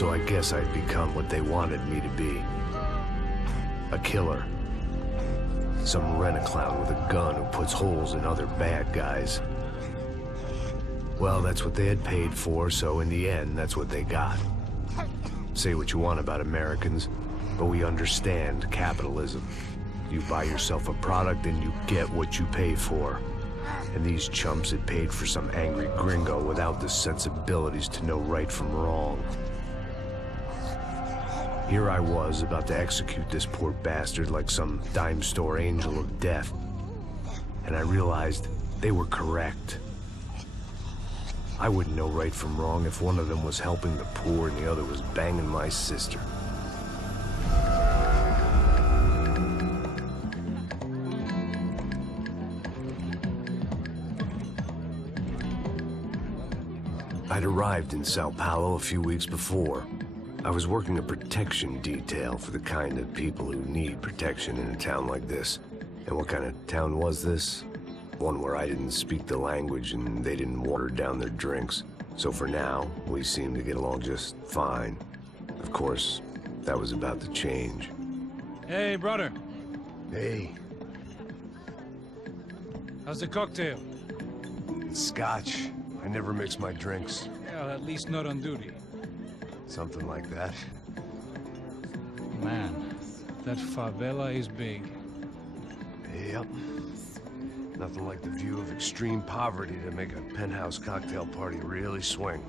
So I guess I'd become what they wanted me to be. A killer. Some rent-a-clown with a gun who puts holes in other bad guys. Well, that's what they had paid for, so in the end, that's what they got. Say what you want about Americans, but we understand capitalism. You buy yourself a product and you get what you pay for. And these chumps had paid for some angry gringo without the sensibilities to know right from wrong. Here I was, about to execute this poor bastard like some dime store angel of death. And I realized they were correct. I wouldn't know right from wrong if one of them was helping the poor and the other was banging my sister. I'd arrived in Sao Paulo a few weeks before. I was working a protection detail for the kind of people who need protection in a town like this. And what kind of town was this? One where I didn't speak the language and they didn't water down their drinks. So for now, we seemed to get along just fine. Of course, that was about to change. Hey, brother. Hey. How's the cocktail? It's scotch. I never mix my drinks. Well, at least not on duty. Something like that. Man, that favela is big. Yep. Nothing like the view of extreme poverty to make a penthouse cocktail party really swing.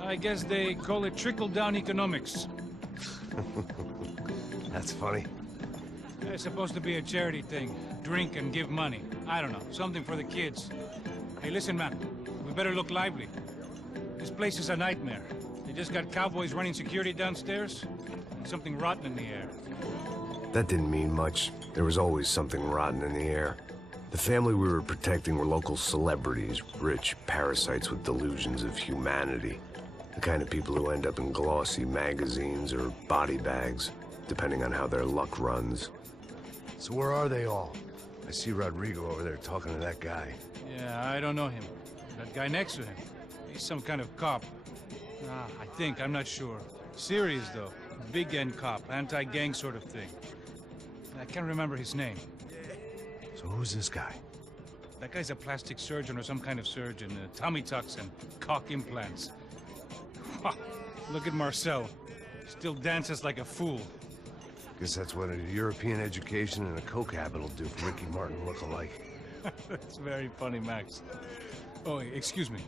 I guess they call it trickle-down economics. That's funny. It's supposed to be a charity thing. Drink and give money. I don't know, something for the kids. Hey, listen, man. We better look lively. This place is a nightmare. They just got cowboys running security downstairs, and something rotten in the air. That didn't mean much. There was always something rotten in the air. The family we were protecting were local celebrities, rich parasites with delusions of humanity. The kind of people who end up in glossy magazines or body bags, depending on how their luck runs. So where are they all? I see Rodrigo over there talking to that guy. Yeah, I don't know him. That guy next to him. He's some kind of cop. I think, I'm not sure. Serious, though. Big end cop, anti-gang sort of thing. I can't remember his name. So who's this guy? That guy's a plastic surgeon or some kind of surgeon. Tummy tucks and cock implants. Look at Marcel. Still dances like a fool. Guess that's what a European education and a coke habit will do for Ricky Martin look-alike. That's very funny, Max. Oh, excuse me.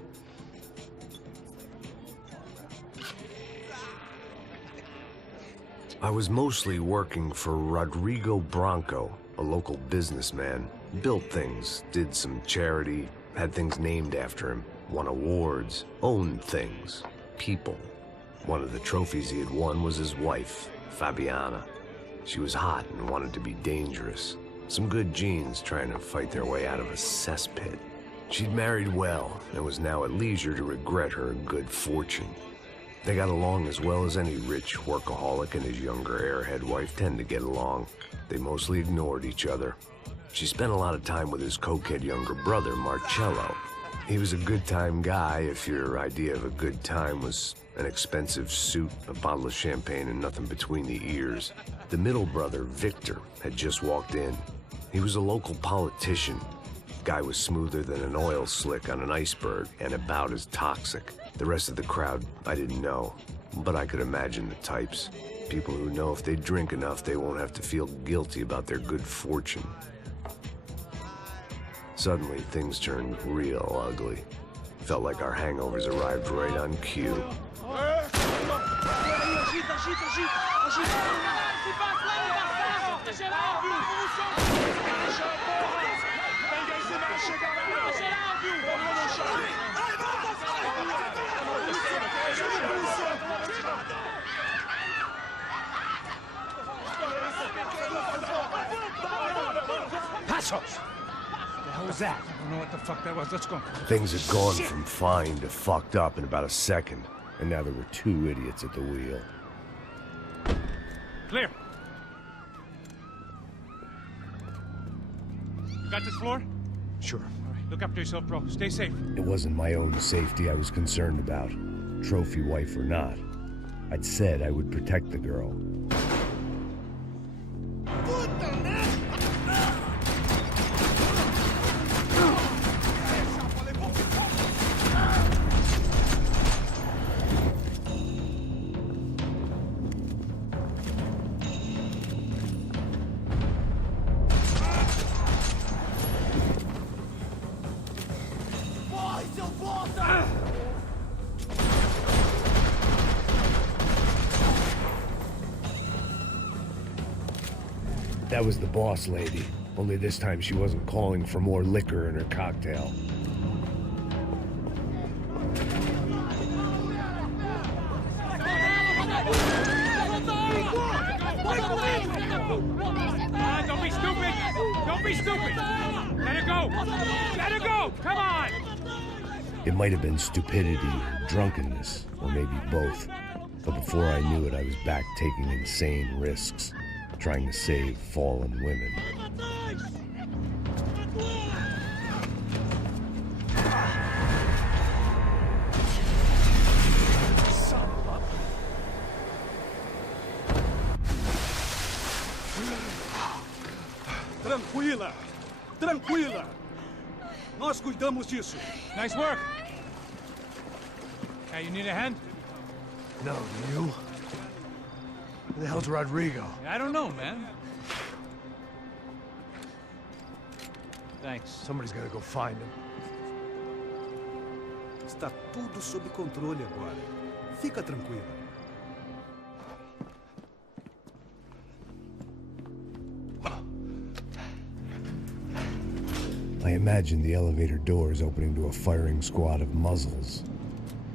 I was mostly working for Rodrigo Branco, a local businessman. Built things, did some charity, had things named after him, won awards, owned things, people. One of the trophies he had won was his wife, Fabiana. She was hot and wanted to be dangerous. Some good genes trying to fight their way out of a cesspit. She'd married well and was now at leisure to regret her good fortune. They got along as well as any rich workaholic and his younger airhead wife tend to get along. They mostly ignored each other. She spent a lot of time with his cokehead younger brother, Marcello. He was a good-time guy if your idea of a good time was an expensive suit, a bottle of champagne, and nothing between the ears. The middle brother, Victor, had just walked in. He was a local politician. Guy was smoother than an oil slick on an iceberg and about as toxic. The rest of the crowd, I didn't know, but I could imagine the types. People who know if they drink enough, they won't have to feel guilty about their good fortune. Suddenly, things turned real ugly. Felt like our hangovers arrived right on cue. Passos! What the hell was that? I don't know what the fuck that was. Let's go. Things had gone from fine to fucked up in about a second, and now there were two idiots at the wheel. Clear. You got this floor? Sure. All right, look after yourself, bro. Stay safe. It wasn't my own safety I was concerned about, trophy wife or not. I'd said I would protect the girl. That was the boss lady, only this time she wasn't calling for more liquor in her cocktail. Don't be stupid! Don't be stupid! Let her go! Let her go! Come on! It might have been stupidity, drunkenness, or maybe both. But before I knew it, I was back taking insane risks, trying to save fallen women. Tranquila! Tranquila! Nós cuidamos disso. Nice work! Hey, you need a hand? No, do you? Who the hell's Rodrigo? I don't know, man. Thanks. Somebody's gotta go find him. Está tudo sob controle agora. Fica tranquila. I imagined the elevator doors opening to a firing squad of muzzles.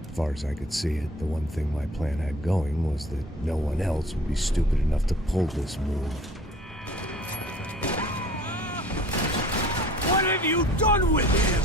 As far as I could see it, the one thing my plan had going was that no one else would be stupid enough to pull this move. What have you done with him?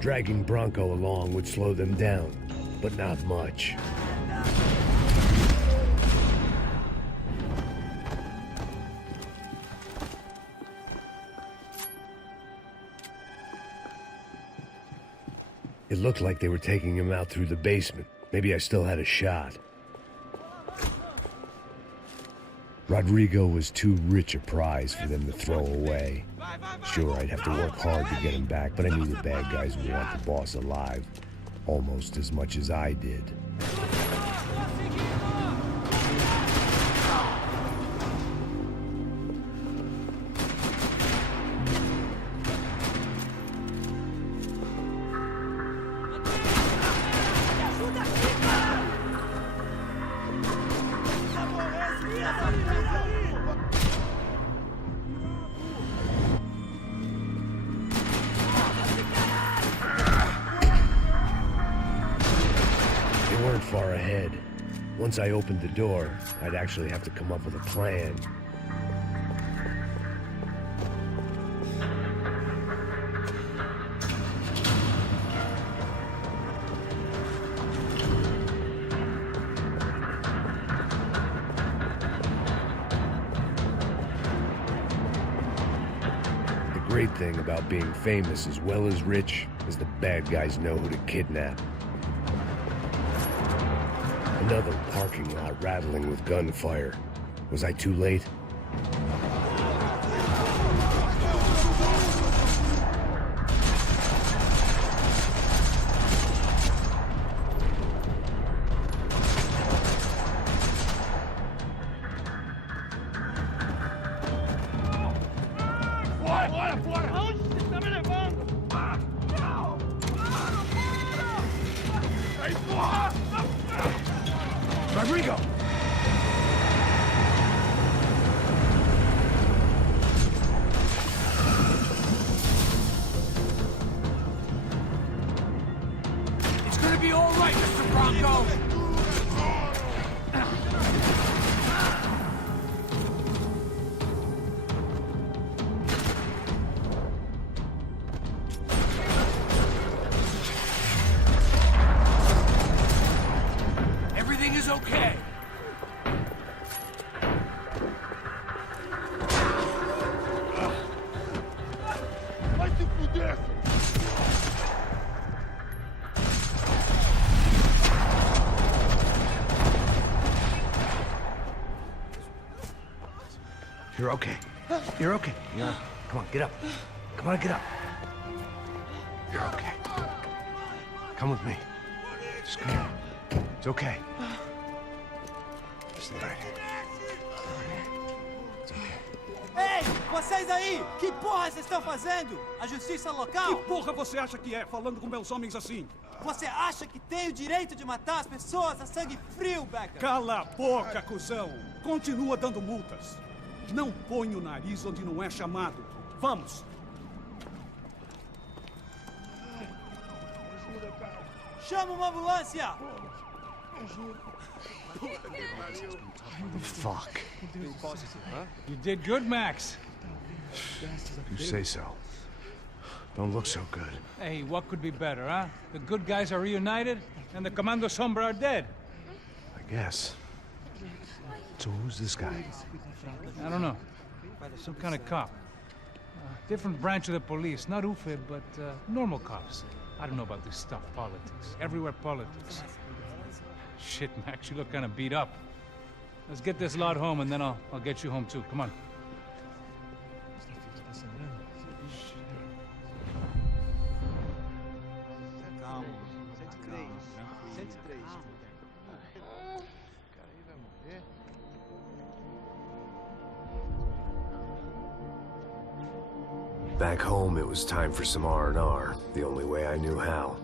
Dragging Bronco along would slow them down, but not much. It looked like they were taking him out through the basement. Maybe I still had a shot. Rodrigo was too rich a prize for them to throw away. Sure, I'd have to work hard to get him back, but I knew the bad guys would want the boss alive, almost as much as I did. Far ahead. Once I opened the door, I'd actually have to come up with a plan. The great thing about being famous as well as rich is the bad guys know who to kidnap. Another parking lot rattling with gunfire. Was I too late? Rodrigo! It's gonna be all right, Mr. Bronco. is okay. Vai se fuder! You're okay. You're okay. Yeah. Come on, get up. Come on, get up. You're okay. Come with me. Just come on. It's okay. Just right here. It's okay. Ei, vocês aí! Que porra vocês estão fazendo? A justiça local? Que porra você acha que é, falando com meus homens assim? Você acha que tem o direito de matar as pessoas a sangue frio, Becker? Cala a boca, cuzão! Continua dando multas. Não põe o nariz onde não é chamado. Vamos! Chama uma ambulância! Fuck. You did good, Max. You say so. Don't look so good. Hey, what could be better, huh? The good guys are reunited, and the Commando Sombra are dead. I guess. So who's this guy? I don't know. Some kind of cop. Different branch of the police. Not UFE, but normal cops. I don't know about this stuff, politics. Everywhere politics. Shit, Max, you look kind of beat up. Let's get this lot home, and then I'll get you home too. Come on. Back home, it was time for some R&R, the only way I knew how.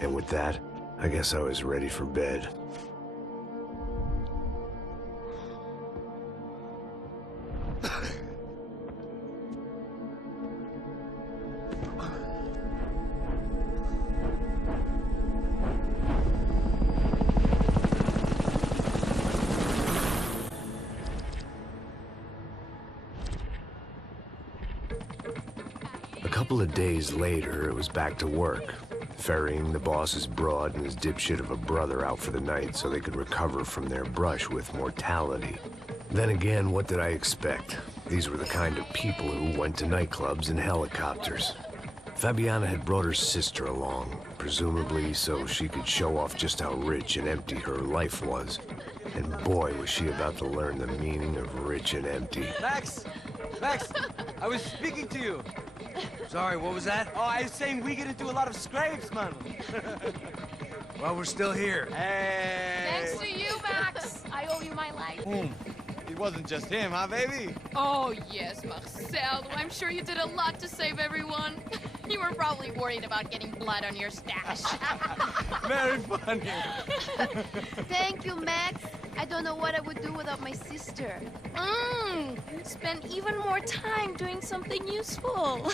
And with that, I guess I was ready for bed. A couple of days later, it was back to work. Ferrying the boss's broad and his dipshit of a brother out for the night so they could recover from their brush with mortality. Then again, what did I expect? These were the kind of people who went to nightclubs in helicopters. Fabiana had brought her sister along, presumably so she could show off just how rich and empty her life was. And boy, was she about to learn the meaning of rich and empty. Max! Max! I was speaking to you. Sorry, what was that? Oh, I was saying we gotta do a lot of scrapes, man. Well, we're still here. Hey! Thanks to you, Max. I owe you my life. It wasn't just him, huh, baby? Oh, yes, Marcel. I'm sure you did a lot to save everyone. You were probably worried about getting blood on your stash. Very funny. Thank you, Max. I don't know what I would do without my sister. Spend even more time doing something useful.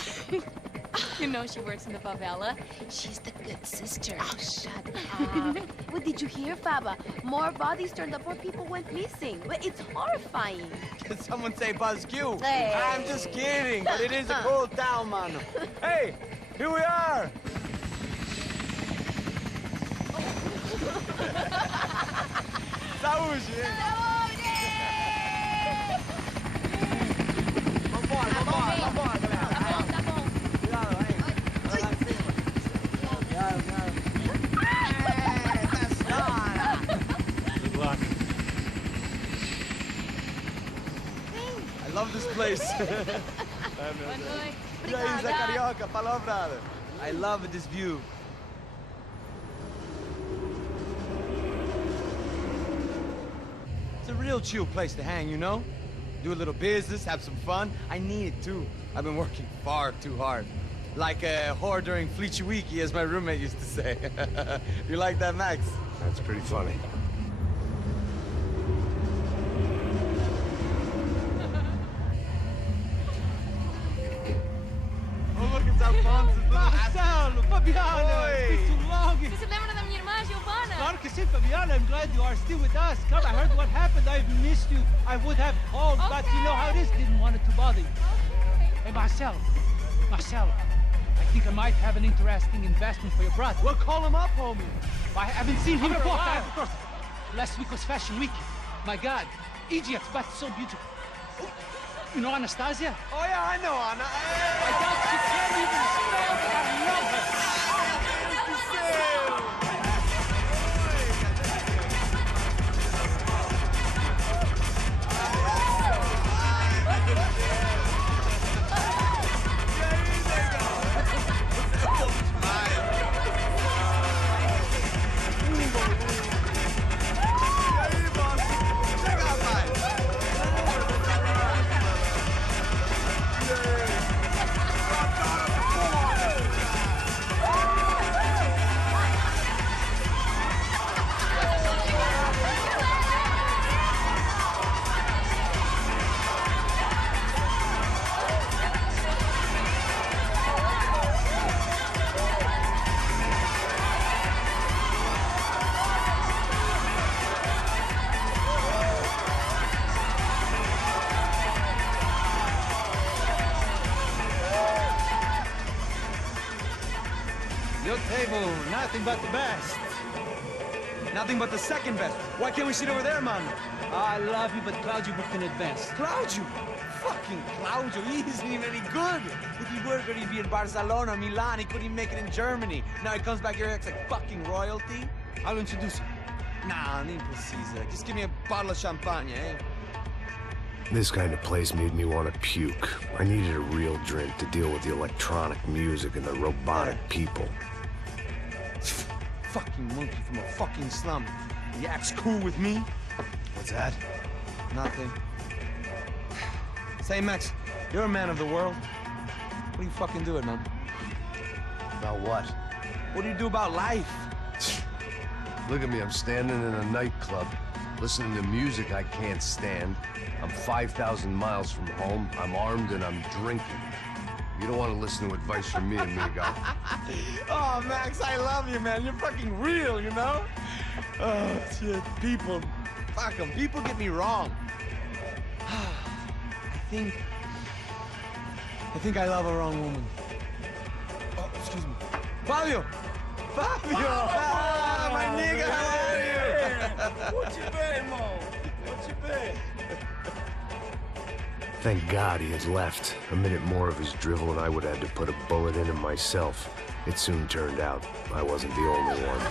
You know she works in the favela. She's the good sister. Oh, shut up. What did you hear, Faba? More bodies turned up, more people went missing. It's horrifying. Did someone say Buzz Q? Hey. I'm just kidding, but it is a cool town, man. Hey, here we are. Saúde! Vambora, vambora, vambora, galera. Tá bom. Cuidado, hein? Vai lá em cima. Cuidado, Good luck. I love this place. E aí, Zé Carioca, palavra. I love this view. It's a real chill place to hang, you know? Do a little business, have some fun. I need it too. I've been working far too hard. Like a whore during Fleechy Weeky, as my roommate used to say. You like that, Max? That's pretty funny. Fabiana, it's been too long. Você se lembra da minha irmã, Giovanna? Claro que sim, Fabiana. I'm glad you are still with us. Come, I heard what happened. I've missed you. I would have called, but you know how it is. Didn't want it to bother you. Hey, Marcelo, I think I might have an interesting investment for your brother. Well, call him up, homie. I haven't seen him for a while. Last week was Fashion Week. My God, Egypt, but so beautiful. You know Anastasia? Oh, yeah, I know, Anna. I doubt she can't even spell, but I love her. Your table, nothing but the best. Nothing but the second best. Why can't we sit over there, man? I love you, but Claudio booked in advance. Claudio? Fucking Claudio, he isn't even any good. If he were good, he'd be in Barcelona, Milan. He couldn't even make it in Germany. Now he comes back here and acts like fucking royalty. I'll introduce you. Nah, need precisa. Just give me a bottle of champagne, eh? This kind of place made me want to puke. I needed a real drink to deal with the electronic music and the robotic people. Fucking monkey from a fucking slum. He acts cool with me. What's that? Nothing. Say, Max, you're a man of the world. What do you fucking do it, man? About what? What do you do about life? Look at me, I'm standing in a nightclub, listening to music I can't stand. I'm 5,000 miles from home, I'm armed, and I'm drinking. You don't want to listen to advice from me, amigo. Oh, Max, I love you, man. You're fucking real, you know? Oh, shit. People. Fuck them. People get me wrong. I think I love a wrong woman. Oh, excuse me. Fabio! Fabio! Ah, my nigga, how are you? What you been, Mo? What you been? Thank God he had left. A minute more of his drivel and I would have had to put a bullet in him myself. It soon turned out I wasn't the only one.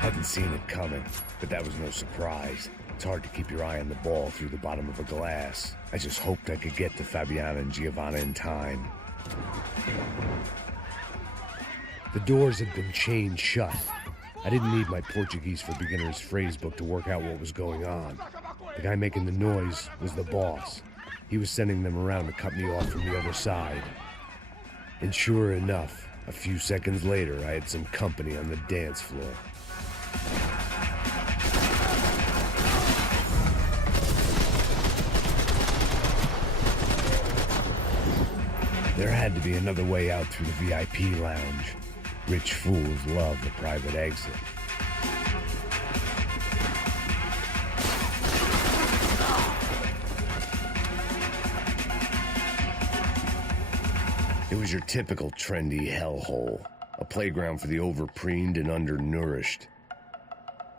Hadn't seen it coming, but that was no surprise. It's hard to keep your eye on the ball through the bottom of a glass. I just hoped I could get to Fabiana and Giovanna in time. The doors had been chained shut. I didn't need my Portuguese for Beginners phrase book to work out what was going on. The guy making the noise was the boss. He was sending them around to cut me off from the other side. And sure enough, a few seconds later, I had some company on the dance floor. There had to be another way out through the VIP lounge. Rich fools love the private exit. It was your typical trendy hellhole, a playground for the overpreened and undernourished.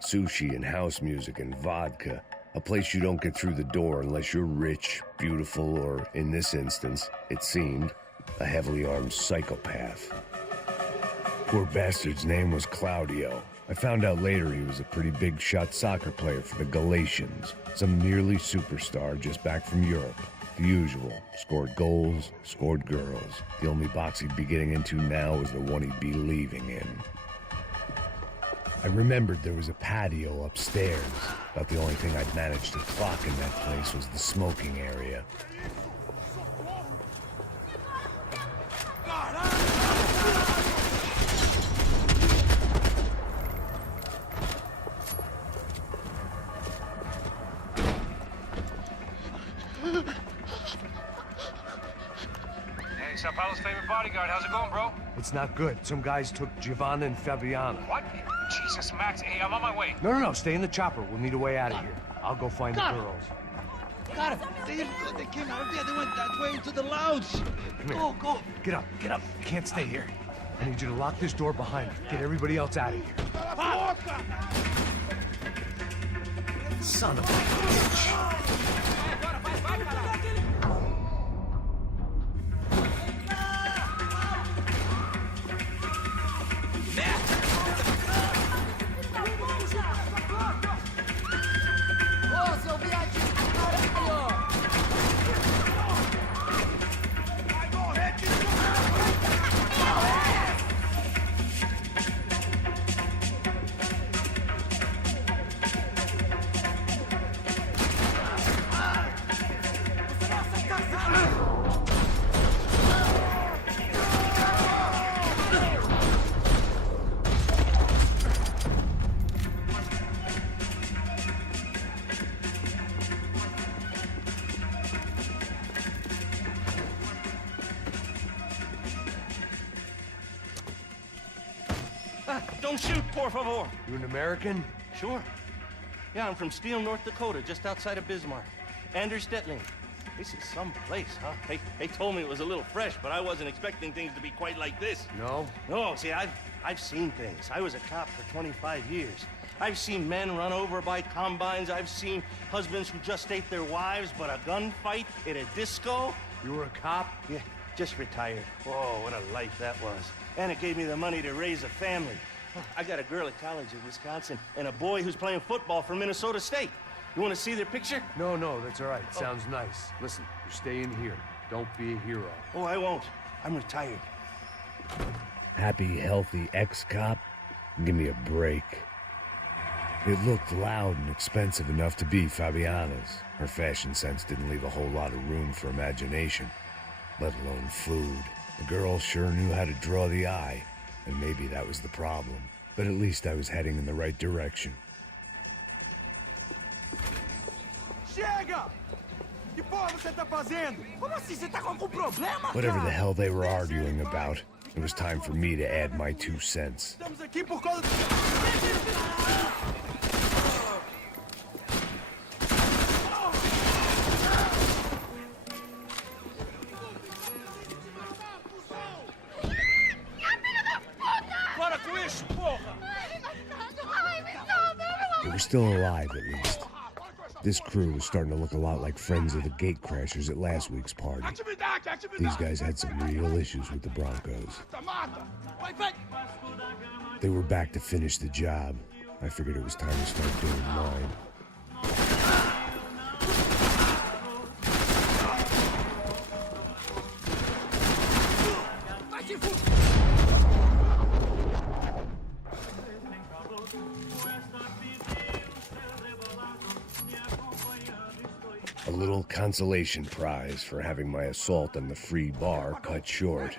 Sushi and house music and vodka, A place you don't get through the door unless you're rich, beautiful, or, in this instance, it seemed, a heavily armed psychopath. Poor bastard's name was Claudio. I found out later he was a pretty big-shot soccer player for the Galatians, some nearly superstar just back from Europe. The usual. Scored goals, scored girls. The only box he'd be getting into now was the one he'd be leaving in. I remembered there was a patio upstairs. About the only thing I'd managed to clock in that place was the smoking area. Sao Paulo's favorite bodyguard. How's it going, bro? It's not good. Some guys took Giovanna and Fabiana. What? Jesus, Max. Hey, I'm on my way. No. Stay in the chopper. We'll need a way out of here. I'll go find the girls. Got it. They came out of there. They went that way into the lounge. Come here. Go. Get up. You can't stay here. I need you to lock this door behind you. Get everybody else out of here. Son of a bitch. Don't shoot, por favor. You an American? Sure. Yeah, I'm from Steele, North Dakota, just outside of Bismarck. Anders Detling. This is some place, huh? They told me it was a little fresh, but I wasn't expecting things to be quite like this. No? No, see, I've seen things. I was a cop for 25 years. I've seen men run over by combines. I've seen husbands who just ate their wives, but a gunfight at a disco. You were a cop? Yeah, just retired. Whoa, what a life that was. And it gave me the money to raise a family. I got a girl at college in Wisconsin and a boy who's playing football for Minnesota State. You want to see their picture? No, that's all right. Sounds nice. Listen, you stay in here. Don't be a hero. Oh, I won't. I'm retired. Happy, healthy ex-cop? Give me a break. It looked loud and expensive enough to be Fabiana's. Her fashion sense didn't leave a whole lot of room for imagination, let alone food. The girl sure knew how to draw the eye, and maybe that was the problem. But at least I was heading in the right direction. Chega! Que porra você tá fazendo? Como assim? Você tá com algum problema, Whatever the hell they were arguing about, it was time for me to add my 2 cents. Estamos aqui por causa... They were still alive, at least. This crew was starting to look a lot like friends of the gatecrashers at last week's party. These guys had some real issues with the Broncos. They were back to finish the job. I figured it was time to start doing mine. A little consolation prize for having my assault on the free bar cut short.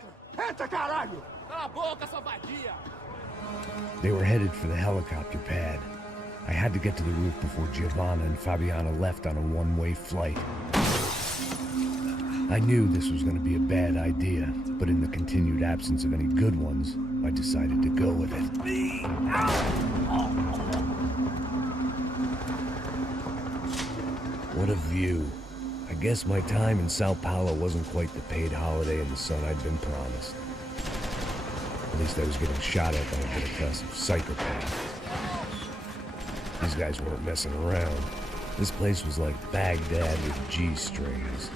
They were headed for the helicopter pad. I had to get to the roof before Giovanna and Fabiana left on a one-way flight. I knew this was going to be a bad idea, but in the continued absence of any good ones, I decided to go with it. What a view. I guess my time in Sao Paulo wasn't quite the paid holiday in the sun I'd been promised. At least I was getting shot at by a middle-class psychopath. These guys weren't messing around. This place was like Baghdad with G-strings.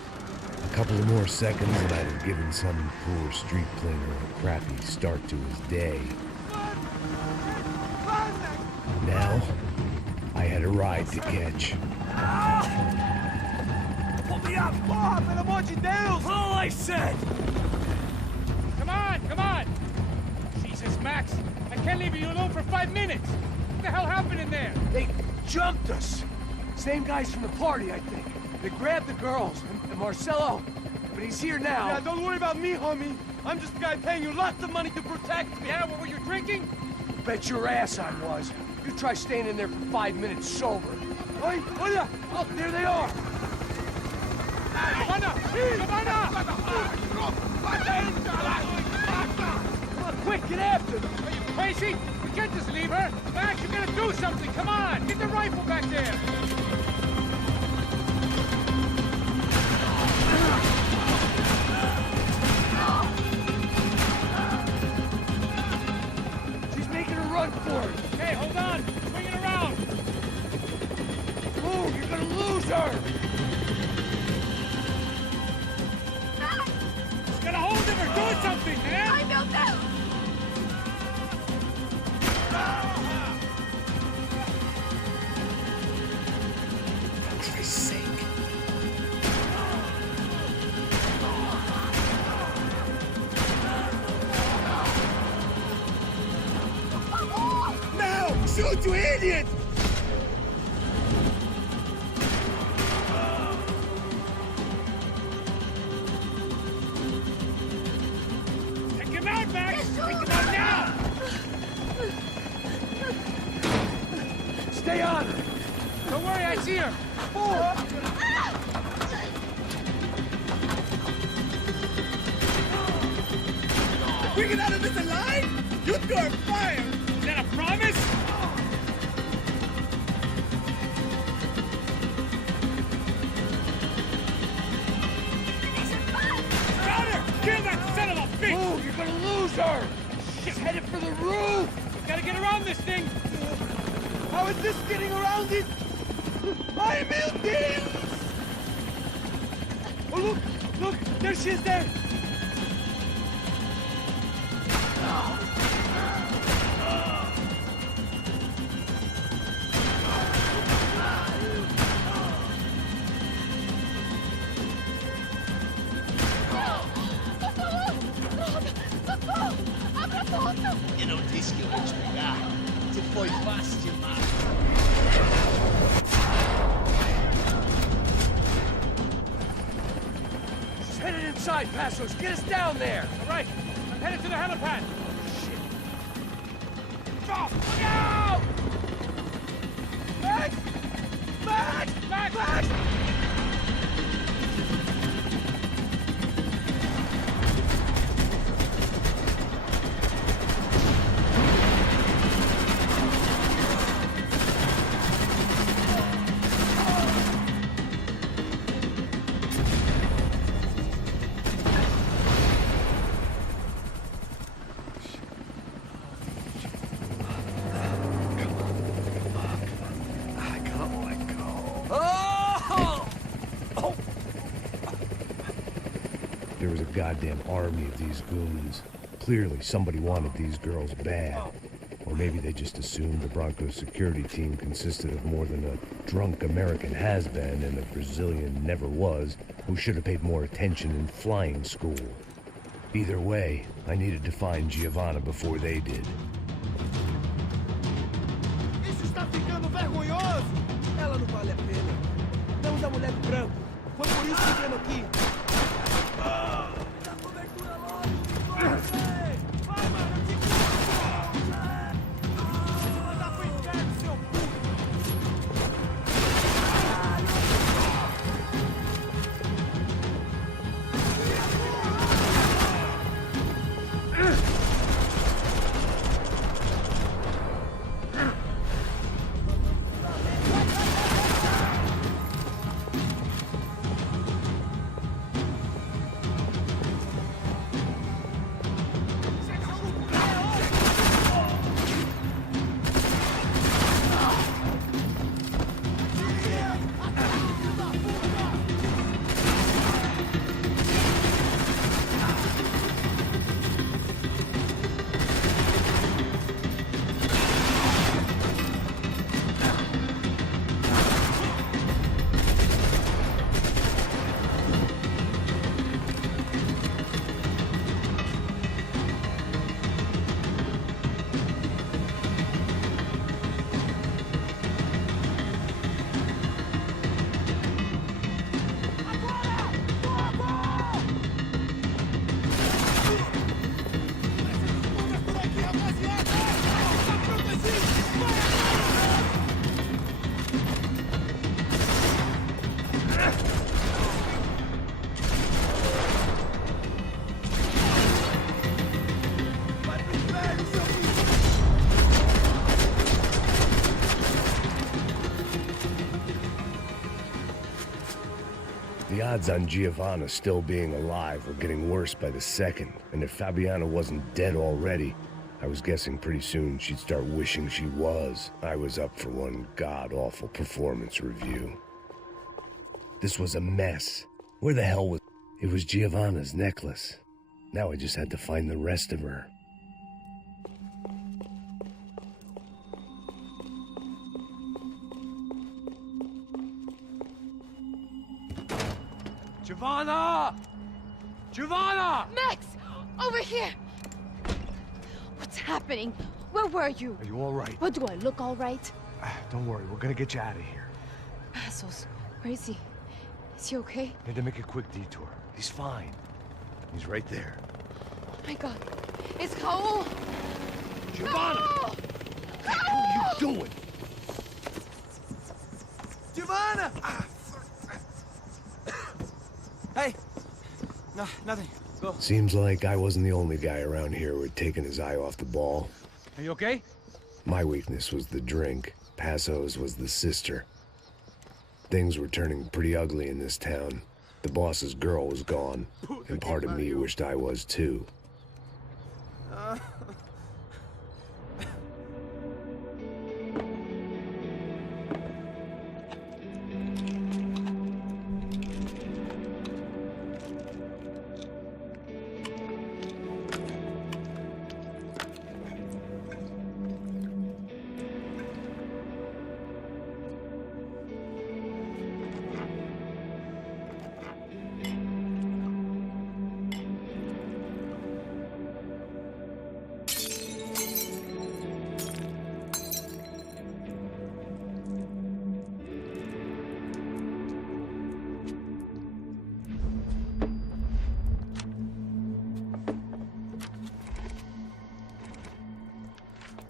A couple of more seconds and I'd have given some poor street cleaner a crappy start to his day. Now, I had a ride to catch. Pull me up! Oh, pelo amor de Deus! All I said! Come on, come on! Jesus, Max, I can't leave you alone for 5 minutes! What the hell happened in there? They jumped us! Same guys from the party, I think. They grabbed the girls, and Marcelo, but he's here now. Yeah, don't worry about me, homie. I'm just the guy paying you lots of money to protect me. Yeah, what were you drinking? Bet your ass I was. You try staying in there for 5 minutes sober. Oi, hola! Oh, there they are! Come on, quick, get after them! Are you crazy? We can't just leave her! Max, you gotta do something! Come on! Get the rifle back there! She's making a run for it! Okay, hold on! Swing it around! Move! You're gonna lose her! Get a hold of her! Do something, man! I know that! For Christ's sake. No! Shoot, you idiot! Take him out, Max! Take him out now! Stay on her! Don't worry, I see her! We get out of this alive? You two are fired! Is that a promise? Got her! Kill that son of a bitch! Move! You're gonna lose her! She's headed for the roof! Gotta get around this thing! How is this getting around it? I'm melting! Oh, look! Look! There she is there! Eu não disse que eu vou te pegar. Se foi fácil demais. She's headed inside, Passos! Get us down there! All right, I'm headed to the helipad. Shit! Oh, look out! Max! Max! Max! Max! There was a goddamn army of these goons. Clearly, somebody wanted these girls bad. Or maybe they just assumed the Broncos security team consisted of more than a drunk American has-been and a Brazilian never was who should have paid more attention in flying school. Either way, I needed to find Giovanna before they did. Isso está ficando vergonhoso! Ela não vale a pena. Damos a mulher de branco. Foi por isso que viemos aqui. Dá cobertura logo! Vai, mano! Eu te vou mandar pro inferno, seu puto! odds on Giovanna still being alive were getting worse by the second, and if Fabiana wasn't dead already, I was guessing pretty soon she'd start wishing she was. I was up for one god-awful performance review. This was a mess. Where the hell was... It was Giovanna's necklace. Now I just had to find the rest of her. Giovanna! Giovanna! Max! Over here! What's happening? Where were you? Are you all right? What, do I look all right? Don't worry, we're gonna get you out of here. Passos, where is he? Is he okay? Had to make a quick detour. He's fine. He's right there. Oh my god. It's Raul! Giovanna! Raul! What are you doing? Giovanna! Hey! No, nothing. Go. Seems like I wasn't the only guy around here who had taken his eye off the ball. Are you okay? My weakness was the drink. Passo's was the sister. Things were turning pretty ugly in this town. The boss's girl was gone, and part of me wished I was too.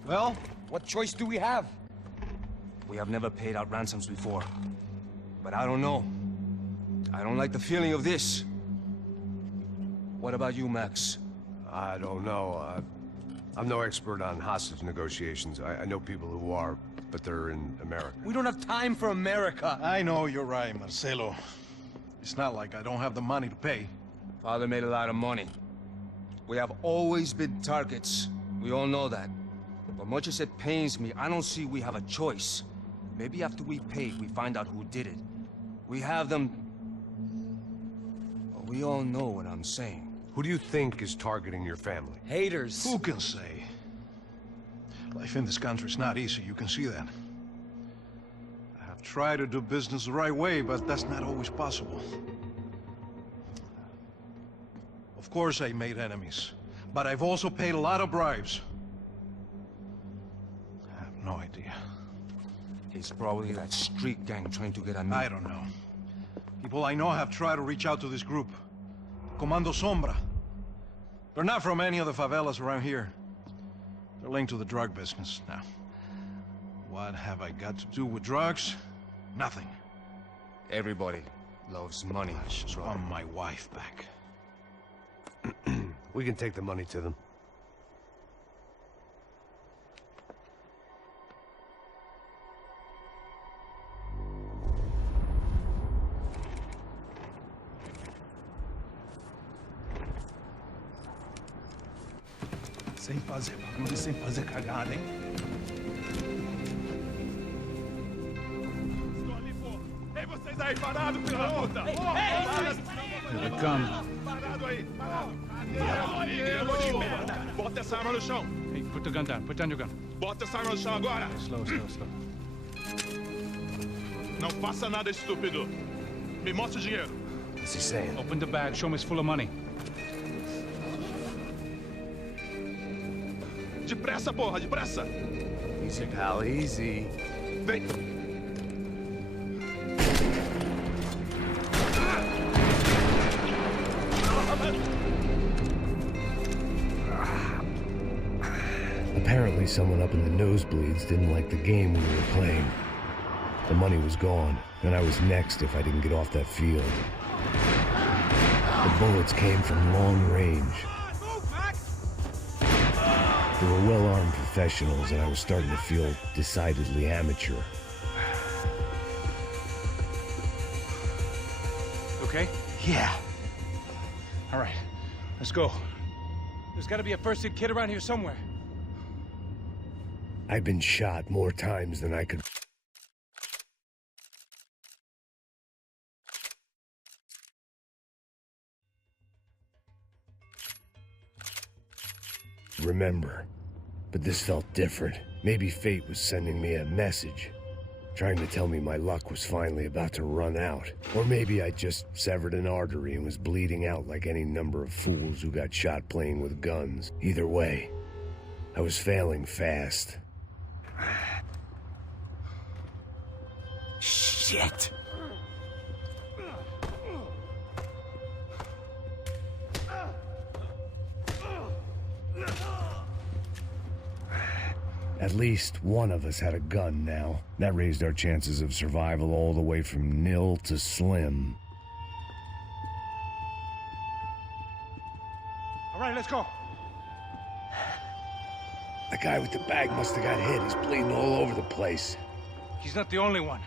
Well, what choice do we have? We have never paid out ransoms before. But I don't know. I don't like the feeling of this. What about you, Max? I don't know. I'm no expert on hostage negotiations. I know people who are, but they're in America. We don't have time for America. I know you're right, Marcelo. It's not like I don't have the money to pay. Father made a lot of money. We have always been targets. We all know that. But much as it pains me, I don't see we have a choice. Maybe after we pay, we find out who did it. We have them... Well, we all know what I'm saying. Who do you think is targeting your family? Haters. Who can say? Life in this country is not easy, you can see that. I have tried to do business the right way, but that's not always possible. Of course I made enemies, but I've also paid a lot of bribes. I have no idea. It's probably that street gang trying to get at me. I don't know. People I know have tried to reach out to this group. Comando Sombra. They're not from any of the favelas around here. They're linked to the drug business. Now, what have I got to do with drugs? Nothing. Everybody loves money. I just want my wife back. We can take the money to them. Sem fazer barulho, sem fazer cagada, hein? Estou ali, pô! Ei, vocês aí, parado, filho da puta! Here they come. Parado aí, parado! Eu vou te merda! Bota essa arma no chão! Hey, put the gun down. Put down your gun. Bota essa arma no chão agora! Slow, slow, slow. Não faça nada, estúpido! Me mostra o dinheiro! What's he saying? Open the bag. Show me it's full of money. Depressa, porra, depressa! Easy, pal, easy. Vem! Apparently someone up in the nosebleeds didn't like the game we were playing. The money was gone, and I was next if I didn't get off that field. The bullets came from long range. They were well-armed professionals, and I was starting to feel decidedly amateur. okay? Yeah. All right, let's go. There's gotta be a first-aid kit around here somewhere. I've been shot more times than I could... remember. But this felt different. Maybe fate was sending me a message, trying to tell me my luck was finally about to run out. Or maybe I just severed an artery and was bleeding out like any number of fools who got shot playing with guns. Either way, I was failing fast. Shit! At least one of us had a gun now. That raised our chances of survival all the way from nil to slim. All right, let's go. The guy with the bag must have got hit. He's bleeding all over the place. He's not the only one.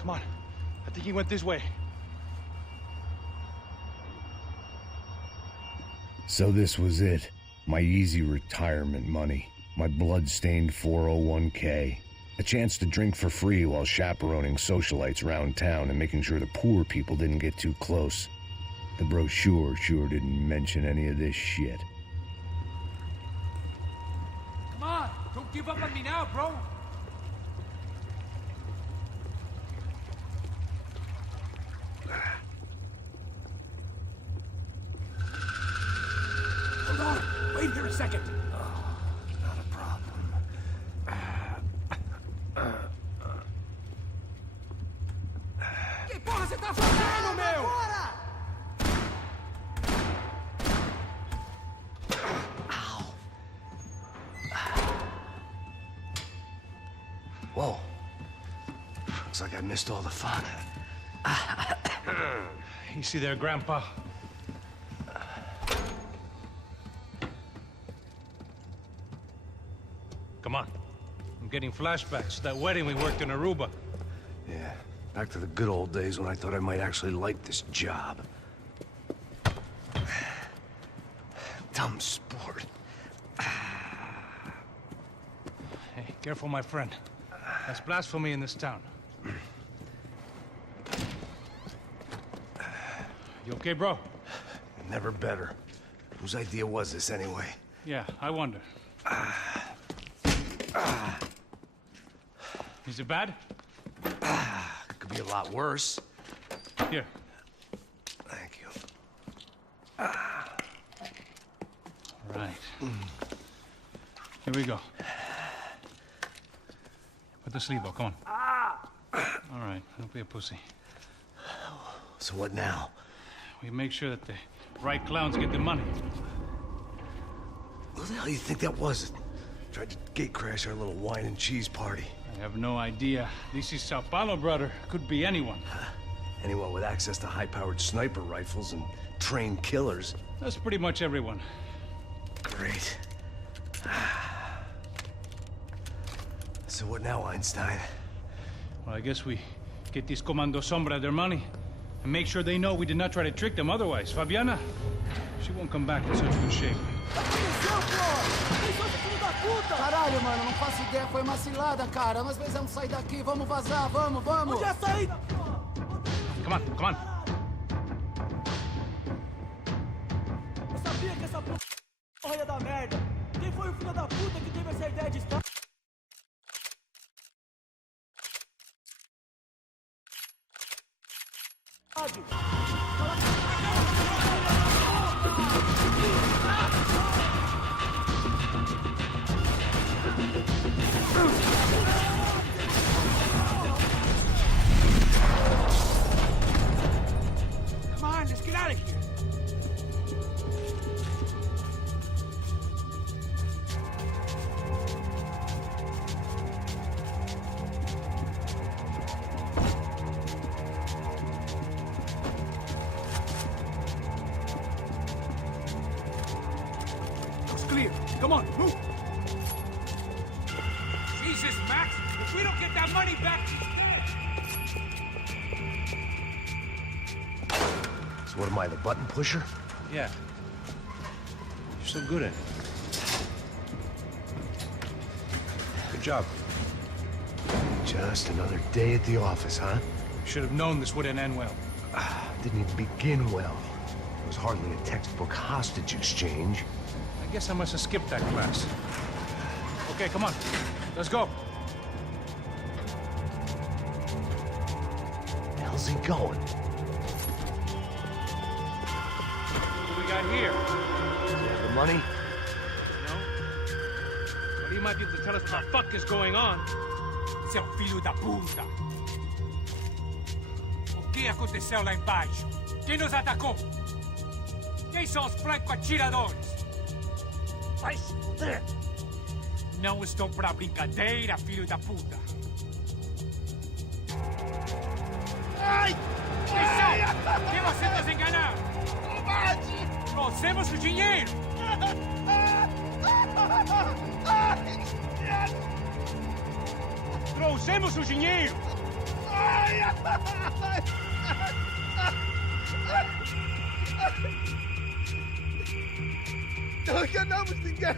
Come on. I think he went this way. So this was it. My easy retirement money. My blood-stained 401k. A chance to drink for free while chaperoning socialites around town and making sure the poor people didn't get too close. The brochure sure didn't mention any of this shit. Come on, don't give up on me now, bro. Hold on, wait here a second. Que porra você tá fazendo, meu? Whoa. Looks like I missed all the fun. Easy there, Grandpa. Come on. I'm getting flashbacks to that wedding we worked in Aruba. Yeah, back to the good old days when I thought I might actually like this job. Dumb sport. Hey, careful, my friend. That's blasphemy in this town. You okay, bro? Never better. Whose idea was this, anyway? Yeah, I wonder. Is it bad? Could be a lot worse. Here. Thank you. All right. Here we go. Put the sleeve on, come on. All right, don't be a pussy. So what now? We make sure that the right clowns get the money. Who the hell do you think that was? Tried to gatecrash our little wine and cheese party. I have no idea. This is Sao Paulo, brother. Could be anyone. Anyone with access to high-powered sniper rifles and trained killers. That's pretty much everyone. Great. So what now, Einstein? Well, I guess we get these Comando Sombra their money and make sure they know we did not try to trick them otherwise. Fabiana, she won't come back in such good shape. Caralho, mano, não faço ideia, foi uma cilada, cara. Nós precisamos sair daqui, vamos vazar, vamos, vamos! Onde é a saída? Come on, come on. Eu sabia que essa porra ia dar merda. Quem foi o filho da puta que teve essa ideia de estar? Come on, let's get out of here. It's clear. Come on, move. Jesus, Max, if we don't get that money back... What am I, the button pusher? Yeah. You're so good at it. Good job. Just another day at the office, huh? Should have known this wouldn't end well. Didn't even begin well. It was hardly a textbook hostage exchange. I guess I must have skipped that class. Okay, come on. Let's go. How's he going? What do we got here? The money? No? Well, you might be able to tell us what the fuck is going on. Seu filho da puta! O que aconteceu lá embaixo? Quem nos atacou? Quem são os franco-atiradores? Vai se fuder! Não estou pra brincadeira, filho da puta! Ai! Quem você nos enganar? Covarde! Trouxemos o dinheiro! Trouxemos o dinheiro! Não enganamos ninguém!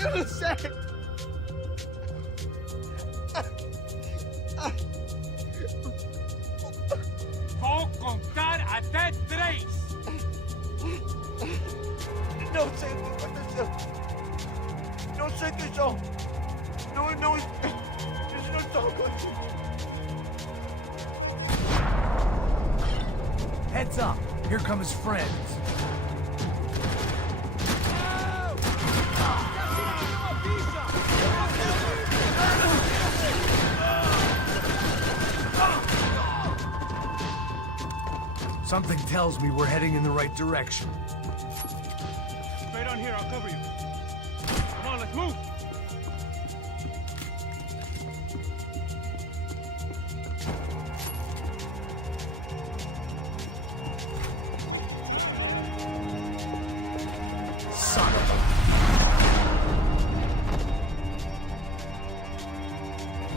Eu não sei! Vou contar até 3! Não sei o que aconteceu! Não sei quem são! Não, isso não está acontecendo! Heads up! Here come his friends! Something tells me we're heading in the right direction. Straight on here, I'll cover you. Come on, let's move! Son of a...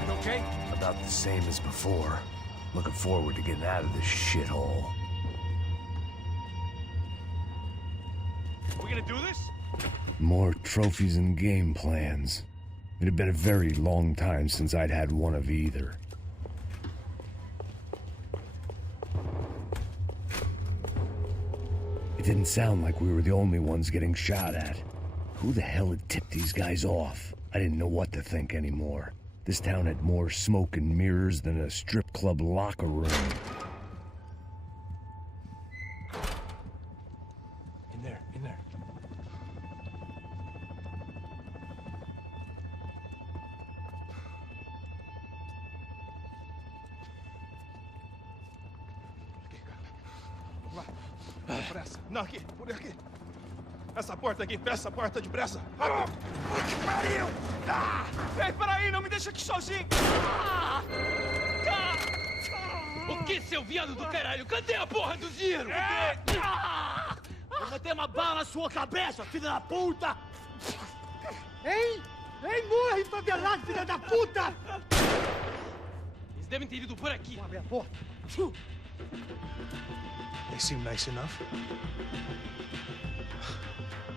You okay? About the same as before. Looking forward to getting out of this shithole. We gonna do this? More trophies and game plans. It had been a very long time since I'd had one of either. It didn't sound like we were the only ones getting shot at. Who the hell had tipped these guys off? I didn't know what to think anymore. This town had more smoke and mirrors than a strip club locker room. In there. Pressa. Não, aqui, por aqui. Essa porta aqui, fecha essa porta depressa. Rápido. Que pariu! Ei, peraí, não me deixa aqui sozinho. O que, seu viado do caralho? Cadê a porra do dinheiro? Eu vou ter uma bala na sua cabeça, filha da puta! Ei, morre, favelado, filha da puta! Eles devem ter ido por aqui. Abre a porta. They seem nice enough.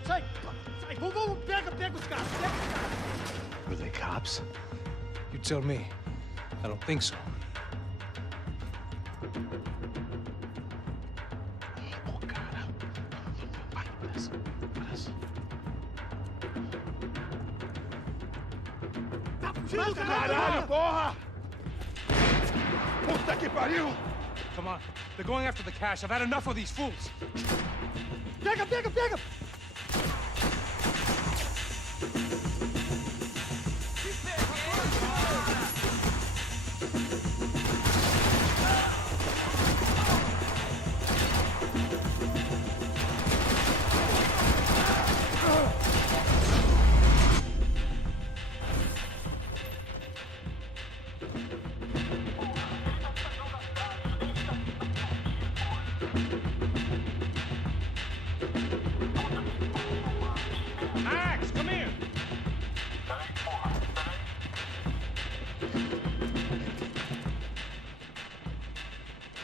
Sai, vamos, pega os caras, Were they cops? You tell me. I don't think so. Oh, cara. Vai, pressa. Tá fugindo, Caralho, porra! Puta que pariu! Come on. They're going after the cash. I've had enough of these fools. Pega!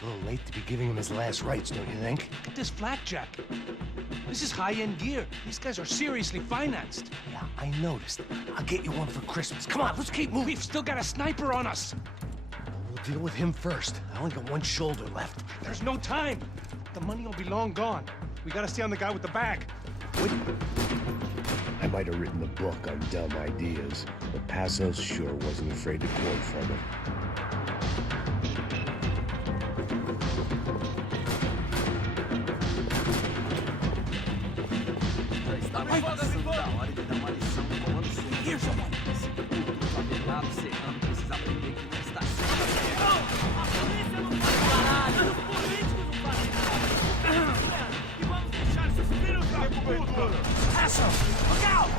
A little late to be giving him his last rites, don't you think? Look at this flakjack. This is high-end gear. These guys are seriously financed. Yeah, I noticed. I'll get you one for Christmas. Come on, let's keep moving. We've still got a sniper on us. We'll deal with him first. I only got one shoulder left. There's no time. The money will be long gone. We gotta stay on the guy with the bag. I might have written the book on dumb ideas, but Passos sure wasn't afraid to quote from it. Here's someone. Passo! Look out!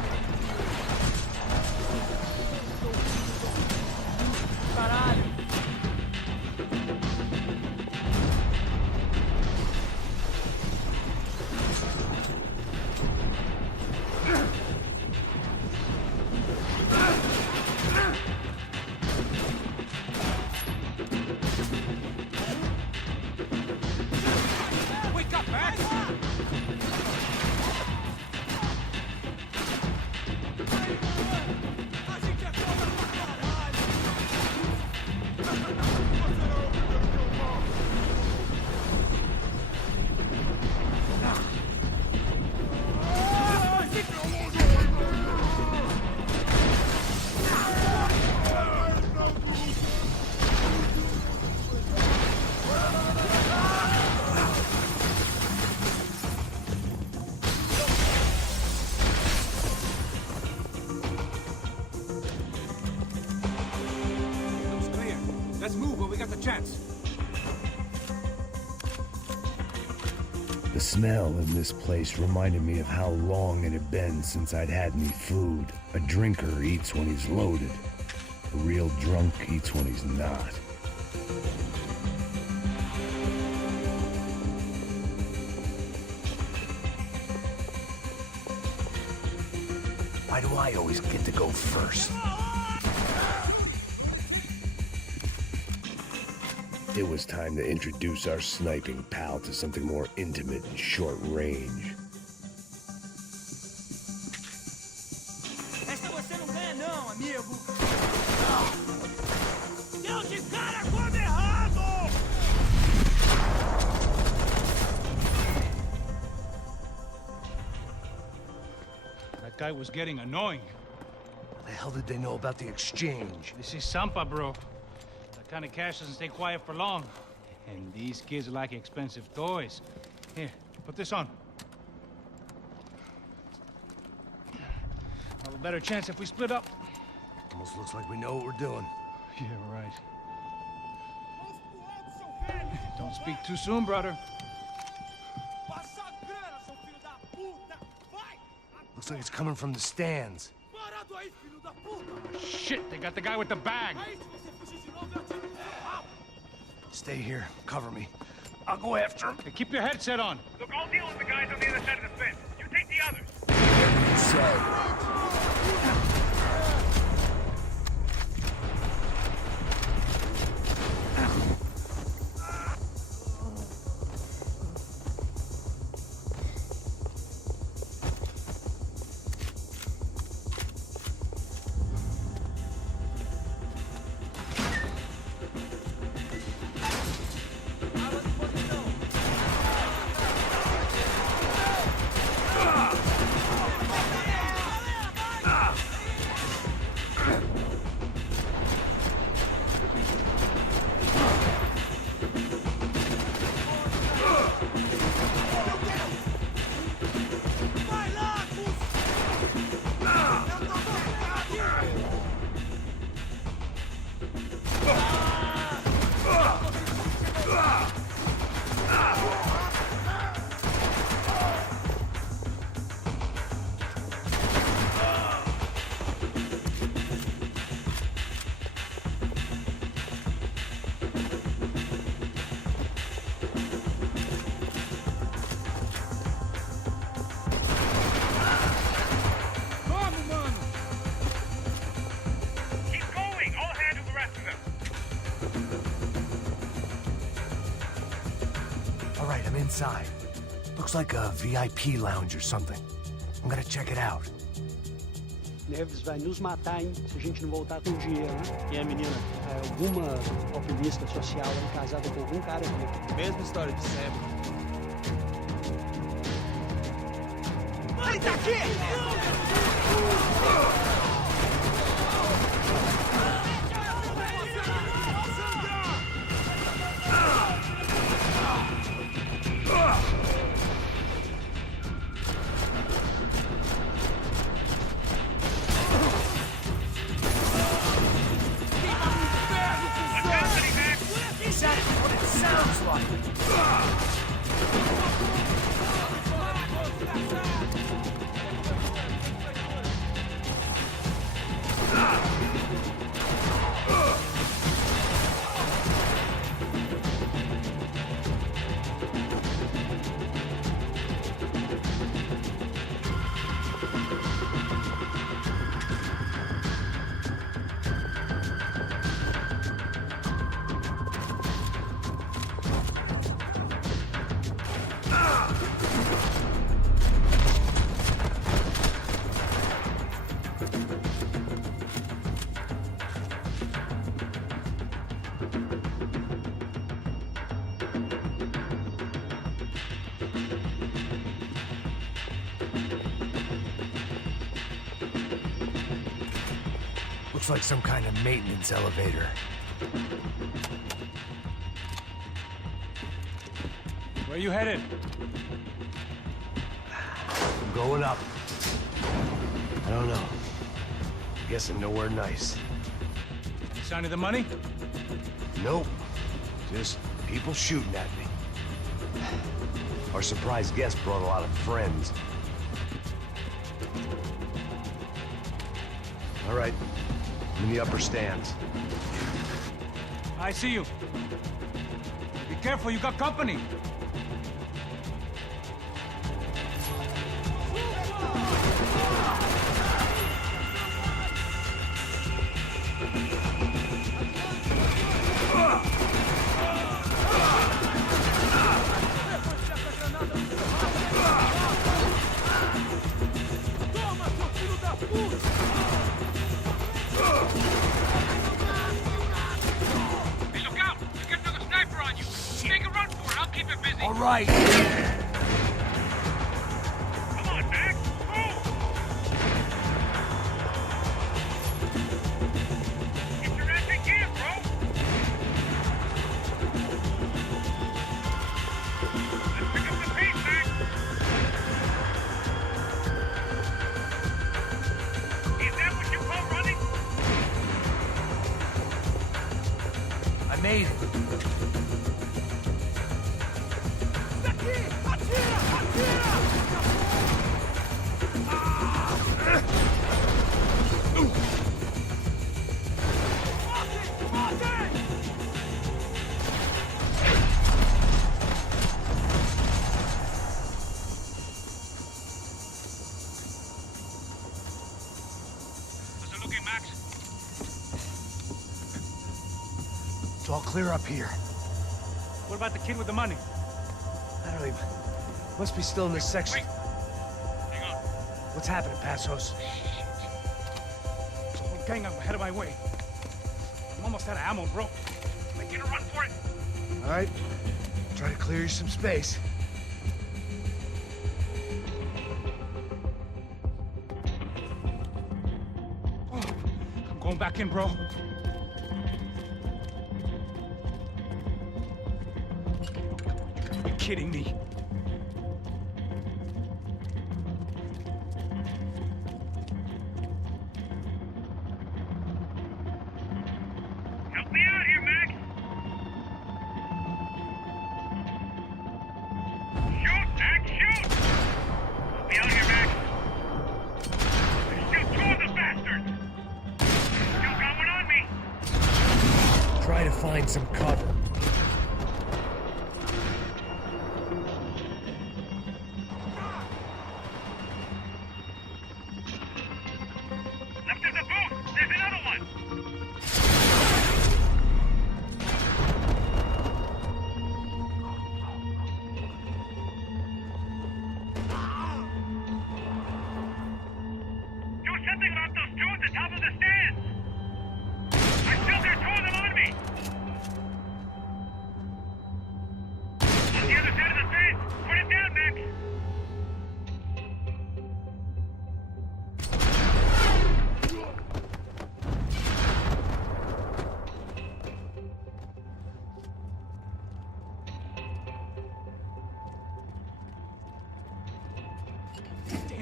Caralho! Wake up, Max! Let's move when we got the chance. The smell in this place reminded me of how long it had been since I'd had any food. A drinker eats when he's loaded. A real drunk eats when he's not. Why do I always get to go first? It was time to introduce our sniping pal to something more intimate and short range. Esta você não ganha não, amigo. Deu de cara com o errado! That guy was getting annoying. What the hell did they know about the exchange? This is Sampa, bro. That kind of cash doesn't stay quiet for long. And these kids like expensive toys. Here, put this on. Have a better chance if we split up. Almost looks like we know what we're doing. Yeah, right. Don't speak too soon, brother. Looks like it's coming from the stands. Shit, they got the guy with the bag. Stay here. Cover me. I'll go after him. Hey, keep your headset on. Look, I'll deal with the guys on the other side of the fence. You take the others. I'm inside. Looks like a VIP lounge or something. I'm gonna check it out. Neves vai nos matar, hein? Se a gente não voltar com dinheiro, hein? E a menina? É alguma alpinista social, hein? Casada com algum cara aqui. Mesma história de sempre. Ele tá aqui! Exactly what it sounds like. Looks like some kind of maintenance elevator. Where you headed? I'm going up. I don't know. Guessing nowhere nice. Sign of the money? Nope. Just people shooting at me. Our surprise guest brought a lot of friends. All right. I'm in the upper stands. I see you. Be careful, you got company. All right. Come on, Mac. Move! Get your ass in gear, bro! Let's pick up the pace, Mac! Is that what you call running? I made it. How's it looking, Max? It's all clear up here. What about the kid with the money? I don't even... Must be still in this section. Wait. Hang on. What's happening, Passos? There's a whole gang up ahead of my way. I'm almost out of ammo, bro. Making a run for it. All right. Try to clear you some space. Oh, I'm going back in, bro. You're kidding me. Help me out here, Mac. Shoot, Mac, shoot! Help me out here, Mac. There's still two of the bastards. Still got one on me. Try to find some cover. Left of the boot. There's another one.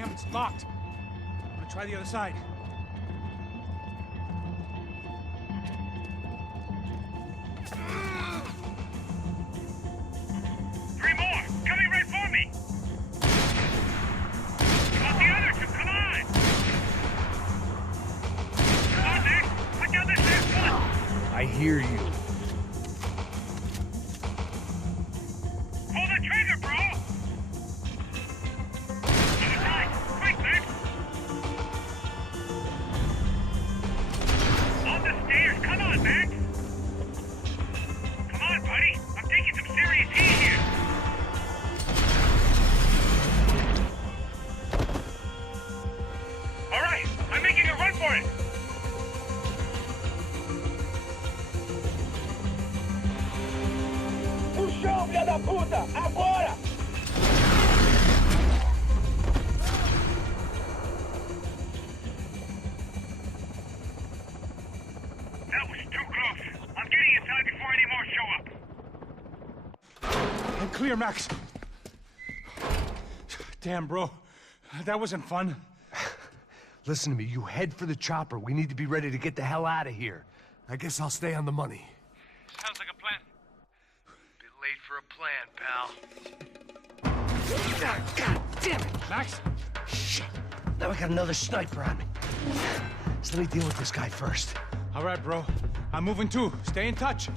Damn, it's locked. I'm gonna try the other side. Three more! Coming right for me! Got the other two, come on! Come on, Nick! Put down this last one! I hear you. Pull the trigger, bro! Other side! Quick, Nick! On the stairs! Come on, Mac! Come on, buddy! I'm taking some serious heat here! All right, I'm making a run for it! No chão, filha da puta! Agora! That was too close. I'm getting inside before any more show up. I'm clear, Max. Damn, bro. That wasn't fun. Listen to me, you head for the chopper. We need to be ready to get the hell out of here. I guess I'll stay on the money. Sounds like a plan. Bit late for a plan, pal. God damn it, Max. Shit. Now I got another sniper on me. So let me deal with this guy first. All right, bro. I'm moving too. Stay in touch.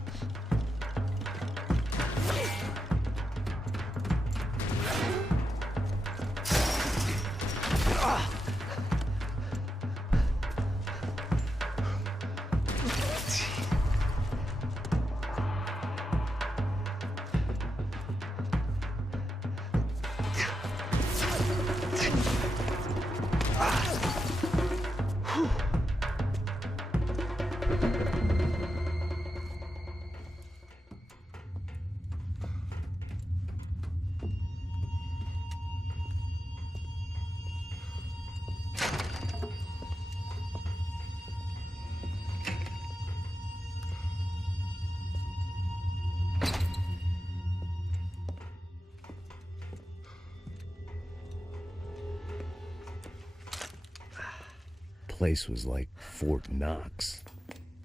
Place was like Fort Knox.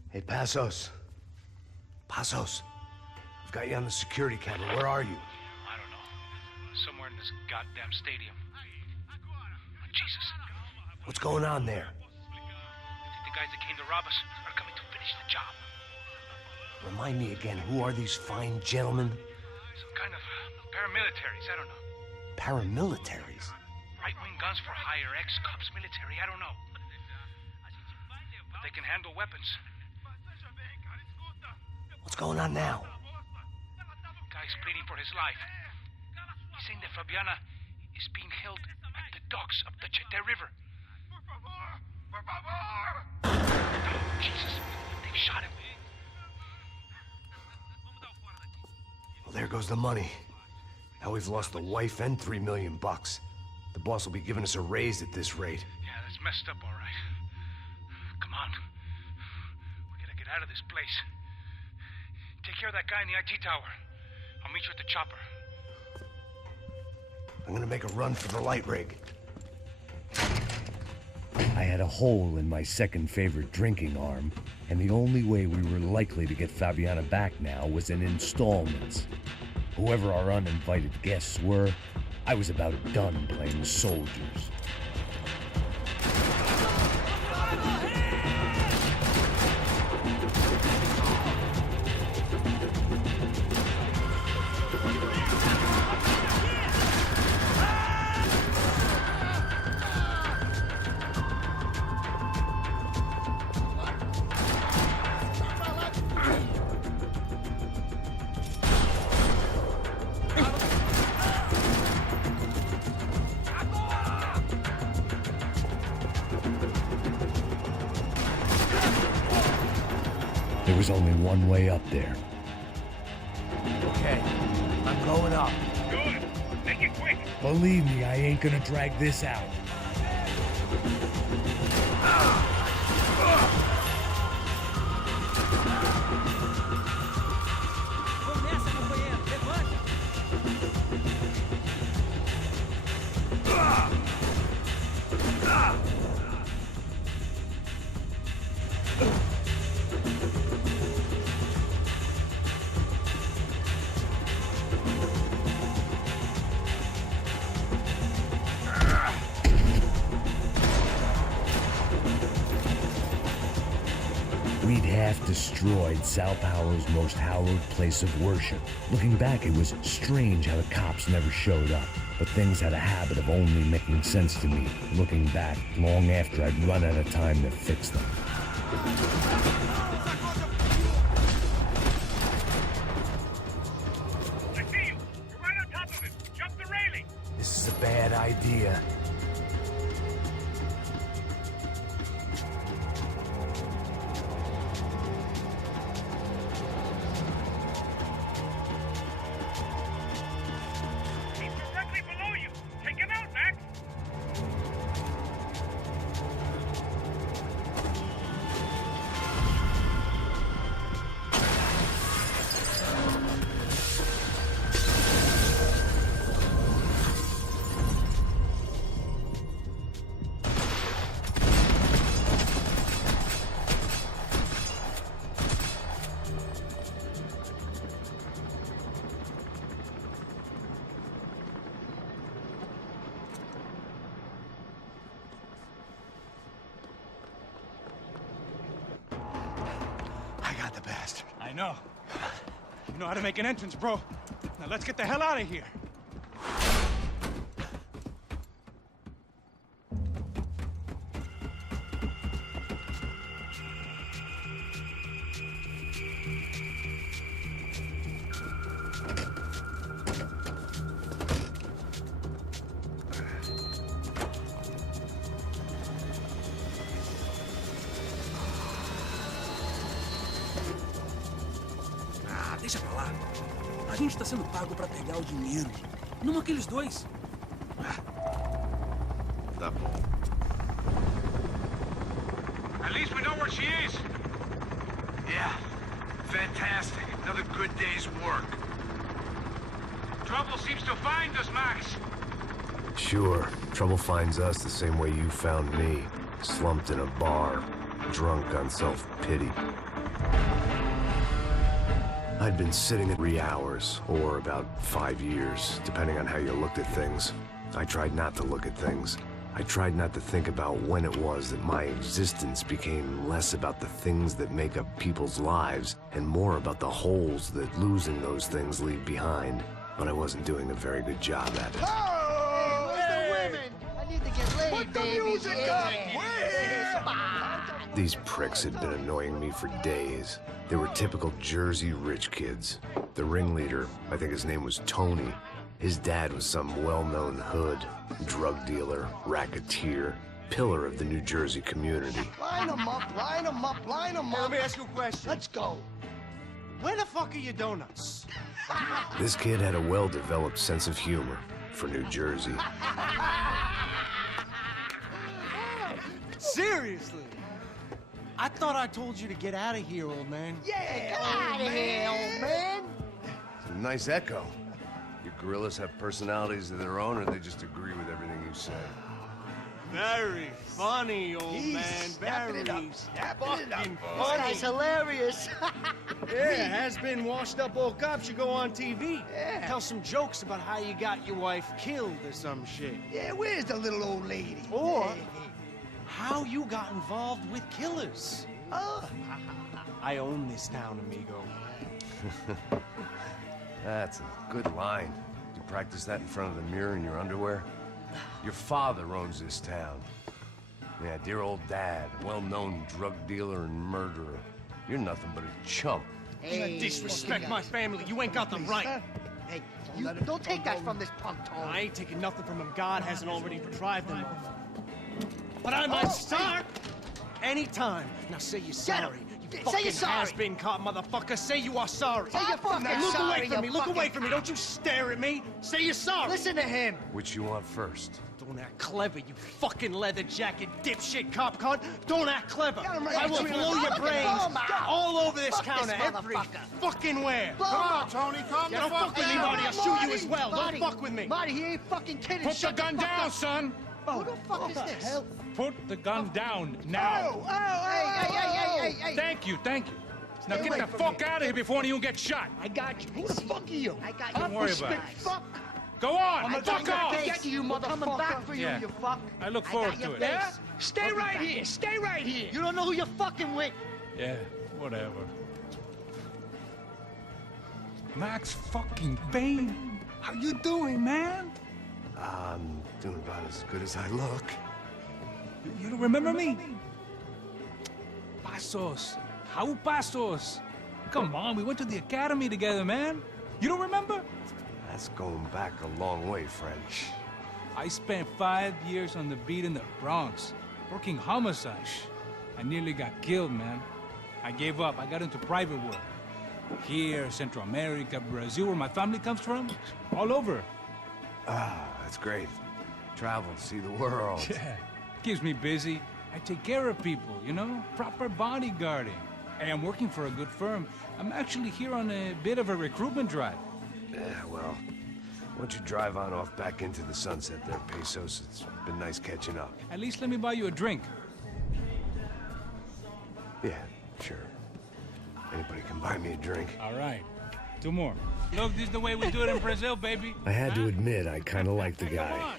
Hey, Passos. Passos. I've got you on the security camera. Where are you? I don't know. Somewhere in this goddamn stadium. Jesus. What's going on there? I think the guys that came to rob us are coming to finish the job. Remind me again, who are these fine gentlemen? Some kind of paramilitaries, I don't know. Paramilitaries? Right-wing guns for hire, ex-cops, military, I don't know. But they can handle weapons. What's going on now? Guy's pleading for his life. He's saying that Fabiana is being held at the docks of the Chete River. Oh, Jesus, they've shot him. Well, there goes the money. Now we've lost the wife and $3 million. The boss will be giving us a raise at this rate. Yeah, that's messed up, all right. Come on. We gotta get out of this place. Take care of that guy in the IT tower. I'll meet you at the chopper. I'm gonna make a run for the light rig. I had a hole in my second favorite drinking arm, and the only way we were likely to get Fabiana back now was in installments. Whoever our uninvited guests were, I was about done playing soldiers. There was only one way up there. Okay, I'm going up. Good. Make it quick. Believe me, I ain't gonna drag this out. We'd half destroyed Sao Paulo's most hallowed place of worship. Looking back, it was strange how the cops never showed up. But things had a habit of only making sense to me, looking back long after I'd run out of time to fix them. I see you! You're right on top of him! Jump the railing! This is a bad idea. He's directly below you! Take him out, Max! I got the bastard. I know. You know how to make an entrance, bro. Now let's get the hell out of here. Ah, deixa pra lá. A gente tá sendo pago pra pegar o dinheiro. Não aqueles dois. Tá bom. At least we know where she is! Yeah. Fantastic. Another good day's work. Trouble seems to find us, Max. Sure, trouble finds us the same way you found me. Slumped in a bar, drunk on self-pity. I'd been sitting at 3 hours, or about 5 years, depending on how you looked at things. I tried not to look at things. I tried not to think about when it was that my existence became less about the things that make up people's lives, and more about the holes that losing those things leave behind. But I wasn't doing a very good job at it. Oh, where's the women? I need to get laid, Put the baby. music up! We're here! These pricks had been annoying me for days. They were typical Jersey rich kids. The ringleader, I think his name was Tony. His dad was some well-known hood, drug dealer, racketeer, pillar of the New Jersey community. Line them up, line them up, line them up. Let me ask you a question. Let's go. Where the fuck are your donuts? This kid had a well-developed sense of humor for New Jersey. Seriously? I thought I told you to get out of here, old man. Yeah, get out of here, old man. It's a nice echo. Your gorillas have personalities of their own, or they just agree with everything you say? Very funny, old man. Very fucking This funny. guy's hilarious. Yeah, has-been washed-up old cop should go on TV. Yeah. Tell some jokes about how you got your wife killed or some shit. Yeah, where's the little old lady? Or how you got involved with killers. Oh. I own this town, amigo. That's a good line. You practice that in front of the mirror in your underwear? Your father owns this town. Yeah, dear old dad, well-known drug dealer and murderer. You're nothing but a chump. Hey, disrespect my family. You ain't got the right. Hey, you don't take that from this punk, Tony. I ain't taking nothing from him. God hasn't already deprived them of. But I might start anytime. Now say you're sorry. You Say fucking you're sorry. has-been caught, motherfucker. Say you are sorry. Say you're fucking Look sorry, away from me. you Look away fucking- from me. Don't you stare at me. Say you're sorry. Listen to him. Which you want first? Don't act clever, you fucking leather jacket dipshit cop cunt. Don't act clever. Got him right I will between blow the your fucking brains bomb out. all over this Fuck this counter, every motherfucker. fucking where. Blow him out. Tony, calm Yeah, the don't fuck with me, down. Marty. I'll shoot you as well. Marty, Don't fuck with me. Marty, he ain't fucking kidding. Put the Shut gun fuck down, up. son! Who the fuck is this? Put the gun down now! Hey. Thank you. Now Stay get away the from fuck me. out of here before you get shot! I got you. Who the fuck are you? I got you. Don't worry about it. Fuck. Go on! I'm Fuck off! Get you, motherfucker. Coming back for you, Yeah. you fuck. I look got forward your to it. face. Yeah? Stay right here. Stay right here. You don't know who you're fucking with. Yeah, whatever. Max fucking Payne. How you doing, man? I'm doing about as good as I look. You don't remember me? Pasos. How Pasos? Come on, we went to the academy together, man. You don't remember? That's going back a long way, French. I spent 5 years on the beat in the Bronx, working homicide. I nearly got killed, man. I gave up. I got into private work. Here, Central America, Brazil, where my family comes from. All over. Ah, that's great. Travel, see the world. Yeah, keeps me busy. I take care of people, you know? Proper bodyguarding. Hey, I'm working for a good firm. I'm actually here on a bit of a recruitment drive. Yeah, well, why don't you drive on off back into the sunset there, Pesos? It's been nice catching up. At least let me buy you a drink. Yeah, sure. Anybody can buy me a drink. All right. 2 more. Look, this is the way we do it in Brazil, baby. I had to admit, I kind of liked the guy.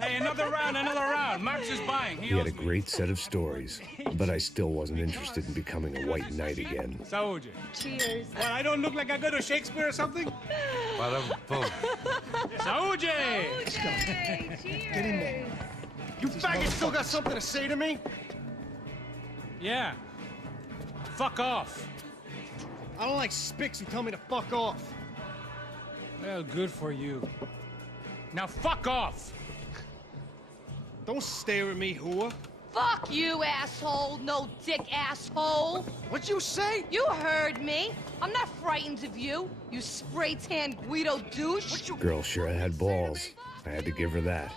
Hey, another round, another round. Max is buying. He had a great set of stories, but I still wasn't interested in becoming a white knight again. Saúde. Cheers. What, I don't look like I go to Shakespeare or something? Saúde! Let's go. Get in there. You faggot still got something to say to me? Yeah. Fuck off. I don't like spics who tell me to fuck off. Well, good for you. Now fuck off! Don't stare at me, whore. Fuck you, asshole. No dick asshole. What'd you say? You heard me. I'm not frightened of you, you spray-tan Guido douche. Girl sure had balls. I had to give her that.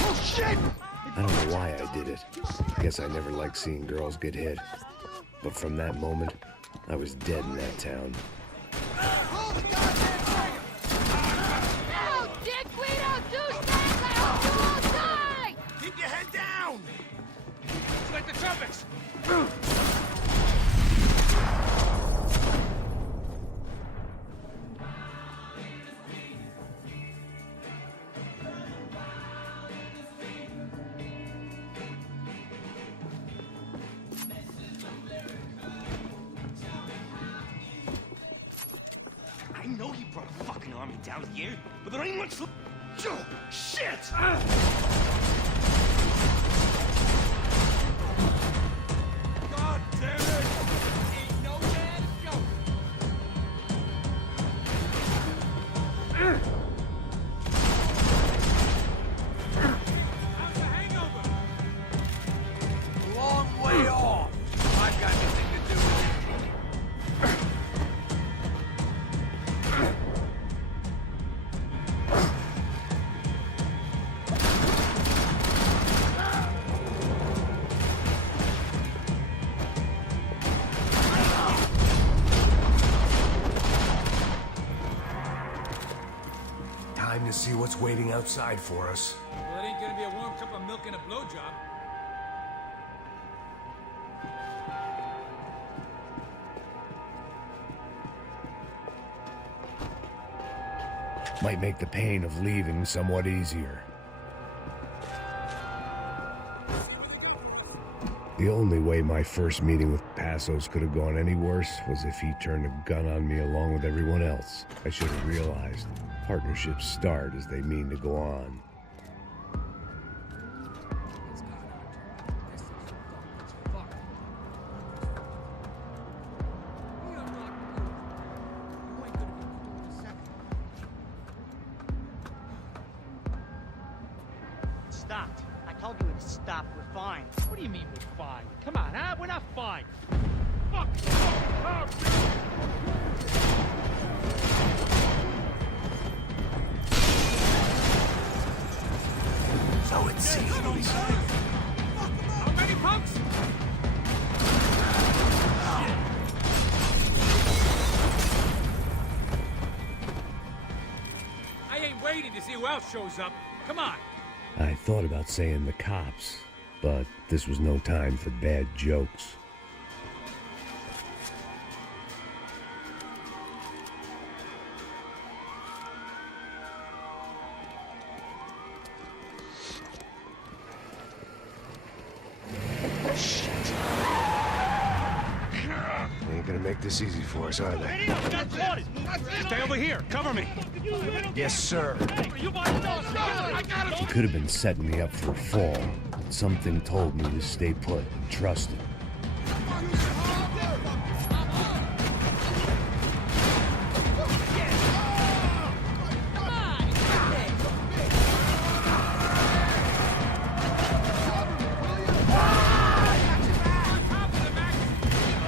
Oh, shit! I don't know why I did it. Guess I never liked seeing girls get hit. But from that moment, I was dead in that town. No, dick Guido douchebag! I hope you all die! Keep your head down! It's like the tropics. I know he brought a fucking army down here, but there ain't much. Oh, shit! God damn it! Ain't no bad joke. How's the hangover? Long way off. I've got nothing to do with it. Time to see what's waiting outside for us. Well, it ain't gonna be a warm cup of milk and a blowjob. Might make the pain of leaving somewhat easier. The only way my first meeting with Passos could have gone any worse was if he turned a gun on me along with everyone else. I should have realized partnerships start as they mean to go on. Stopped. I told you to stop. We're fine. What do you mean we're fine? Come on, huh? We're not fine. Fuck! So it seems. How many punks? I ain't waiting to see who else shows up. Come on. I thought about saying the cops, but this was no time for bad jokes. Shit. They ain't gonna make this easy for us, are they? Stay over here. Cover me. Yes, sir. He could have been setting me up for a fall, but something told me to stay put and trust him.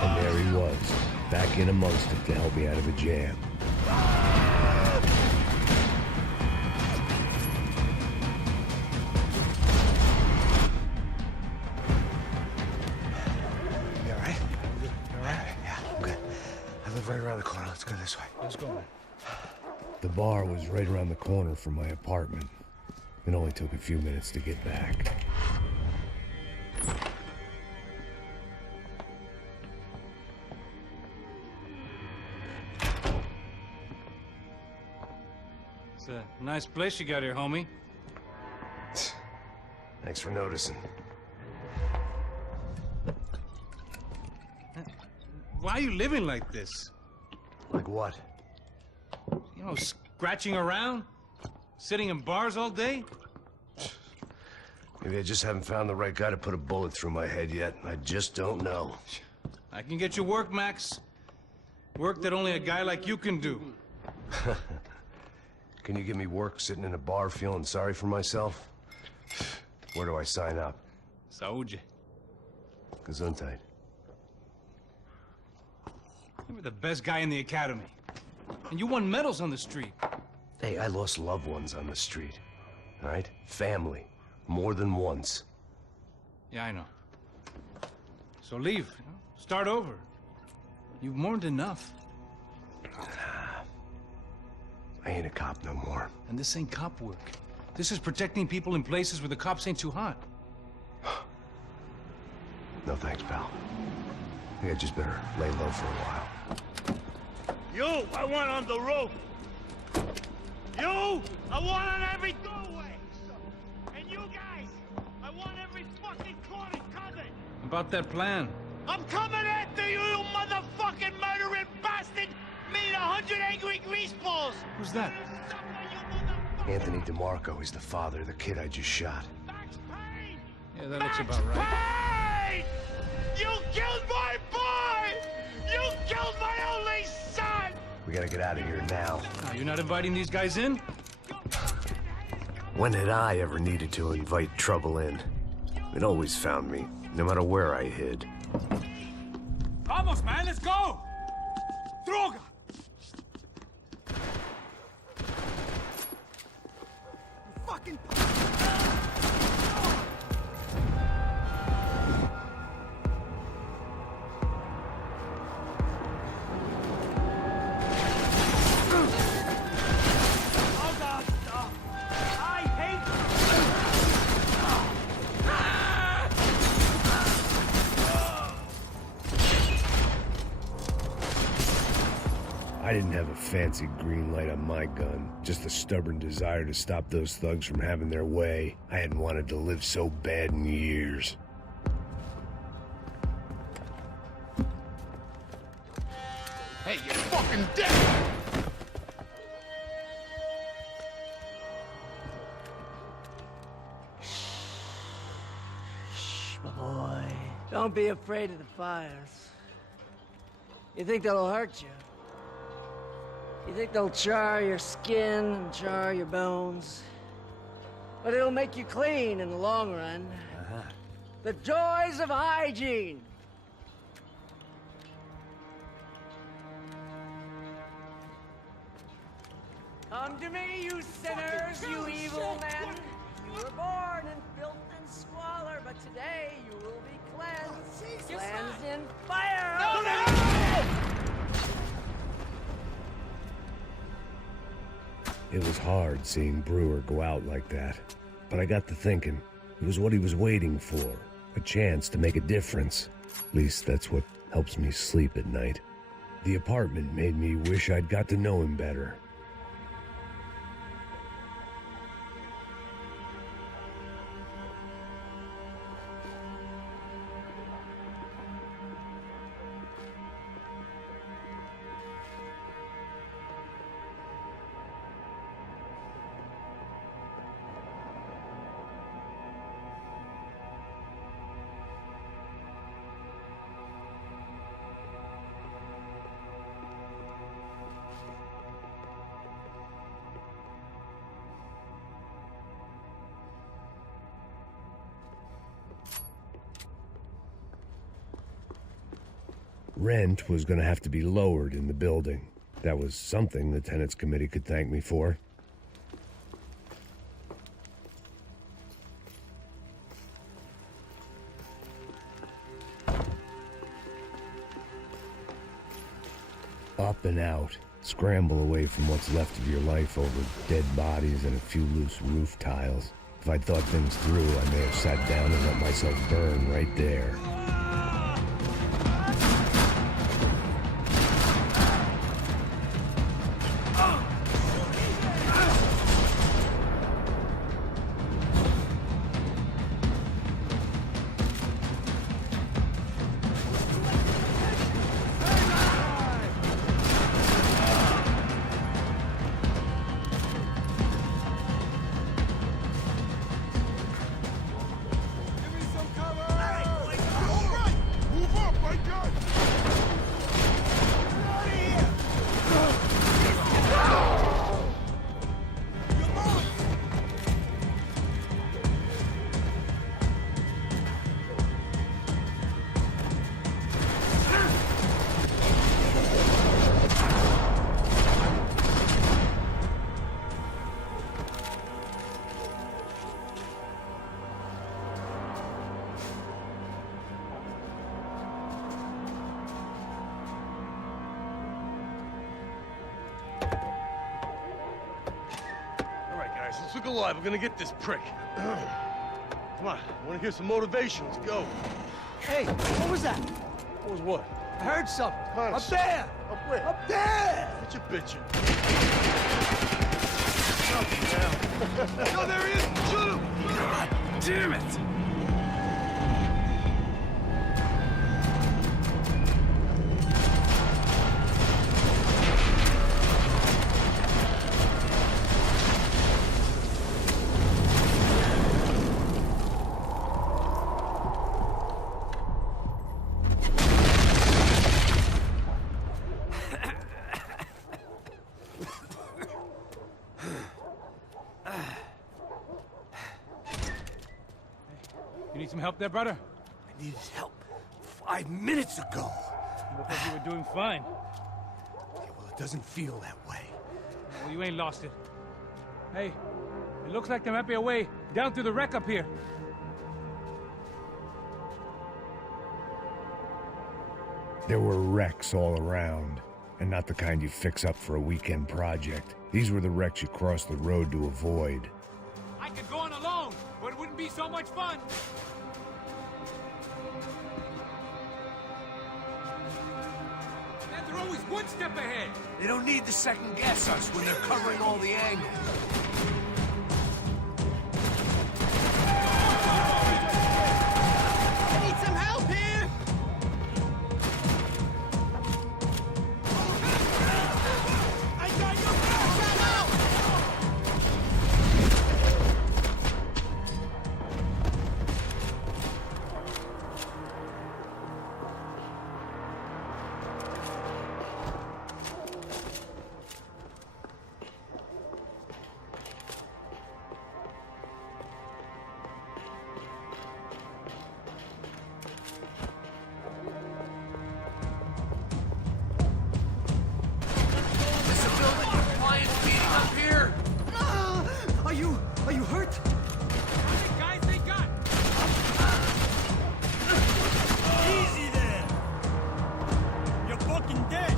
And there he was, back in amongst it to help me out of a jam. Right around the corner. Let's go this way. Let's go. The bar was right around the corner from my apartment. It only took a few minutes to get back. It's a nice place you got here, homie. Thanks for noticing. Why are you living like this? Like what? You know, scratching around? Sitting in bars all day? Maybe I just haven't found the right guy to put a bullet through my head yet. I just don't know. I can get you work, Max. Work that only a guy like you can do. Can you give me work sitting in a bar feeling sorry for myself? Where do I sign up? Saúde. Gesundheit. You were the best guy in the academy. And you won medals on the street. Hey, I lost loved ones on the street. All right? Family. More than once. Yeah, I know. So leave. You know? Start over. You've mourned enough. I ain't a cop no more. And this ain't cop work. This is protecting people in places where the cops ain't too hot. No thanks, pal. I think I just better lay low for a while. You, I want on the roof. You, I want on every doorway. And you guys, I want every fucking corner covered. About that plan. I'm coming after you, you motherfucking murdering bastard! Meet 100 angry greaseballs! Who's that? Anthony DeMarco. He's the father of the kid I just shot. Yeah, that looks about right. Payne! You killed my boy! You killed my only son! We gotta get out of here now. You're not inviting these guys in? When had I ever needed to invite trouble in? It always found me, no matter where I hid. Vamos, man, let's go! Droga! Fucking... I didn't have a fancy green light on my gun, just a stubborn desire to stop those thugs from having their way. I hadn't wanted to live so bad in years. Hey, you're fucking dead! Shh, my boy. Don't be afraid of the fires. You think that'll hurt you? You think they'll char your skin and char your bones? But it'll make you clean in the long run. The joys of hygiene! Come to me, you sinners, you evil men! You were born in filth and squalor, but today you will be cleansed. Cleansed in fire! It was hard seeing Brewer go out like that, but I got to thinking, it was what he was waiting for, a chance to make a difference. At least that's what helps me sleep at night. The apartment made me wish I'd got to know him better. Rent was gonna have to be lowered in the building. That was something the tenants committee could thank me for. Up and out. Scramble away from what's left of your life over dead bodies and a few loose roof tiles. If I'd thought things through, I may have sat down and let myself burn right there. Let's look alive. We're gonna get this prick. Come on, I wanna hear some motivation. Let's go. Hey, what was that? What was what? I heard something. Honest. Up there! Up where? Up there! What you bitching? No, there he is! Shoot him! God damn it! You need some help there, brother? I needed help 5 minutes ago. You look like you were doing fine. Yeah, well, it doesn't feel that way. Well, you ain't lost it. Hey, it looks like there might be a way down through the wreck up here. There were wrecks all around, and not the kind you fix up for a weekend project. These were the wrecks you cross the road to avoid. I could go on alone, but it wouldn't be so much fun. And they're always one step ahead. They don't need to second guess us when they're covering all the angles. I need some help here! I got your back! Shut up! Are you hurt? Guys, they got! Easy there! You're fucking dead!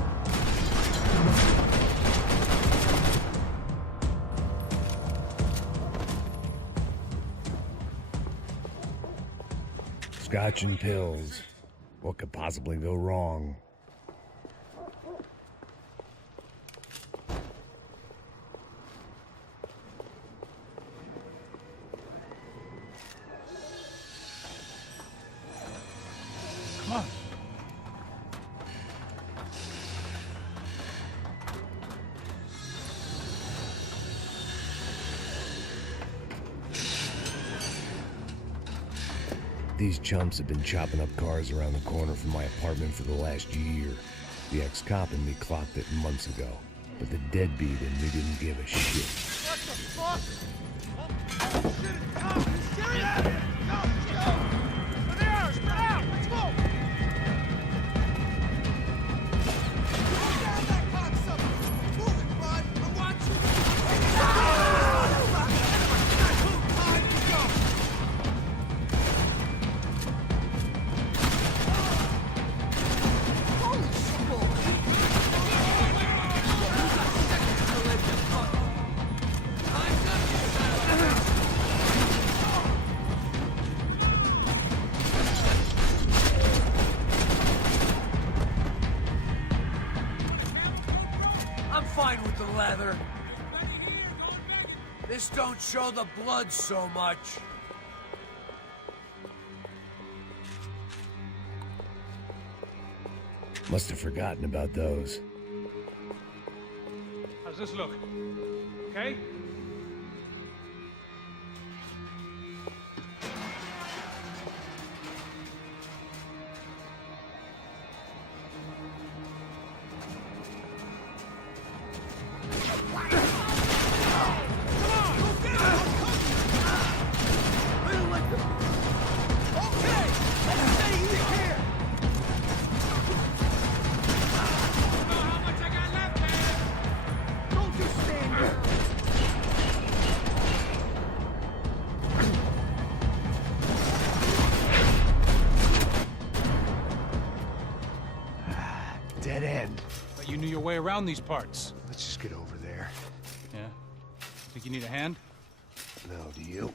Scotch and pills. What could possibly go wrong? Come on. These chumps have been chopping up cars around the corner from my apartment for the last year. The ex-cop in me clocked it months ago, but the deadbeat in me didn't give a shit. What the fuck? Oh, shit, it's down! He's serious! Go, go! Over there! Spread out! Let's move! fine with the leather. This don't show the blood so much. Must have forgotten about those. How's this look? Okay? Dead end. But you knew your way around these parts. Let's just get over there. Yeah? Think you need a hand? No, do you?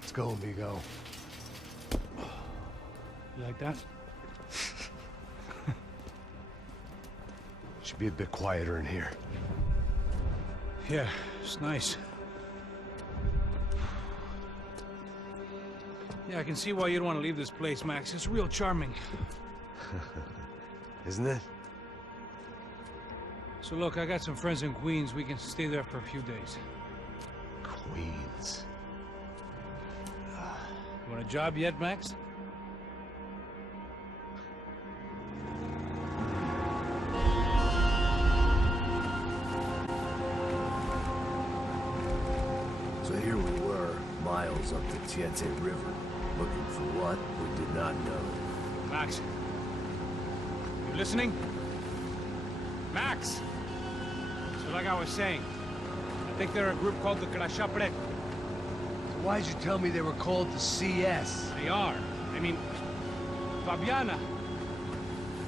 Let's go, amigo. You like that? Should be a bit quieter in here. Yeah, it's nice. Yeah, I can see why you'd want to leave this place, Max. It's real charming. Isn't it? So look, I got some friends in Queens. We can stay there for a few days. Queens. You want a job yet, Max? So here we were, miles up the Tietze River, looking for what we did not know. Max. You listening? Max! So like I was saying, I think they're a group called the Crashapret. So why'd you tell me they were called the CS? They are. I mean, Fabiana,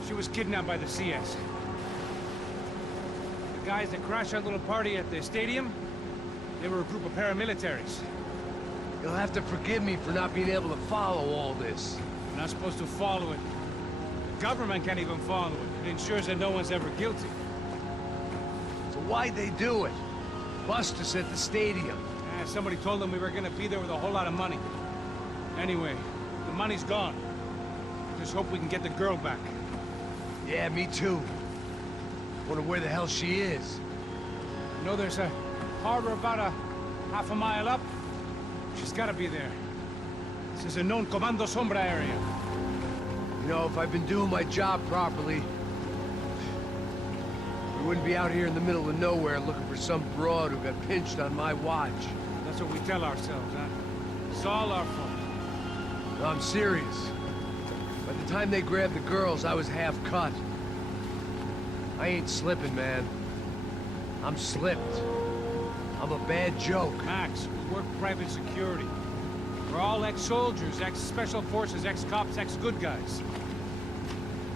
she was kidnapped by the CS. The guys that crashed our little party at the stadium, they were a group of paramilitaries. You'll have to forgive me for not being able to follow all this. You're not supposed to follow it. The government can't even follow it. It ensures that no one's ever guilty. So why'd they do it? Bust us at the stadium. Somebody told them we were gonna be there with a whole lot of money. Anyway, the money's gone. Just hope we can get the girl back. Yeah, me too. Wonder where the hell she is. You know there's a harbor about a half a mile up. She's gotta be there. This is a known Comando Sombra area. You know, if I've been doing my job properly, we wouldn't be out here in the middle of nowhere looking for some broad who got pinched on my watch. That's what we tell ourselves, huh? It's all our fault. No, I'm serious. By the time they grabbed the girls, I was half cut. I ain't slipping, man. I'm slipped. I'm a bad joke. Max, we work private security. We're all ex-soldiers, ex-special forces, ex-cops, ex-good guys.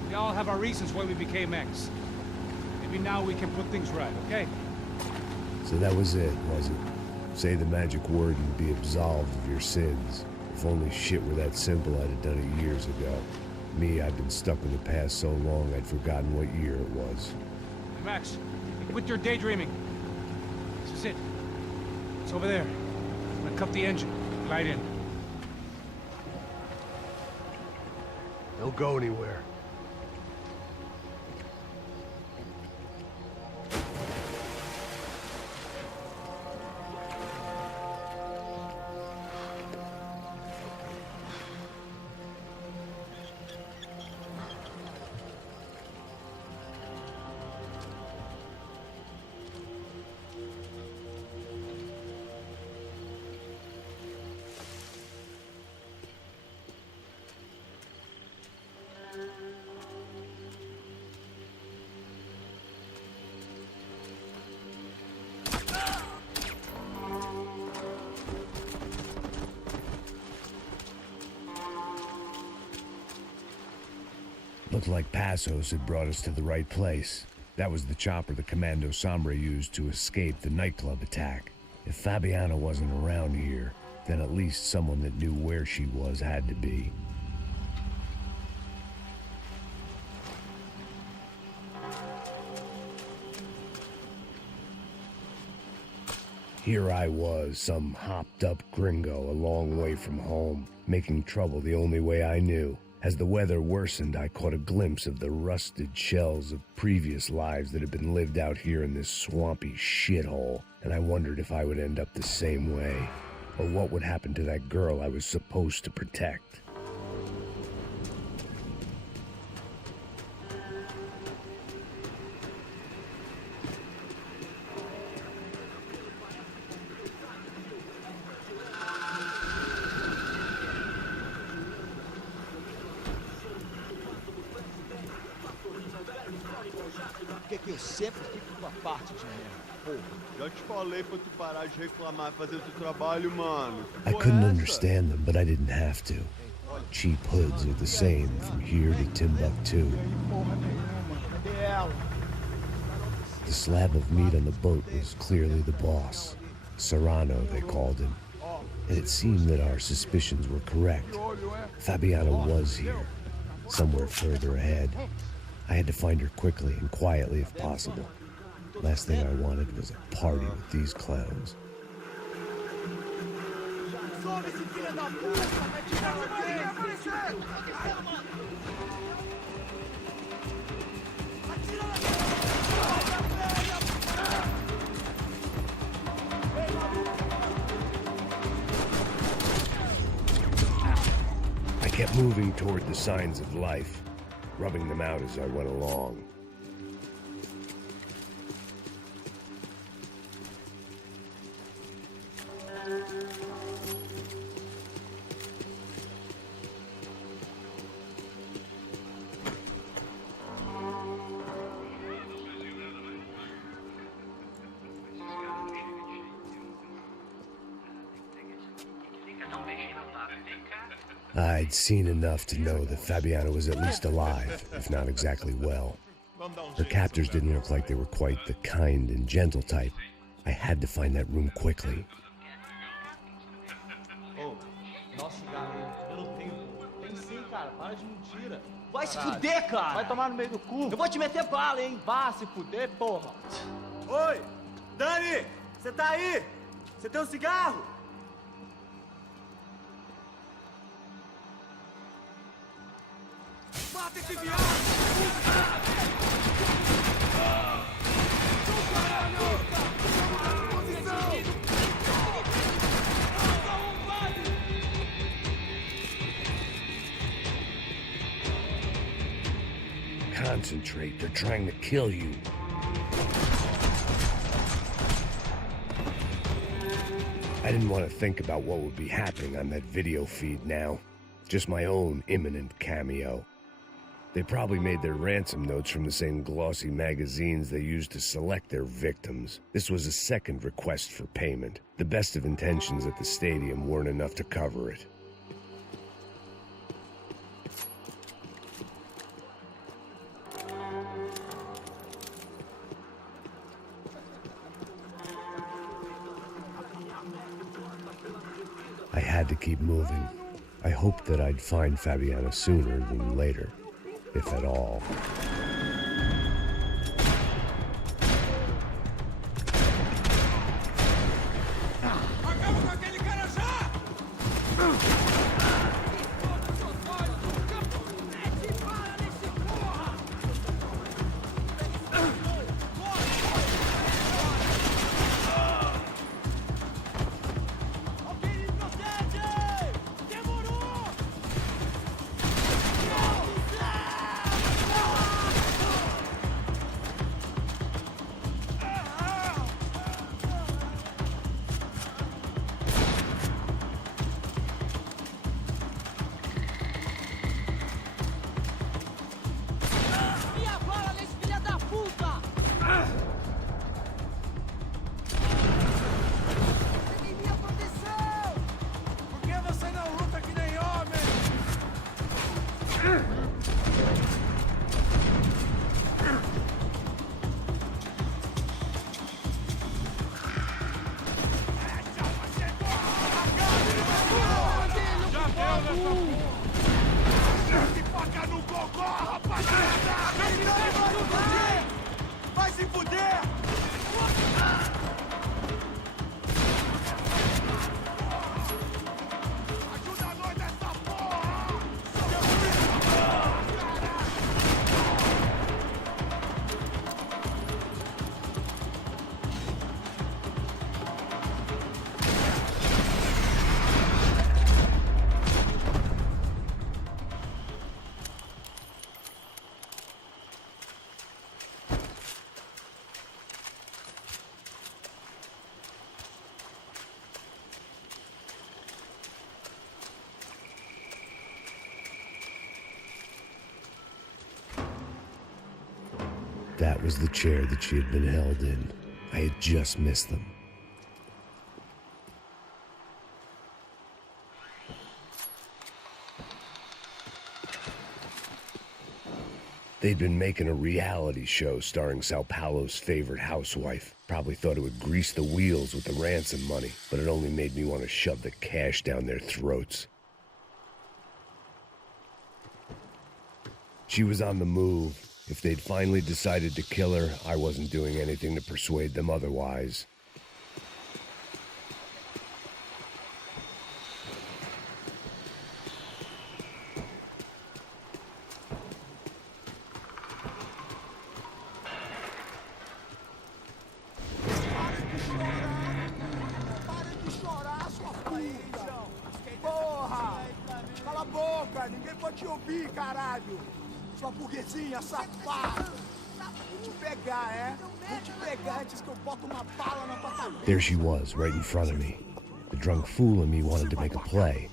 We all have our reasons why we became ex. Maybe now we can put things right, okay? So that was it, was it? Say the magic word and be absolved of your sins. If only shit were that simple, I'd have done it years ago. Me, I've been stuck in the past so long, I'd forgotten what year it was. Hey, Max, quit your daydreaming. This is it. It's over there. I'm gonna cut the engine. Glide in. Don't go anywhere. Looked like Passos had brought us to the right place. That was the chopper the Comando Sombra used to escape the nightclub attack. If Fabiana wasn't around here, then at least someone that knew where she was had to be. Here I was, some hopped-up gringo a long way from home, making trouble the only way I knew. As the weather worsened, I caught a glimpse of the rusted shells of previous lives that had been lived out here in this swampy shithole, and I wondered if I would end up the same way, or what would happen to that girl I was supposed to protect. Que eu sempre fico com a parte de merda, porra. Já te falei pra tu parar de reclamar e fazer o teu trabalho, mano. I couldn't understand them, but I didn't have to. Cheap hoods are the same from here to Timbuktu. The slab of meat on the boat was clearly the boss. Serrano, they called him. And it seemed that our suspicions were correct. Fabiana was here, somewhere further ahead. I had to find her quickly and quietly if possible. Last thing I wanted was a party with these clowns. I kept moving toward the signs of life, rubbing them out as I went along. I'd seen enough to know that Fabiana was at least alive, if not exactly well. Her captors didn't look like they were quite the kind and gentle type. I had to find that room quickly. Oh, nossa, cara, eu não tenho. Tem sim, cara, para de mentira. Vai se fuder, cara! Vai tomar no meio do cu. Eu vou te meter bala, hein? Vá se fuder, porra. Oi, Dani, você tá aí? Você tem um cigarro? Mata esse viado! Concentrate, they're trying to kill you. I didn't want to think about what would be happening on that video feed now. Just my own imminent cameo. They probably made their ransom notes from the same glossy magazines they used to select their victims. This was a second request for payment. The best of intentions at the stadium weren't enough to cover it. I had to keep moving. I hoped that I'd find Fabiana sooner than later, if at all. That was the chair that she had been held in. I had just missed them. They'd been making a reality show starring Sao Paulo's favorite housewife. Probably thought it would grease the wheels with the ransom money, but it only made me want to shove the cash down their throats. She was on the move. If they'd finally decided to kill her, I wasn't doing anything to persuade them otherwise. Cala a boca, ninguém pode te ouvir, caralho! Sua burguesinha safada! Vou te pegar, é? Vou te pegar antes que eu boto uma bala na tua cabeça! There she was, right in front of me. The drunk fool in me wanted to make a play.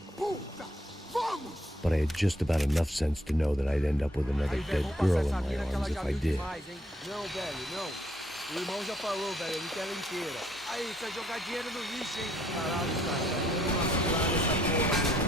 But I had just about enough sense to know that I'd end up with another dead girl in my arms if I did. Não, velho, não. O irmão já falou, velho, eu não quero ela inteira. Aí, você vai jogar dinheiro no lixo, hein? Caralho, cara, tá dando uma cilada essa porra.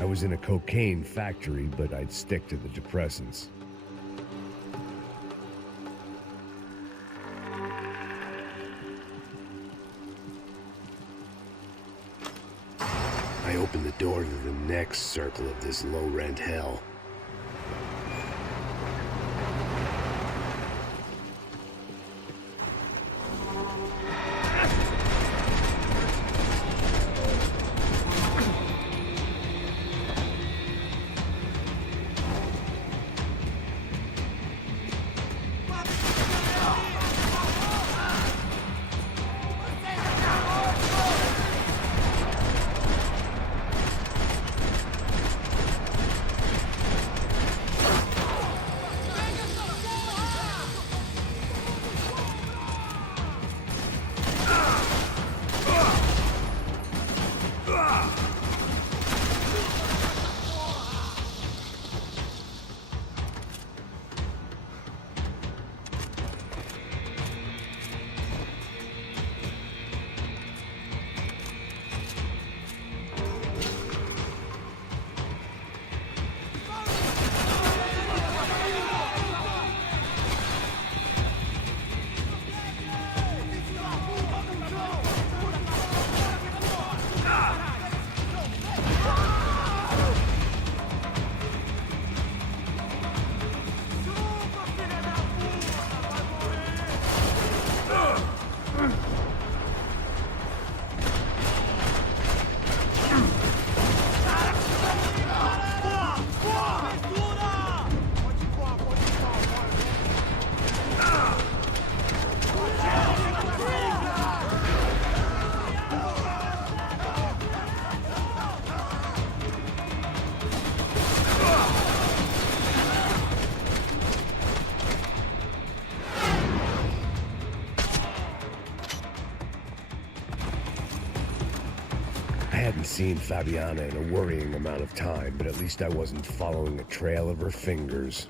I was in a cocaine factory, but I'd stick to the depressants. I opened the door to the next circle of this low-rent hell. I hadn't seen Fabiana in a worrying amount of time, but at least I wasn't following a trail of her fingers.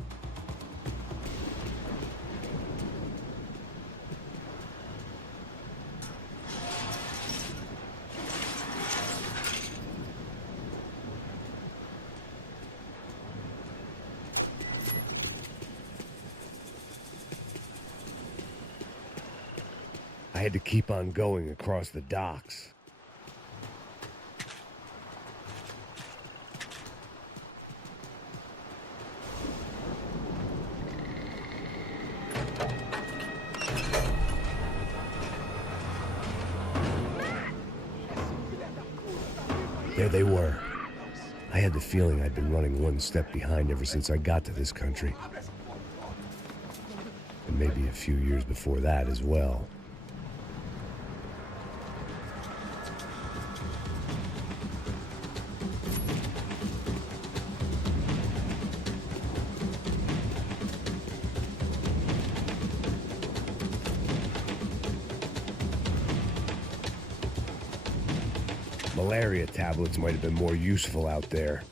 I had to keep on going across the docks. There they were. I had the feeling I'd been running one step behind ever since I got to this country. And maybe a few years before that as well. Malaria tablets might have been more useful out there.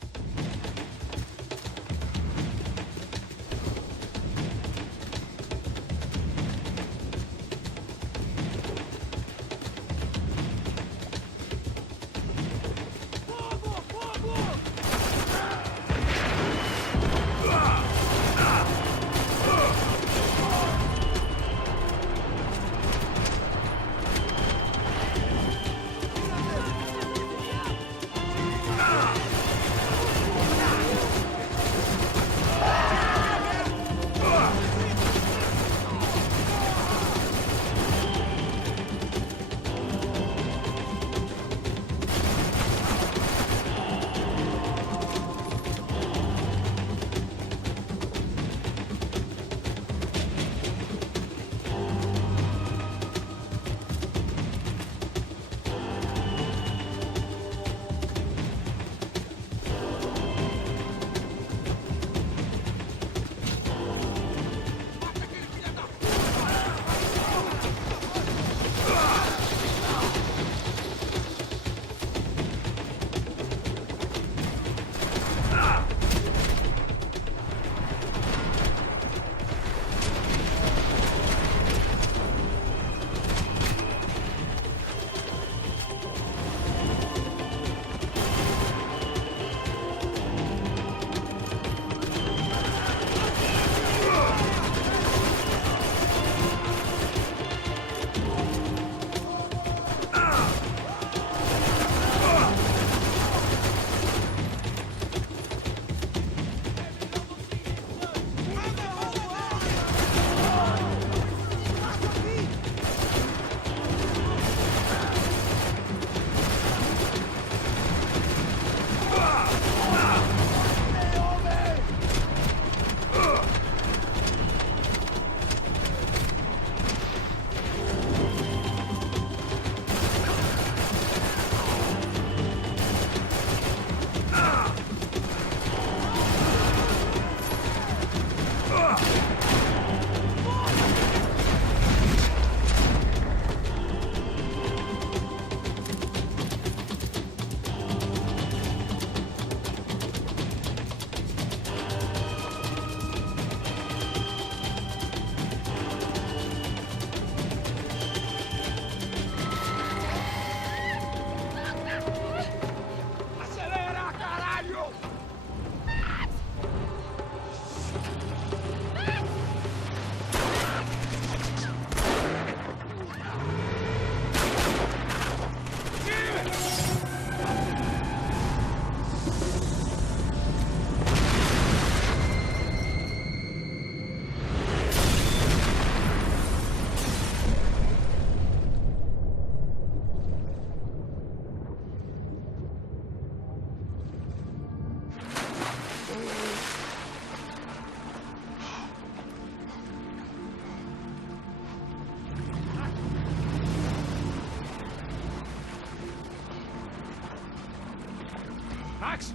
Max?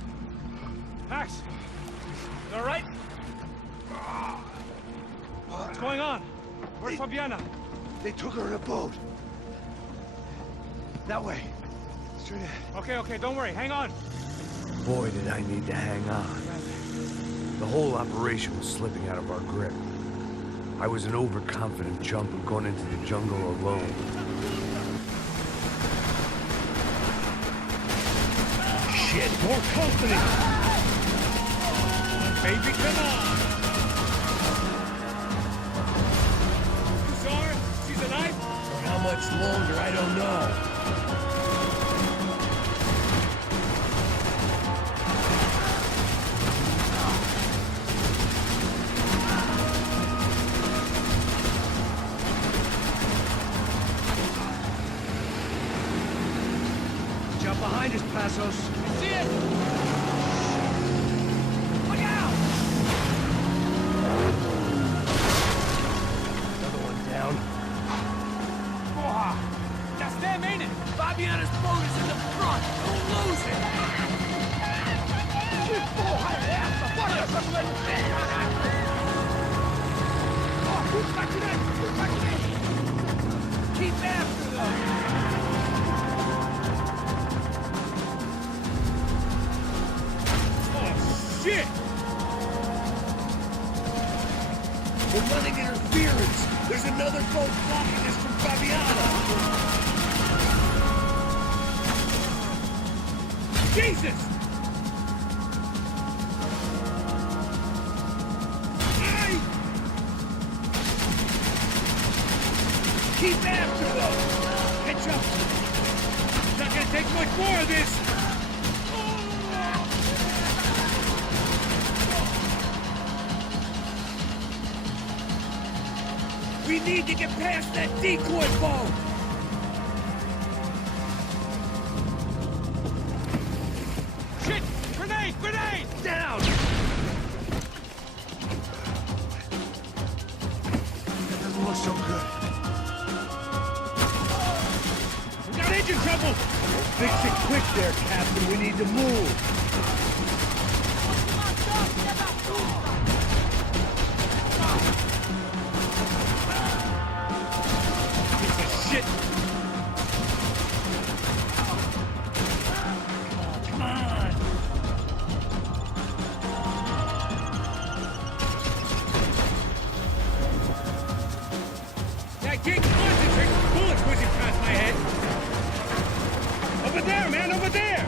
Max? You all right? What's going on? Where's Fabiana? They took her in a boat. That way. Straight ahead. Okay, don't worry. Hang on. Boy, did I need to hang on. The whole operation was slipping out of our grip. I was an overconfident chump who'd gone into the jungle alone. Shit, more company! Baby, come on! You saw her? She's alive? For how much longer, I don't know. Jump behind us, Passos. Keep after them! Oh, shit! We're running interference! There's another boat blocking us from Fabiana! Jesus! Keep after them! Catch up! It's not gonna take much more of this! We need to get past that decoy boat! Shit! Grenade! Grenade! Down! That doesn't look so good. We got engine trouble! Fix it quick there, Captain. We need to move. Piece of shit! Come on! I can't concentrate. Bullets whizzing past my head. Over there, man, over there!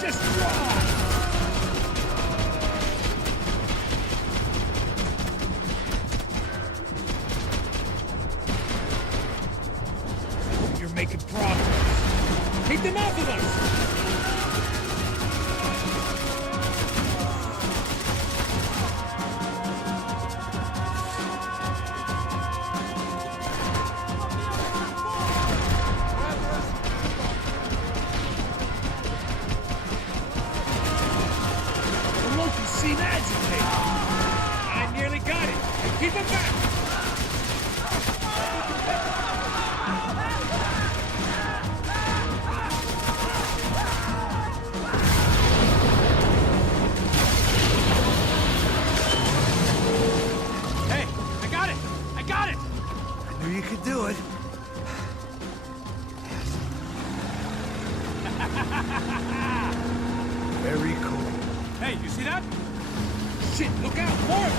Just drive! I hope you're making progress. Take them off of us! Seem agitated. I nearly got it. Keep him back. Hey, I got it. I got it. I knew you could do it. Very cool. Hey, you see that? Shit, look out! More of them!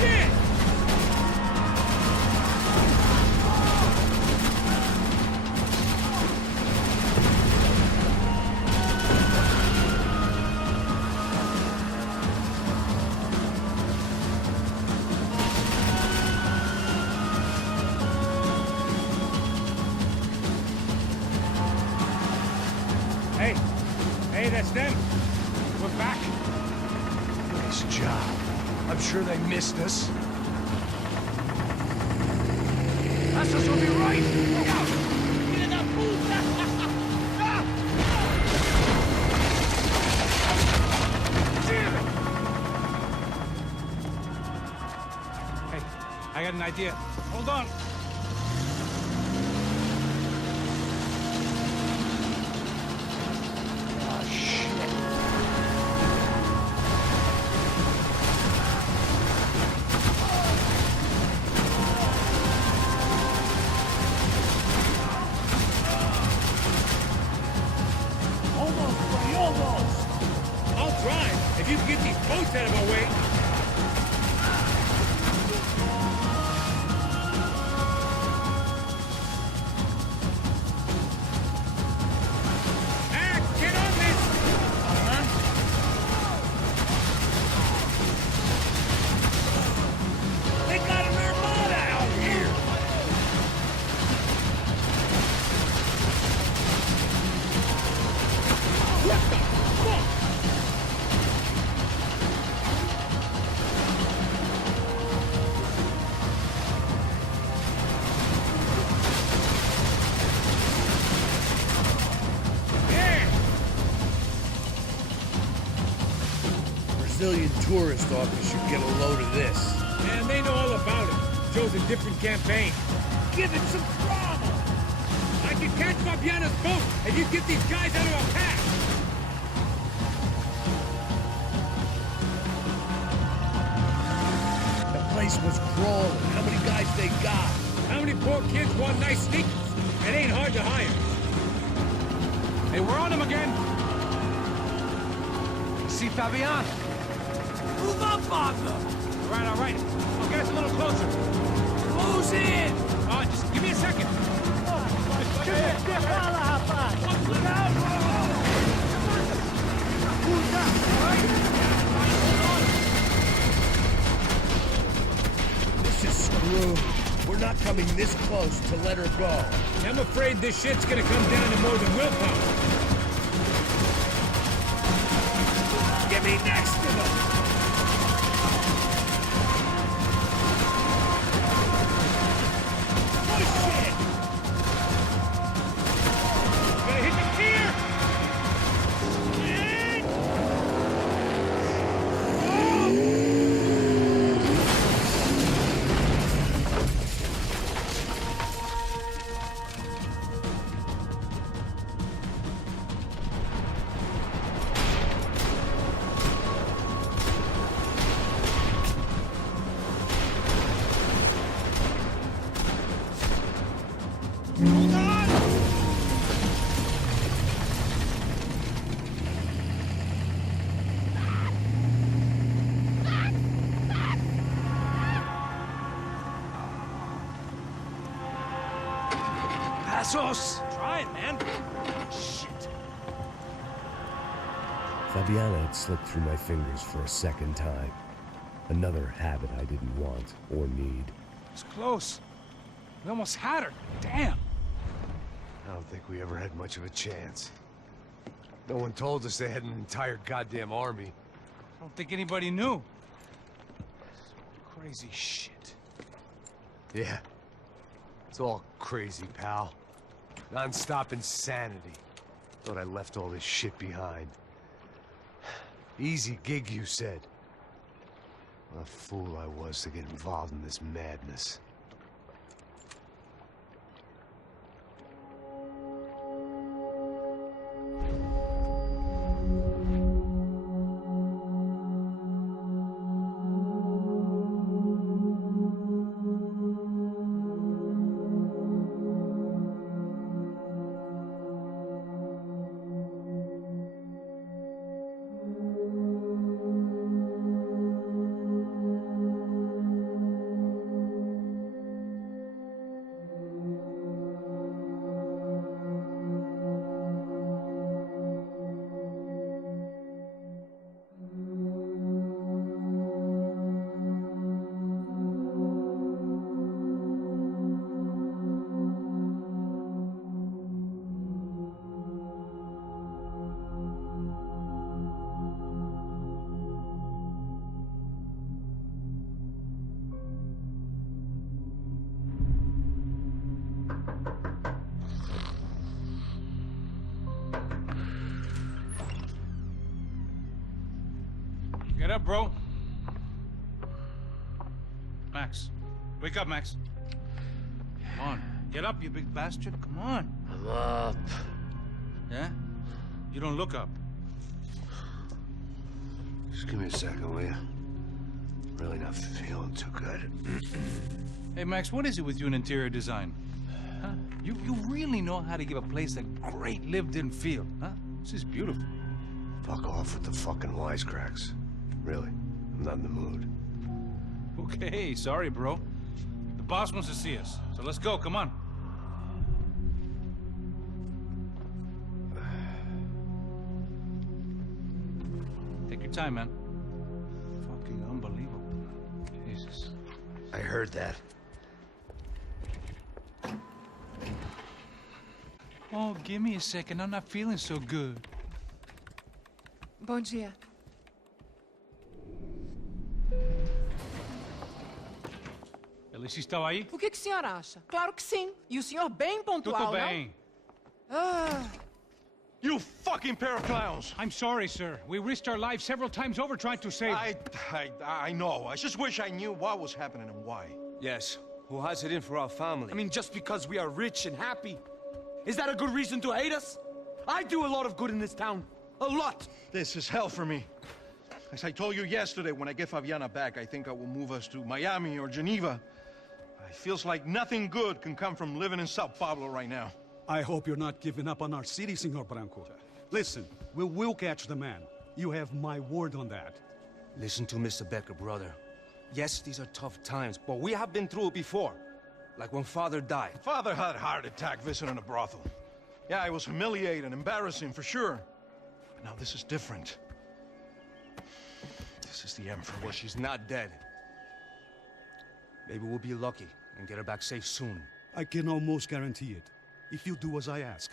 Yeah! Hey, that's them. We're back. Nice job. I'm sure they missed us. That's us will be right. Look out! Get in that puta! Damn it! Hey, I got an idea. Hold on. I'll try, if you can get these boats out of our way. Max, get on this! They got an armada out here! What the fuck? Brazilian tourist office should get a load of this. Man, they know all about it. Chose a different campaign. Give it some drama! I can catch Fabiana's boat, and you get these guys out of a pack! The place was crawling. How many guys they got? How many poor kids want nice sneakers? It ain't hard to hire. Hey, we're on him again! See Fabiana? Move up, Pablo! All right. I'll get us a little closer. Close in! Just give me a second. This is screwed. We're not coming this close to let her go. I'm afraid this shit's gonna come down to more than willpower. Get me next to them! Try it, man. Shit. Fabiana had slipped through my fingers for a second time. Another habit I didn't want or need. It's close. We almost had her. Damn. I don't think we ever had much of a chance. No one told us they had an entire goddamn army. I don't think anybody knew. Crazy shit. Yeah. It's all crazy, pal. Non-stop insanity. Thought I left all this shit behind. Easy gig, you said. What a fool I was to get involved in this madness. Get up, bro. Max. Wake up, Max. Come on. Get up, you big bastard. Come on. I'm up. Yeah? You don't look up. Just give me a second, will you? Really not feeling too good. Hey, Max, what is it with you in interior design? Huh? You really know how to give a place a great lived-in feel, huh? This is beautiful. Fuck off with the fucking wisecracks. Really, I'm not in the mood. Okay, sorry, bro. The boss wants to see us, so let's go, come on. Take your time, man. Fucking unbelievable. Jesus. I heard that. Oh, give me a second. I'm not feeling so good. Bom dia. Alice estava aí? O que o senhor acha? Claro que sim. E o senhor bem pontual, Tudo bem. não? Ah. You fucking pair of clowns! I'm sorry, sir. We risked our lives several times over trying to save... I know. I just wish I knew what was happening and why. Yes. Who has it in for our family? I mean, just because we are rich and happy, Is that a good reason to hate us? I do a lot of good in this town. A lot. This is hell for me. As I told you yesterday, when I get Fabiana back, I think I will move us to Miami or Geneva. It feels like nothing good can come from living in Sao Paulo right now. I hope you're not giving up on our city, Senor Branco. Listen, we will catch the man. You have my word on that. Listen to Mr. Becker, brother. Yes, these are tough times, but we have been through it before. Like when Father died. Father had a heart attack visiting a brothel. Yeah, it was humiliating, embarrassing, for sure. But now this is different. This is the Emperor. Well, she's not dead. Maybe we'll be lucky and get her back safe soon. I can almost guarantee it, if you do as I ask.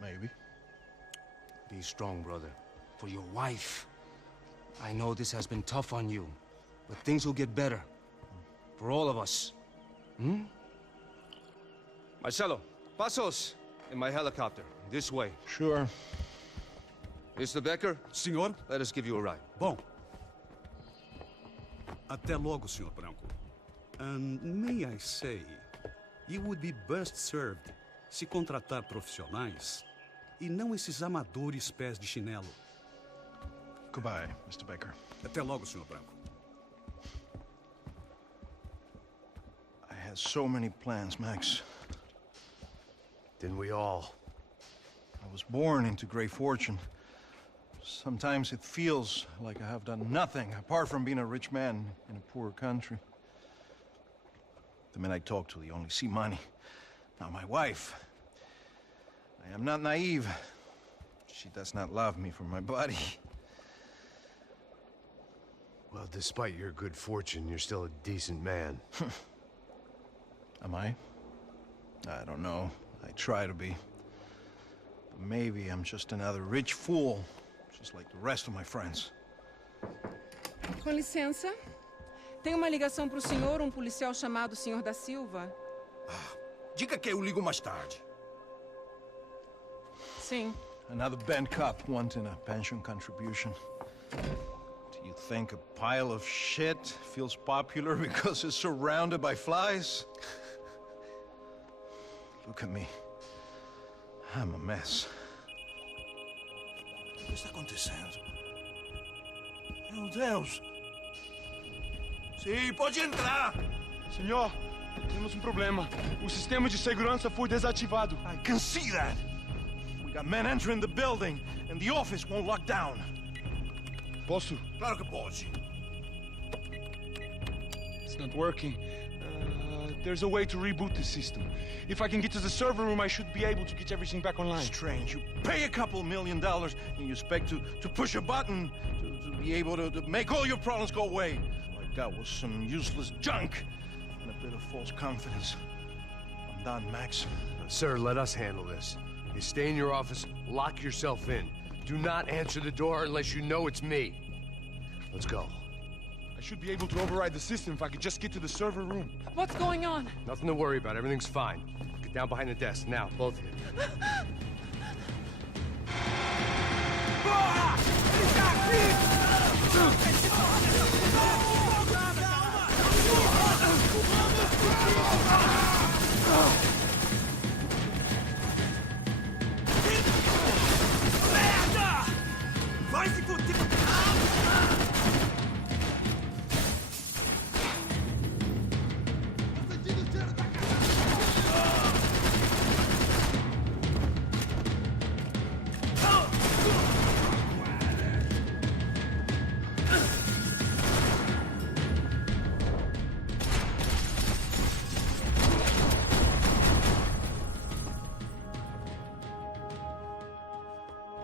Maybe. Be strong, brother. For your wife. I know this has been tough on you, but things will get better. For all of us. Hmm? Marcelo, pasos in my helicopter. This way. Sure. Mr. Becker? Senhor? Let us give you a ride. Bom. Até logo, Senhor Branco. And may I say, you would be best served se contratar profissionais e não esses amadores pés de chinelo. Goodbye, Mr. Becker. Até logo, Senhor Branco. I had so many plans, Max. Didn't we all? I was born into great fortune. Sometimes it feels like I have done nothing apart from being a rich man in a poor country. The men I talk to, they only see money. Now, my wife, I am not naive. She does not love me for my body. Well, despite your good fortune, you're still a decent man. Am I? I don't know. I try to be. But maybe I'm just another rich fool, just like the rest of my friends. Com licença. Tem uma ligação para o senhor, um policial chamado Senhor da Silva. Diga que eu ligo mais tarde. Sim. Another bent cop wanting a pension contribution. Do you think a pile of shit feels popular because it's surrounded by flies? Look at me. I'm a mess. O que está acontecendo? Meu Deus! Sim, pode entrar! Senhor, temos um problema. O sistema de segurança foi desativado. I can see that! We got men entering the building, and the office won't lock down. Posso? Claro que pode. It's not working. There's a way to reboot the system. If I can get to the server room, I should be able to get everything back online. Strange. You pay a couple $1 million, and you expect to push a button to be able to make all your problems go away. All I got was some useless junk and a bit of false confidence. I'm done, Max. Sir, let us handle this. You stay in your office, lock yourself in. Do not answer the door unless you know it's me. Let's go. I should be able to override the system if I could just get to the server room. What's going on? Nothing to worry about. Everything's fine. Get down behind the desk. Now, both of you. Merda! Vai se fuder!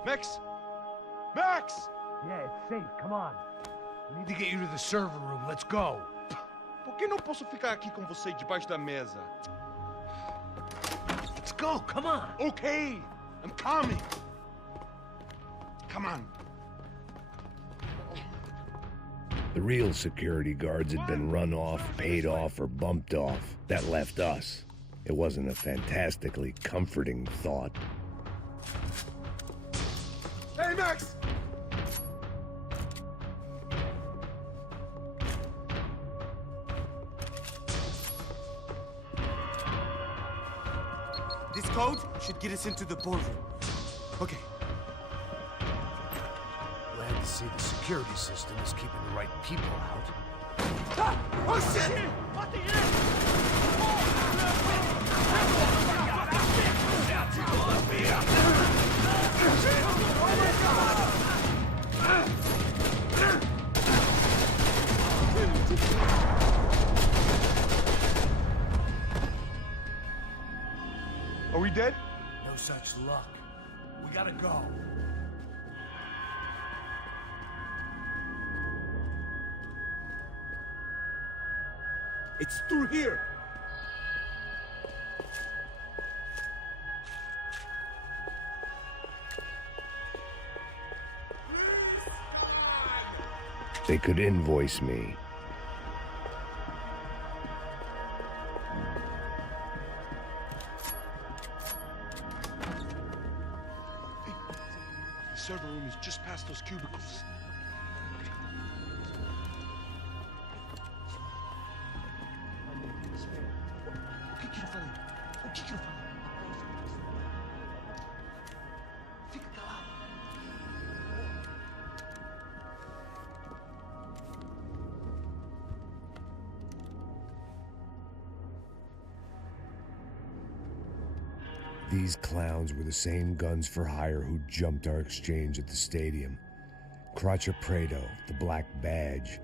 Max! Max! Yeah, it's safe. Come on. We need to get you to the server room. Let's go. Por que não posso ficar aqui com você debaixo da mesa? Let's go. Come on. Okay, I'm coming. Come on. The real security guards had been run off, paid off, or bumped off. That left us. It wasn't a fantastically comforting thought. Hey, Max! code should get us into the boardroom. Okay. Glad to see the security system is keeping the right people out. Ah! Oh shit! What the Are we dead? No such luck. We gotta go. It's through here! They could invoice me. The server room is just past those cubicles. These clowns were the same guns for hire who jumped our exchange at the stadium. Crotcha Prado, the Black Badge,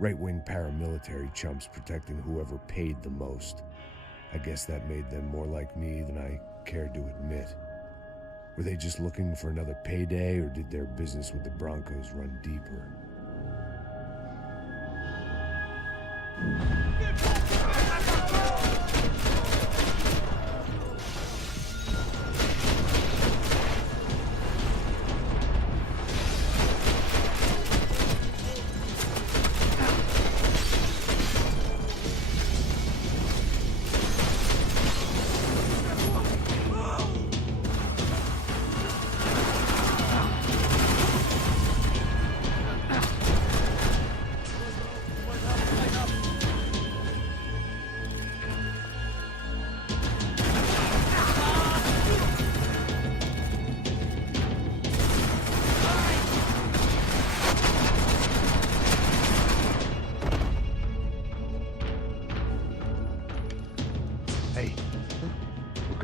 right-wing paramilitary chumps protecting whoever paid the most. I guess that made them more like me than I cared to admit. Were they just looking for another payday, or did their business with the Broncos run deeper?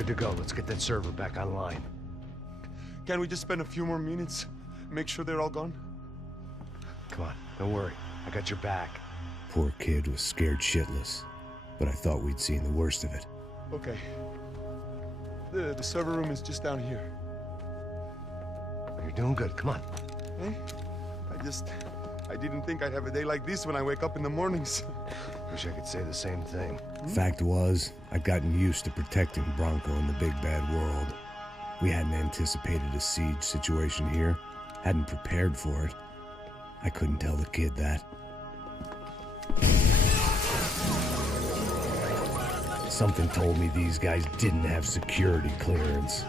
To go. Let's get that server back online. Can't we just spend a few more minutes? Make sure they're all gone? Come on, don't worry. I got your back. Poor kid was scared shitless, but I thought we'd seen the worst of it. Okay. The server room is just down here. You're doing good. Come on. Hey? I didn't think I'd have a day like this when I wake up in the mornings. Wish I could say the same thing. Fact was, I'd gotten used to protecting Bronco in the big bad world. We hadn't anticipated a siege situation here, hadn't prepared for it. I couldn't tell the kid that. Something told me these guys didn't have security clearance.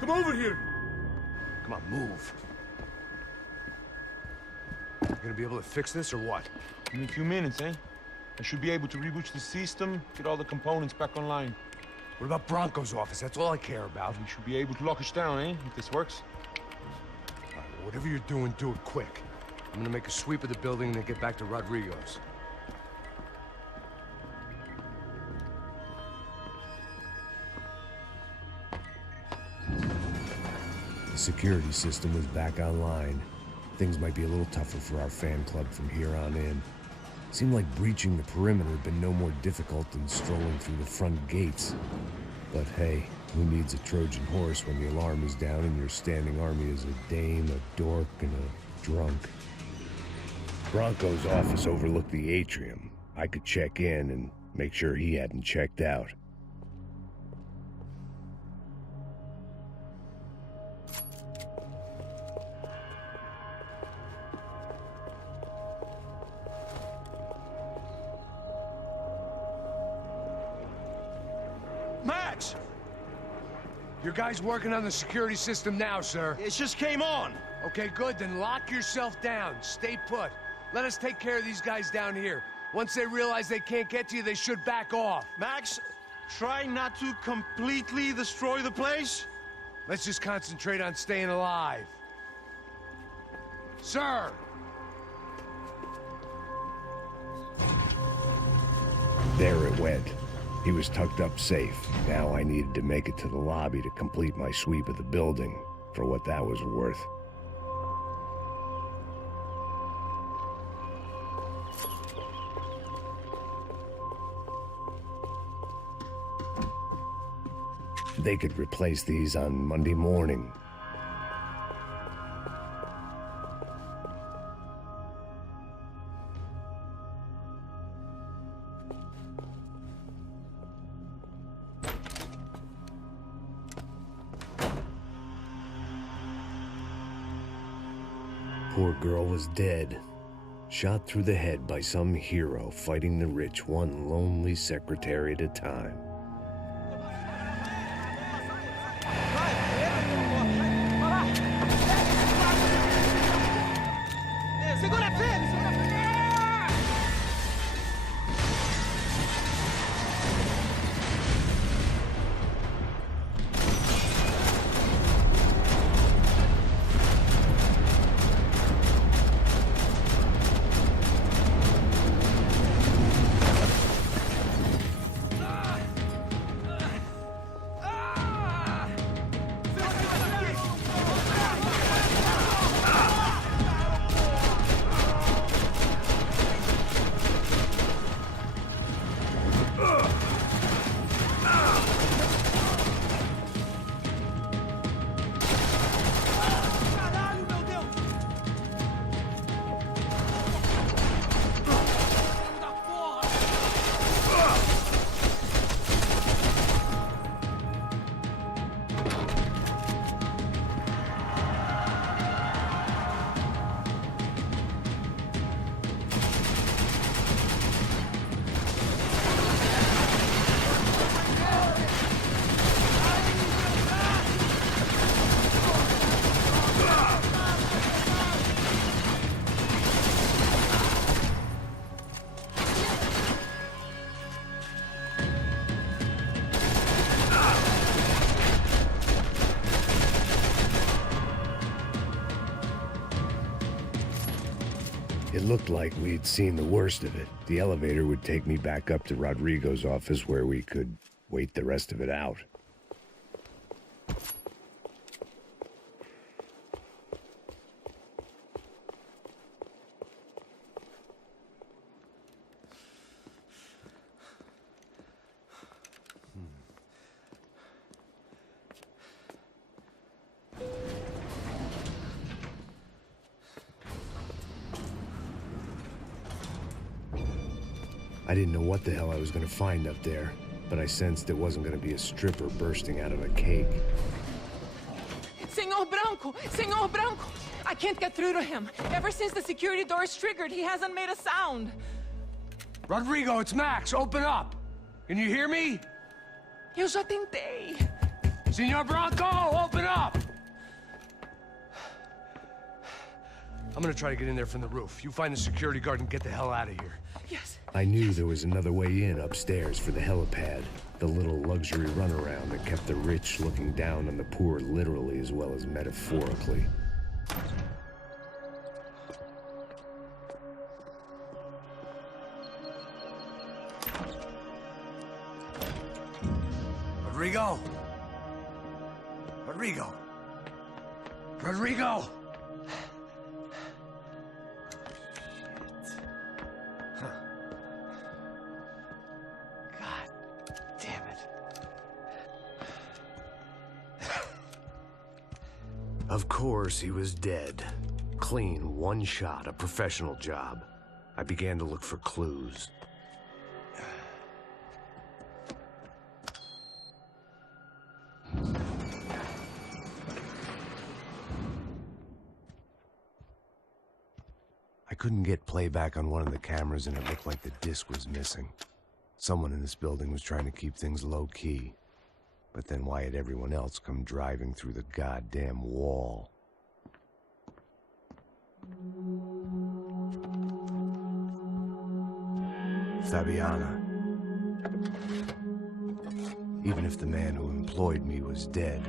Come over here! Come on, move. You gonna be able to fix this or what? Give me a few minutes, eh? I should be able to reboot the system, get all the components back online. What about Bronco's office? That's all I care about. You should be able to lock us down, eh? If this works. All right, well, whatever you're doing, do it quick. I'm gonna make a sweep of the building and then get back to Rodrigo's. The security system was back online. Things might be a little tougher for our fan club from here on in. Seemed like breaching the perimeter had been no more difficult than strolling through the front gates. But hey, who needs a Trojan horse when the alarm is down and your standing army is a dame, a dork, and a drunk? Bronco's office overlooked the atrium. I could check in and make sure he hadn't checked out. Max! Your guy's working on the security system now, sir. It just came on. Okay, good. Then lock yourself down. Stay put. Let us take care of these guys down here. Once they realize they can't get to you, they should back off. Max, try not to completely destroy the place. Let's just concentrate on staying alive. Sir! There it went. He was tucked up safe. Now I needed to make it to the lobby to complete my sweep of the building, for what that was worth. They could replace these on Monday morning. Poor girl was dead, shot through the head by some hero fighting the rich one lonely secretary at a time. Segura firme, segura firme! It looked like we'd seen the worst of it. The elevator would take me back up to Rodrigo's office where we could wait the rest of it out. I didn't know what the hell I was going to find up there, but I sensed it wasn't going to be a stripper bursting out of a cake. Senor Branco! Senor Branco! I can't get through to him. Ever since the security door is triggered, he hasn't made a sound. Rodrigo, it's Max. Open up. Can you hear me? Eu já tentei. Senor Branco, open up! I'm gonna try to get in there from the roof. You find the security guard and get the hell out of here. Yes. I knew there was another way in upstairs for the helipad, the little luxury runaround that kept the rich looking down on the poor literally as well as metaphorically. Rodrigo! Rodrigo! Rodrigo! Of course, he was dead. Clean, one shot, a professional job. I began to look for clues. I couldn't get playback on one of the cameras and it looked like the disc was missing. Someone in this building was trying to keep things low-key. But then why had everyone else come driving through the goddamn wall? Fabiana. Even if the man who employed me was dead,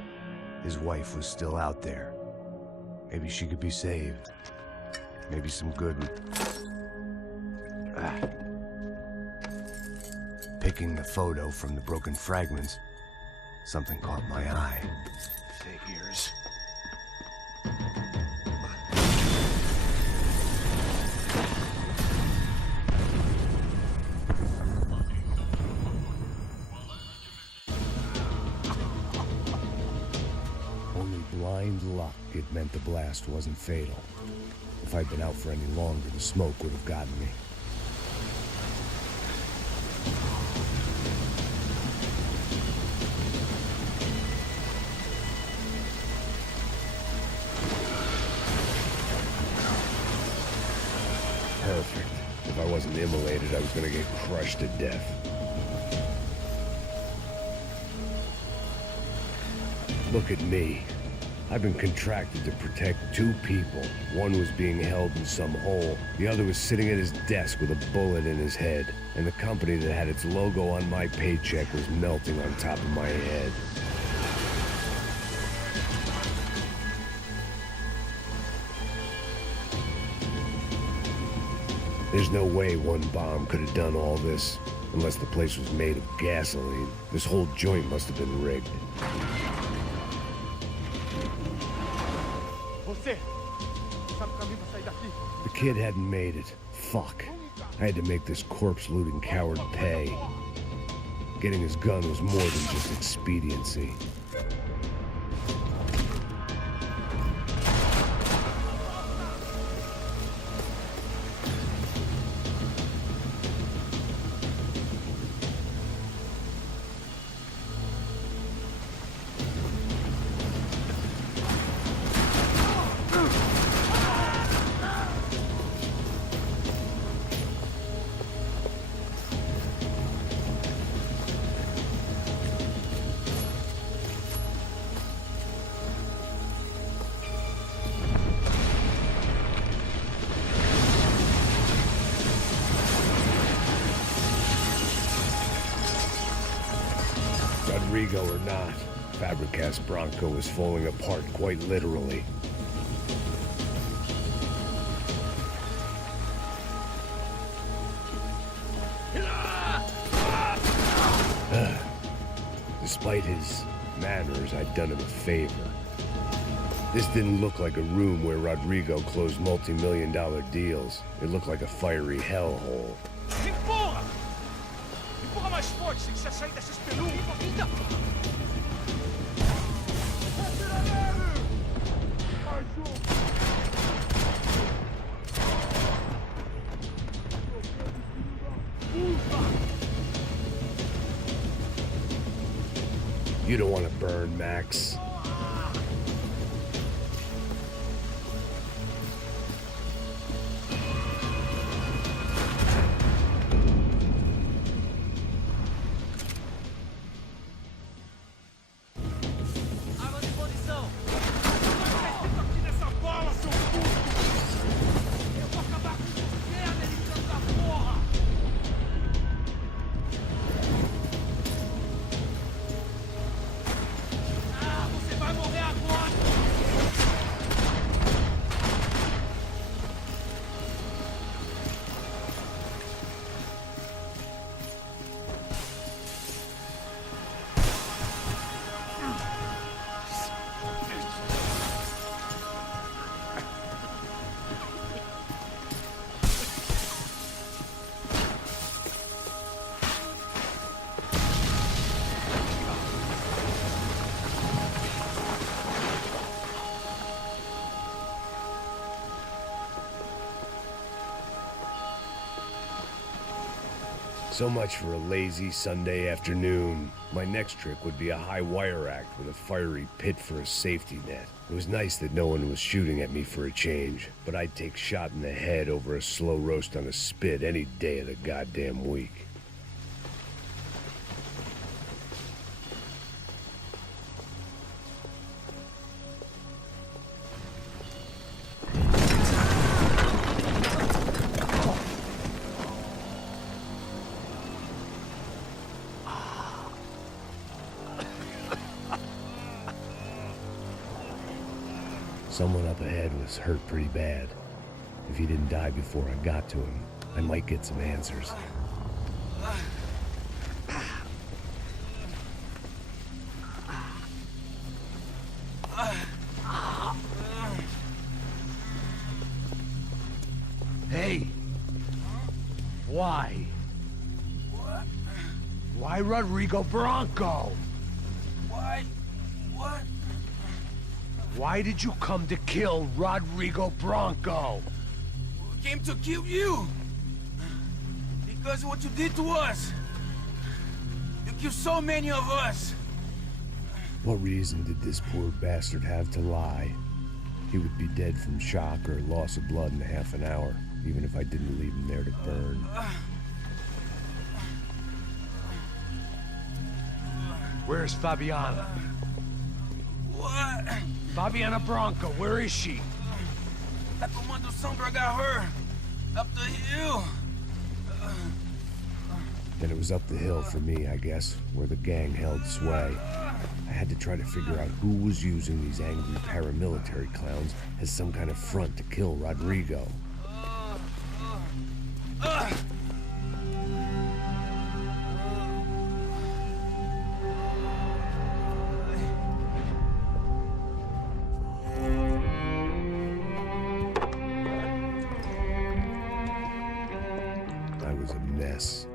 his wife was still out there. Maybe she could be saved. Maybe some good would... Picking the photo from the broken fragments, something caught my eye. Figures. Only blind luck it meant the blast wasn't fatal. If I'd been out for any longer, the smoke would have gotten me. Perfect. If I wasn't immolated, I was gonna get crushed to death. Look at me. I've been contracted to protect two people. One was being held in some hole. The other was sitting at his desk with a bullet in his head. And the company that had its logo on my paycheck was melting on top of my head. There's no way one bomb could have done all this. Unless the place was made of gasoline. This whole joint must have been rigged. The kid hadn't made it. Fuck. I had to make this corpse-looting coward pay. Getting his gun was more than just expediency. Rodrigo or not, Fabregas Bronco was falling apart quite literally. Despite his manners, I'd done him a favor. This didn't look like a room where Rodrigo closed multi-million-dollar deals. It looked like a fiery hellhole. Empurra! Empurra mais forte, sem que sair dessa espelunca. You don't want to burn, Max. So much for a lazy Sunday afternoon. My next trick would be a high wire act with a fiery pit for a safety net. It was nice that no one was shooting at me for a change, but I'd take shot in the head over a slow roast on a spit any day of the goddamn week. Someone up ahead was hurt pretty bad. If he didn't die before I got to him, I might get some answers. Hey! Why? What? Why Rodrigo Bronco? Why? What? Why did you come to kill Rodrigo Bronco? We came to kill you. Because of what you did to us. You killed so many of us. What reason did this poor bastard have to lie? He would be dead from shock or loss of blood in half an hour, even if I didn't leave him there to burn. Where's Fabiana? What? Fabiana Bronco, where is she? That Comando Sombra got her. Up the hill. Then it was up the hill for me, I guess, where the gang held sway. I had to try to figure out who was using these angry paramilitary clowns as some kind of front to kill Rodrigo. I was a mess.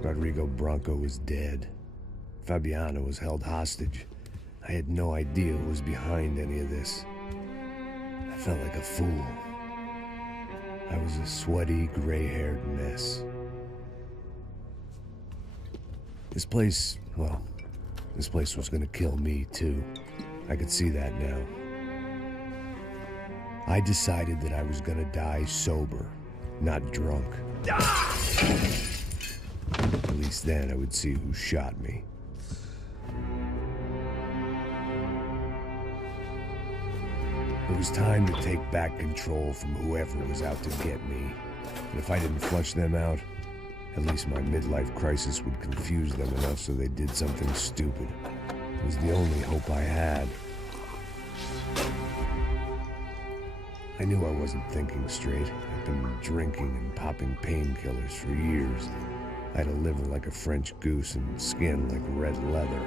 Rodrigo Bronco was dead. Fabiana was held hostage. I had no idea who was behind any of this. I felt like a fool. I was a sweaty, gray-haired mess. This place, well, this place was gonna kill me too. I could see that now. I decided that I was gonna die sober, not drunk. At least then I would see who shot me. It was time to take back control from whoever was out to get me. And if I didn't flush them out, at least my midlife crisis would confuse them enough so they did something stupid. It was the only hope I had. I knew I wasn't thinking straight. I'd been drinking and popping painkillers for years. I had a liver like a French goose and skin like red leather.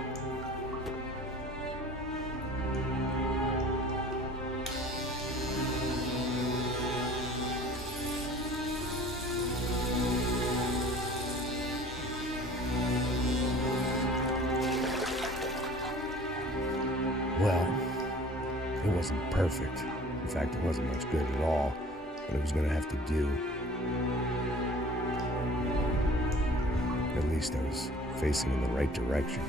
Well, it wasn't perfect. In fact, it wasn't much good at all, but it was gonna have to do. At least I was facing in the right direction.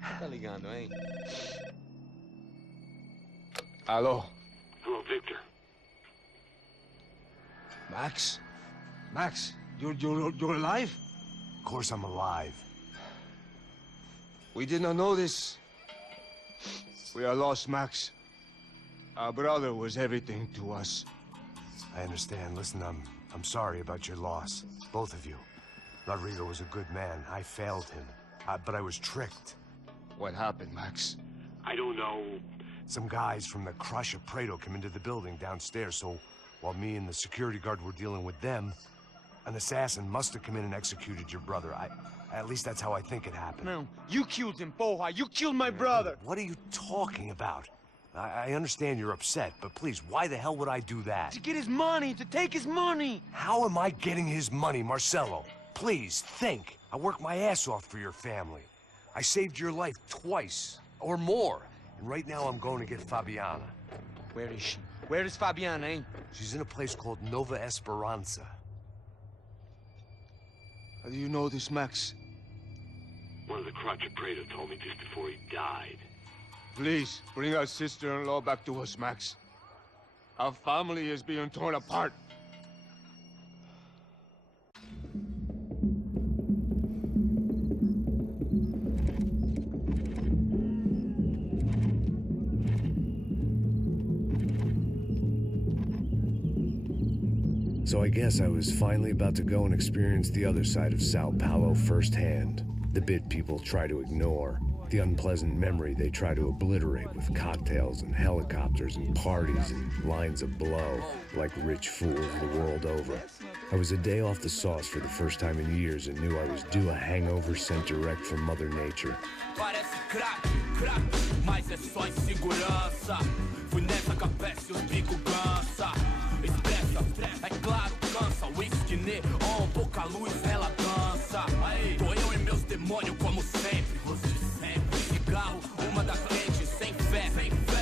Tá ligando, hein? Alô? Hello, Victor. Max? Max, you're alive? Of course I'm alive. We did not know this. We are lost, Max. Our brother was everything to us. I understand. Listen, I'm sorry about your loss. Both of you. Rodrigo was a good man. I failed him. But I was tricked. What happened, Max? I don't know. Some guys from the Crush of Prado came into the building downstairs, so while me and the security guard were dealing with them, an assassin must have come in and executed your brother. At least that's how I think it happened. No, you killed him, Porra. You killed my brother. What are you talking about? I understand you're upset, but please, why the hell would I do that? To get his money, to take his money. How am I getting his money, Marcelo? Please, think. I worked my ass off for your family. I saved your life twice, or more. And right now I'm going to get Fabiana. Where is she? Where is Fabiana, eh? She's in a place called Nova Esperanza. How do you know this, Max? One of the Crotcher Prater told me just before he died. Please, bring our sister-in-law back to us, Max. Our family is being torn apart. So I guess I was finally about to go and experience the other side of Sao Paulo firsthand. The bit people try to ignore. The unpleasant memory they try to obliterate with cocktails and helicopters and parties and lines of blow, like rich fools the world over. I was a day off the sauce for the first time in years and knew I was due a hangover sent direct from Mother Nature. Parece crack, crack, mas é só insegurança. Fui nessa capeste, os bico gansa. Estressa, é claro, cansa. Whisky neon, pouca luz, ela dança. Tô eu e meus demônios como sempre. Você sempre. Cigarro, uma das lentes, sem fé.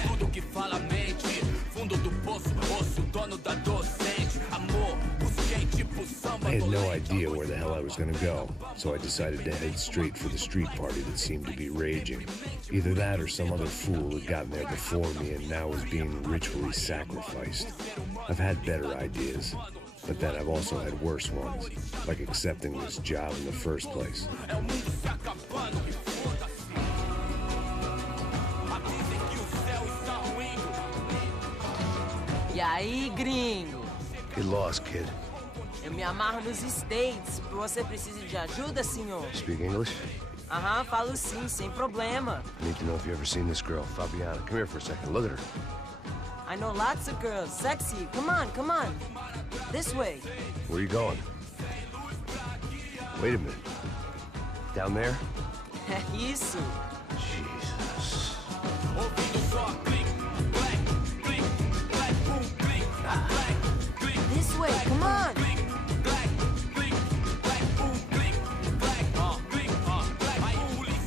Tudo que fala mente. Fundo do poço, osso, dono da docente. Amor, busquei tipo samba. I had no idea where the hell I was gonna go, so I decided to head straight for the street party that seemed to be raging. Either that or some other fool had gotten there before me and now was being ritually sacrificed. I've had better ideas, but then I've also had worse ones, like accepting this job in the first place. E aí, gringo? Get lost, kid. Eu me amarro nos States. Você precisa de ajuda, senhor? Speak English? Aham, falo sim, sem problema. I need to know if you've ever seen this girl, Fabiana. Come here for a second. Look at her. I know lots of girls. Sexy. Come on, come on. This way. Where are you going? Wait a minute. Down there? Isso. Jesus. This way, come on.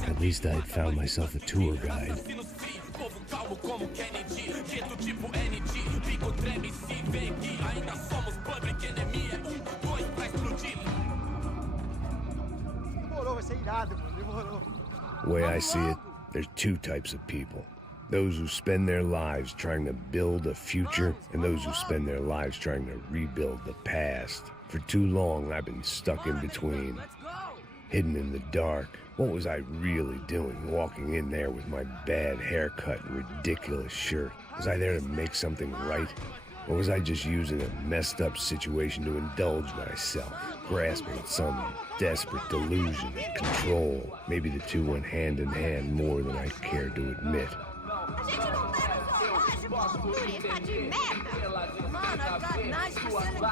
At least I had found myself a tour guide. The way I see it, there's two types of people. Those who spend their lives trying to build a future, and those who spend their lives trying to rebuild the past. For too long, I've been stuck in between. Hidden in the dark. What was I really doing, walking in there with my bad haircut and ridiculous shirt? Was I there to make something right? Or was I just using a messed up situation to indulge myself, grasping at some desperate delusion of control? Maybe the two went hand in hand more than I cared to admit. Come on, I've got nice presented girls.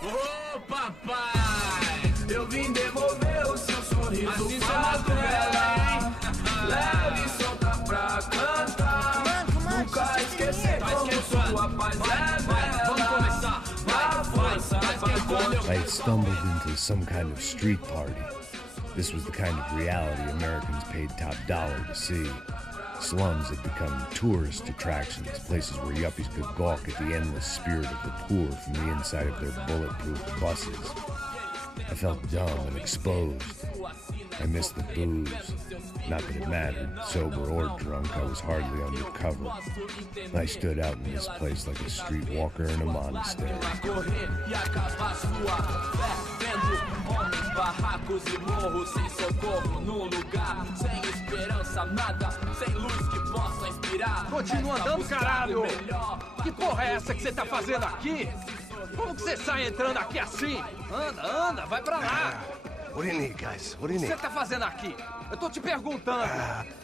Ô papai, eu vim devolver o seu sorriso favela. Leve e solta pra cantar. Nunca esquecer como sua paz é bela. Vamos começar, vai força, I had stumbled into some kind of street party. This was the kind of reality Americans paid top dollar to see. Slums had become tourist attractions, places where yuppies could gawk at the endless spirit of the poor from the inside of their bulletproof buses. I felt dumb and exposed. I missed the booze. Not that it mattered, sober or drunk, I was hardly undercover. I stood out in this place like a streetwalker in a monastery. Barracos e morros sem socorro num lugar sem esperança, nada, sem luz que possa inspirar. Continua andando, caralho! Que porra é essa que você tá fazendo aqui? Como que você sai entrando aqui assim? Anda, anda, vai pra lá! What do you need, guys? What do you O que need? você tá fazendo aqui? Eu tô te perguntando.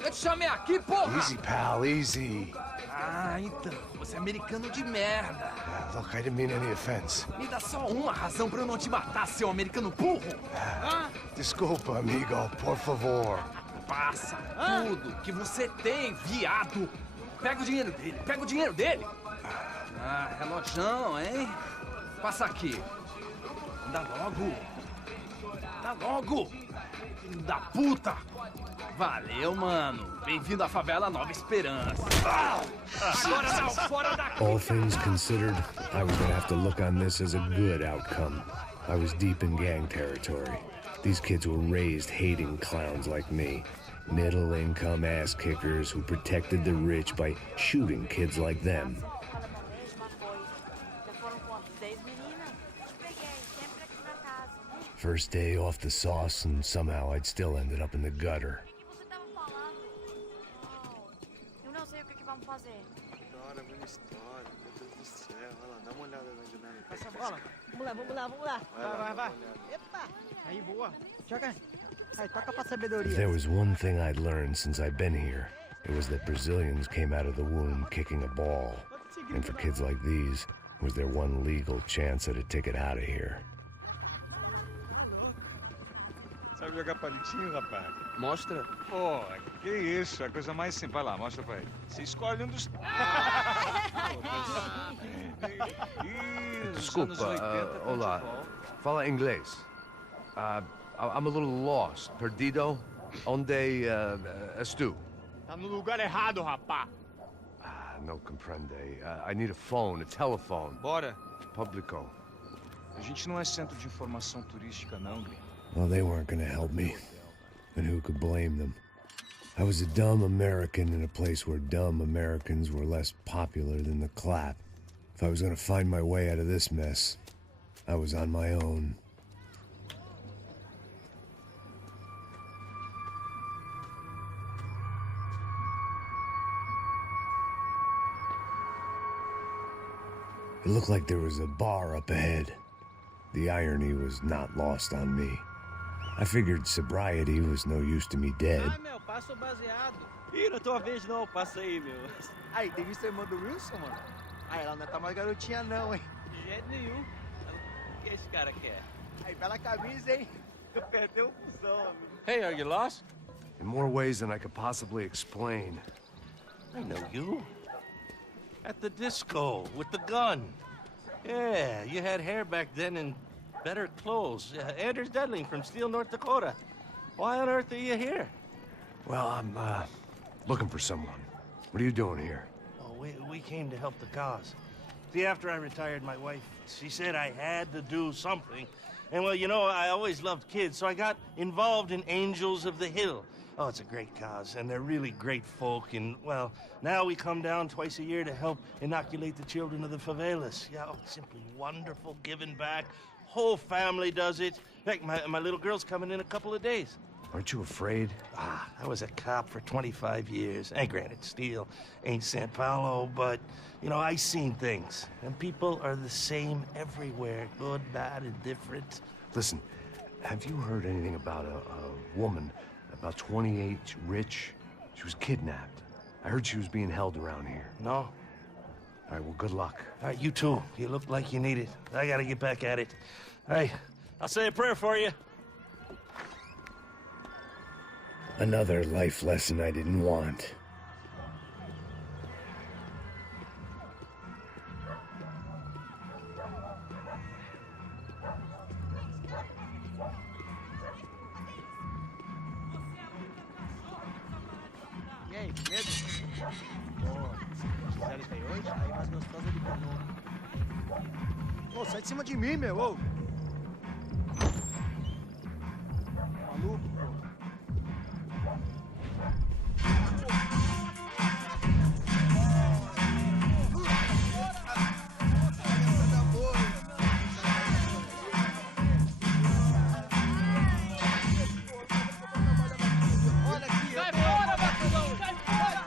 Eu te chamei aqui, porra! Easy, pal, easy. Ah, então, você é americano de merda. Look, I didn't mean any offense. Me dá só uma razão pra eu não te matar, seu americano burro. Desculpa, amigo, por favor. Passa tudo que você tem, viado. Pega o dinheiro dele, pega o dinheiro dele. Ah, relojão, hein? passa aqui. Anda logo. Anda logo. Filho da puta. Valeu, mano. Bem-vindo à favela Nova Esperança. Agora não, fora daqui. All things considered, I was gonna have to look on this as a good outcome. I was deep in gang territory. These kids were raised hating clowns like me. Middle-income ass-kickers who protected the rich by shooting kids like them. First day off the sauce, and somehow I'd still ended up in the gutter. If there was one thing I'd learned since I'd been here, it was that Brazilians came out of the womb kicking a ball. And for kids like these, was their one legal chance at a ticket out of here. Sabe jogar palitinho, rapaz? Mostra. Pô, que isso, é a coisa mais simples. Vai lá, mostra pra ele. Você escolhe um dos... Desculpa, olá. Fala inglês. I'm a little lost. Perdido? Onde estou? Tá no lugar errado, rapá. No comprende. I need a phone, a telephone. Bora. Publico. A gente não é centro de informação turística, não, Gringo. Well, they weren't gonna help me. And who could blame them? I was a dumb American in a place where dumb Americans were less popular than the clap. If I was gonna find my way out of this mess, I was on my own. It looked like there was a bar up ahead. The irony was not lost on me. I figured sobriety was no use to me dead. Meu, passa o baseado. Ih, não é tua vez não, passa aí, meu. Aí, tem visto a irmã do Wilson, mano? Ah, ela não tá mais garotinha não, hein? De jeito nenhum. O que esse cara quer? Aí, bela camisa, hein? Eu perdeu o fusão, amigo. Hey, are you lost? In more ways than I could possibly explain. I know you. At the disco, with the gun. Yeah, you had hair back then and better clothes. Anders Dedling from Steele, North Dakota. Why on earth are you here? Well, I'm, looking for someone. What are you doing here? Oh, we came to help the cause. See, after I retired, my wife, she said I had to do something. And, well, you know, I always loved kids, so I got involved in Angels of the Hill. Oh, it's a great cause, and they're really great folk, and, well, now we come down twice a year to help inoculate the children of the favelas. Yeah, oh, it's simply wonderful, giving back. Whole family does it. In fact, my little girl's coming in a couple of days. Aren't you afraid? I was a cop for 25 years. And granted, Steele ain't San Paulo, but, you know, I seen things. And people are the same everywhere, good, bad, and different. Listen, have you heard anything about a woman, about 28, rich? She was kidnapped. I heard she was being held around here. No. All right, well, good luck. All right, you too. You look like you need it. I gotta get back at it. All right, I'll say a prayer for you. Another life lesson I didn't want. E aí, medo? Boa. Se fizer isso aí hoje, aí mais gostosa de novo. Ô, sai de cima de mim, meu, ô. Maluco, pô.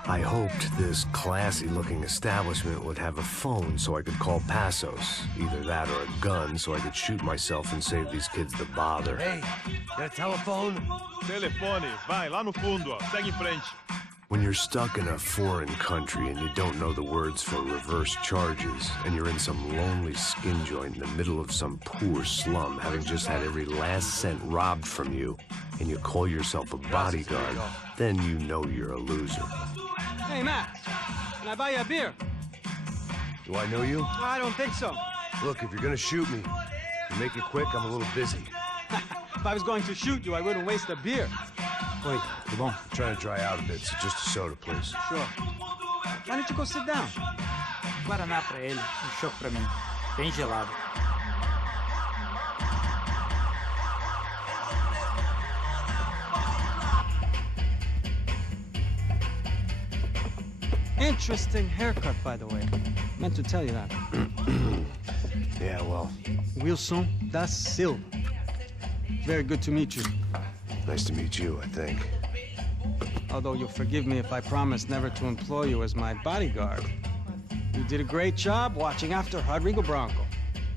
I hoped this classy-looking establishment would have a phone so I could call Passos. Either that or a gun so I could shoot myself and save these kids the bother. Hey, got a telephone? Telefone, vai, lá no fundo, ó. Segue em frente. When you're stuck in a foreign country and you don't know the words for reverse charges, and you're in some lonely skin joint in the middle of some poor slum, having just had every last cent robbed from you, and you call yourself a bodyguard, then you know you're a loser. Hey, Matt, can I buy you a beer? Do I know you? I don't think so. Look, if you're gonna shoot me, you make it quick, I'm a little busy. If I was going to shoot you, I wouldn't waste a beer. Oi, tá bom? I'm trying to dry out a bit, so just a soda, please. Sure. Why don't you go sit down? Guaraná pra ele, chopp pra mim. Bem gelado. Interesting haircut, by the way. Meant to tell you that. Yeah, well. Wilson da Silva. Very good to meet you. Nice to meet you, I think. Although you'll forgive me if I promise never to employ you as my bodyguard. You did a great job watching after Rodrigo Branco.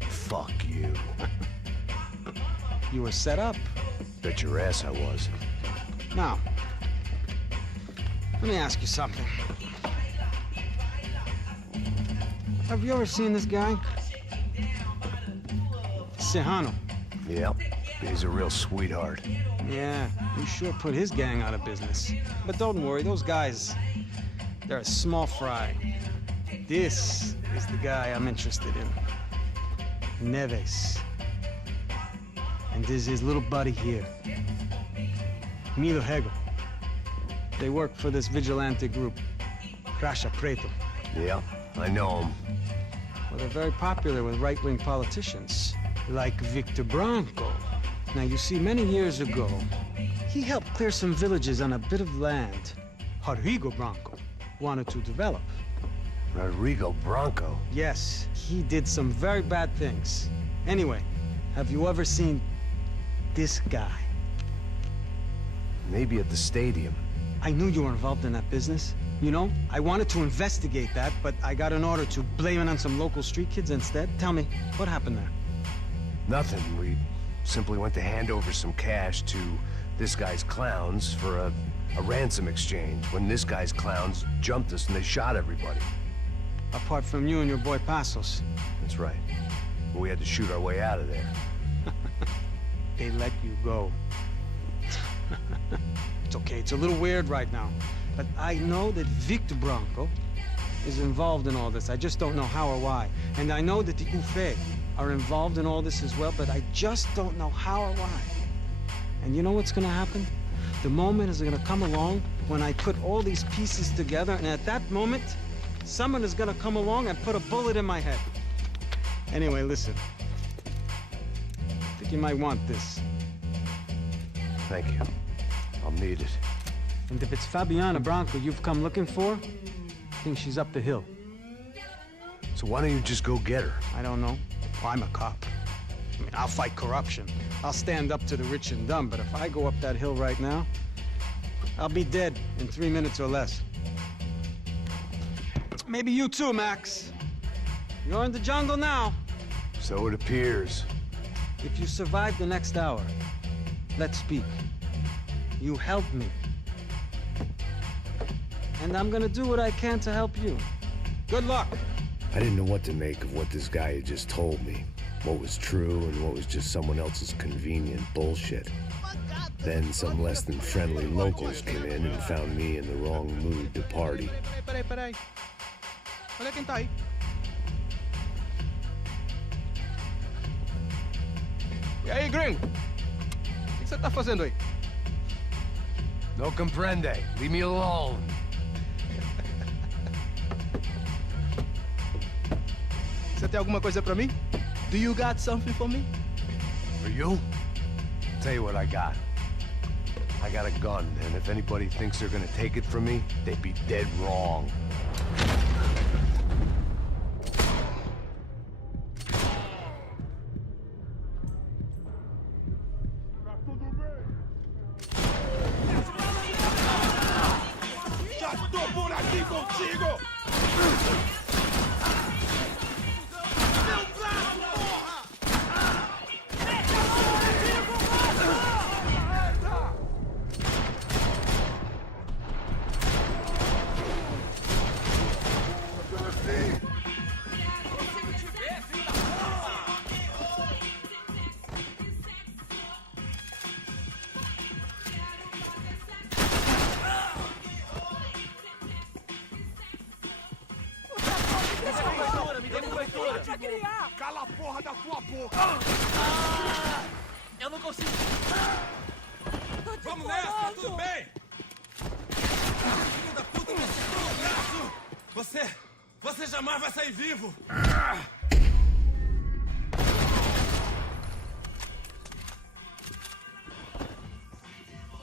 Fuck you. You were set up. Bet your ass I was. Now, let me ask you something. Have you ever seen this guy? Serrano. Yep. He's a real sweetheart. Yeah, you sure put his gang out of business. But don't worry, those guys, they're a small fry. This is the guy I'm interested in. Neves. And there's his little buddy here. Milo Hegel. They work for this vigilante group, Crasha Preto. Yeah, I know him. Well, they're very popular with right-wing politicians, like Victor Branco. Now, you see, many years ago, he helped clear some villages on a bit of land Rodrigo Branco wanted to develop. Rodrigo Branco? Yes, he did some very bad things. Anyway, have you ever seen this guy? Maybe at the stadium. I knew you were involved in that business. You know, I wanted to investigate that, but I got an order to blame it on some local street kids instead. Tell me, what happened there? Nothing. We simply went to hand over some cash to this guy's clowns for a ransom exchange when this guy's clowns jumped us and they shot everybody. Apart from you and your boy Passos. That's right. But we had to shoot our way out of there. They let you go. It's okay, it's a little weird right now. But I know that Victor Branco is involved in all this. I just don't know how or why. And I know that the UFE are involved in all this as well, but I just don't know how or why. And you know what's gonna happen? The moment is gonna come along when I put all these pieces together, and at that moment, someone is gonna come along and put a bullet in my head. Anyway, listen. I think you might want this. Thank you. I'll need it. And if it's Fabiana Branco you've come looking for, I think she's up the hill. So why don't you just go get her? I don't know. Well, I'm a cop. I mean, I'll fight corruption. I'll stand up to the rich and dumb, but if I go up that hill right now, I'll be dead in 3 minutes or less. Maybe you too, Max. You're in the jungle now. So it appears. If you survive the next hour, let's speak. You help me. And I'm gonna do what I can to help you. Good luck. I didn't know what to make of what this guy had just told me. What was true and what was just someone else's convenient bullshit. Then some less than friendly locals came in and found me in the wrong mood to party. Peraí. Olha quem tá aí. E aí, gringo? O que você tá fazendo aí? No comprende. Leave me alone. Você tem alguma coisa pra mim? Do you got something for me? For you? Tell you what I got. I got a gun, and if anybody thinks they're gonna take it from me, they'd be dead wrong. Já tô por aqui contigo! Cala a porra da tua boca! Eu não consigo. Vamos nessa, tudo bem? Filho da puta, me segura o braço! Você jamais vai sair vivo!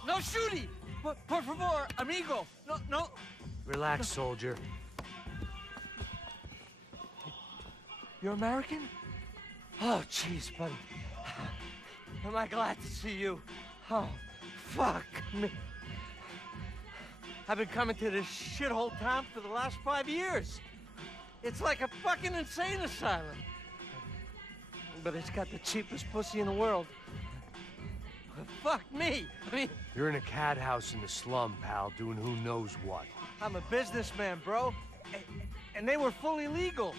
No shooting! Por favor, amigo! No. Relax, soldier. You're American? Oh, jeez, buddy. Am I glad to see you? Oh, fuck me. I've been coming to this shithole town for the last 5 years. It's like a fucking insane asylum. But it's got the cheapest pussy in the world. Fuck me. I mean... You're in a cat house in the slum, pal, doing who knows what. I'm a businessman, bro. And they were fully legal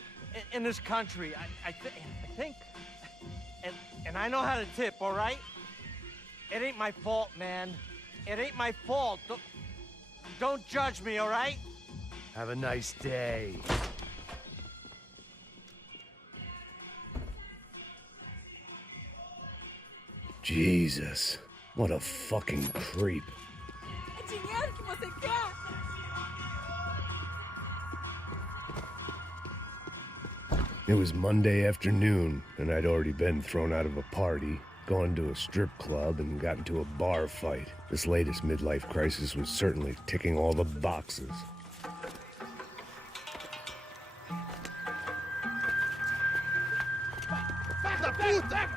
in this country. I think... And I know how to tip, all right? It ain't my fault, man. It ain't my fault. Don't judge me, all right? Have a nice day. Jesus, what a fucking creep. É dinheiro que você quer? It was Monday afternoon, and I'd already been thrown out of a party, gone to a strip club, and got into a bar fight. This latest midlife crisis was certainly ticking all the boxes. Filho da puta!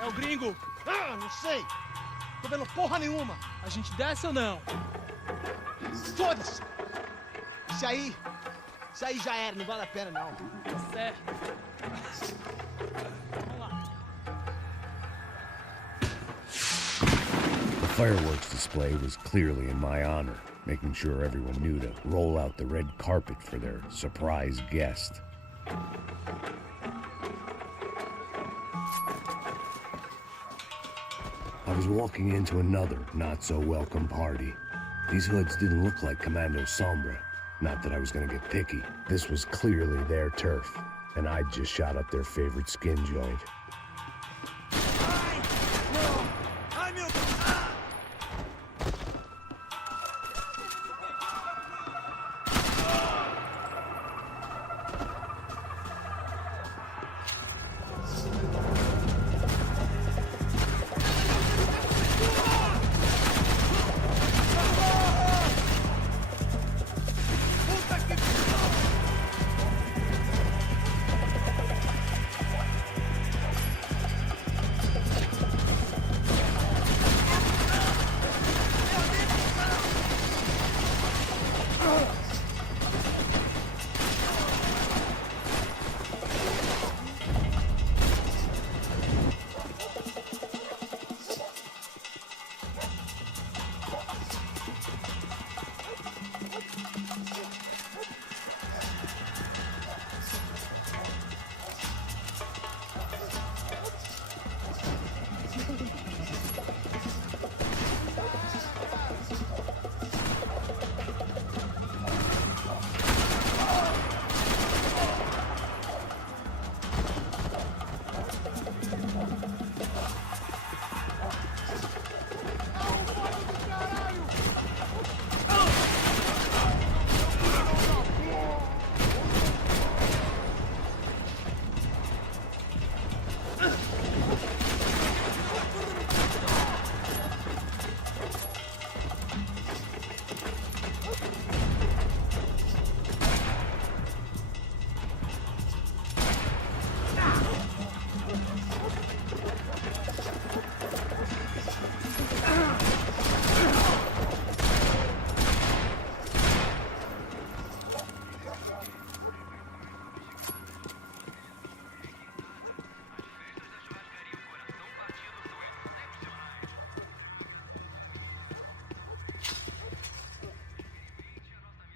É o gringo. Ah, não sei. Tô vendo porra nenhuma. A gente desce ou não? Foda-se. Isso aí já era, não vale a pena não. Tá certo. Vamos lá. The fireworks display was clearly in my honor, making sure everyone knew to roll out the red carpet for their surprise guest. I was walking into another not-so-welcome party. These hoods didn't look like Commando Sombra. Not that I was gonna get picky. This was clearly their turf, and I'd just shot up their favorite skin joint.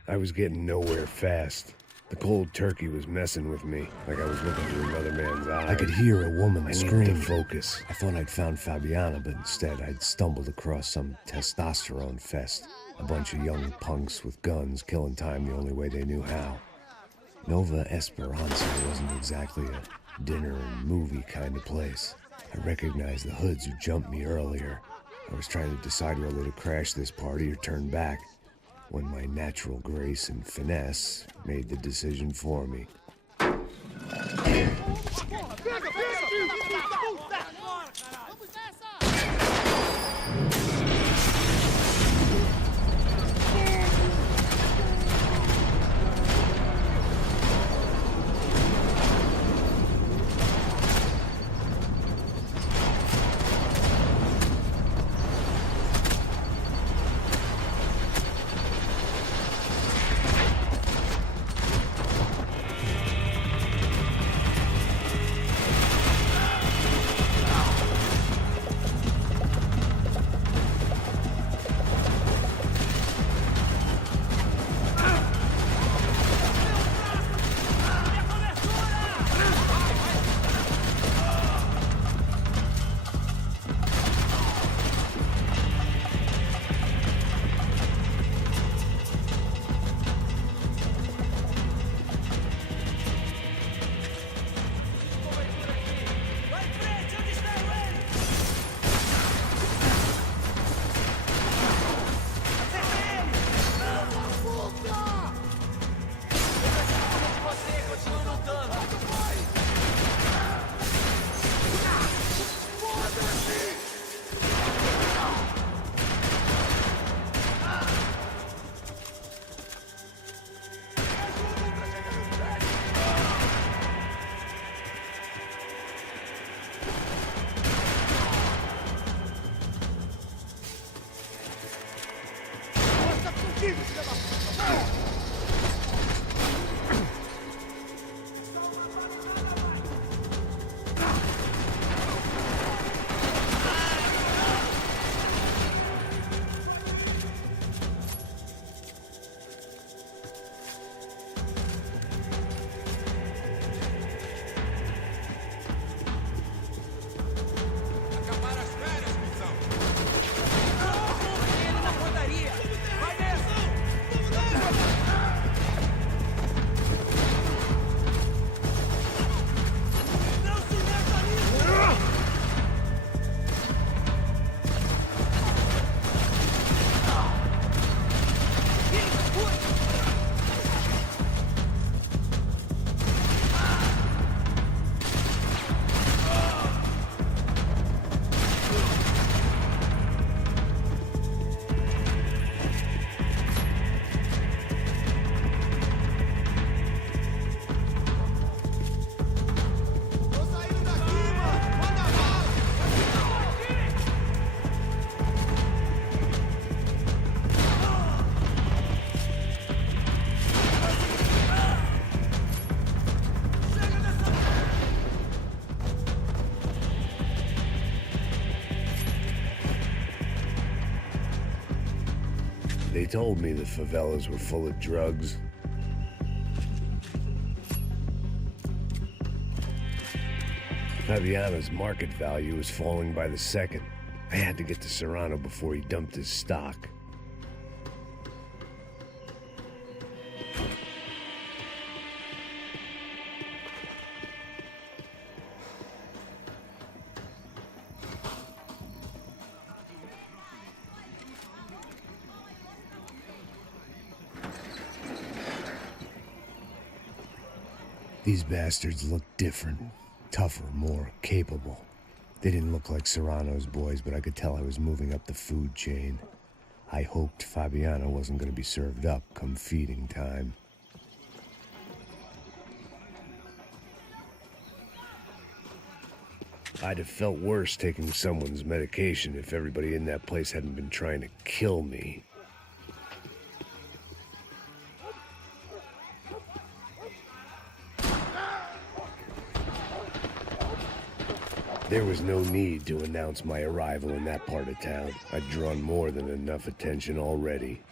I was getting nowhere fast. The cold turkey was messing with me, like I was looking through another man's eyes. I could hear a woman scream. I needed to focus. I thought I'd found Fabiana, but instead I'd stumbled across some testosterone fest. A bunch of young punks with guns killing time the only way they knew how. Nova Esperanza wasn't exactly a dinner and movie kind of place. I recognized the hoods who jumped me earlier. I was trying to decide whether to crash this party or turn back, when my natural grace and finesse made the decision for me. They told me the favelas were full of drugs. Fabiana's market value was falling by the second. I had to get to Serrano before he dumped his stock. These bastards looked different, tougher, more capable. They didn't look like Serrano's boys, but I could tell I was moving up the food chain. I hoped Fabiana wasn't going to be served up come feeding time. I'd have felt worse taking someone's medication if everybody in that place hadn't been trying to kill me. There was no need to announce my arrival in that part of town. I'd drawn more than enough attention already.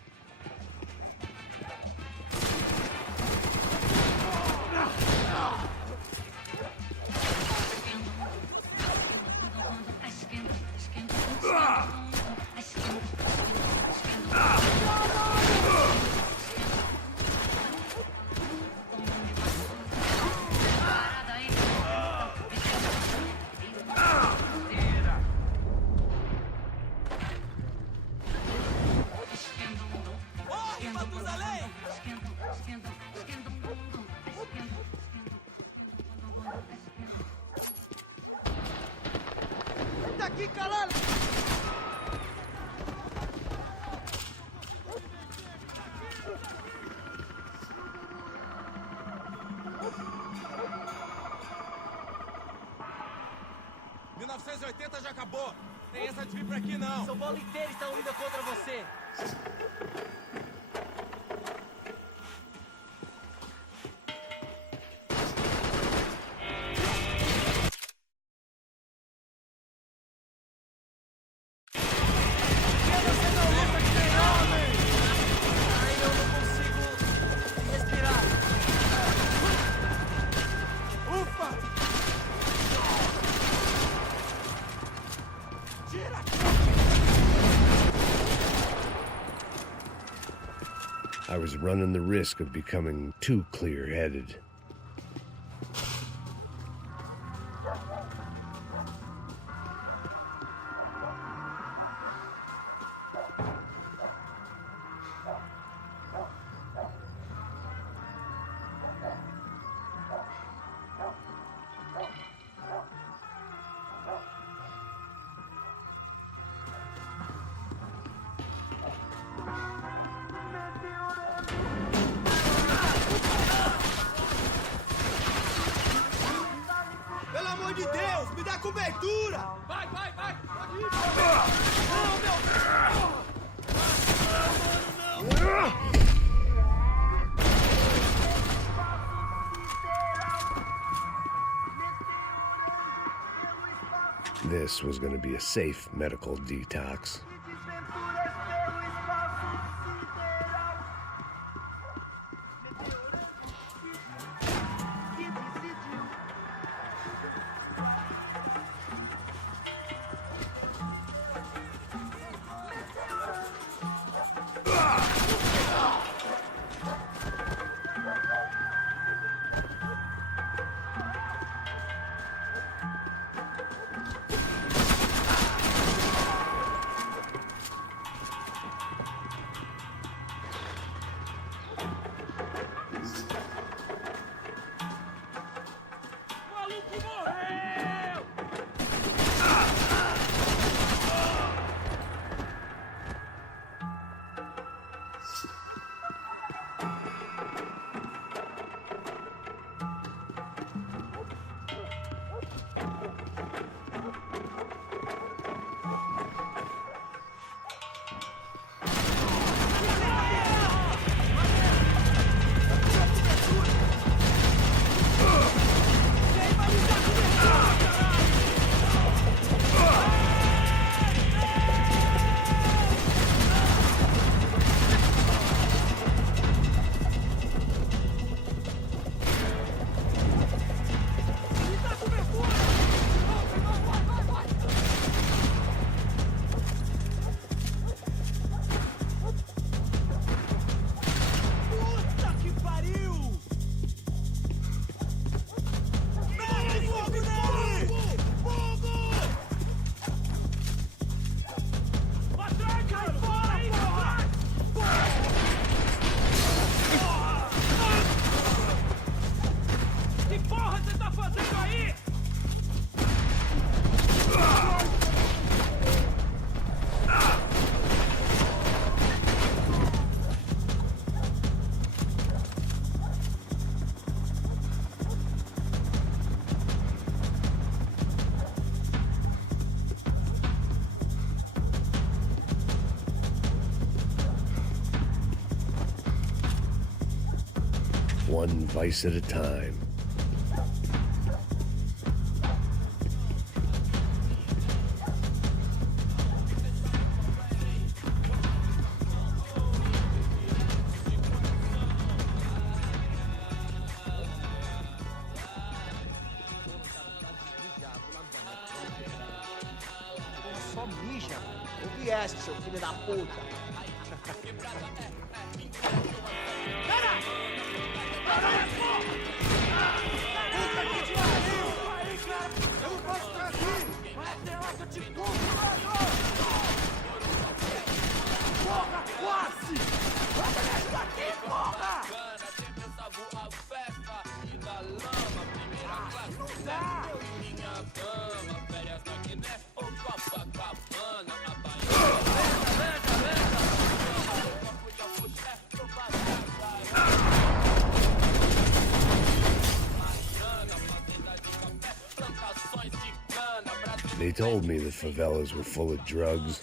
aqui, caralho! Já acabou. Tem essa de vir pra aqui, não. São Paulo inteiro está unida contra você. I was running the risk of becoming too clear-headed. Pelo amor de Deus, me dá cobertura! Vai, vai, vai! Pode ir! Não, meu! This was going to be a safe medical detox. One vice at a time. Só mija, mano. Eu vieste, seu filho da puta. Porra, quase! Vai sair daqui, porra! Não dá! They told me the favelas were full of drugs.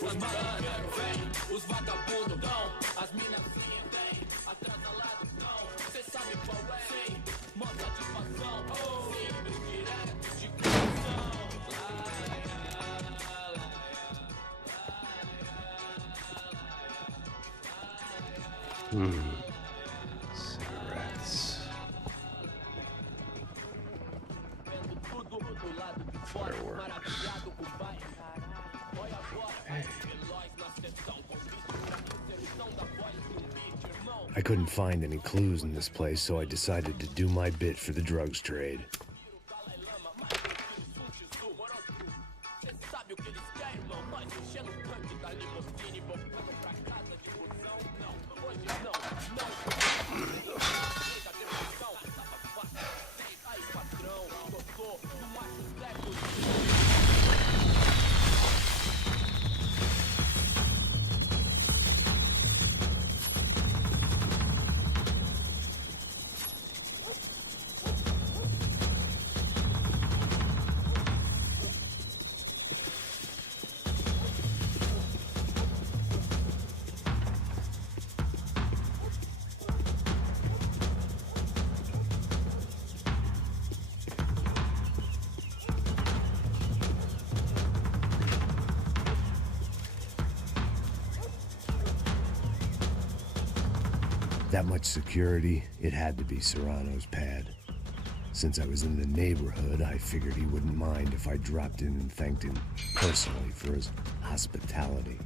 Os malandros vem, os vagabundos dão, as minas vêm, atrasalados não, cê sabe qual é, sim, mó satisfação, simples, direto, de coração. Cigarettes. Fireworks. I couldn't find any clues in this place, so I decided to do my bit for the drugs trade. That much security, it had to be Serrano's pad. Since I was in the neighborhood, I figured he wouldn't mind if I dropped in and thanked him personally for his hospitality.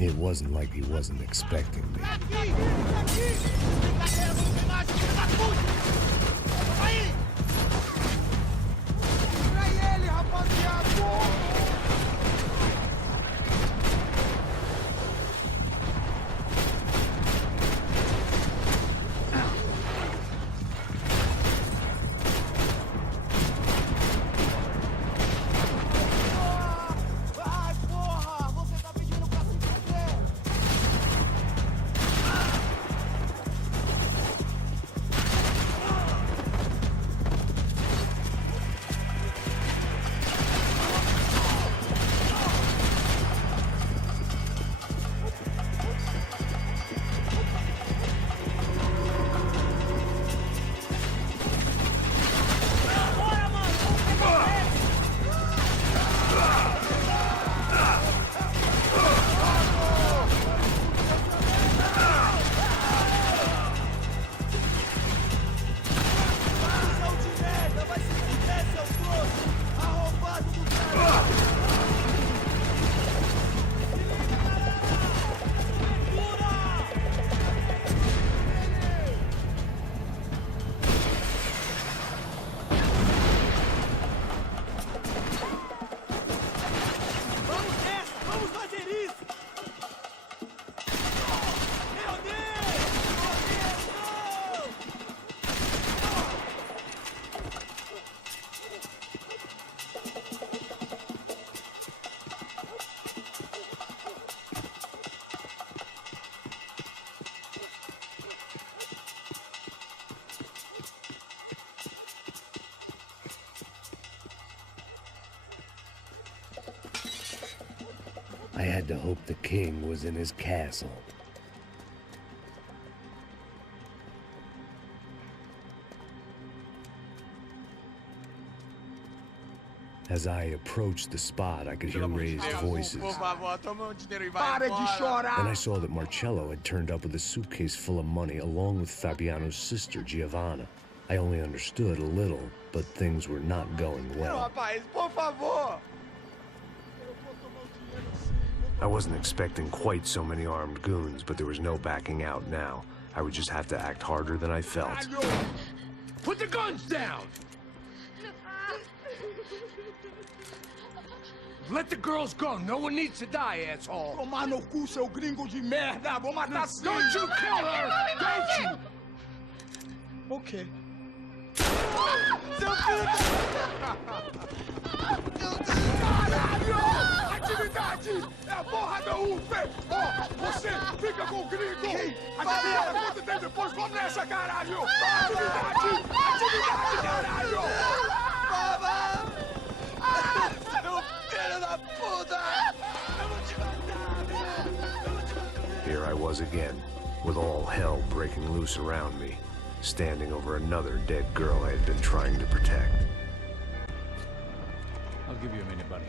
It wasn't like he wasn't expecting me. I had to hope the king was in his castle. As I approached the spot, I could hear raised voices. And I saw that Marcello had turned up with a suitcase full of money along with Fabiano's sister, Giovanna. I only understood a little, but things were not going well. I wasn't expecting quite so many armed goons, but there was no backing out now. I would just have to act harder than I felt. Put the guns down! Let the girls go. No one needs to die, asshole. Tomar no cu, seu gringo de merda! Vou matar sim! Don't you kill her! Don't you! Ok. Seu filho Caralho! Atividade! É a porra da UFE! Ó, você fica com o gringo! Adivinha quanto tem depois? Vamos nessa, caralho! Atividade! Atividade, caralho! Seu filho da puta! Eu vou te matar! Here I was again, with all hell breaking loose around me, standing over another dead girl I had been trying to protect. I'll give you a minute, buddy.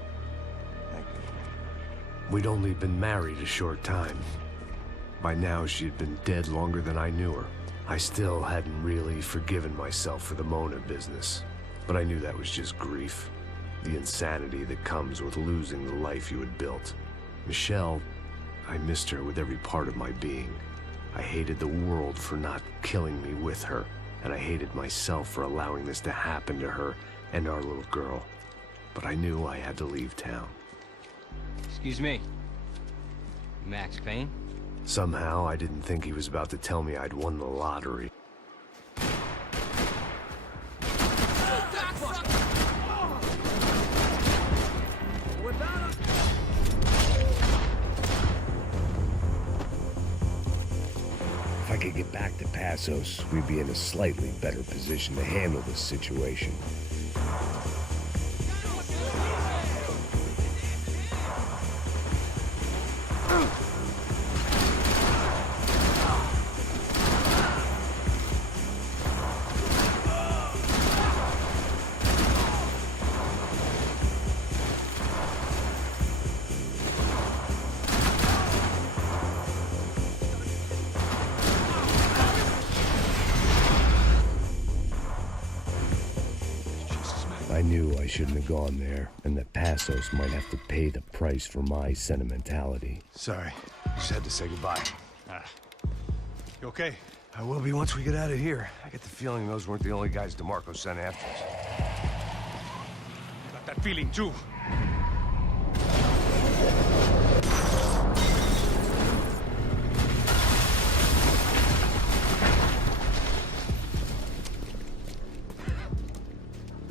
Thank you. We'd only been married a short time. By now, she had been dead longer than I knew her. I still hadn't really forgiven myself for the Mona business, but I knew that was just grief. The insanity that comes with losing the life you had built. Michelle, I missed her with every part of my being. I hated the world for not killing me with her, and I hated myself for allowing this to happen to her and our little girl. But I knew I had to leave town. Excuse me. Max Payne? Somehow, I didn't think he was about to tell me I'd won the lottery. If I could get back to Passos, we'd be in a slightly better position to handle this situation. I knew I shouldn't have gone there, and that Passos might have to pay the price for my sentimentality. Sorry. Just had to say goodbye. You okay? I will be once we get out of here. I get the feeling those weren't the only guys DeMarco sent after us. Got that feeling too.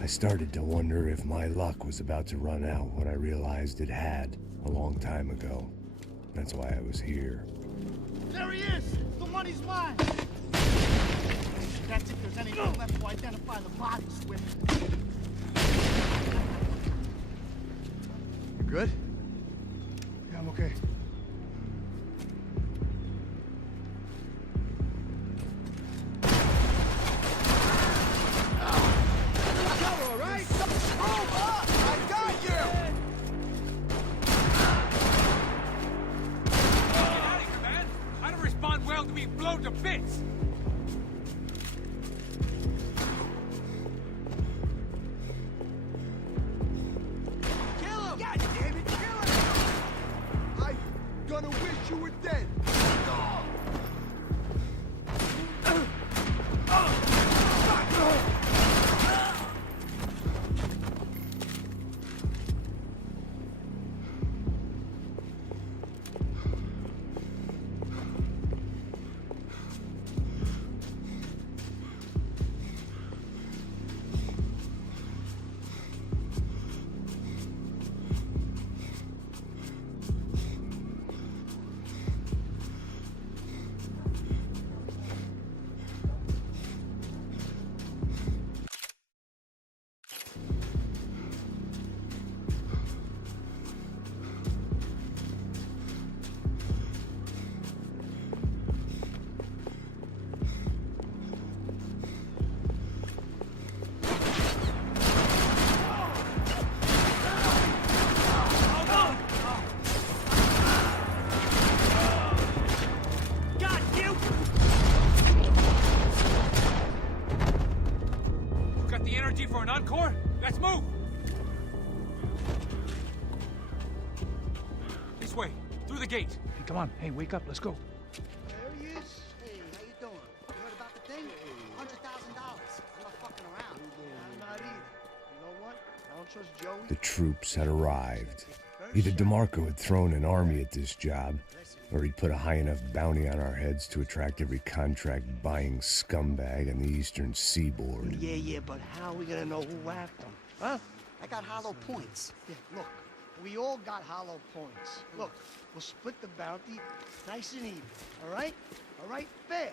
I started to wonder if my luck was about to run out when I realized it had a long time ago. That's why I was here. There he is! The money's mine! That's if there's anything left to identify the bodies with. You good? Yeah, I'm okay. Blown to bits! Kill him! God damn it, kill him! I'm gonna wish you were dead! For an encore? Let's move! This way, through the gate. Hey, come on. Hey, wake up. Let's go. There he is. Hey, how you doing? You heard about the thing? $100,000. I'm a The troops had arrived. Either DeMarco had thrown an army at this job, or he'd put a high enough bounty on our heads to attract every contract-buying scumbag on the eastern seaboard. Yeah, but how are we gonna know who whacked them? Huh? I got hollow points. Yeah, look, we all got hollow points. Look, we'll split the bounty nice and even, all right? All right? Fair.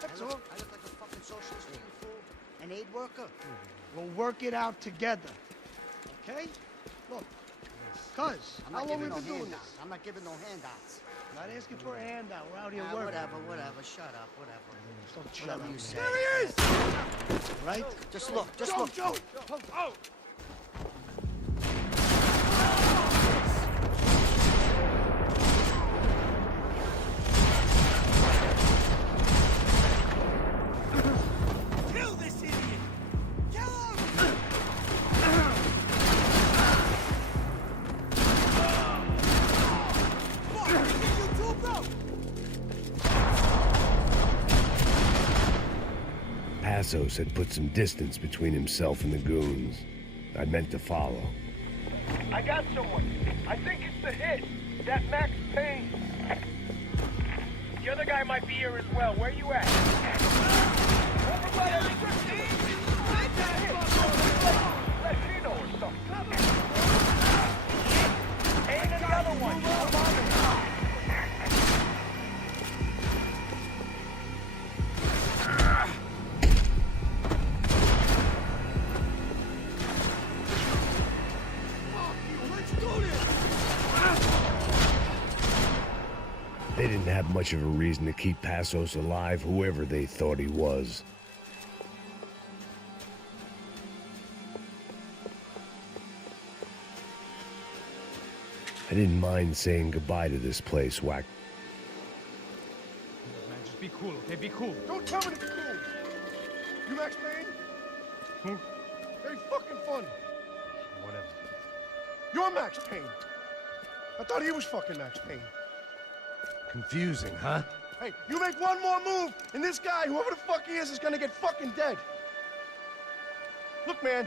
That's all. I look like a fucking socialist to you, fool. An aid worker? We'll work it out together, okay? Look, cuz, how long we been doing this? I'm not giving no handouts. Not asking for a handout. We're out here working. Whatever. Shut up, whatever. Don't shut up. You say. There he is! Right? Just look, look. Joe! Oh! Kill this idiot! Kill him! Passos had put some distance between himself and the goons. I meant to follow. I got someone. I think it's the hit. That Max Payne. The other guy might be here as well. Where you at? Over by Latino or something. Ain't another one. They didn't have much of a reason to keep Passos alive, whoever they thought he was. I didn't mind saying goodbye to this place, Wack. Man, just be cool, okay? Be cool. Don't tell me to be cool. You Max Payne? Who? Very fucking funny. Whatever. You're Max Payne. I thought he was fucking Max Payne. Confusing, huh? Hey, you make one more move, and this guy, whoever the fuck he is gonna get fucking dead. Look, man,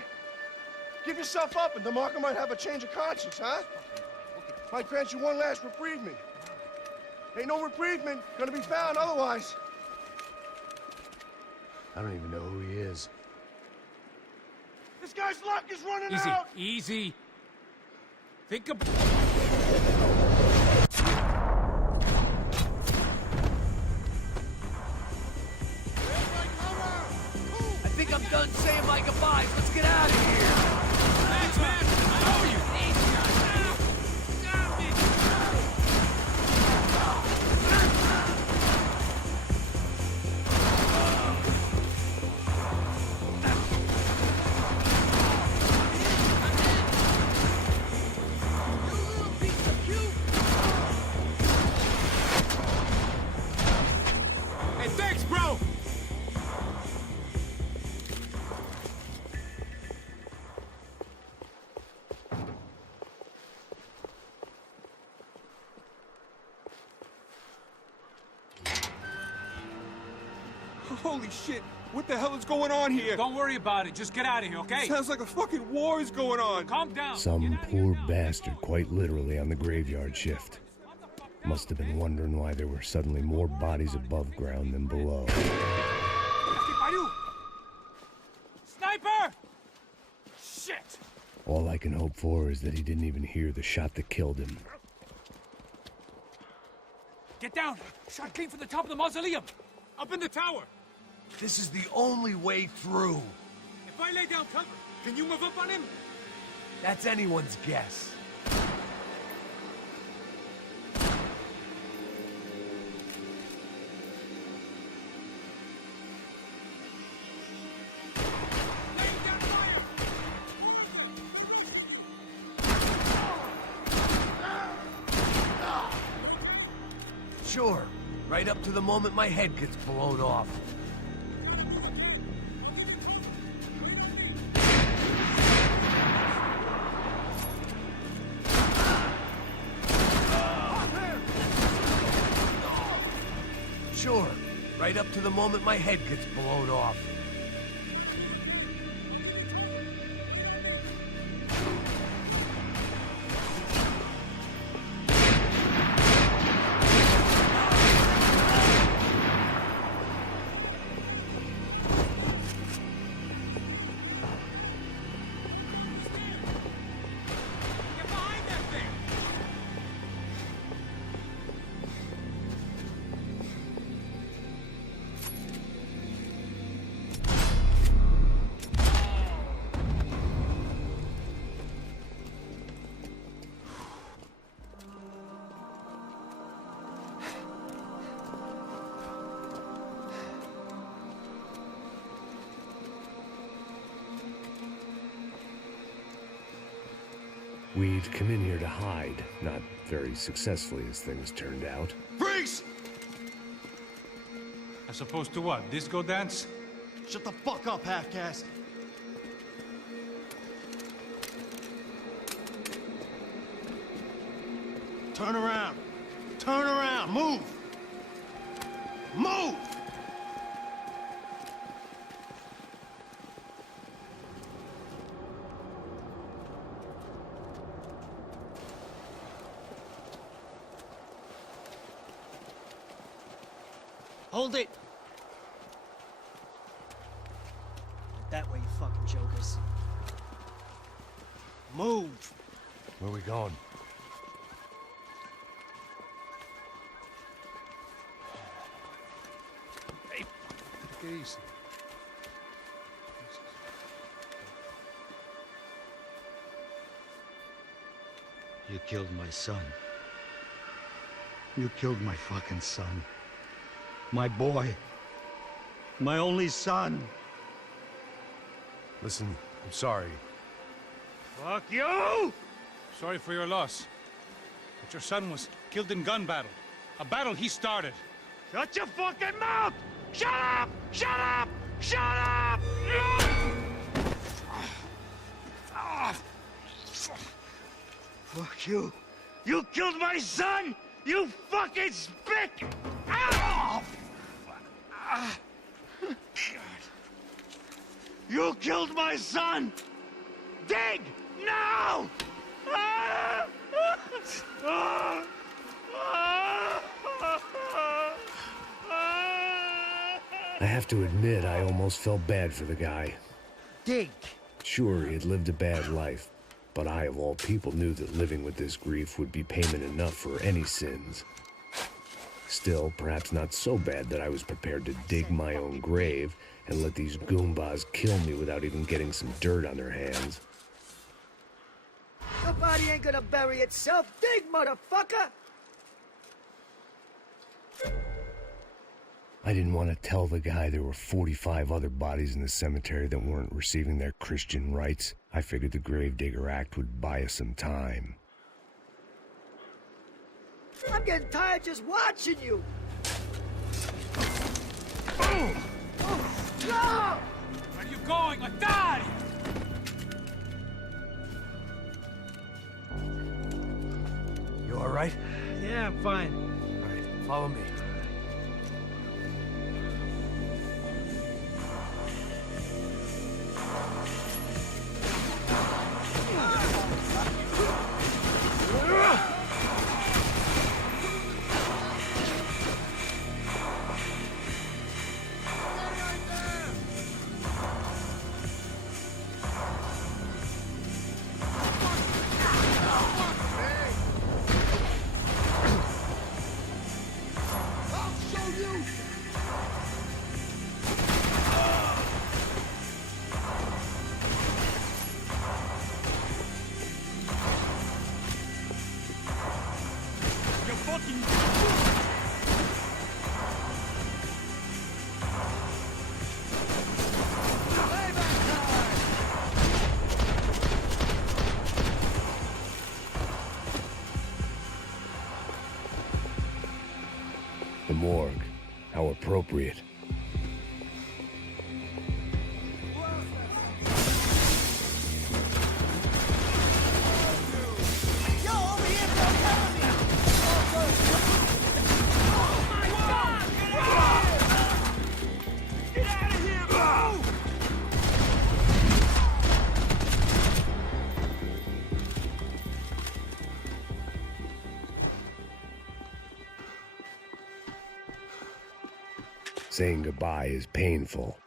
give yourself up, and DeMarco might have a change of conscience, huh? Might grant you one last reprieve. Ain't no reprievement gonna be found otherwise. I don't even know who he is. This guy's luck is running Easy, out! easy. Think of... I think I'm done saying my goodbyes. Let's get out of here. Thanks, man. I owe you. Hey, thanks, bro! Holy shit! What the hell is going on here? Don't worry about it. Just get out of here, okay? Sounds like a fucking war is going on. Calm down. Some poor bastard, quite literally, on the graveyard shift. Must have been wondering why there were suddenly more bodies above ground than below. Sniper! Shit! All I can hope for is that he didn't even hear the shot that killed him. Get down! Shot came from the top of the mausoleum! Up in the tower! This is the only way through. If I lay down cover, can you move up on him? That's anyone's guess. Sure, right up to the moment my head gets blown off. Sure, right up to the moment my head gets blown off. We'd come in here to hide, not very successfully as things turned out. Freeze! As opposed to what? Disco dance? Shut the fuck up, half-caste. Turn around. Turn around. Move. Move! Hold it! That way, you fucking jokers. Move! Where we going? Hey, take it easy. You killed my son. You killed my fucking son. My boy. My only son. Listen, I'm sorry. Fuck you! Sorry for your loss. But your son was killed in gun battle. A battle he started. Shut your fucking mouth! Shut up! Shut up! Shut up! Fuck you. You killed my son! You fucking spick! Ah! You killed my son! Dig! Now! Ah! I have to admit, I almost felt bad for the guy. Dig! Sure, he had lived a bad life, but I, of all people, knew that living with this grief would be payment enough for any sins. Still, perhaps not so bad that I was prepared to dig my own grave and let these goombas kill me without even getting some dirt on their hands. Your body ain't gonna bury itself. Dig, motherfucker! I didn't want to tell the guy there were 45 other bodies in the cemetery that weren't receiving their Christian rites. I figured the Gravedigger Act would buy us some time. I'm getting tired just watching you. Where are you going? I die! You all right? Yeah, I'm fine. All right, follow me. The morgue. How appropriate. Saying goodbye is painful.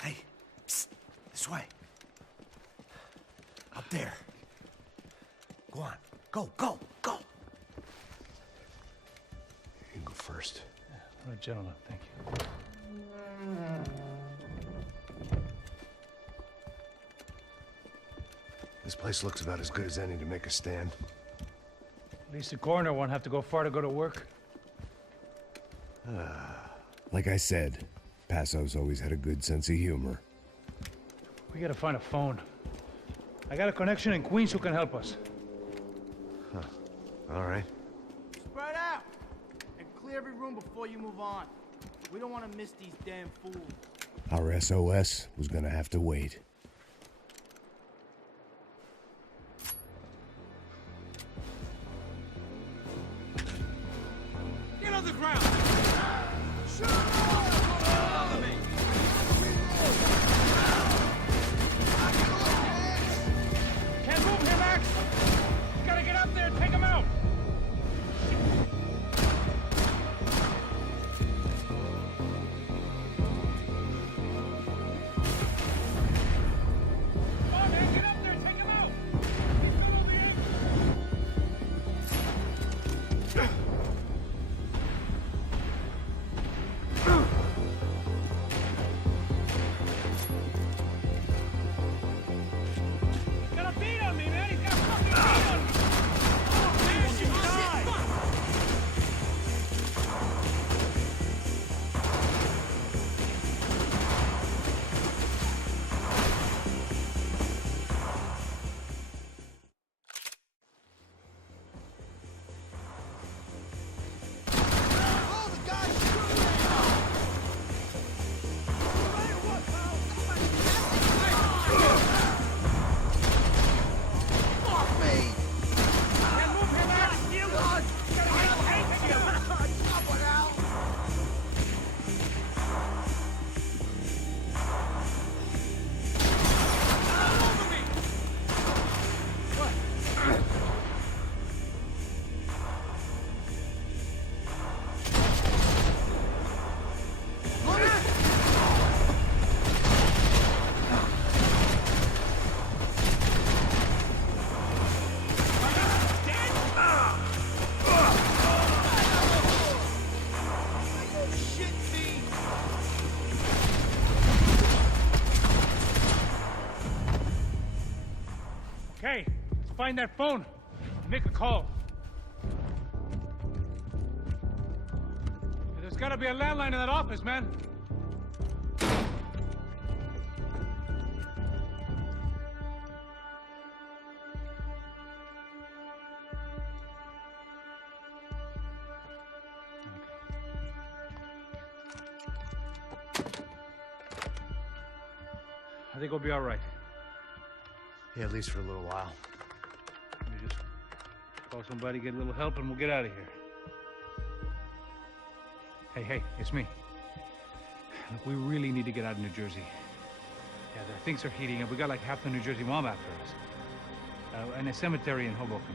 Hey, psst, this way. Up there. Go on, go, go, go. You go first. All right, gentlemen, thank you. This place looks about as good as any to make a stand. At least the coroner won't have to go far to go to work. Like I said, Passo's always had a good sense of humor. We gotta find a phone. I got a connection in Queens who can help us. Huh. All right. Spread out! And clear every room before you move on. We don't want to miss these damn fools. Our SOS was gonna have to wait. Get on the ground! Can't move here, Max! You gotta get up there and take him out! Come on, man, get up there and take him out! He's still over here! He's got a beat on me, man! He's got a fucking beat on me! Oh, man, you die! Okay, let's find that phone and make a call. There's gotta be a landline in that office, man. I think we'll be all right. Yeah, at least for a little while. Let me just call somebody, get a little help, and we'll get out of here. Hey, it's me. Look, we really need to get out of New Jersey. Yeah, things are heating up. We got like half the New Jersey mob after us. And a cemetery in Hoboken.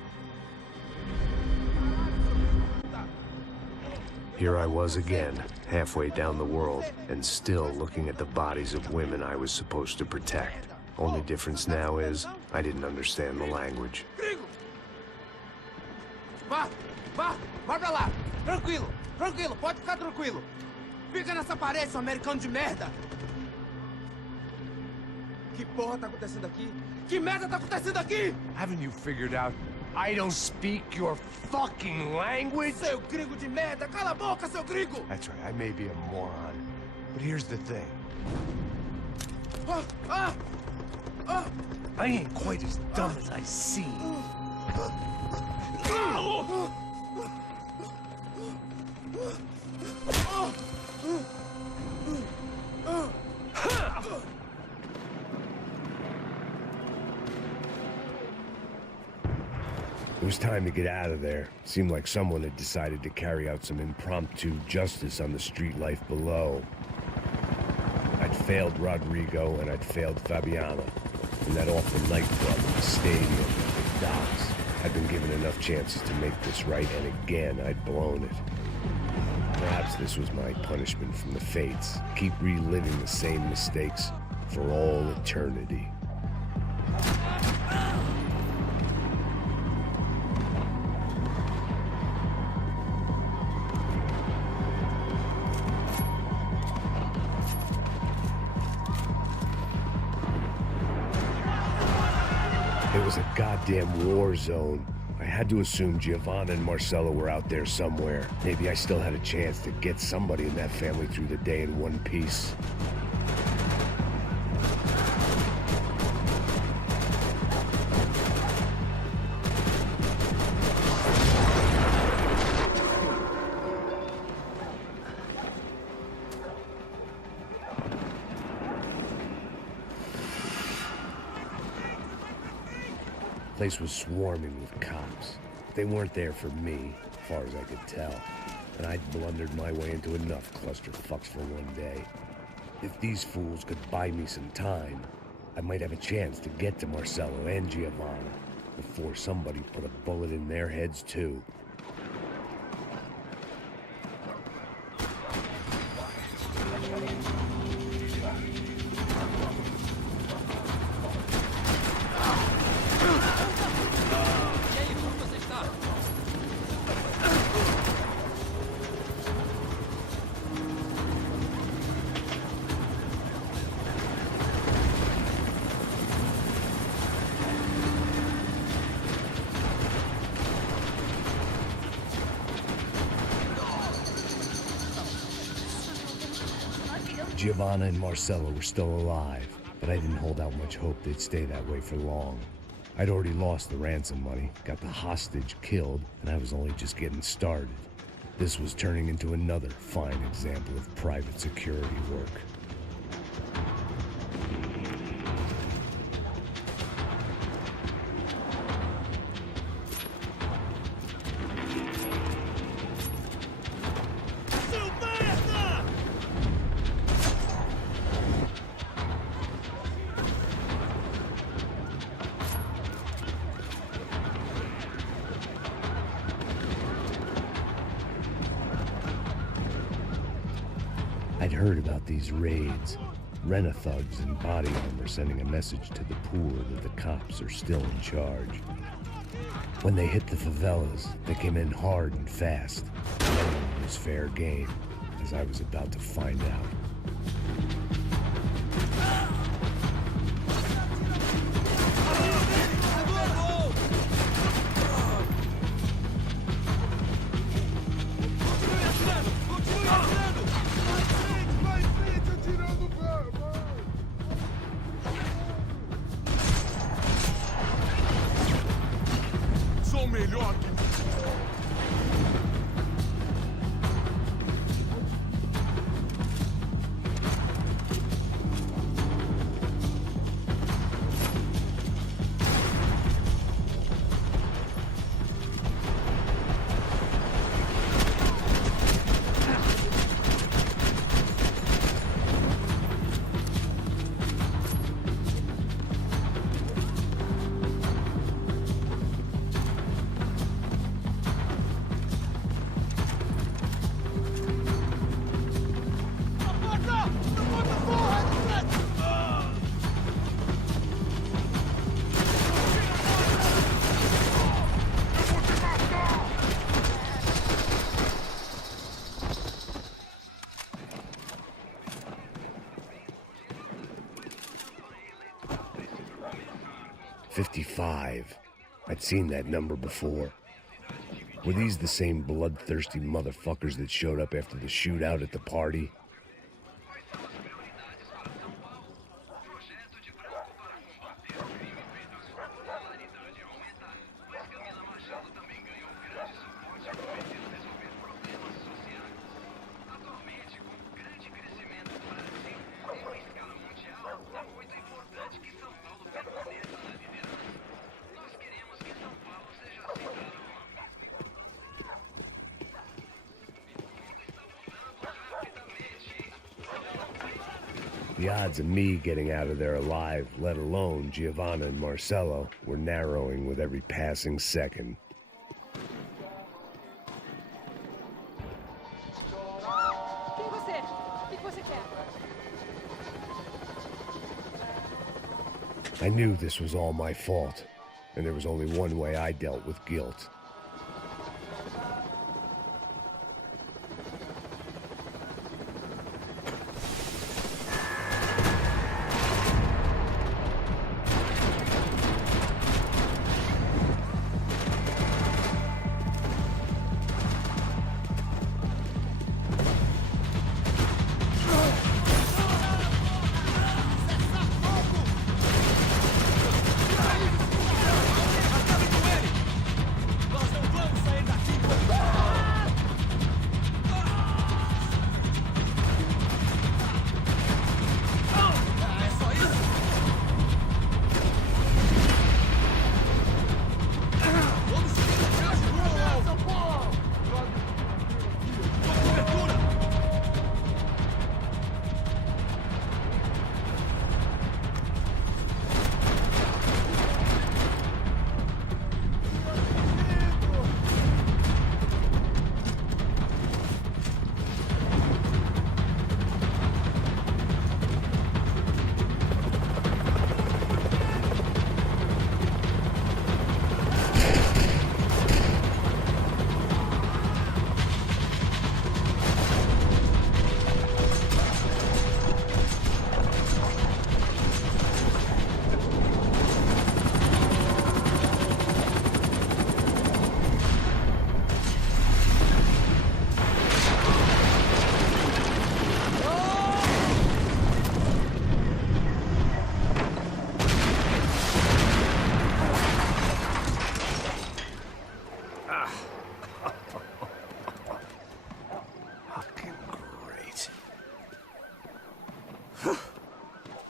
Here I was again, halfway down the world, and still looking at the bodies of women I was supposed to protect. Only difference now is, I didn't understand the language. Vai pra lá. Tranquilo, pode ficar tranquilo. Fica nessa parede, seu americano de merda. Que porra tá acontecendo aqui? Que merda tá acontecendo aqui? Haven't you figured out I don't speak your fucking language? Seu gringo de merda, cala a boca, seu gringo! That's right, I may be a moron, but here's the thing. I ain't quite as dumb as I seem. It was time to get out of there. Seemed like someone had decided to carry out some impromptu justice on the street life below. I'd failed Rodrigo and I'd failed Fabiana. In that awful nightclub, the stadium, the docks. I'd been given enough chances to make this right, and again, I'd blown it. Perhaps this was my punishment from the fates. Keep reliving the same mistakes for all eternity. It was a goddamn war zone. I had to assume Giovanna and Marcello were out there somewhere. Maybe I still had a chance to get somebody in that family through the day in one piece. The place was swarming with cops. They weren't there for me, as far as I could tell, and I'd blundered my way into enough clusterfucks for one day. If these fools could buy me some time, I might have a chance to get to Marcello and Giovanna before somebody put a bullet in their heads too. Giovanna and Marcello were still alive, but I didn't hold out much hope they'd stay that way for long. I'd already lost the ransom money, got the hostage killed, and I was only just getting started. This was turning into another fine example of private security work. I'd heard about these raids. Rent-a-thugs in body armor sending a message to the poor that the cops are still in charge. When they hit the favelas, they came in hard and fast. It was fair game, as I was about to find out. $55. I'd seen that number before. Were these the same bloodthirsty motherfuckers that showed up after the shootout at the party? The odds of me getting out of there alive, let alone Giovanna and Marcello, were narrowing with every passing second. I knew this was all my fault, and there was only one way I dealt with guilt.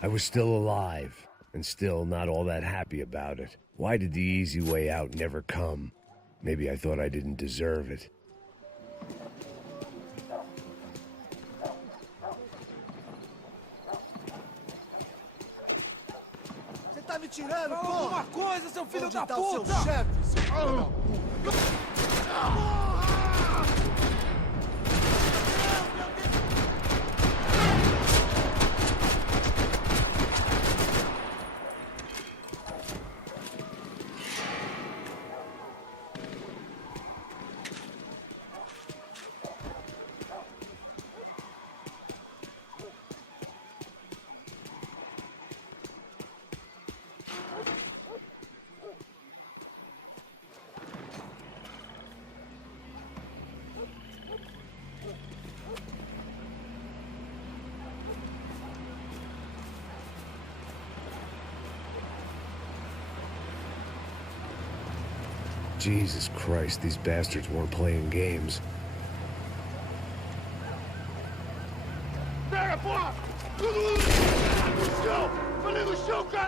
I was still alive, and still not all that happy about it. Why did the easy way out never come? Maybe I thought I didn't deserve it. Você tá me tirando, Fala porra! alguma coisa, seu filho da Onde tá puta! o seu chefe, seu filho da puta? Jesus Christ, these bastards weren't playing games.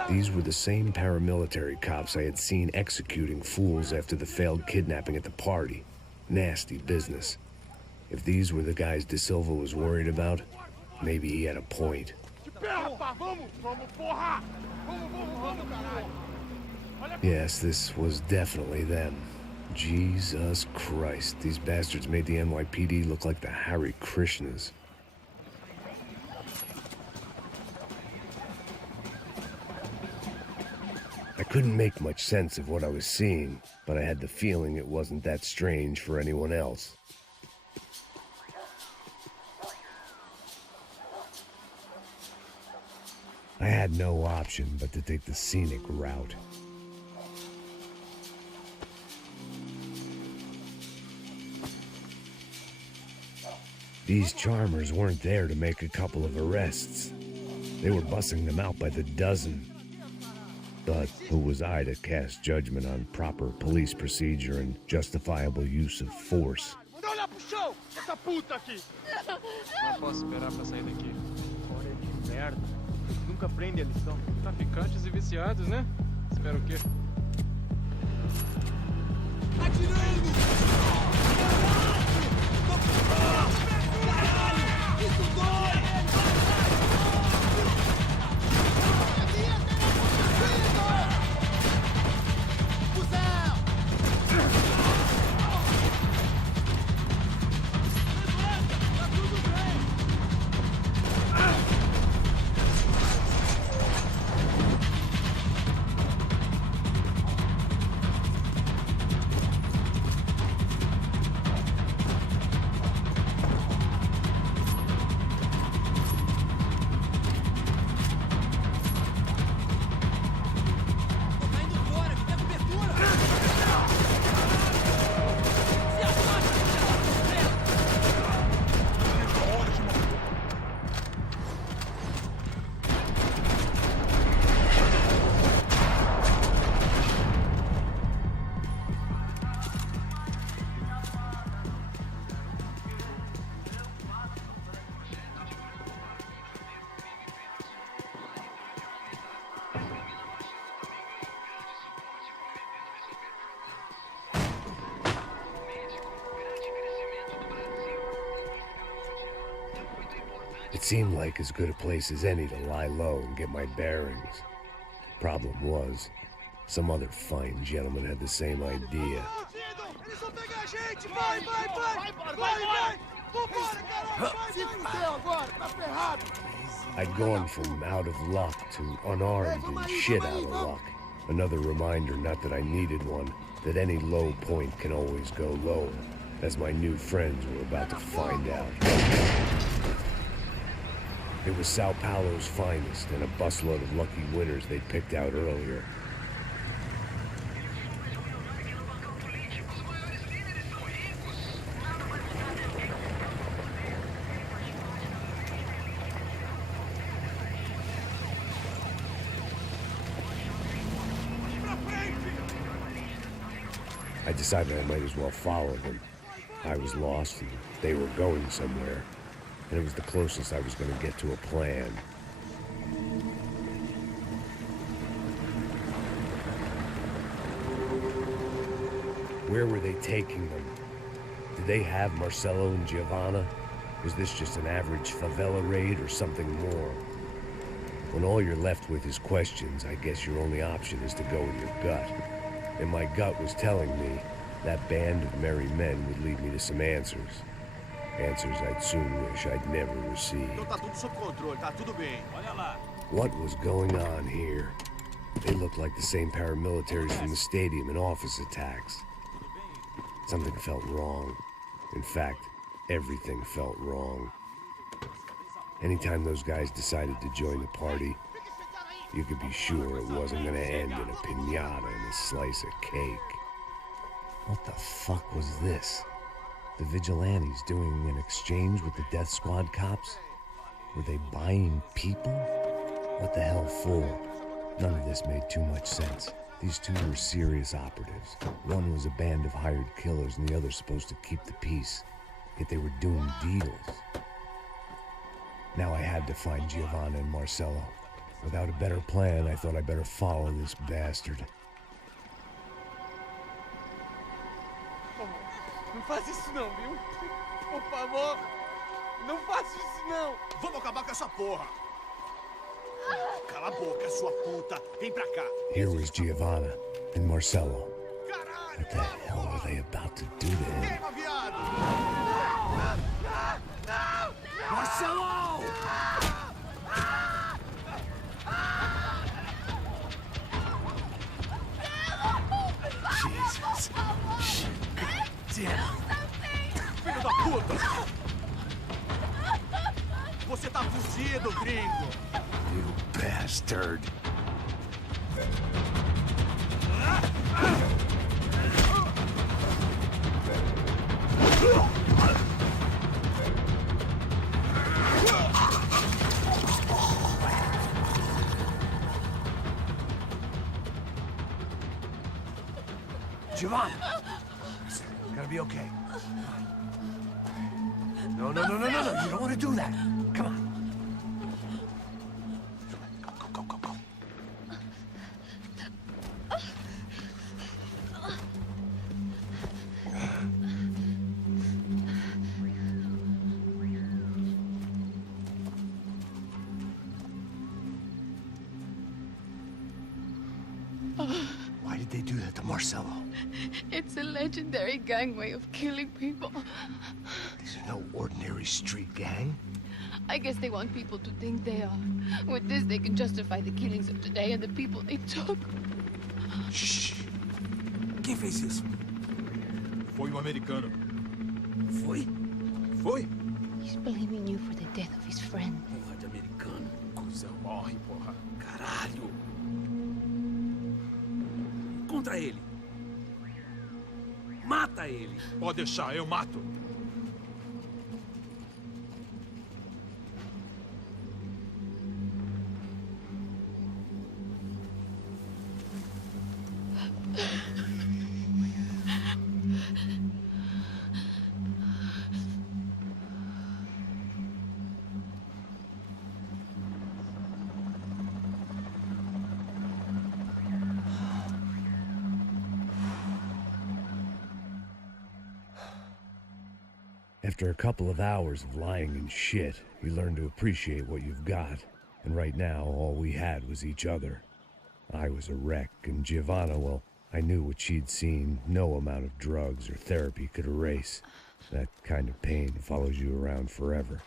These were the same paramilitary cops I had seen executing fools after the failed kidnapping at the party. Nasty business. If these were the guys De Silva was worried about, maybe he had a point. Yes, this was definitely them. Jesus Christ, these bastards made the NYPD look like the Hare Krishnas. I couldn't make much sense of what I was seeing, but I had the feeling it wasn't that strange for anyone else. I had no option but to take the scenic route. These charmers weren't there to make a couple of arrests. They were bussing them out by the dozen. But who was I to cast judgment on proper police procedure and justifiable use of force? Não essa puta aqui! Não posso esperar pra sair daqui. Olha que merda. Nunca aprende a lição. Traficantes e viciados, né? Espero o quê? Atirando! Caralho! Isso dói! It seemed like as good a place as any to lie low and get my bearings. Problem was, some other fine gentleman had the same idea. I'd gone from out of luck to unarmed and shit out of luck. Another reminder, not that I needed one, that any low point can always go lower, as my new friends were about to find out. It was Sao Paulo's finest and a busload of lucky winners they'd picked out earlier. I decided I might as well follow them. I was lost and they were going somewhere, and it was the closest I was going to get to a plan. Where were they taking them? Did they have Marcelo and Giovanna? Was this just an average favela raid or something more? When all you're left with is questions, I guess your only option is to go with your gut. And my gut was telling me that band of merry men would lead me to some answers. Answers I'd soon wish I'd never received. What was going on here? They looked like the same paramilitaries from the stadium in office attacks. Something felt wrong. In fact, everything felt wrong. Anytime those guys decided to join the party, you could be sure it wasn't gonna end in a piñata and a slice of cake. What the fuck was this? The vigilantes doing an exchange with the death squad cops? Were they buying people? What the hell for? None of this made too much sense. These two were serious operatives. One was a band of hired killers and the other supposed to keep the peace. Yet they were doing deals. Now I had to find Giovanna and Marcelo. Without a better plan, I thought I'd better follow this bastard. Não faz isso não, viu? Por favor, não faça isso não. Vamos acabar com essa porra. Cala a boca, sua puta. Vem pra cá. Here was Giovanna and Marcelo. What the hell were they about to do to him? Queima, viado! Marcelo! Jesus. Damn. Filho da puta! Você tá fudido, gringo! You bastard. Giovanna! It's gonna be okay. No. You don't want to do that. Come on. Go. Why did they do that to Marcelo? It's a legendary gang way of killing people. These are no ordinary street gang. I guess they want people to think they are. With this, they can justify the killings of today and the people they took. Shh. Quem fez isso? Foi americano. Foi? He's blaming you for the death of his friend. Porra de americano. Coisa morre, porra. Caralho. Contra ele. Mata ele. Pode deixar, eu mato. After a couple of hours of lying and shit, you learn to appreciate what you've got. And right now, all we had was each other. I was a wreck, and Giovanna, well, I knew what she'd seen no amount of drugs or therapy could erase. That kind of pain follows you around forever.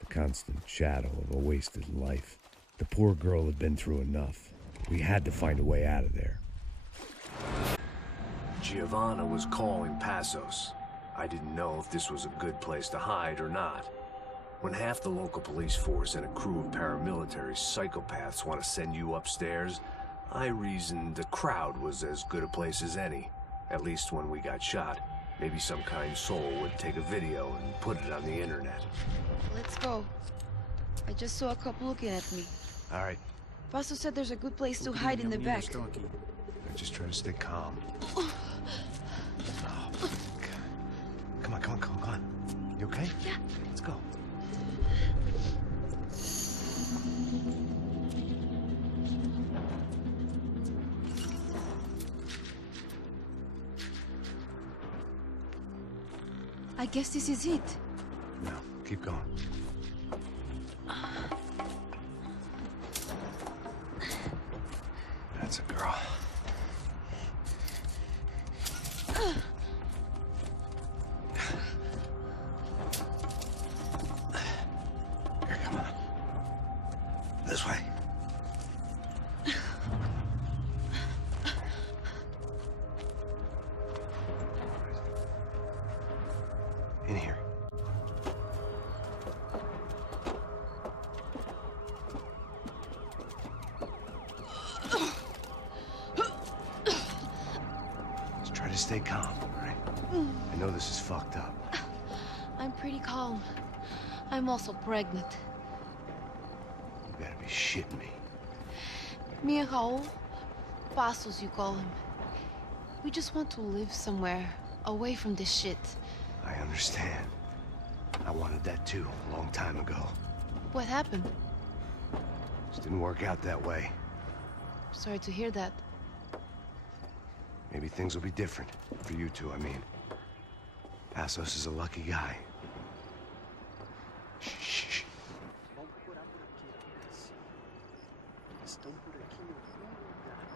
The constant shadow of a wasted life. The poor girl had been through enough. We had to find a way out of there. Giovanna was calling Passos. I didn't know if this was a good place to hide or not. When half the local police force and a crew of paramilitary psychopaths want to send you upstairs, I reasoned the crowd was as good a place as any. At least when we got shot. Maybe some kind soul would take a video and put it on the internet. Let's go. I just saw a couple looking at me. All right. Pasto said there's a good place to hide in the back. I just try to stay calm. Come on. You okay? Yeah. Let's go. I guess this is it. No, keep going. That's a girl. Here, come on. This way. In here. Just try to stay calm, all right? I know this is fucked up. I'm pretty calm. I'm also pregnant. You gotta be shitting me. Me and Raul, Passos you call him. We just want to live somewhere, away from this shit. I understand. I wanted that too, a long time ago. What happened? Just didn't work out that way. Sorry to hear that. Maybe things will be different. For you two, I mean. Passos is a lucky guy. Shh. Estão por aqui em algum lugar.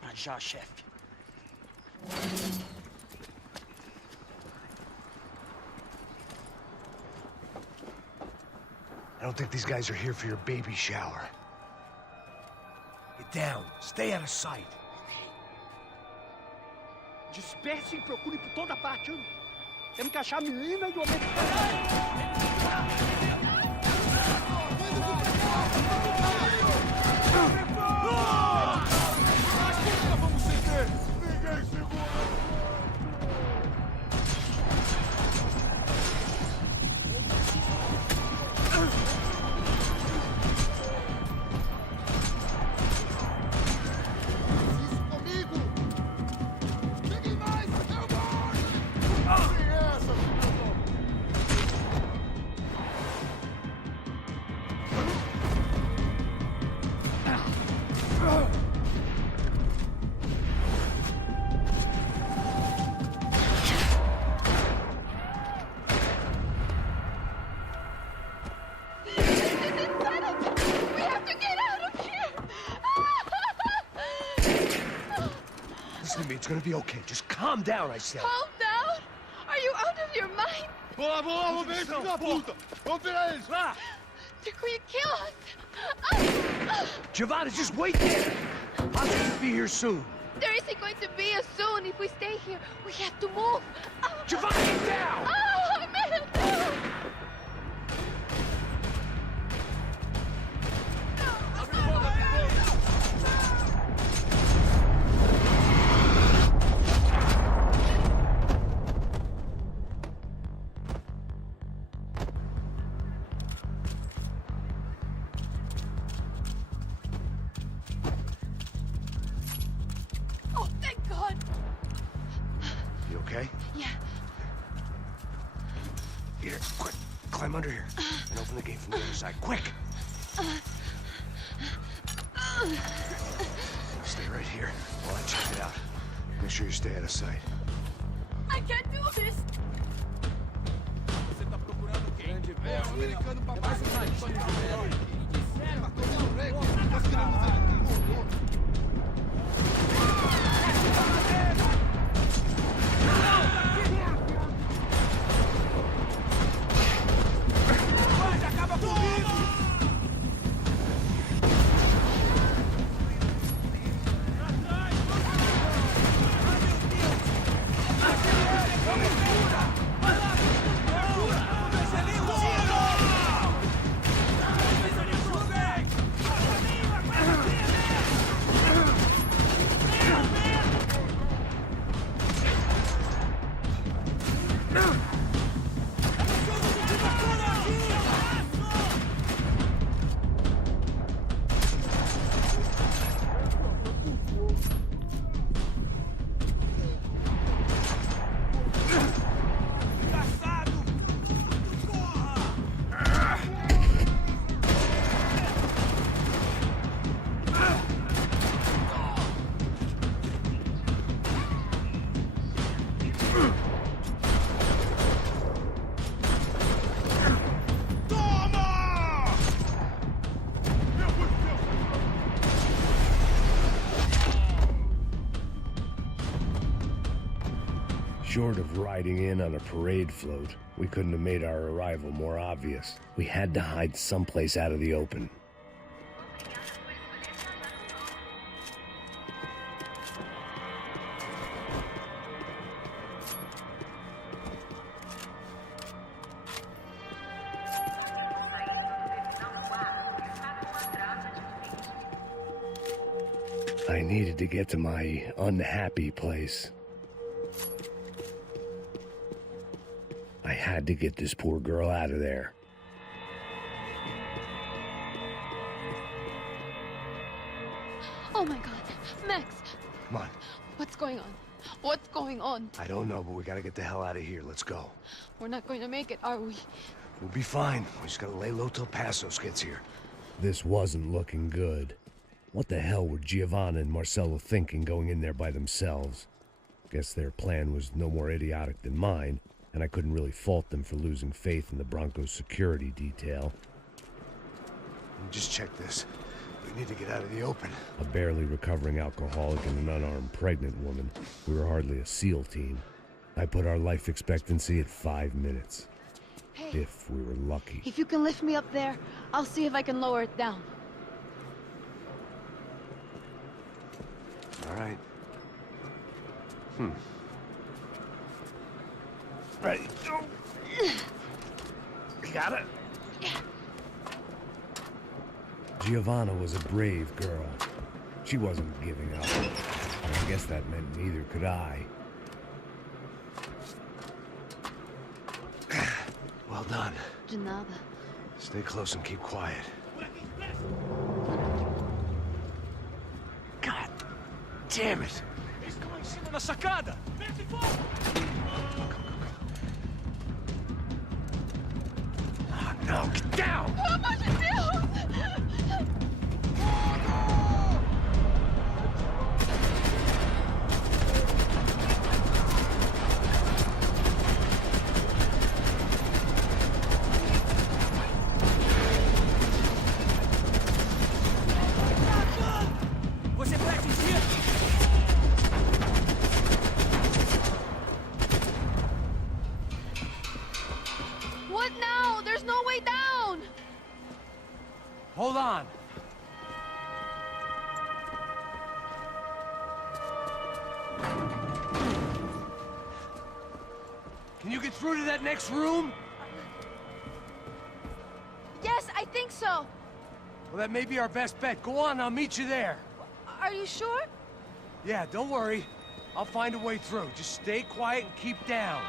Pra já, chefe. I don't think these guys are here for your baby shower. Get down. Stay out of sight. Disperse e procure por toda parte. Temos que achar a menina e o homem. Vamos ceder! Ninguém segura! It's gonna be okay. Just calm down, I said. Calm down? Are you out of your mind? Vamos ver, filho da puta! Vamos virar eles, lá! They're going to kill us! Giovanna, just wait there! I'll just be here soon. There isn't going to be a soon if we stay here. We have to move. Giovanna, get down! Oh, man! Oh, thank God! You okay? Yeah. Here, quick. Climb under here. And open the gate from the other side. Quick! Stay right here while I check it out. Make sure you stay out of sight. I can't do this! Você tá procurando quem? É o americano papai. Nós queremos ele aqui. Acaba comigo! Short of riding in on a parade float, we couldn't have made our arrival more obvious. We had to hide someplace out of the open. I needed to get to my unhappy place. I had to get this poor girl out of there. Oh my God, Max! Come on. What's going on? What's going on? I don't know, but we gotta get the hell out of here. Let's go. We're not going to make it, are we? We'll be fine. We just gotta lay low till Passos gets here. This wasn't looking good. What the hell were Giovanna and Marcello thinking going in there by themselves? Guess their plan was no more idiotic than mine, and I couldn't really fault them for losing faith in the Broncos security detail. Just check this. We need to get out of the open. A barely recovering alcoholic and an unarmed pregnant woman. We were hardly a SEAL team. I put our life expectancy at 5 minutes. Hey, if we were lucky. if you can lift me up there, I'll see if I can lower it down. All right. Ready? Go. You got it? Giovanna was a brave girl. She wasn't giving up. And I guess that meant neither could I. Well done. De nada. Stay close and keep quiet. God damn it! Estão lá em cima na sacada! Vento e fogo! No, get down! Pelo amor de Deus! Você vai atingir! What now? There's no way down! Hold on! Can you get through to that next room? Yes, I think so. Well, that may be our best bet. Go on, I'll meet you there. Are you sure? Yeah, don't worry. I'll find a way through. Just stay quiet and keep down.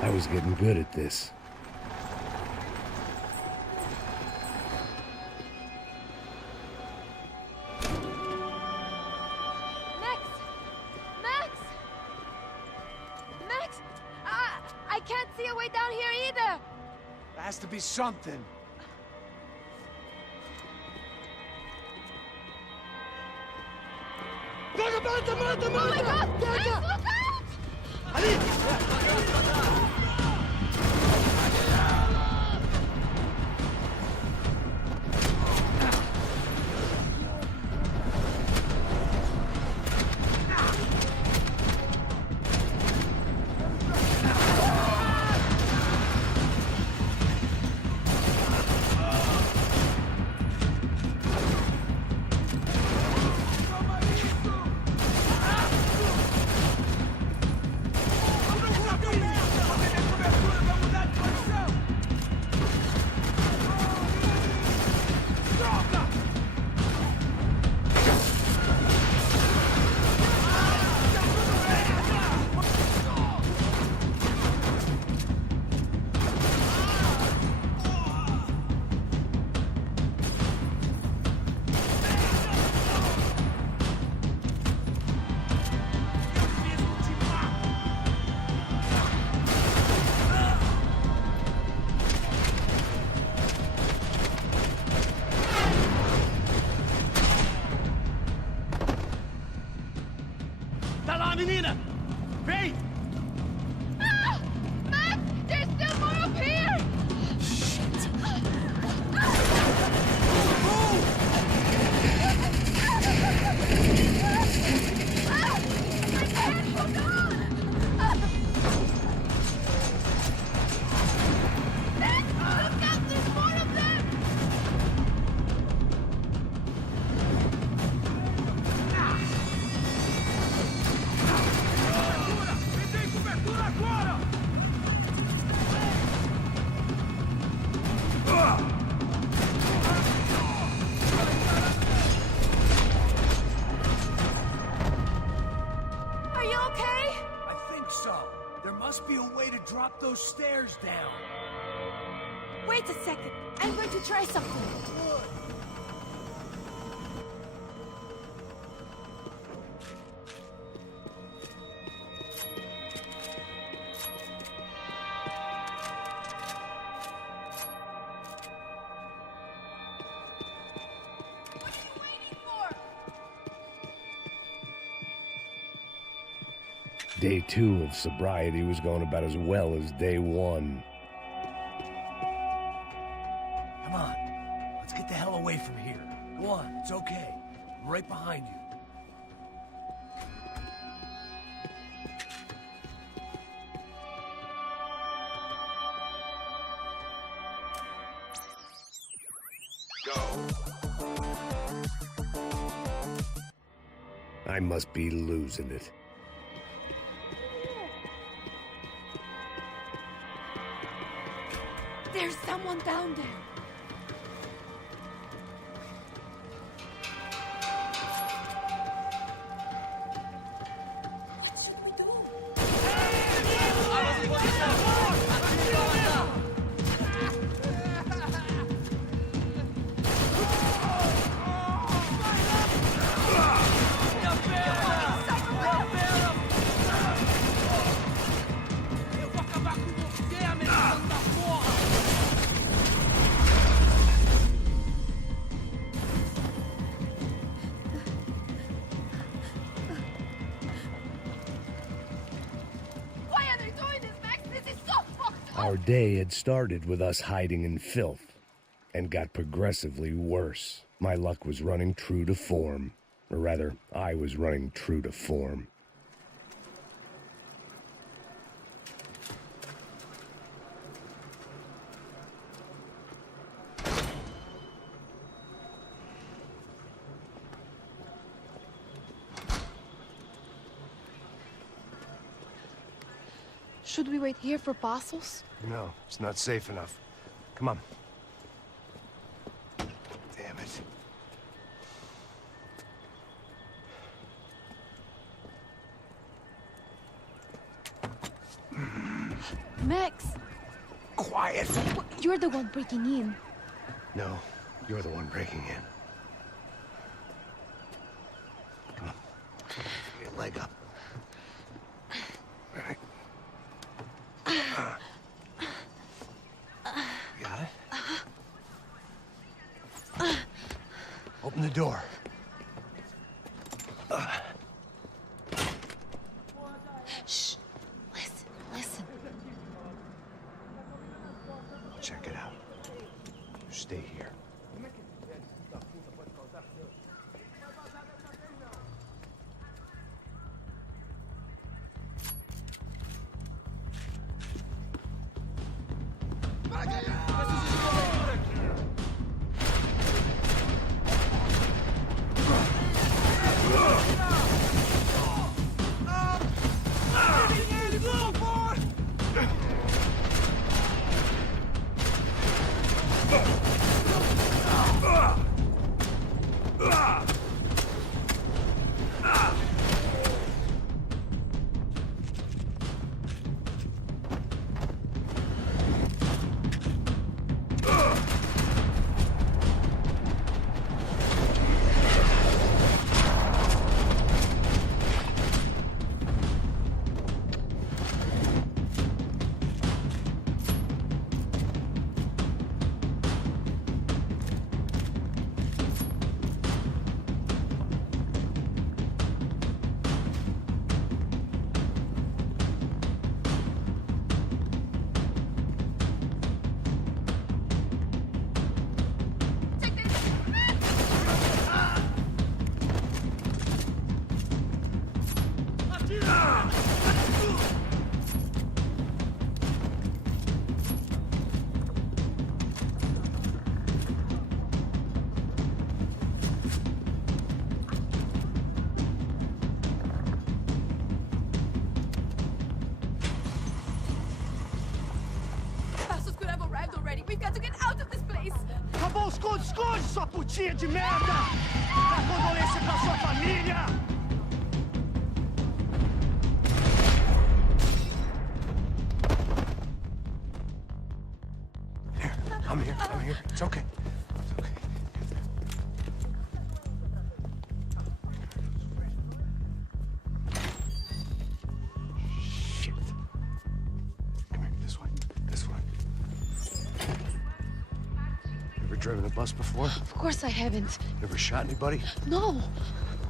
I was getting good at this. Max! I can't see a way down here either! There has to be something. Oh my God! Max, look out! a way to drop those stairs down. Wait a second. I'm going to try something. Good. Day 2 of sobriety was going about as well as day 1. Come on. Let's get the hell away from here. Go on, it's okay. I'm right behind you. I must be losing it. There's someone down there. What should we do? Eu vou acabar com você, americano da porra! Why are they doing this, Max? This is so fucked up! Our day had started with us hiding in filth, and got progressively worse. My luck was running true to form. Or rather, I was running true to form. Should we wait here for parcels? No, it's not safe enough. Come on. Damn it. Max! Quiet! You're the one breaking in. No, you're the one breaking in. Come on. Get your leg up. All right. Got it? Open the door. Shh. Listen, listen. Check it out. You stay here. Passos could have arrived already. We've got to get out of this place. Acabou, esconde, esconde, sua putinha de merda! Dá condolência pra sua família! I'm here. It's okay. Shit. Come here, this way. Ever driven a bus before? Of course I haven't. Ever shot anybody? No.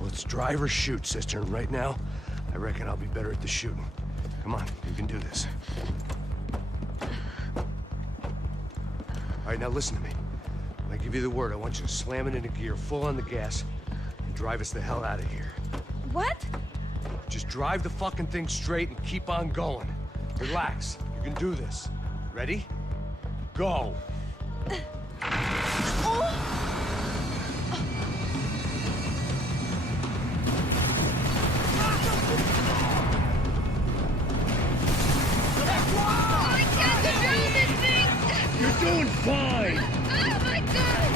Well, it's drive or shoot, sister, and right now, I reckon I'll be better at the shooting. Come on, you can do this. All right, now listen to me. When I give you the word, I want you to slam it into gear, full on the gas, and drive us the hell out of here. What? Just drive the fucking thing straight and keep on going. Relax. You can do this. Ready? Go. You're doing fine! Oh my God!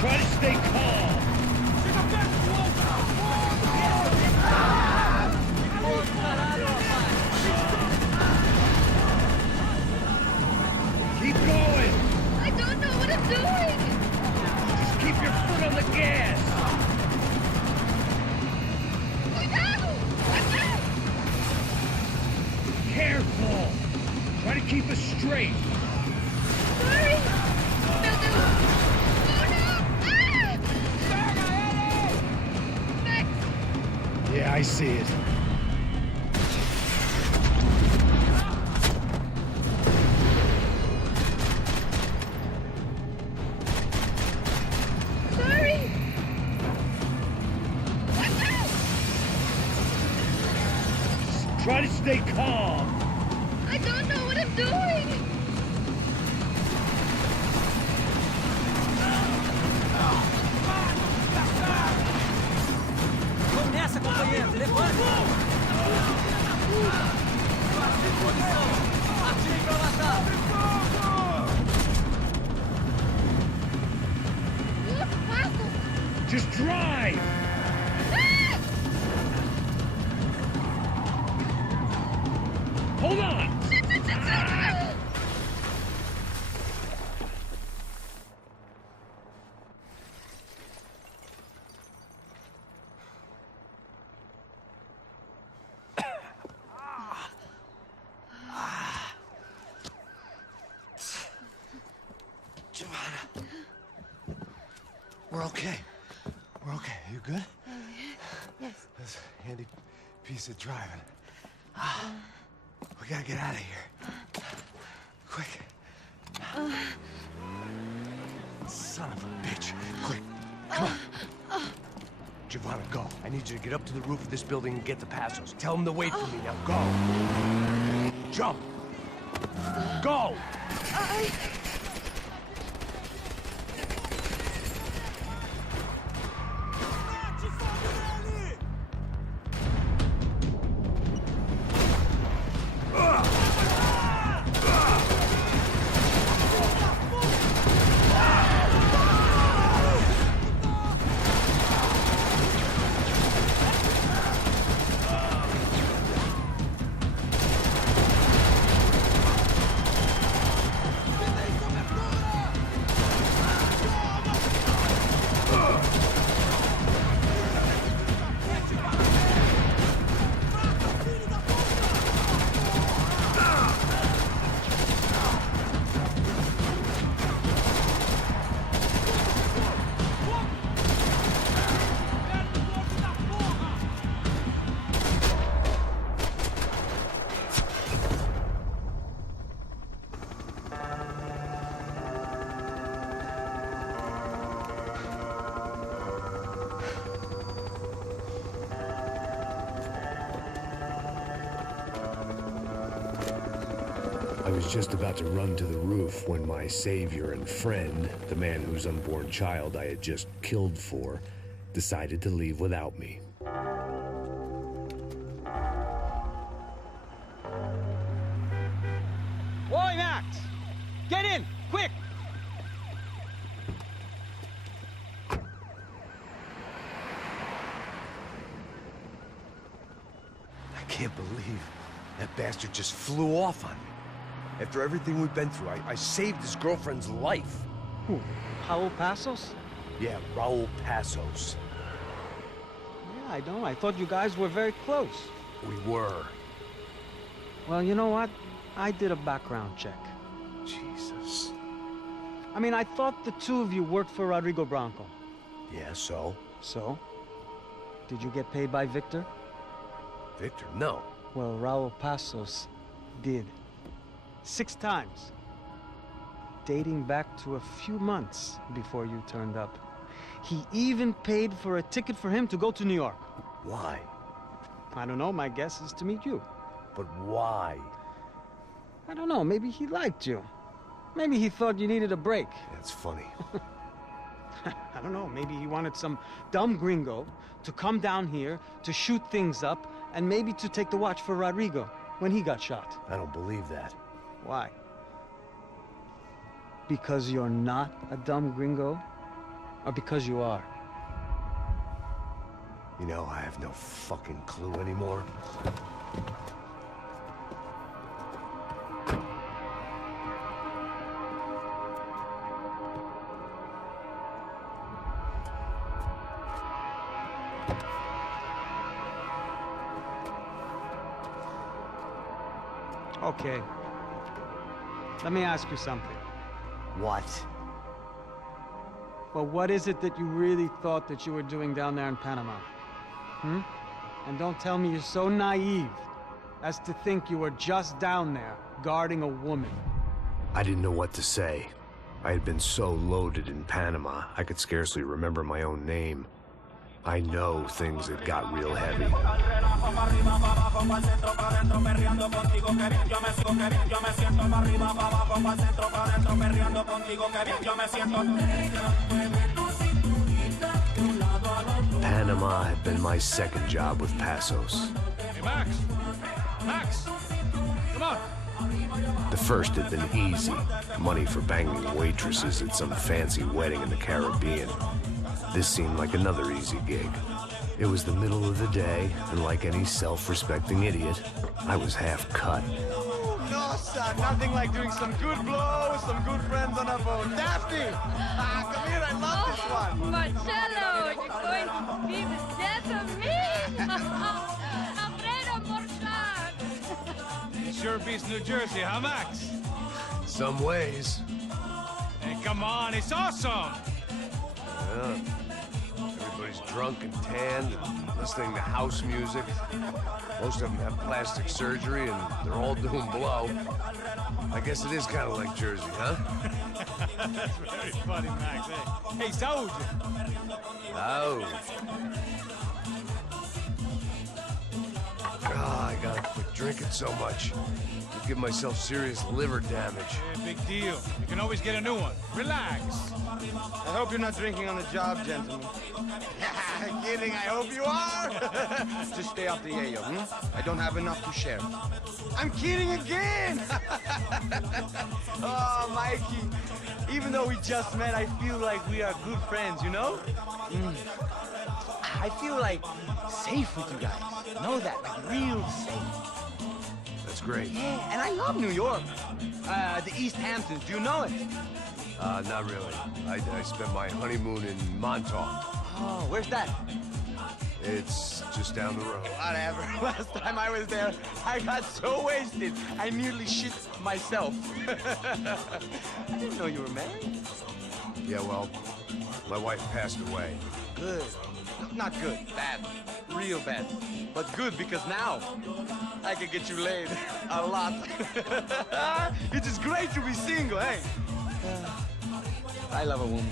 Try to stay calm! Keep going! I don't know what I'm doing! Just keep your foot on the gas! Careful! Try to keep us straight! Sorry! They'll do... Oh no! Max! Yeah, I see it. Sorry! Try to stay calm! I don't know what I'm doing! Vamos nessa, companheiro! Levanta! Atire pra matar! Just drive! Hold on! We're okay. We're okay. You good? Yes. That's a handy piece of driving. We gotta get out of here. Quick. Son of a bitch. Quick. Come on. Giovanna, go. I need you to get up to the roof of this building and get the Passos. Tell them to wait for me. Now go. Jump. Go. I was just about to run to the roof when my savior and friend, the man whose unborn child I had just killed for, decided to leave without me. Oi, Max! Get in! Quick! I can't believe that bastard just flew off on me. After everything we've been through, I saved his girlfriend's life. Who? Raul Passos? Yeah, Raul Passos. Yeah, I know. I thought you guys were very close. We were. Well, you know what? I did a background check. Jesus. I mean, I thought the two of you worked for Rodrigo Branco. Yeah, so? So? Did you get paid by Victor? Victor? No. Well, Raul Passos did. 6 times. Dating back to a few months before you turned up. He even paid for a ticket for him to go to New York. Why? I don't know. My guess is to meet you. But why? I don't know. Maybe he liked you. Maybe he thought you needed a break. That's funny. I don't know. Maybe he wanted some dumb gringo to come down here to shoot things up and maybe to take the watch for Rodrigo when he got shot. I don't believe that. Why? Because you're not a dumb gringo? Or because you are? You know, I have no fucking clue anymore. Okay. Let me ask you something. What? Well, what is it that you really thought that you were doing down there in Panama? Hmm? And don't tell me you're so naive as to think you were just down there guarding a woman. I didn't know what to say. I had been so loaded in Panama, I could scarcely remember my own name. I know things had got real heavy. Panama had been my second job with Passos. Hey, Max! Max! Come on! The first had been easy. Money for banging waitresses at some fancy wedding in the Caribbean. This seemed like another easy gig. It was the middle of the day, and like any self-respecting idiot, I was half cut. No, son, nothing like doing some good blow with some good friends on a boat. Daphne! Come here, I love this one. Marcello, you're going to be the death of me! Alfredo Morchan! Sure beats New Jersey, huh, Max? Some ways. Hey, come on, it's awesome! Yeah. Everybody's drunk and tanned and listening to house music. Most of them have plastic surgery and they're all doing blow. I guess it is kind of like Jersey, huh? That's very funny, Max. Hey, Saúde! Oh. God, I gotta quit drinking so much. I give myself serious liver damage. Yeah, big deal. You can always get a new one. Relax. I hope you're not drinking on the job, gentlemen. Kidding, I hope you are. Just stay off the yayo, hmm? I don't have enough to share. I'm kidding again! Oh, Mikey, even though we just met, I feel like we are good friends, you know? I feel like safe with you guys. Know that, like real safe. That's great. Yeah, and I love New York. The East Hamptons, do you know it? Not really. I spent my honeymoon in Montauk. Oh, where's that? It's just down the road. Whatever. Last time I was there, I got so wasted, I nearly shit myself. I didn't know you were married. Yeah, well, my wife passed away. Good. Not good. Bad. Real bad. But good because now I can get you laid a lot. It is great to be single, hey? I love a woman.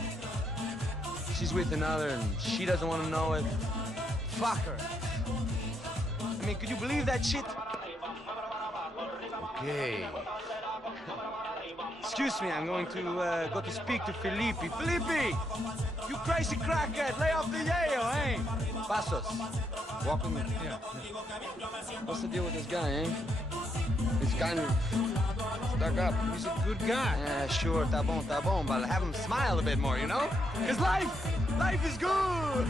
She's with another and she doesn't want to know it. Fuck her. I mean, could you believe that shit? Okay. Excuse me, I'm going to go to speak to Felipe. Felipe! You crazy crackhead! Lay off the yayo, eh? Passos, walk with me. Yeah. What's the deal with this guy, eh? He's kind of stuck up. He's a good guy. Yeah, sure, tá bom, but have him smile a bit more, you know? Because life is good!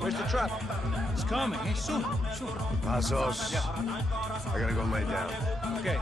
Where's the truck? He's coming, eh? Soon. Passos. Yeah. I gotta go lay down. Okay.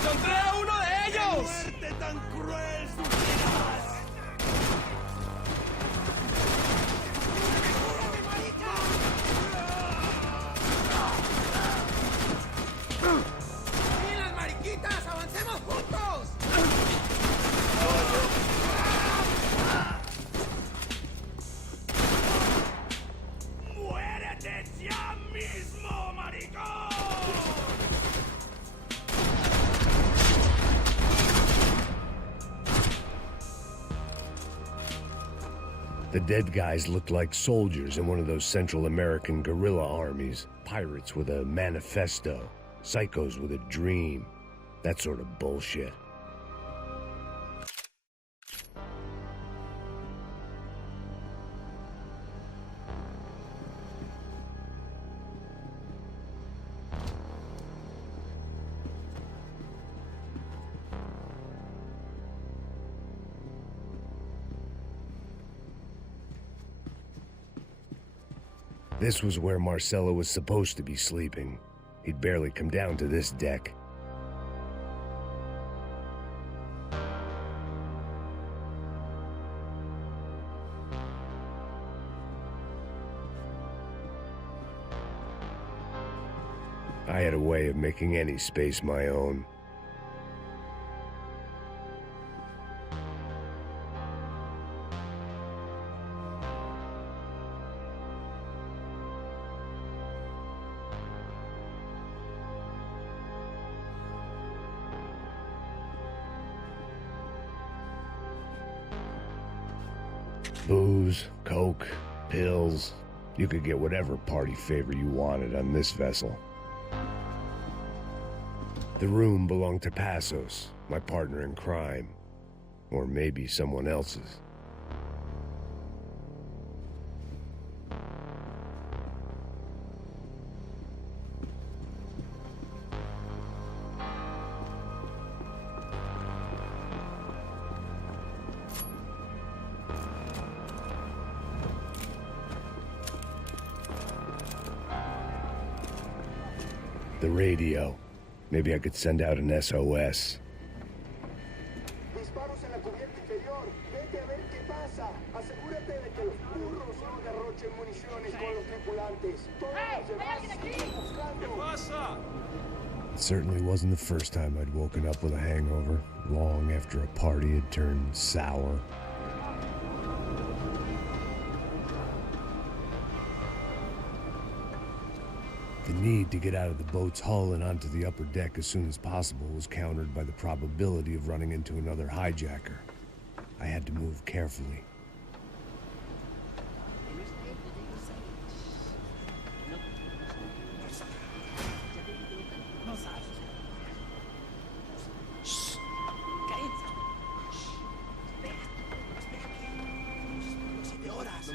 ¡Encontré a uno de ellos! ¡Qué muerte tan cruel sufrirás! ¡Sí, las mariquitas! ¡Avancemos juntos! ¡Muérete ya mismo, maricón! The dead guys looked like soldiers in one of those Central American guerrilla armies. Pirates with a manifesto. Psychos with a dream. That sort of bullshit. This was where Marcelo was supposed to be sleeping. He'd barely come down to this deck. I had a way of making any space my own. Booze, coke, pills. You could get whatever party favor you wanted on this vessel. The room belonged to Passos, my partner in crime. Or maybe someone else's. The radio. Maybe I could send out an SOS. Disparos en la cubierta inferior. Vete a ver qué pasa. Asegúrate de que los burros no derrochen municiones con los tripulantes. Todos los demás siguen buscando. ¿Qué pasa? It certainly wasn't the first time I'd woken up with a hangover, long after a party had turned sour. The need to get out of the boat's hull and onto the upper deck as soon as possible was countered by the probability of running into another hijacker. I had to move carefully. jodas.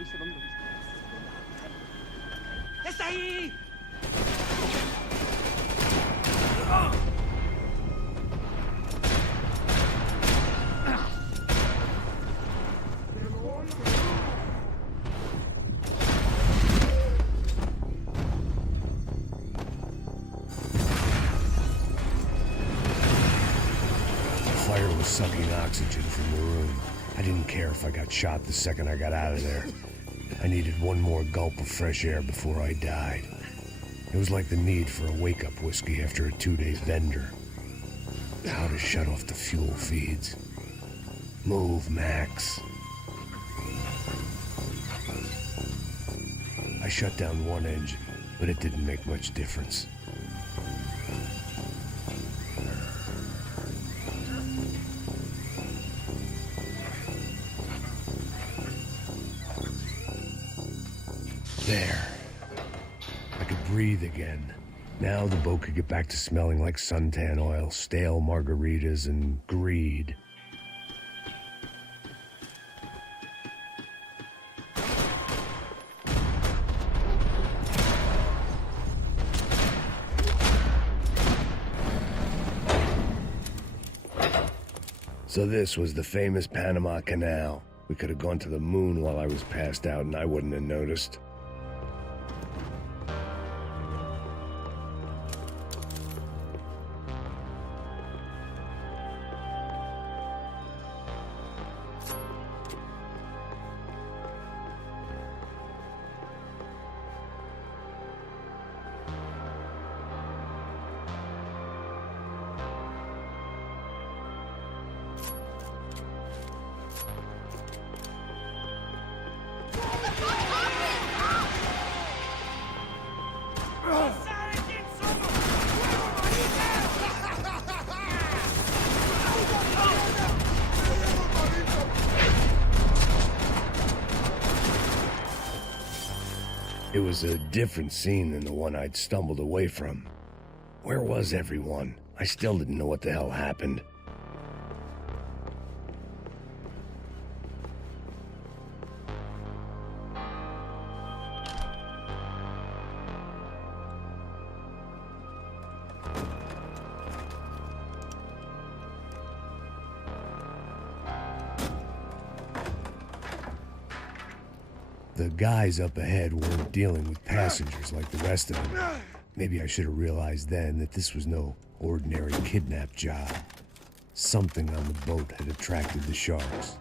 ¡Está ahí! Fire was sucking oxygen from the room. I didn't care if I got shot the second I got out of there. I needed one more gulp of fresh air before I died. It was like the need for a wake-up whiskey after a 2-day bender. How to shut off the fuel feeds. Move, Max. I shut down one engine, but it didn't make much difference. There. I could breathe again. Now the boat could get back to smelling like suntan oil, stale margaritas, and greed. So this was the famous Panama Canal. We could have gone to the moon while I was passed out and I wouldn't have noticed. It was a different scene than the one I'd stumbled away from. Where was everyone? I still didn't know what the hell happened. The guys up ahead weren't dealing with passengers like the rest of them. Maybe I should have realized then that this was no ordinary kidnap job. Something on the boat had attracted the sharks.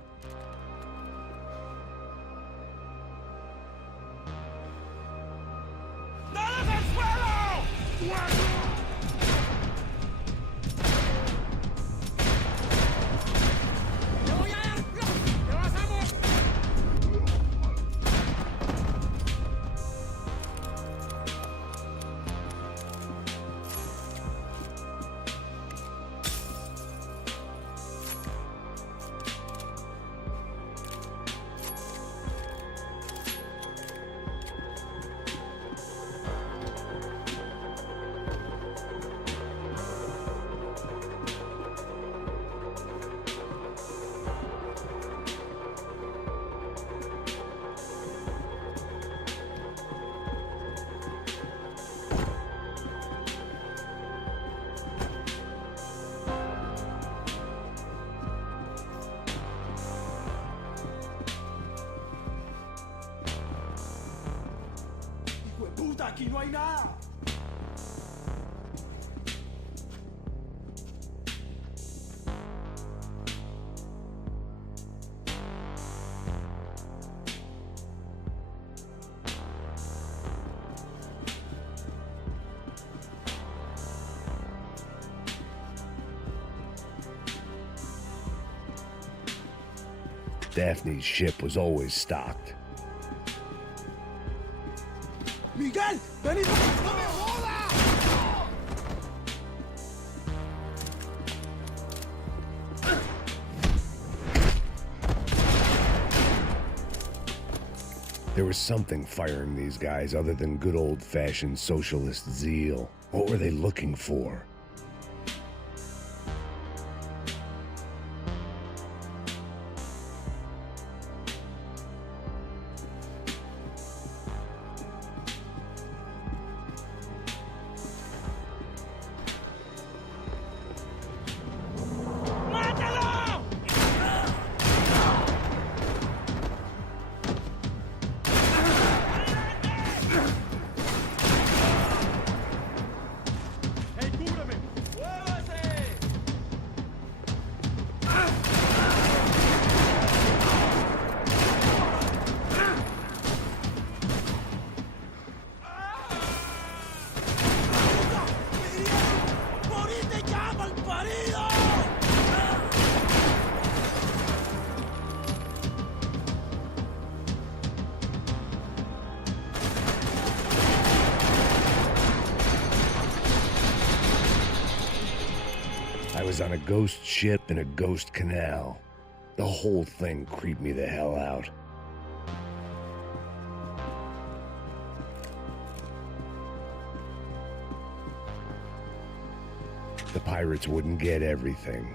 ¡Puta, aquí no hay nada! Daphne's ship was always stocked. ¡Miguel! ¡Vení! ¡No me jodas! There was something firing these guys other than good old-fashioned socialist zeal. What were they looking for? was on a ghost ship in a ghost canal. The whole thing creeped me the hell out. The pirates wouldn't get everything.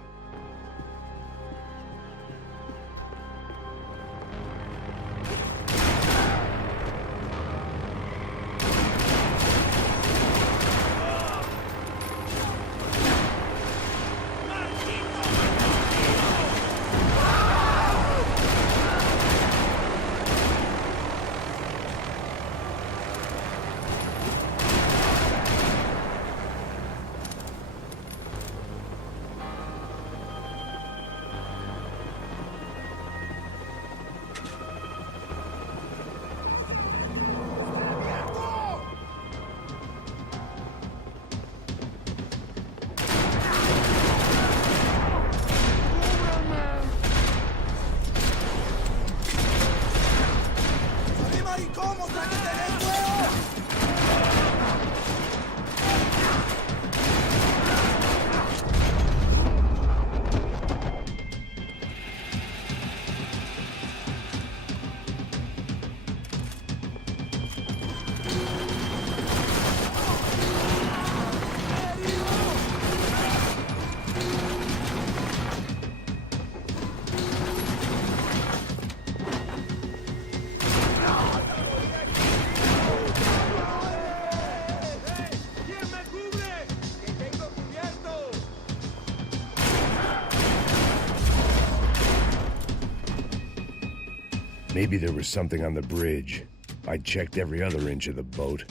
Maybe there was something on the bridge. I checked every other inch of the boat.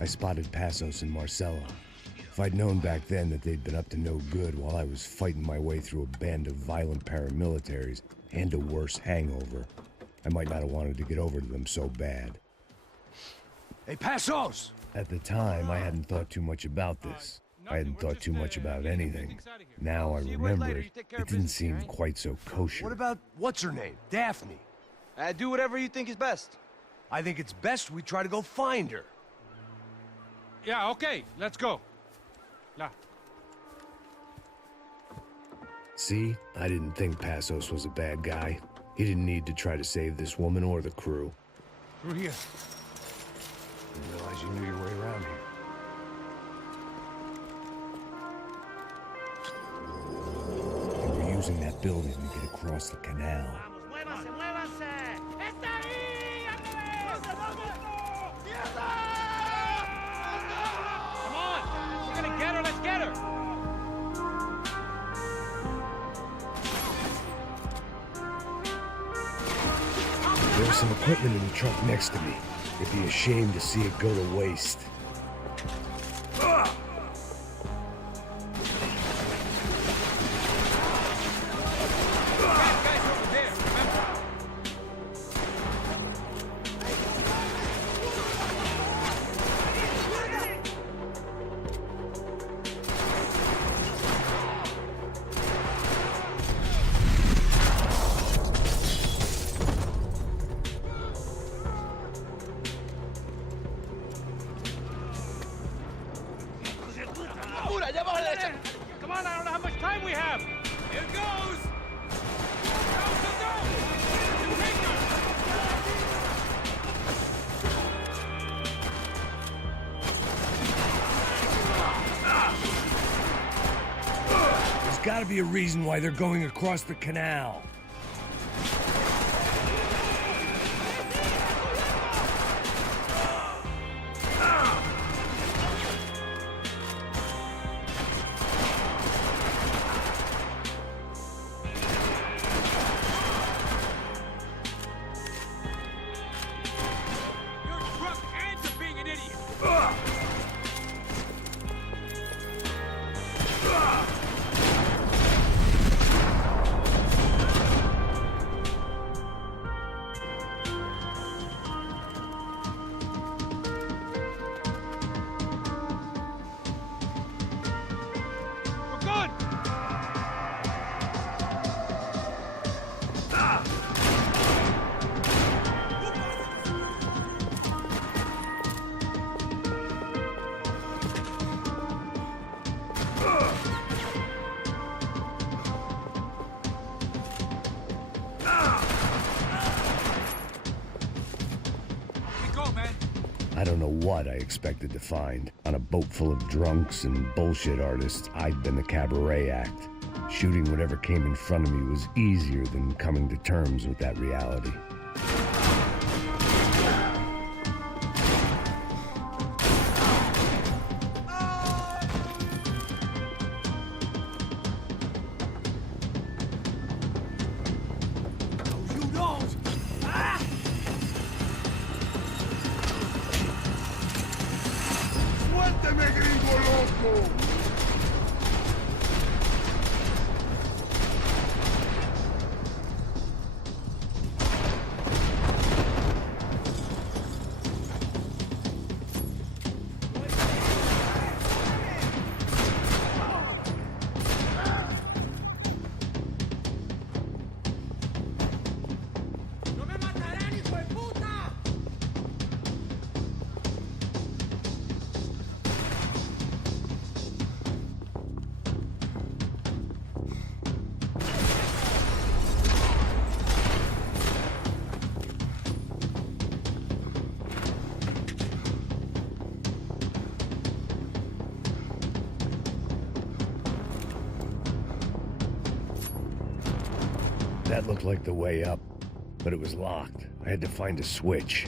I spotted Passos and Marcella. If I'd known back then that they'd been up to no good while I was fighting my way through a band of violent paramilitaries and a worse hangover, I might not have wanted to get over to them so bad. Hey, Passos! At the time, I hadn't thought too much about this. I hadn't thought too much about anything. Now I remember it. It didn't seem quite so kosher. What about, what's her name? Daphne. Do whatever you think is best. I think it's best we try to go find her. Yeah, okay, let's go. La. See? I didn't think Passos was a bad guy. He didn't need to try to save this woman or the crew. Through here. Didn't realize you knew your way around here. They were using that building to get across the canal. Come on! We're gonna get her, let's get her! There was some equipment in the truck next to me. It'd be a shame to see it go to waste. Come on, I don't know how much time we have! Here goes! There's gotta be a reason why they're going across the canal. don't know what I expected to find. On a boat full of drunks and bullshit artists, I'd been the cabaret act. Shooting whatever came in front of me was easier than coming to terms with that reality. ¡Suélteme, gringo loco! That looked like the way up, but it was locked. I had to find a switch.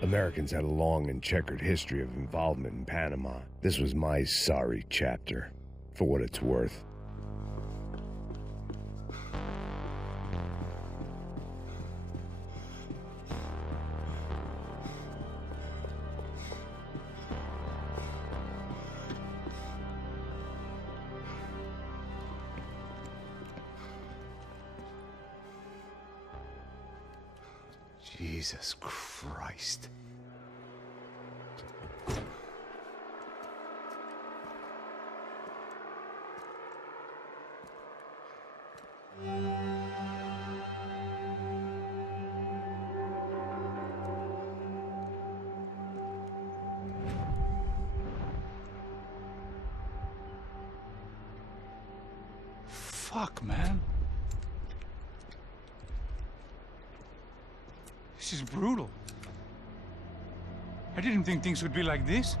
Americans had a long and checkered history of involvement in Panama. This was my sorry chapter, for what it's worth. Jesus Christ. Fuck, man. This is brutal. I didn't think things would be like this.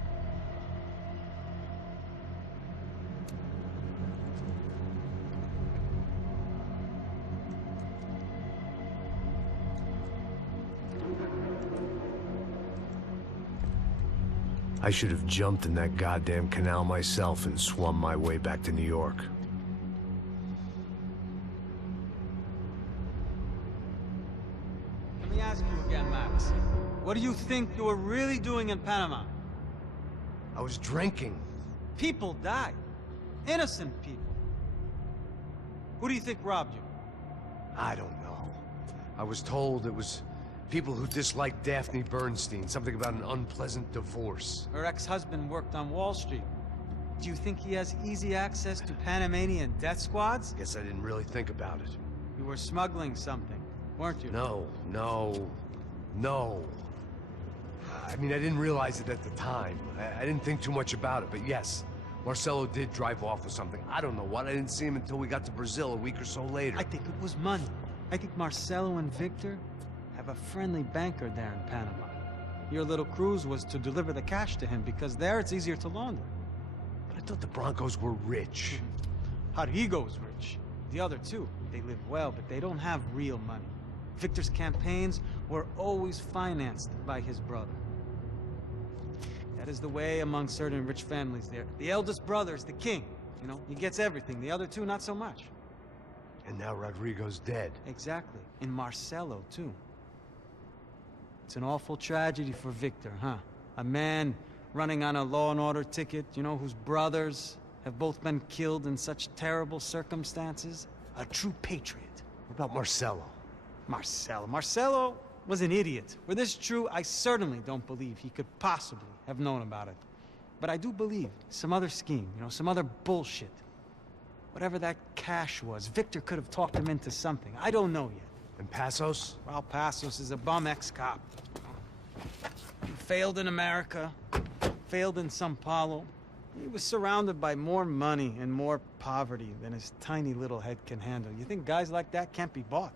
I should have jumped in that goddamn canal myself and swum my way back to New York. Let me ask you again, Max. What do you think you were really doing in Panama? I was drinking. People died. Innocent people. Who do you think robbed you? I don't know. I was told it was people who disliked Daphne Bernstein, something about an unpleasant divorce. Her ex-husband worked on Wall Street. Do you think he has easy access to Panamanian death squads? Guess I didn't really think about it. You were smuggling something, weren't you? No. I mean, I didn't realize it at the time. I didn't think too much about it, but yes. Marcelo did drive off with something. I don't know what. I didn't see him until we got to Brazil a week or so later. I think it was money. I think Marcelo and Victor have a friendly banker there in Panama. Your little cruise was to deliver the cash to him because there it's easier to launder. But I thought the Broncos were rich. Rodrigo's rich. The other two, they live well, but they don't have real money. Victor's campaigns were always financed by his brother. That is the way among certain rich families there. The eldest brother is the king. You know, he gets everything. The other two, not so much. And now Rodrigo's dead. Exactly. And Marcelo, too. It's an awful tragedy for Victor, huh? A man running on a law and order ticket, you know, whose brothers have both been killed in such terrible circumstances. A true patriot. What about Marcelo? Marcelo was an idiot. Were this true, I certainly don't believe he could possibly have known about it. But I do believe some other scheme, you know, some other bullshit. Whatever that cash was, Victor could have talked him into something. I don't know yet. And Passos? Well, Passos is a bum ex-cop. He failed in America, failed in Sao Paulo. He was surrounded by more money and more poverty than his tiny little head can handle. You think guys like that can't be bought?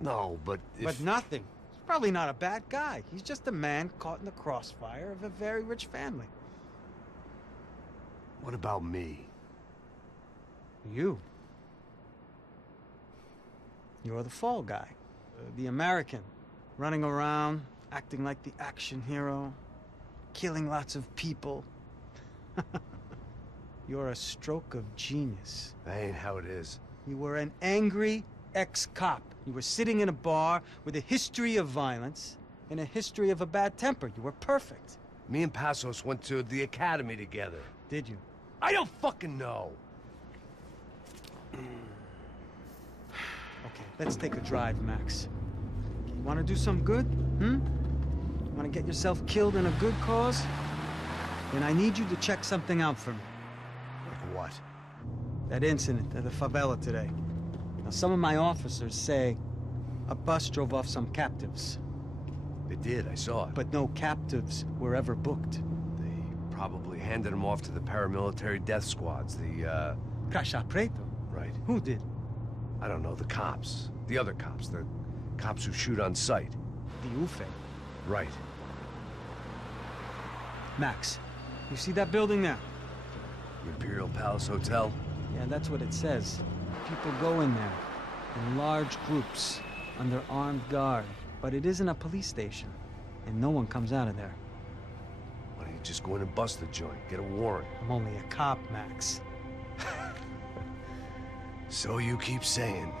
No, but if... But nothing. He's probably not a bad guy. He's just a man caught in the crossfire of a very rich family. What about me? You. You're the fall guy. The American. Running around, acting like the action hero. Killing lots of people. You're a stroke of genius. That ain't how it is. You were an angry ex-cop. You were sitting in a bar with a history of violence and a history of a bad temper. You were perfect. Me and Passos went to the academy together. Did you? I don't fucking know. Okay, let's take a drive, Max. You want to do some good? You want to get yourself killed in a good cause? Then I need you to check something out for me. Like what? That incident at the favela today. Now, some of my officers say a bus drove off some captives. They did, I saw it. But no captives were ever booked. They probably handed them off to the paramilitary death squads, the, Caixa Preto? Right. Who did? I don't know, the cops. The other cops, the cops who shoot on sight. The UFE. Right. Max, you see that building there? Imperial Palace Hotel? Yeah, that's what it says. People go in there, in large groups, under armed guard. But it isn't a police station, and no one comes out of there. Why don't you just go in and bust the joint, get a warrant? I'm only a cop, Max. So you keep saying.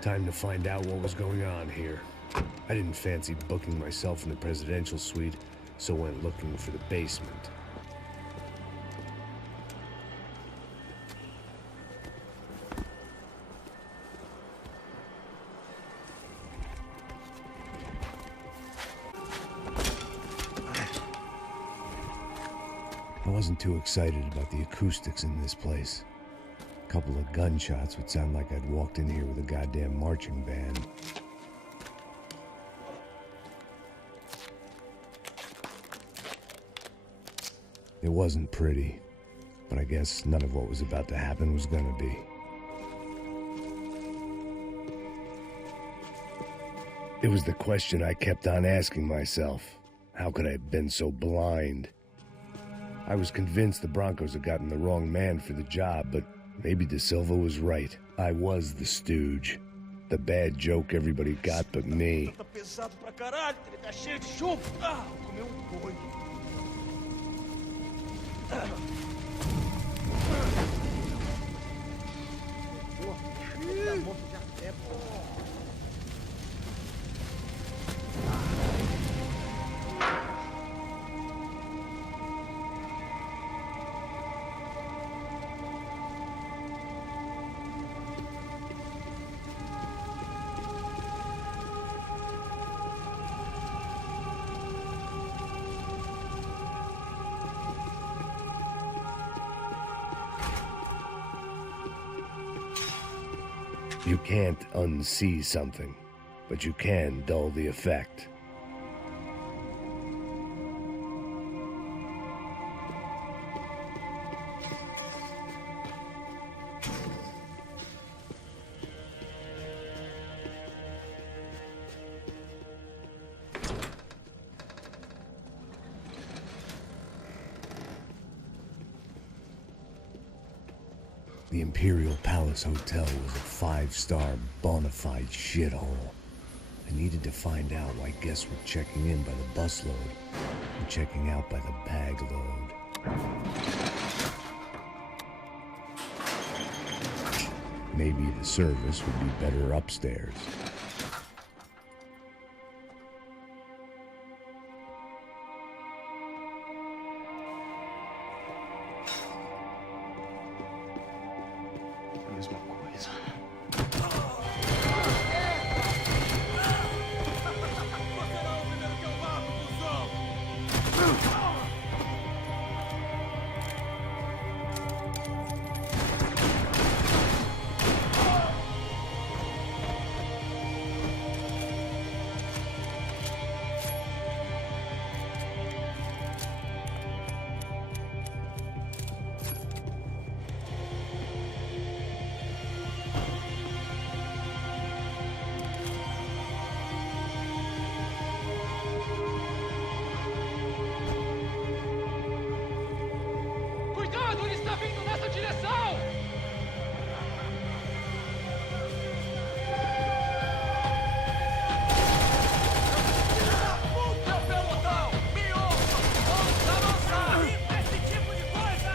Time to find out what was going on here. I didn't fancy booking myself in the presidential suite, so went looking for the basement. I wasn't too excited about the acoustics in this place. A couple of gunshots would sound like I'd walked in here with a goddamn marching band. It wasn't pretty, but I guess none of what was about to happen was gonna be. It was the question I kept on asking myself. How could I have been so blind? I was convinced the Broncos had gotten the wrong man for the job, but maybe De Silva was right. I was the stooge. The bad joke everybody got but me. Tá pesado pra caralho, ele tá cheio de chumbo. Ah, comeu boi. You can't unsee something, but you can dull the effect. The Imperial Palace Hotel was a 5-star bona fide shithole. I needed to find out why guests were checking in by the busload and checking out by the bag load. Maybe the service would be better upstairs. Cuidado, ele está vindo nessa direção! Meu pelotão, me ouça! Vamos avançar! Esse tipo de coisa!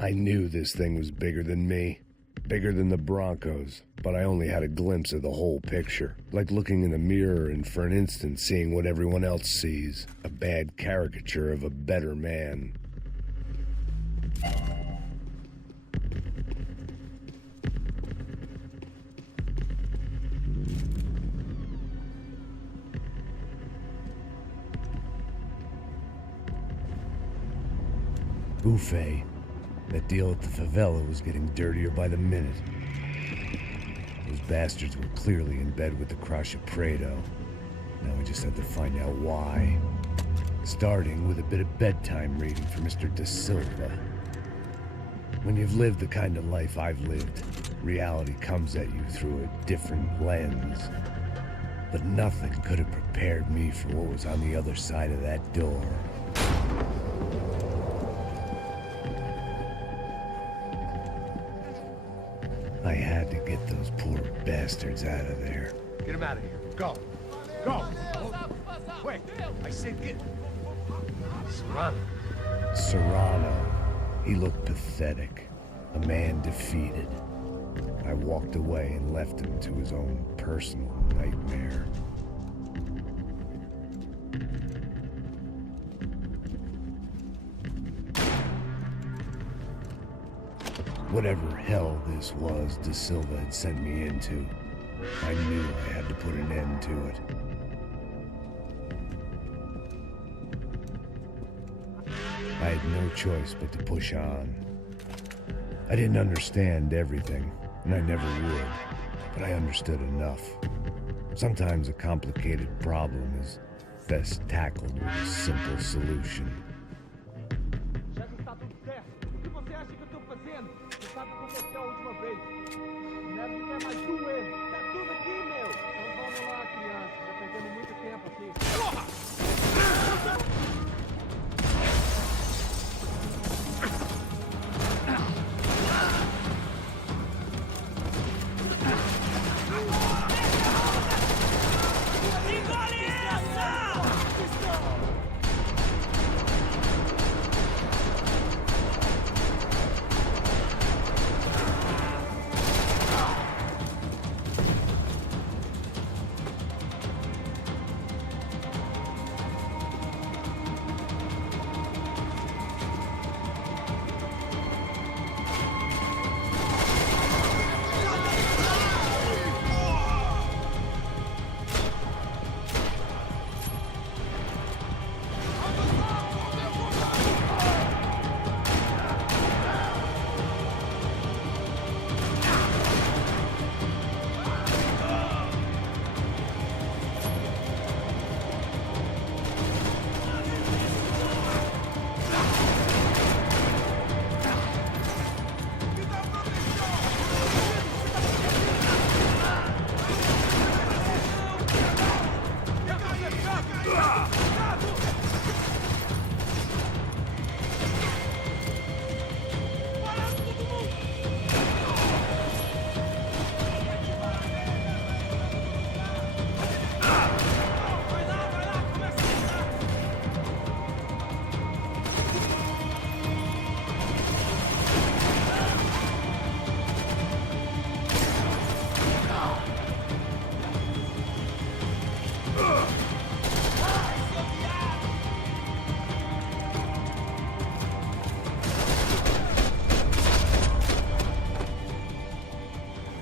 I knew this thing was bigger than me, bigger than the Broncos, but I only had a glimpse of the whole picture, like looking in the mirror and for an instant seeing what everyone else sees, a bad caricature of a better man. Buffet. That deal at the favela was getting dirtier by the minute. Those bastards were clearly in bed with the Crusher Prado. Now we just had to find out why. Starting with a bit of bedtime reading for Mr. Da Silva. When you've lived the kind of life I've lived, reality comes at you through a different lens. But nothing could have prepared me for what was on the other side of that door. I had to get those poor bastards out of there. Get him out of here. Go. Go. Wait. I said get... Serrano. Serrano. He looked pathetic. A man defeated. I walked away and left him to his own personal nightmare. Whatever hell this was Da Silva had sent me into, I knew I had to put an end to it. I had no choice but to push on. I didn't understand everything, and I never would, but I understood enough. Sometimes a complicated problem is best tackled with a simple solution. Já que está tudo certo, o que você acha que eu tô fazendo? Você sabe como foi a última vez. Não quer mais doer. Tá tudo aqui, meu. Então vamos lá, criança. Já perdemos muito tempo aqui. Porra!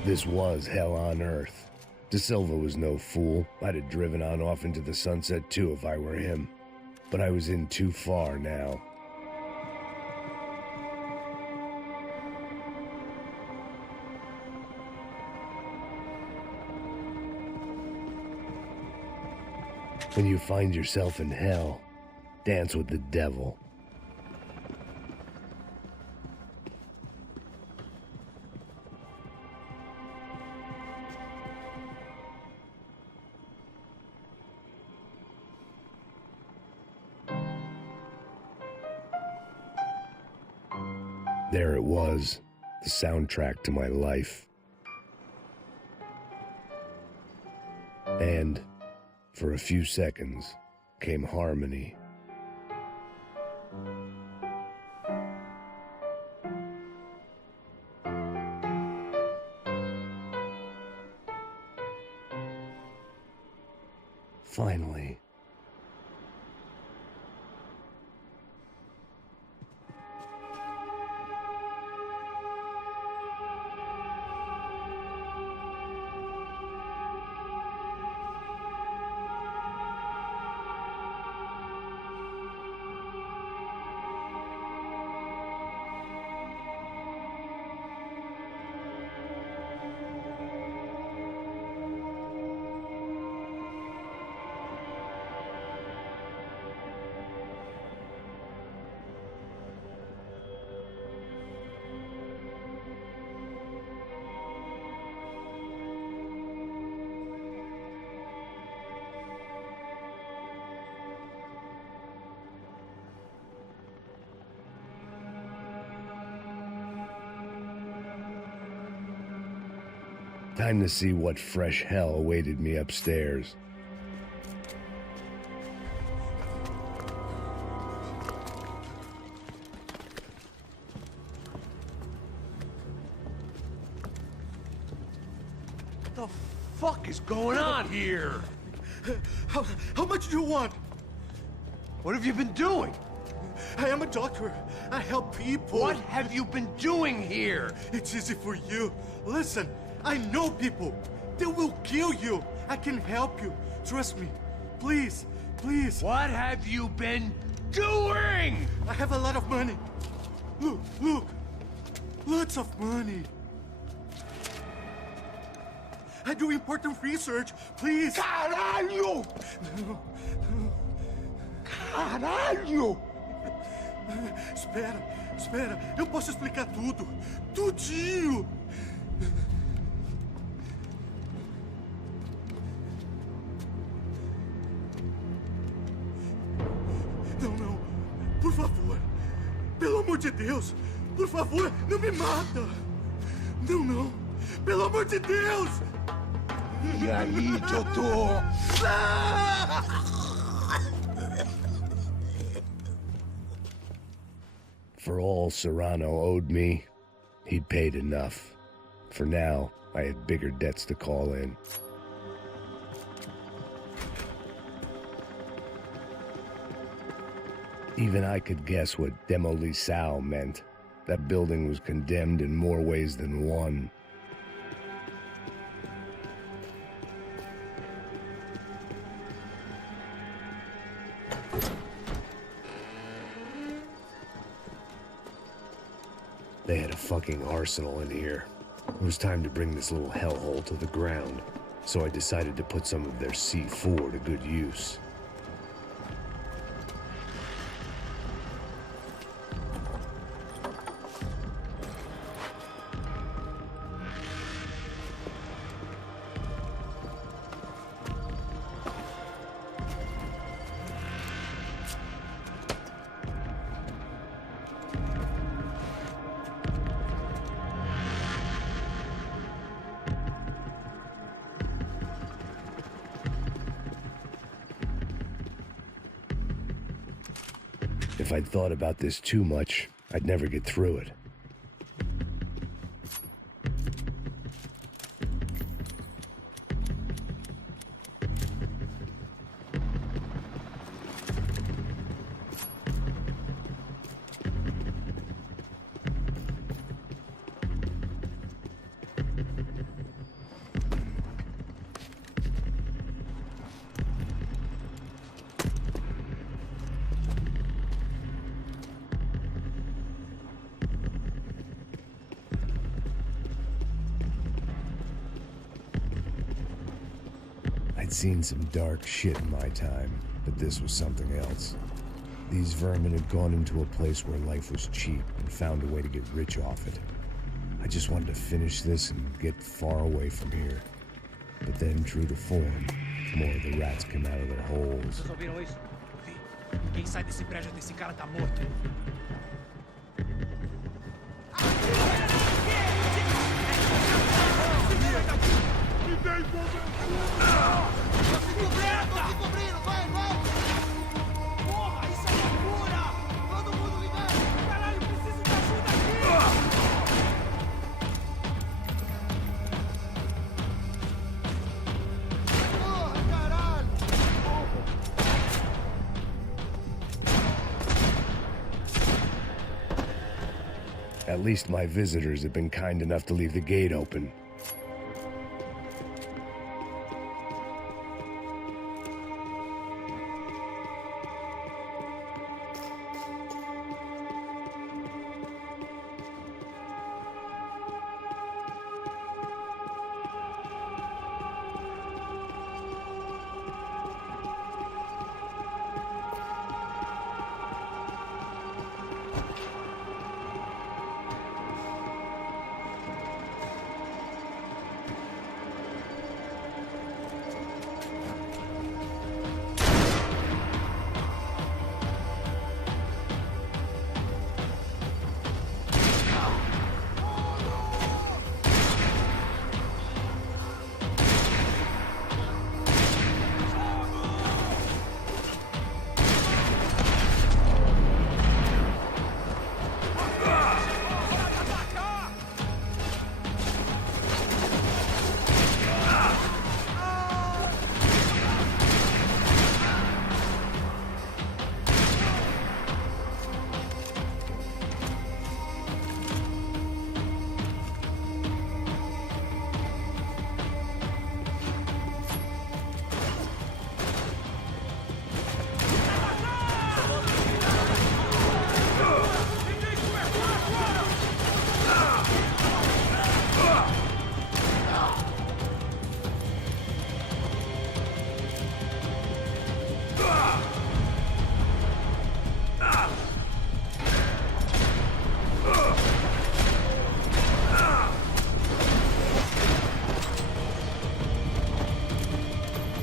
This was hell on earth. Da Silva was no fool. I'd have driven on off into the sunset too if I were him. But I was in too far now. When you find yourself in hell, dance with the devil. There it was, the soundtrack to my life. And, for a few seconds, came harmony. Finally. Time to see what fresh hell awaited me upstairs. What the fuck is going on here? How much do you want? What have you been doing? I am a doctor. I help people. What have you been doing here? It's easy for you. Listen, I know people. They will kill you. I can help you. Trust me. Please, please. What have you been doing? I have a lot of money. Look, look. Lots of money. I do important research. Please. Caralho! No, no. Caralho! Espera. Eu posso explicar tudo. Tudinho. Não. Por favor. Pelo amor de Deus. Por favor, não me mata. Não. Pelo amor de Deus. E aí, doutor? For all Serrano owed me, he'd paid enough. For now, I had bigger debts to call in. Even I could guess what Demolisal meant. That building was condemned in more ways than one. They had a fucking arsenal in here. It was time to bring this little hellhole to the ground, so I decided to put some of their C4 to good use. If I'd thought about this too much, I'd never get through it. I'd seen some dark shit in my time, but this was something else. These vermin had gone into a place where life was cheap and found a way to get rich off it. I just wanted to finish this and get far away from here. But then, true to form, more of the rats came out of their holes. Vocês ouviram isso? Vi. Quem sai desse prédio desse cara tá morto. At least my visitors had been kind enough to leave the gate open.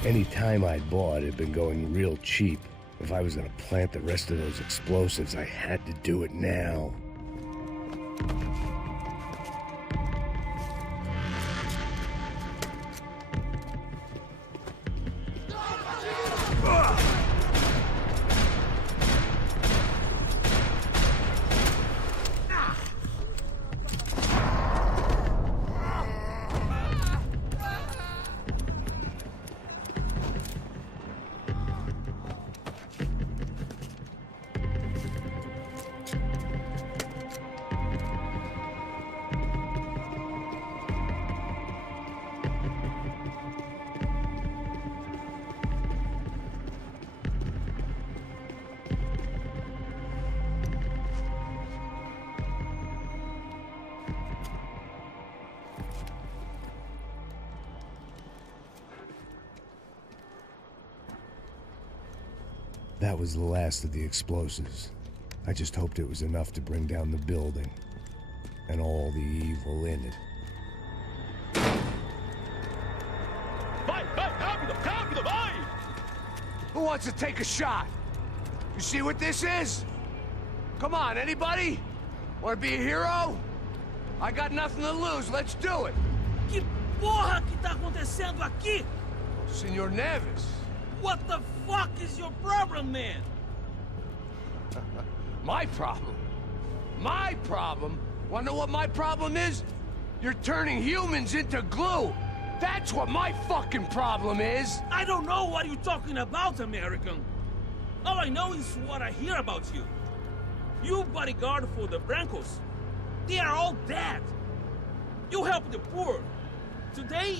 Any time I'd bought had been going real cheap. If I was gonna plant the rest of those explosives, I had to do it now. That was the last of the explosives. I just hoped it was enough to bring down the building and all the evil in it. Vai, rápido, rápido, vai! Who wants to take a shot? You see what this is? Come on, anybody? Want to be a hero? I got nothing to lose, let's do it! Que porra que tá acontecendo aqui? Senor Neves. What the fuck is your problem, man? My problem? My problem? Wanna know what my problem is? You're turning humans into glue! That's what my fucking problem is! I don't know what you're talking about, American. All I know is what I hear about you. You bodyguard for the Brancos. They are all dead. You help the poor. Today,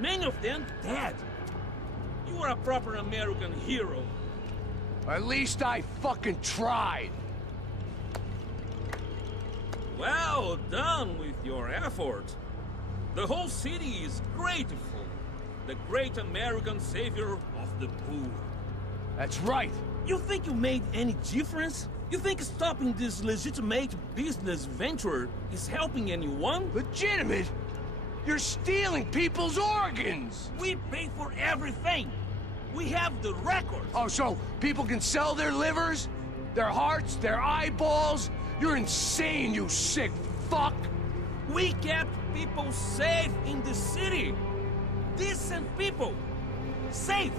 many of them dead. You are a proper American hero. At least I fucking tried. Well done with your effort. The whole city is grateful. The great American savior of the poor. That's right. You think you made any difference? You think stopping this legitimate business venture is helping anyone? Legitimate? You're stealing people's organs! We pay for everything! We have the records! Oh, so people can sell their livers? Their hearts? Their eyeballs? You're insane, you sick fuck! We kept people safe in the city! Decent people! Safe!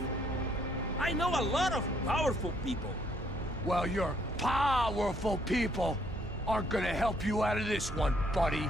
I know a lot of powerful people. Well, your powerful people aren't gonna help you out of this one, buddy.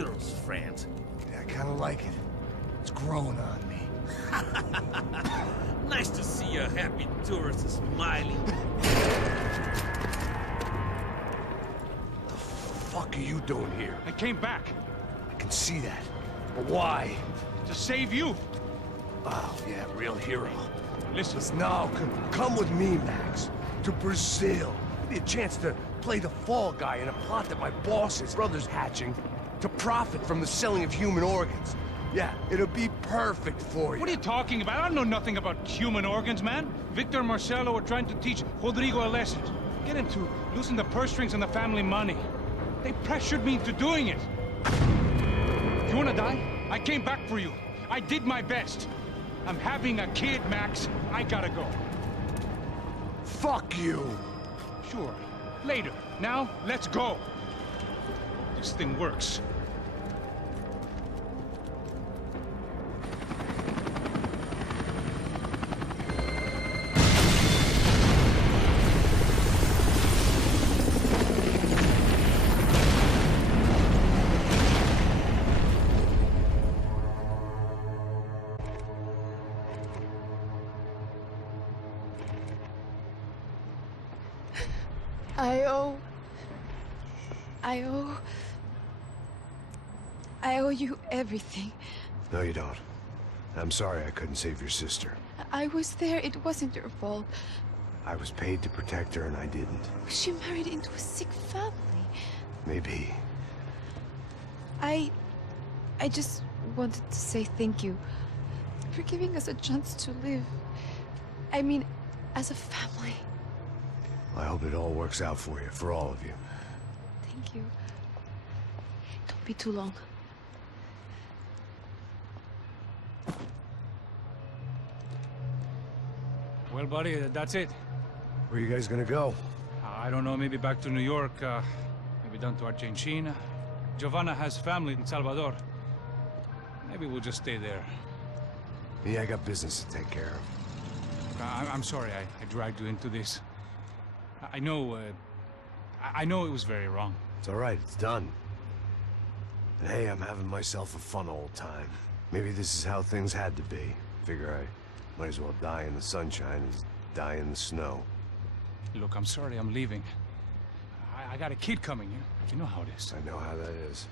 dangerous, friend. Yeah, I kind of like it. It's growing on me. Nice to see a happy tourist smiling. The fuck are you doing here? I came back. I can see that. But why? To save you. Oh, yeah, real hero. Listen. Now, come with me, Max. To Brazil. Give me a chance to play the fall guy in a plot that my boss's brother's hatching to profit from the selling of human organs. Yeah, it'll be perfect for you. What are you talking about? I don't know nothing about human organs, man. Victor and Marcelo were trying to teach Rodrigo a lesson. Get him to loosen the purse strings on the family money. They pressured me into doing it. You wanna die? I came back for you. I did my best. I'm having a kid, Max. I gotta go. Fuck you! Sure. Later. Now, let's go. This thing works. I owe you everything. No, you don't. I'm sorry I couldn't save your sister. I was there. It wasn't your fault. I was paid to protect her and I didn't. She married into a sick family. Maybe. I just wanted to say thank you for giving us a chance to live. I mean, as a family. I hope it all works out for you, for all of you. Thank you. Don't be too long. Well, buddy, that's it. Where are you guys gonna go? I don't know, maybe back to New York, maybe down to Argentina. Giovanna has family in Salvador. Maybe we'll just stay there. Yeah, I got business to take care of. I'm sorry I dragged you into this. I know it was very wrong. It's all right, it's done. And hey, I'm having myself a fun old time. Maybe this is how things had to be. Figure I might as well die in the sunshine as die in the snow. Look, I'm sorry I'm leaving. I got a kid coming, you know how it is. I know how that is.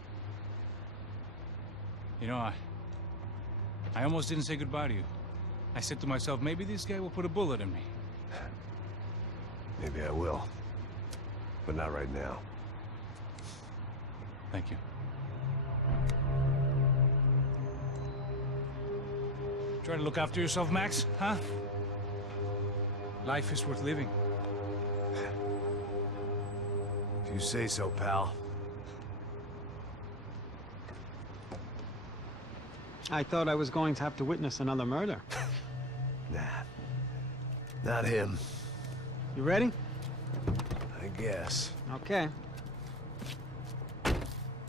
You know, I almost didn't say goodbye to you. I said to myself, maybe this guy will put a bullet in me. Maybe I will. But not right now. Thank you. Try to look after yourself, Max, huh? Life is worth living. If you say so, pal. I thought I was going to have to witness another murder. Nah. Not him. You ready? I guess. Okay.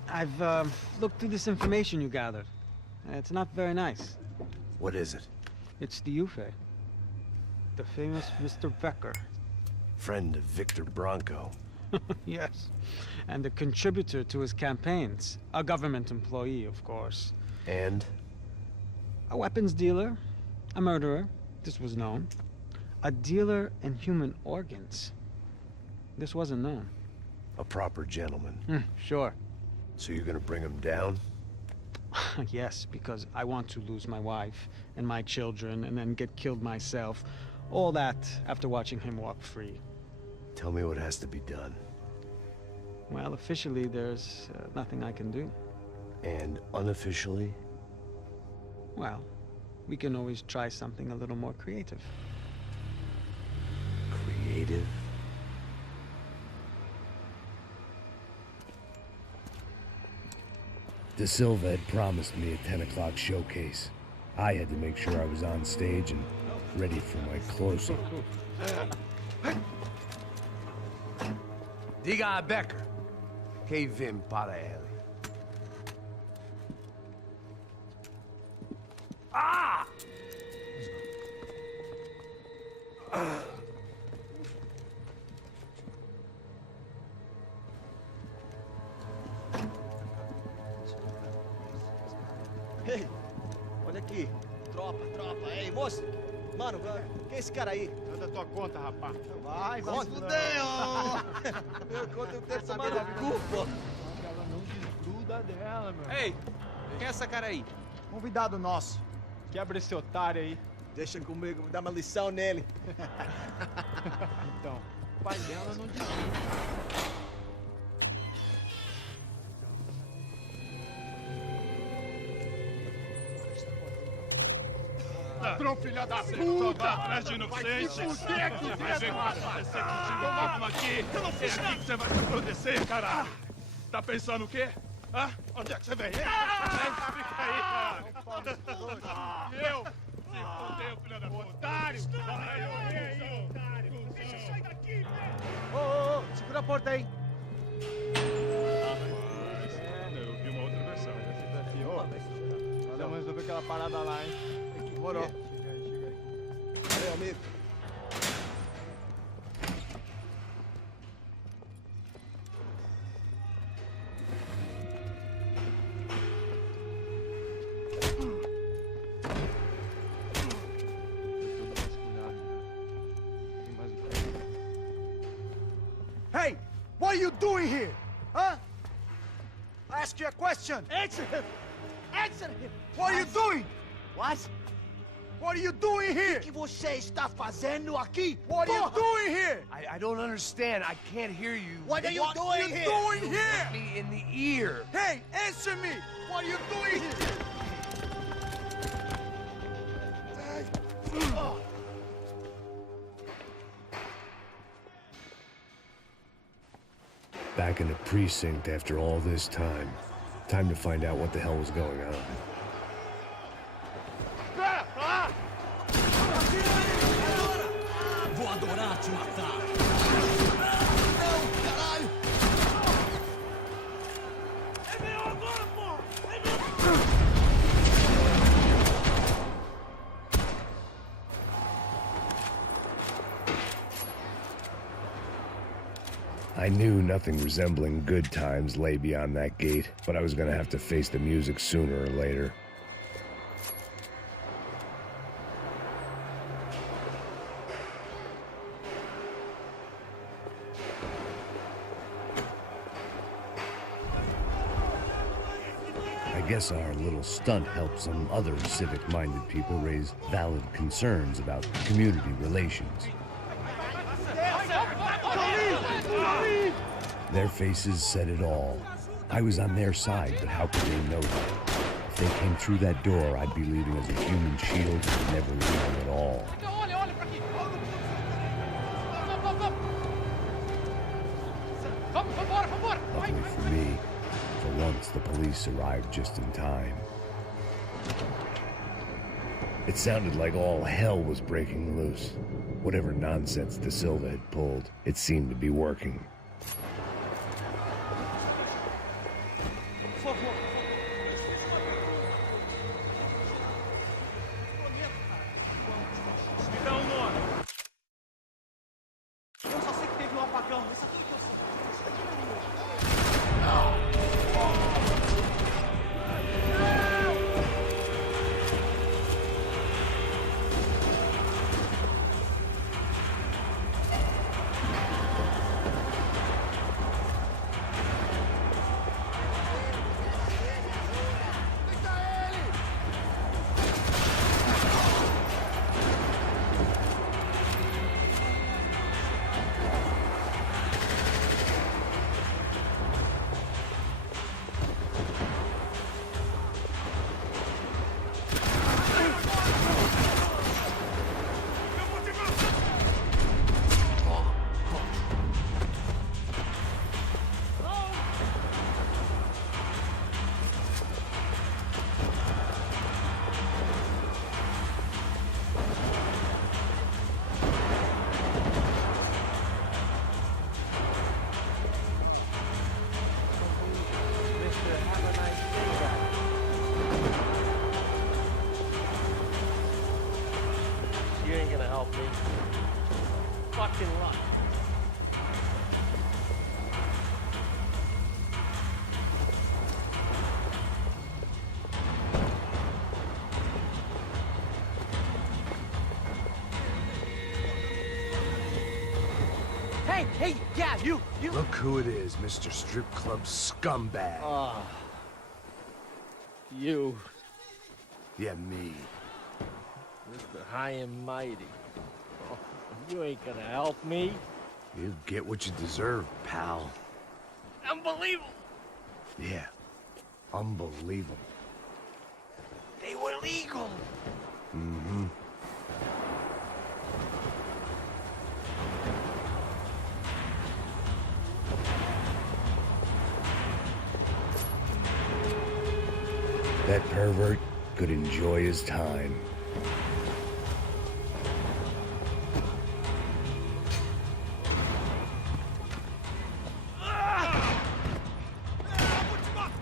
I've looked through this information you gathered. It's not very nice. What is it? It's the Ufe. The famous Mr. Becker. Friend of Victor Bronco. Yes. And a contributor to his campaigns. A government employee, of course. And? A weapons dealer. A murderer. This was known. A dealer in human organs. This wasn't known. A proper gentleman. Sure. So you're gonna bring him down? Yes, because I want to lose my wife and my children and then get killed myself. All that after watching him walk free. Tell me what has to be done. Well, officially, there's nothing I can do. And unofficially? Well, we can always try something a little more creative. Creative? De Silva had promised me a 10 o'clock showcase. I had to make sure I was on stage and ready for my close-up. Diga a Becker. Que vim para ele. Ah! Ei, olha aqui. Tropa. Ei, moço. Mano, quem é esse cara aí? Anda tua conta, rapaz. Vai se fuder, ó. Meu conta eu tenho que tomar no cu, pô. Ela não desgruda dela, meu. Ei, quem é essa cara aí? Convidado nosso. Quebra esse otário aí. Deixa comigo, vou dar uma lição nele. Então, o pai dela não desgruda. Ladrão, filha da puta! Atrás de inocente! Vai ver o que vai acontecer contigo! Vamos aqui! Eu não fiz nada! Aqui que você vai se acontecer, caralho! Tá pensando o quê? Hã? Onde é que você vem? Fica aí, caralho! E eu? Se fodeu, filha da puta! Otário! Otário! Deixa eu sair daqui, velho! Ô, segura a porta aí! Eu vi uma outra versão. Vamos resolver aquela parada lá, hein? Demorou. Chega aí. Valeu, amigo. Hey, what are you doing here? Huh? I ask you a question. Answer him. Answer him. What are you doing? What? What are you doing here? O que você está fazendo aqui? What are you doing here? I don't understand. I can't hear you. What are you doing here? Doing here? Me in the ear. Hey, answer me. What are you doing here? Back in the precinct after all this time. Time to find out what the hell was going on. Vou adorar te matar. Não, caralho! É meu agora, porra! É meu! I knew nothing resembling good times lay beyond that gate, but I was gonna have to face the music sooner or later. I guess our little stunt helped some other civic-minded people raise valid concerns about community relations. Their faces said it all. I was on their side, but how could they know that? If they came through that door, I'd be leaving as a human shield and never leaving at all. Luckily for me, for once the police arrived just in time. It sounded like all hell was breaking loose. Whatever nonsense De Silva had pulled, it seemed to be working. Eu só sei que teve um apagão. Essa aqui que eu sei. You ain't gonna help me. Fucking luck. Hey, yeah, you. Look who it is, Mr. Strip Club scumbag. You. Yeah, me. Mr. High and Mighty. Oh, you ain't gonna help me. You get what you deserve, pal. Unbelievable. Yeah, unbelievable. They were legal. Mm-hmm. That pervert could enjoy his time.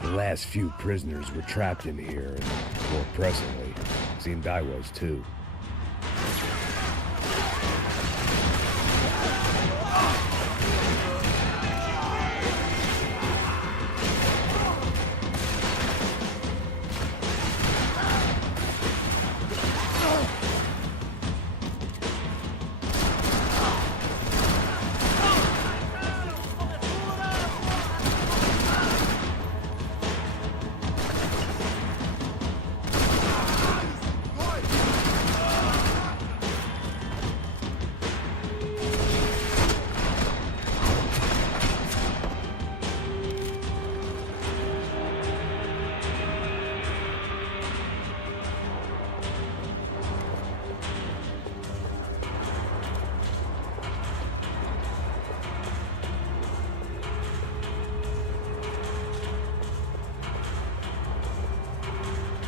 The last few prisoners were trapped in here, and more presently, seemed I was too.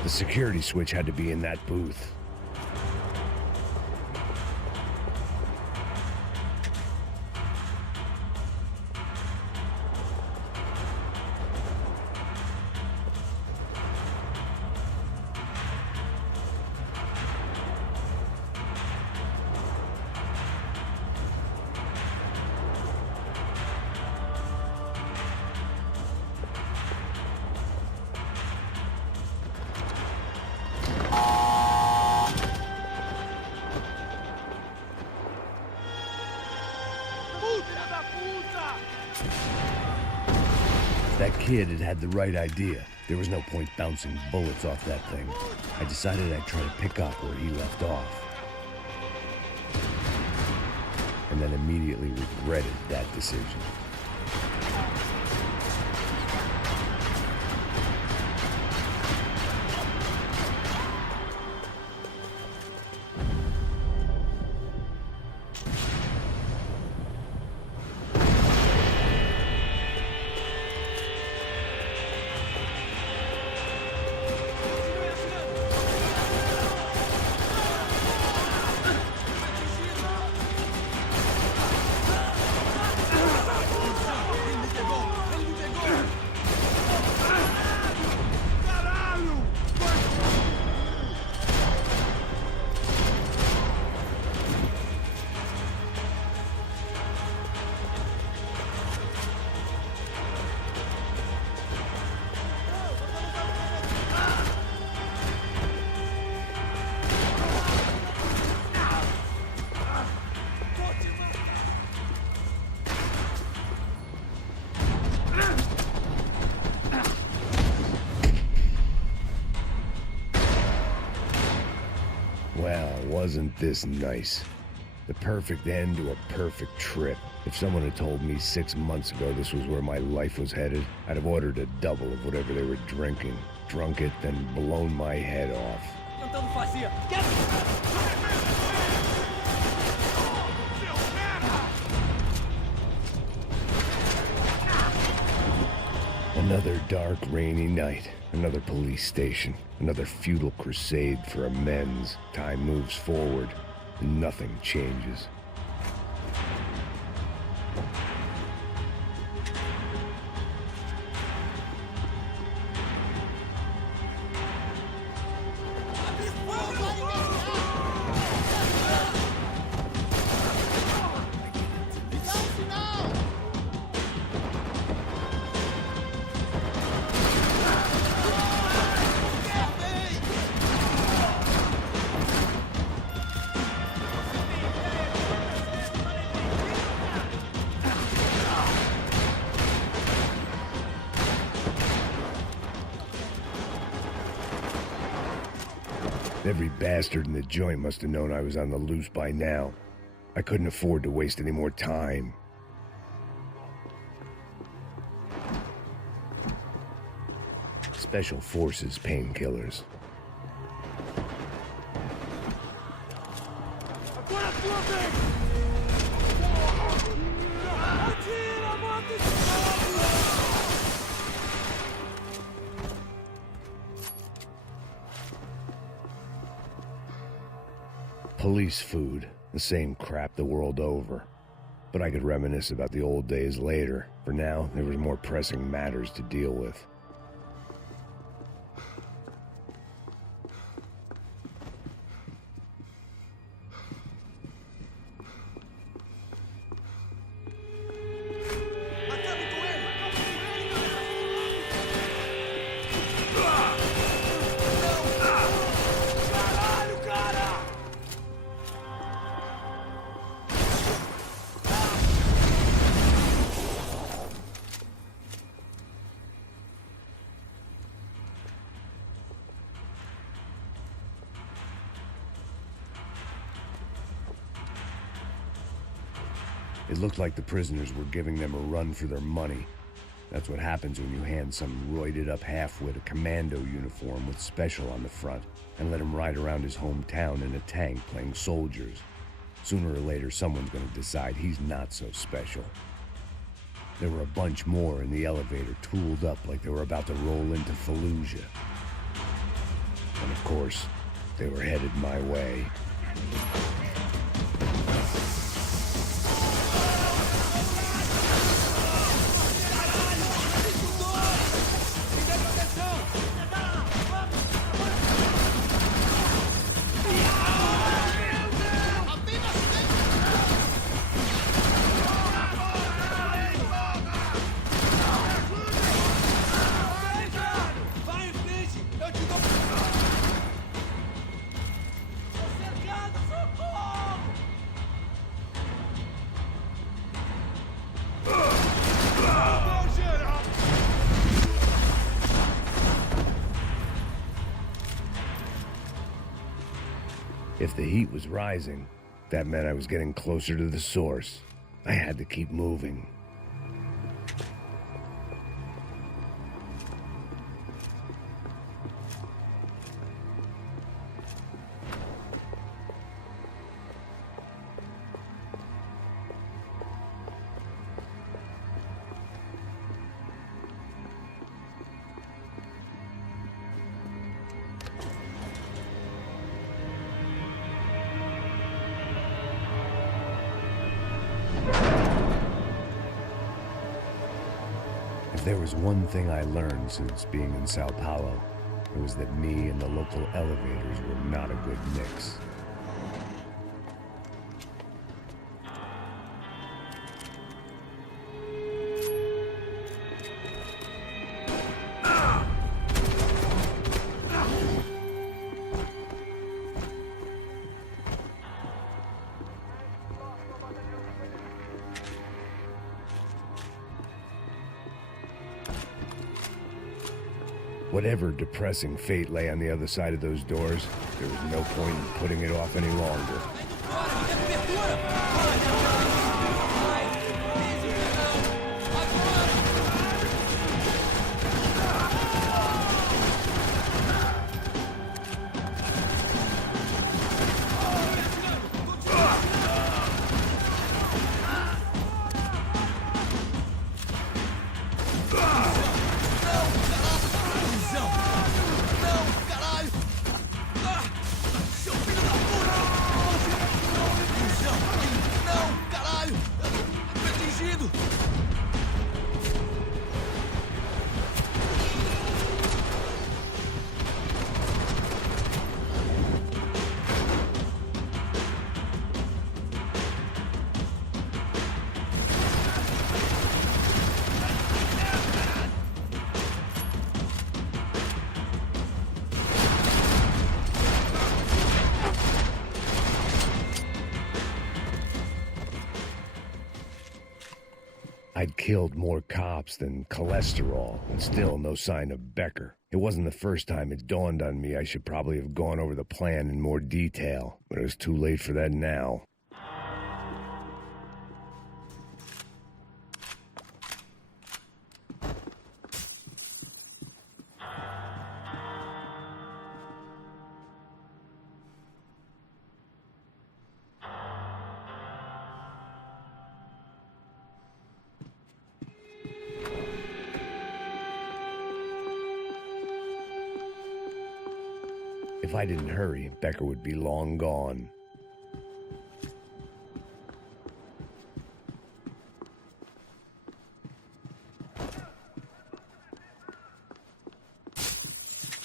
The security switch had to be in that booth. That kid had the right idea. There was no point bouncing bullets off that thing. I decided I'd try to pick up where he left off. And then immediately regretted that decision. Well, wasn't this nice? The perfect end to a perfect trip. If someone had told me 6 months ago this was where my life was headed, I'd have ordered a double of whatever they were drinking, drunk it, then blown my head off. Another dark, rainy night. Another police station. Another futile crusade for amends. Time moves forward, and nothing changes. Every bastard in the joint must have known I was on the loose by now. I couldn't afford to waste any more time. Special Forces painkillers. Police food, the same crap the world over. But I could reminisce about the old days later. For now, there was more pressing matters to deal with. It looked like the prisoners were giving them a run for their money. That's what happens when you hand some roided-up halfwit a commando uniform with special on the front and let him ride around his hometown in a tank playing soldiers. Sooner or later, someone's gonna decide he's not so special. There were a bunch more in the elevator, tooled up like they were about to roll into Fallujah. And of course, they were headed my way. If the heat was rising, that meant I was getting closer to the source. I had to keep moving. If there was one thing I learned since being in Sao Paulo, it was that me and the local elevators were not a good mix. Whatever depressing fate lay on the other side of those doors, there was no point in putting it off any longer. I'd killed more cops than cholesterol, and still no sign of Becker. It wasn't the first time it dawned on me I should probably have gone over the plan in more detail, but it was too late for that now. If I didn't hurry, Becker would be long gone.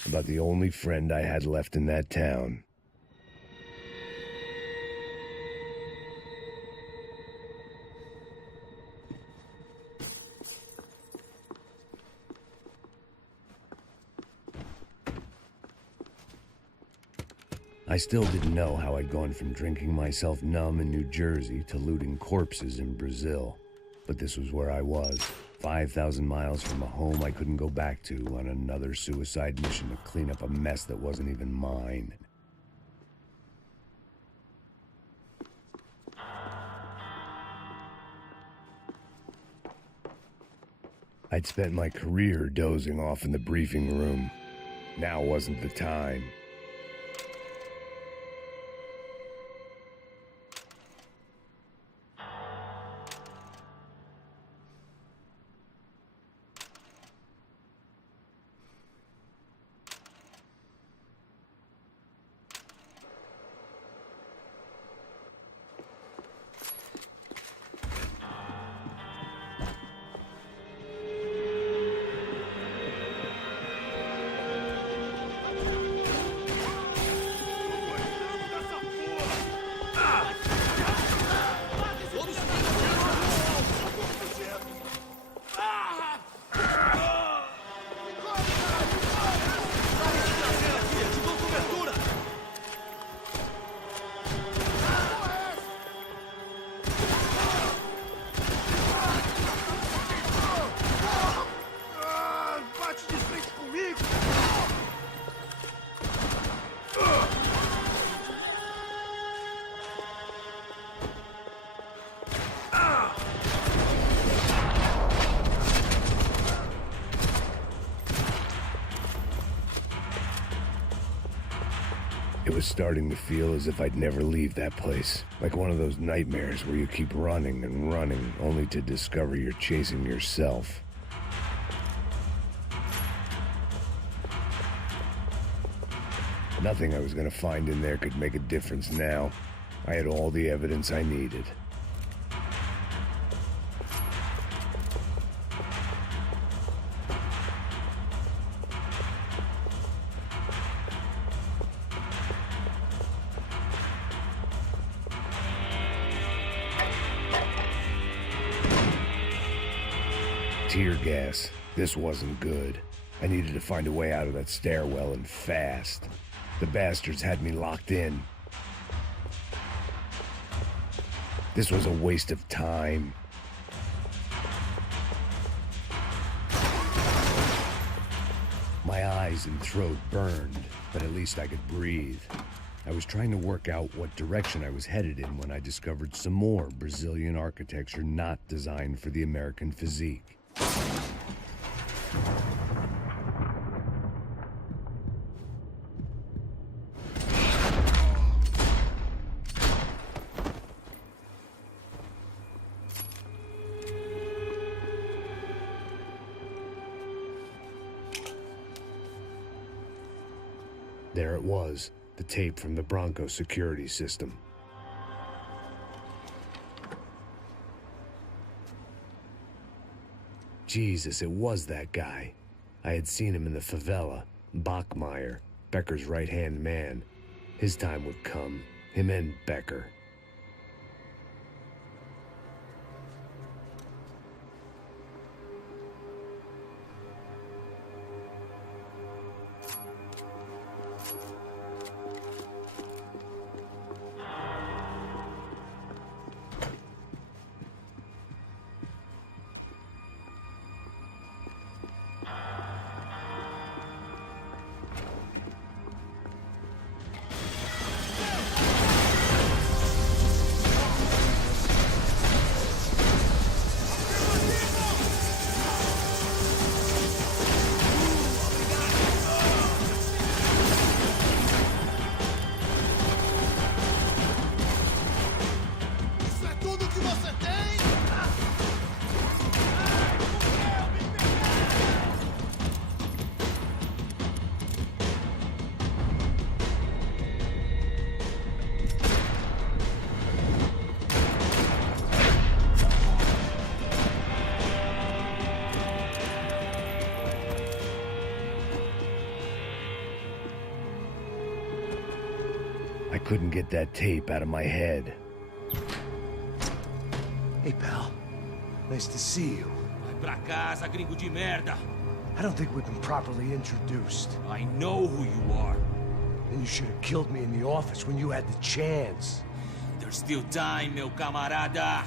About the only friend I had left in that town. I still didn't know how I'd gone from drinking myself numb in New Jersey to looting corpses in Brazil. But this was where I was, 5,000 miles from a home I couldn't go back to, on another suicide mission to clean up a mess that wasn't even mine. I'd spent my career dozing off in the briefing room. Now wasn't the time. It was starting to feel as if I'd never leave that place. Like one of those nightmares where you keep running and running, only to discover you're chasing yourself. Nothing I was gonna find in there could make a difference now. I had all the evidence I needed. Tear gas. This wasn't good. I needed to find a way out of that stairwell, and fast. The bastards had me locked in. This was a waste of time. My eyes and throat burned, but at least I could breathe. I was trying to work out what direction I was headed in when I discovered some more Brazilian architecture not designed for the American physique. There it was, the tape from the Bronco security system. Jesus, it was that guy. I had seen him in the favela. Bachmeyer, Becker's right-hand man. His time would come. Him and Becker. I couldn't get that tape out of my head. Hey, pal. Nice to see you. Vai pra casa, gringo de merda. I don't think we've been properly introduced. I know who you are. Then you should have killed me in the office when you had the chance. There's still time, meu camarada.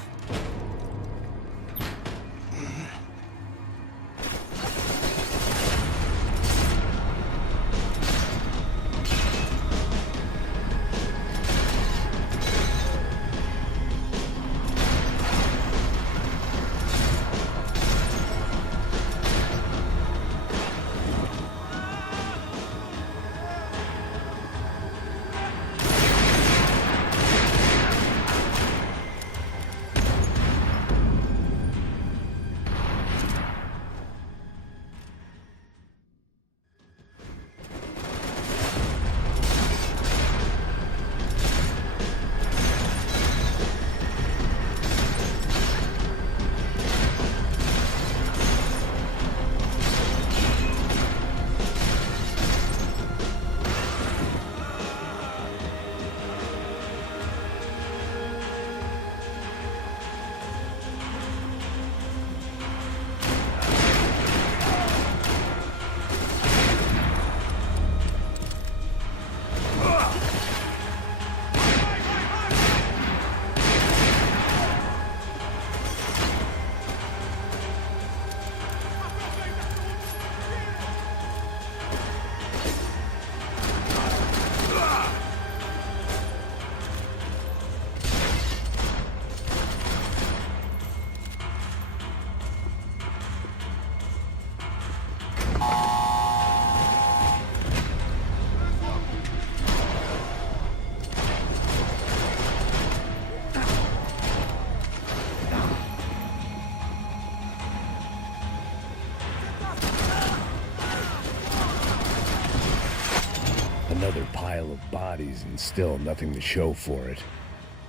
Another pile of bodies and still nothing to show for it.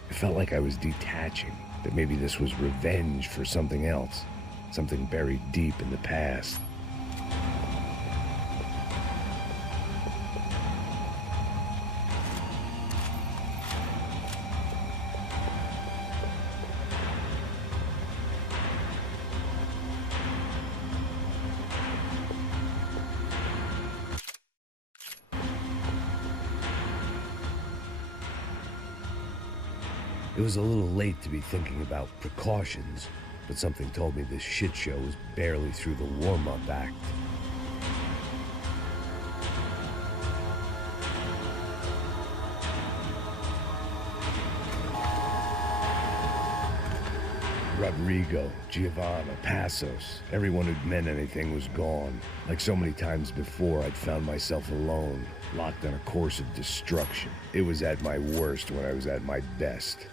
It felt like I was detaching, that maybe this was revenge for something else, something buried deep in the past. It was a little late to be thinking about precautions, but something told me this shit show was barely through the warm-up act. Rodrigo, Giovanna, Passos, everyone who'd meant anything was gone. Like so many times before, I'd found myself alone, locked on a course of destruction. It was at my worst when I was at my best.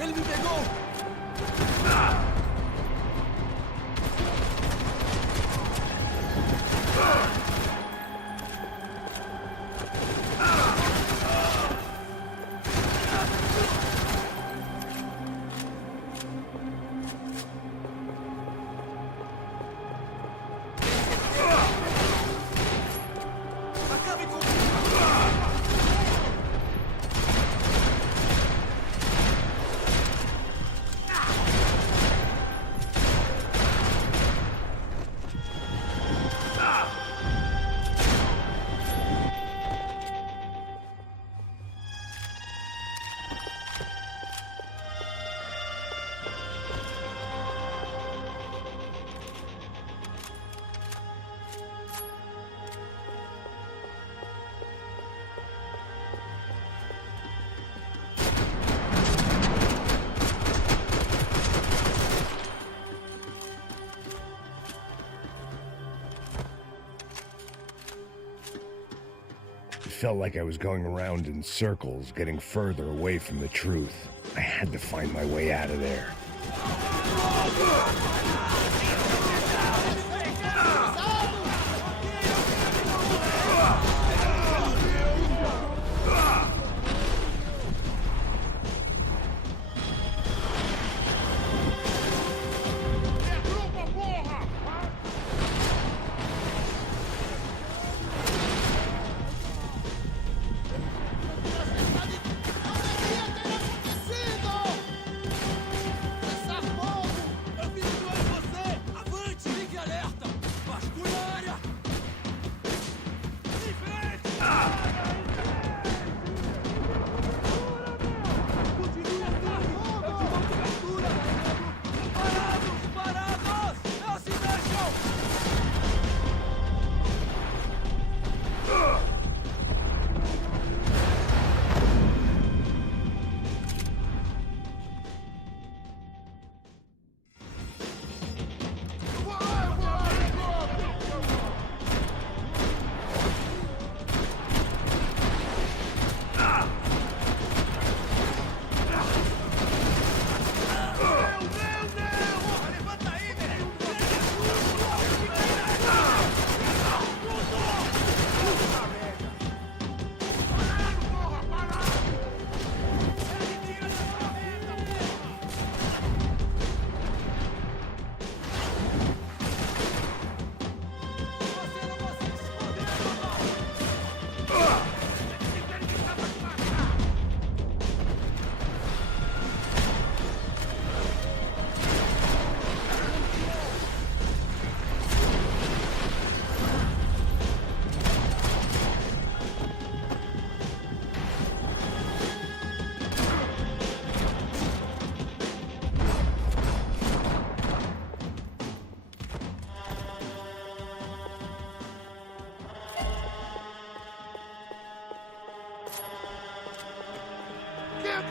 Ele me pegou! It felt like I was going around in circles, getting further away from the truth. I had to find my way out of there.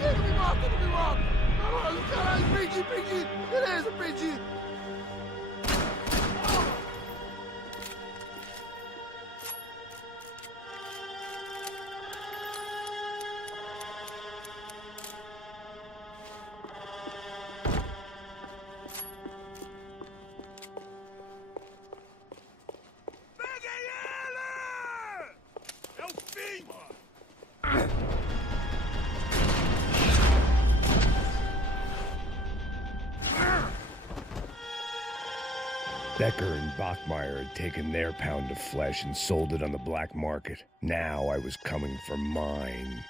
Não me mata, não me mata! Caralho, caralho, perdi, perdi! Beleza, perdi! É o fim, mano! Becker and Bachmeyer had taken their pound of flesh and sold it on the black market. Now I was coming for mine.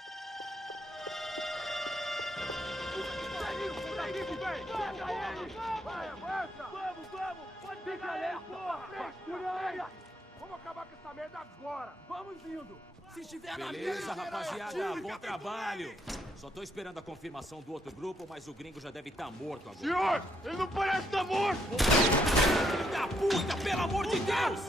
Vamos acabar com essa merda agora! Vamos indo! Se estiver na Beleza, mesa, rapaziada, fica bom trabalho. Só tô esperando a confirmação do outro grupo, mas o gringo já deve estar morto agora. Senhor, ele não parece estar morto! Filho da puta, pelo amor de Deus!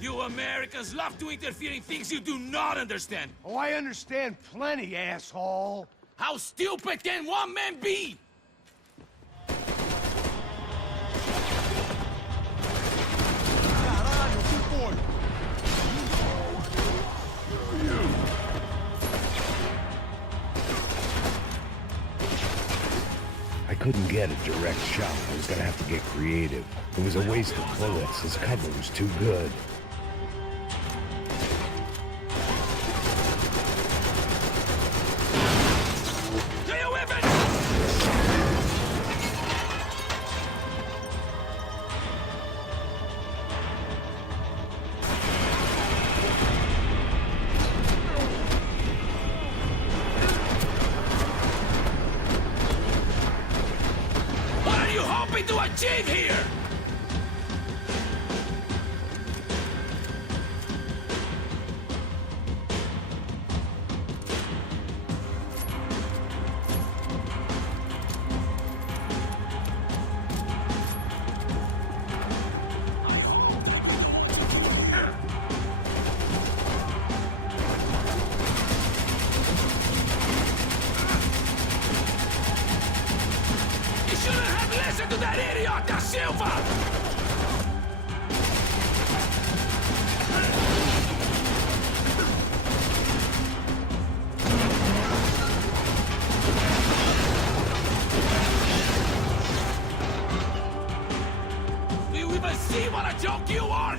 You Americans love to interfere in things you do not understand. Oh, I understand plenty, asshole. How stupid can one man be? Caralho, o que foi? I couldn't get a direct shot. I was gonna have to get creative. It was a waste of bullets. His cover was too good. To achieve here! Listen to that idiot, Da Silva! Do you even see what a joke you are?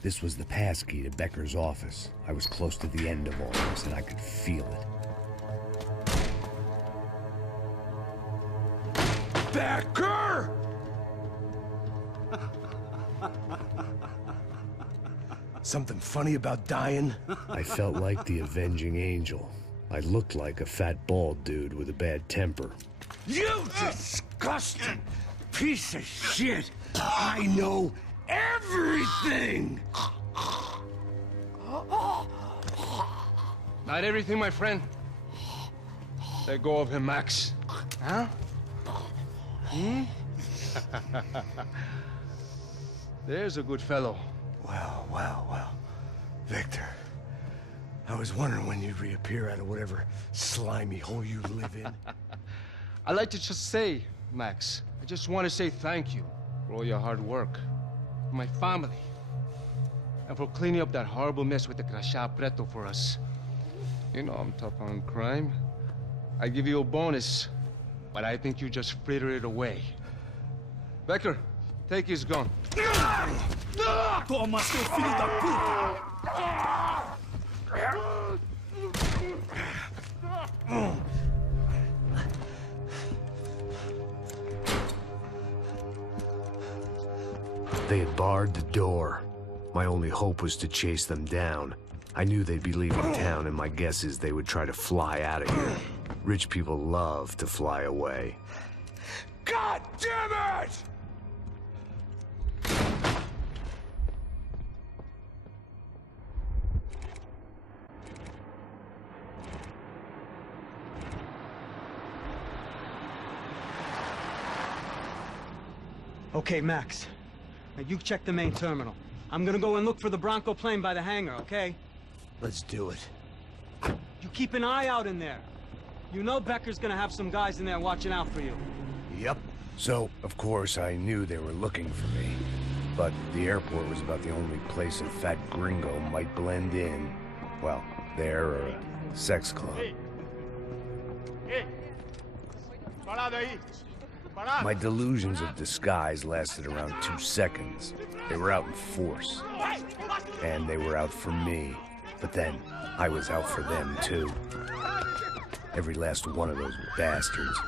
This was the passkey to Becker's office. I was close to the end of all this, and I could feel it. Becker! Something funny about dying? I felt like the avenging angel. I looked like a fat bald dude with a bad temper. You disgusting piece of shit! I know everything! Not everything, my friend. Let go of him, Max. Huh? Hmm? There's a good fellow. Well. Victor, I was wondering when you'd reappear out of whatever slimy hole you live in. I'd like to just say, Max, I just want to say thank you for all your hard work, for my family, and for cleaning up that horrible mess with the Crachá Preto for us. You know I'm tough on crime. I give you a bonus, but I think you just frittered it away. Becker, take his gun. Toma, seu filho da puta! They had barred the door. My only hope was to chase them down. I knew they'd be leaving town, and my guess is they would try to fly out of here. Rich people love to fly away. God damn it! Okay, Max. Now you check the main terminal. I'm gonna go and look for the Bronco plane by the hangar, okay? Let's do it. You keep an eye out in there. You know Becker's gonna have some guys in there watching out for you. Yep. So, of course, I knew they were looking for me. But the airport was about the only place a fat gringo might blend in. Well, there or a sex club. My delusions of disguise lasted around 2 seconds. They were out in force. And they were out for me. But then, I was out for them, too. Every last one of those bastards.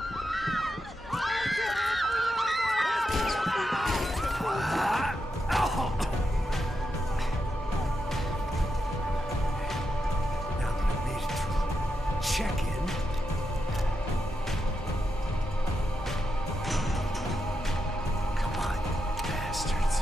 Now that I made it through check-in, come on, you bastards.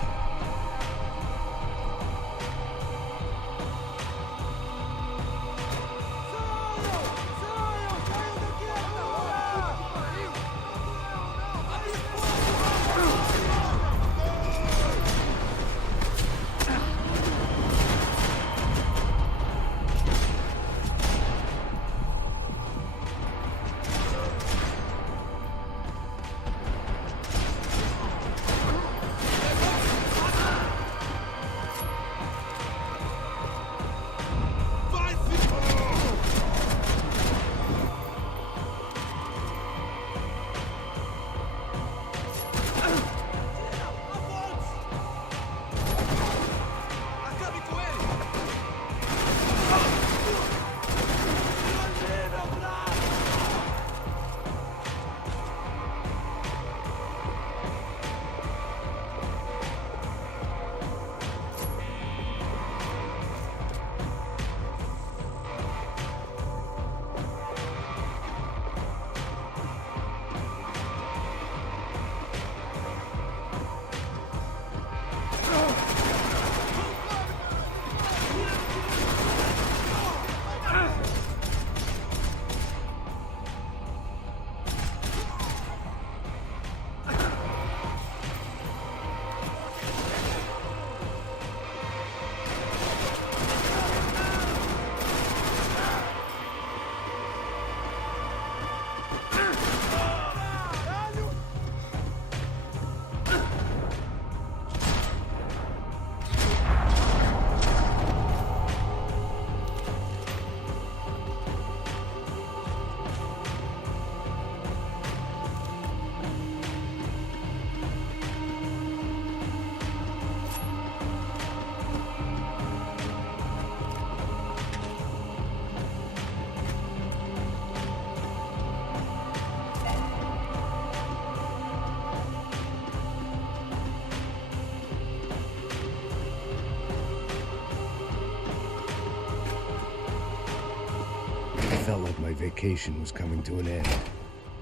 Felt like my vacation was coming to an end.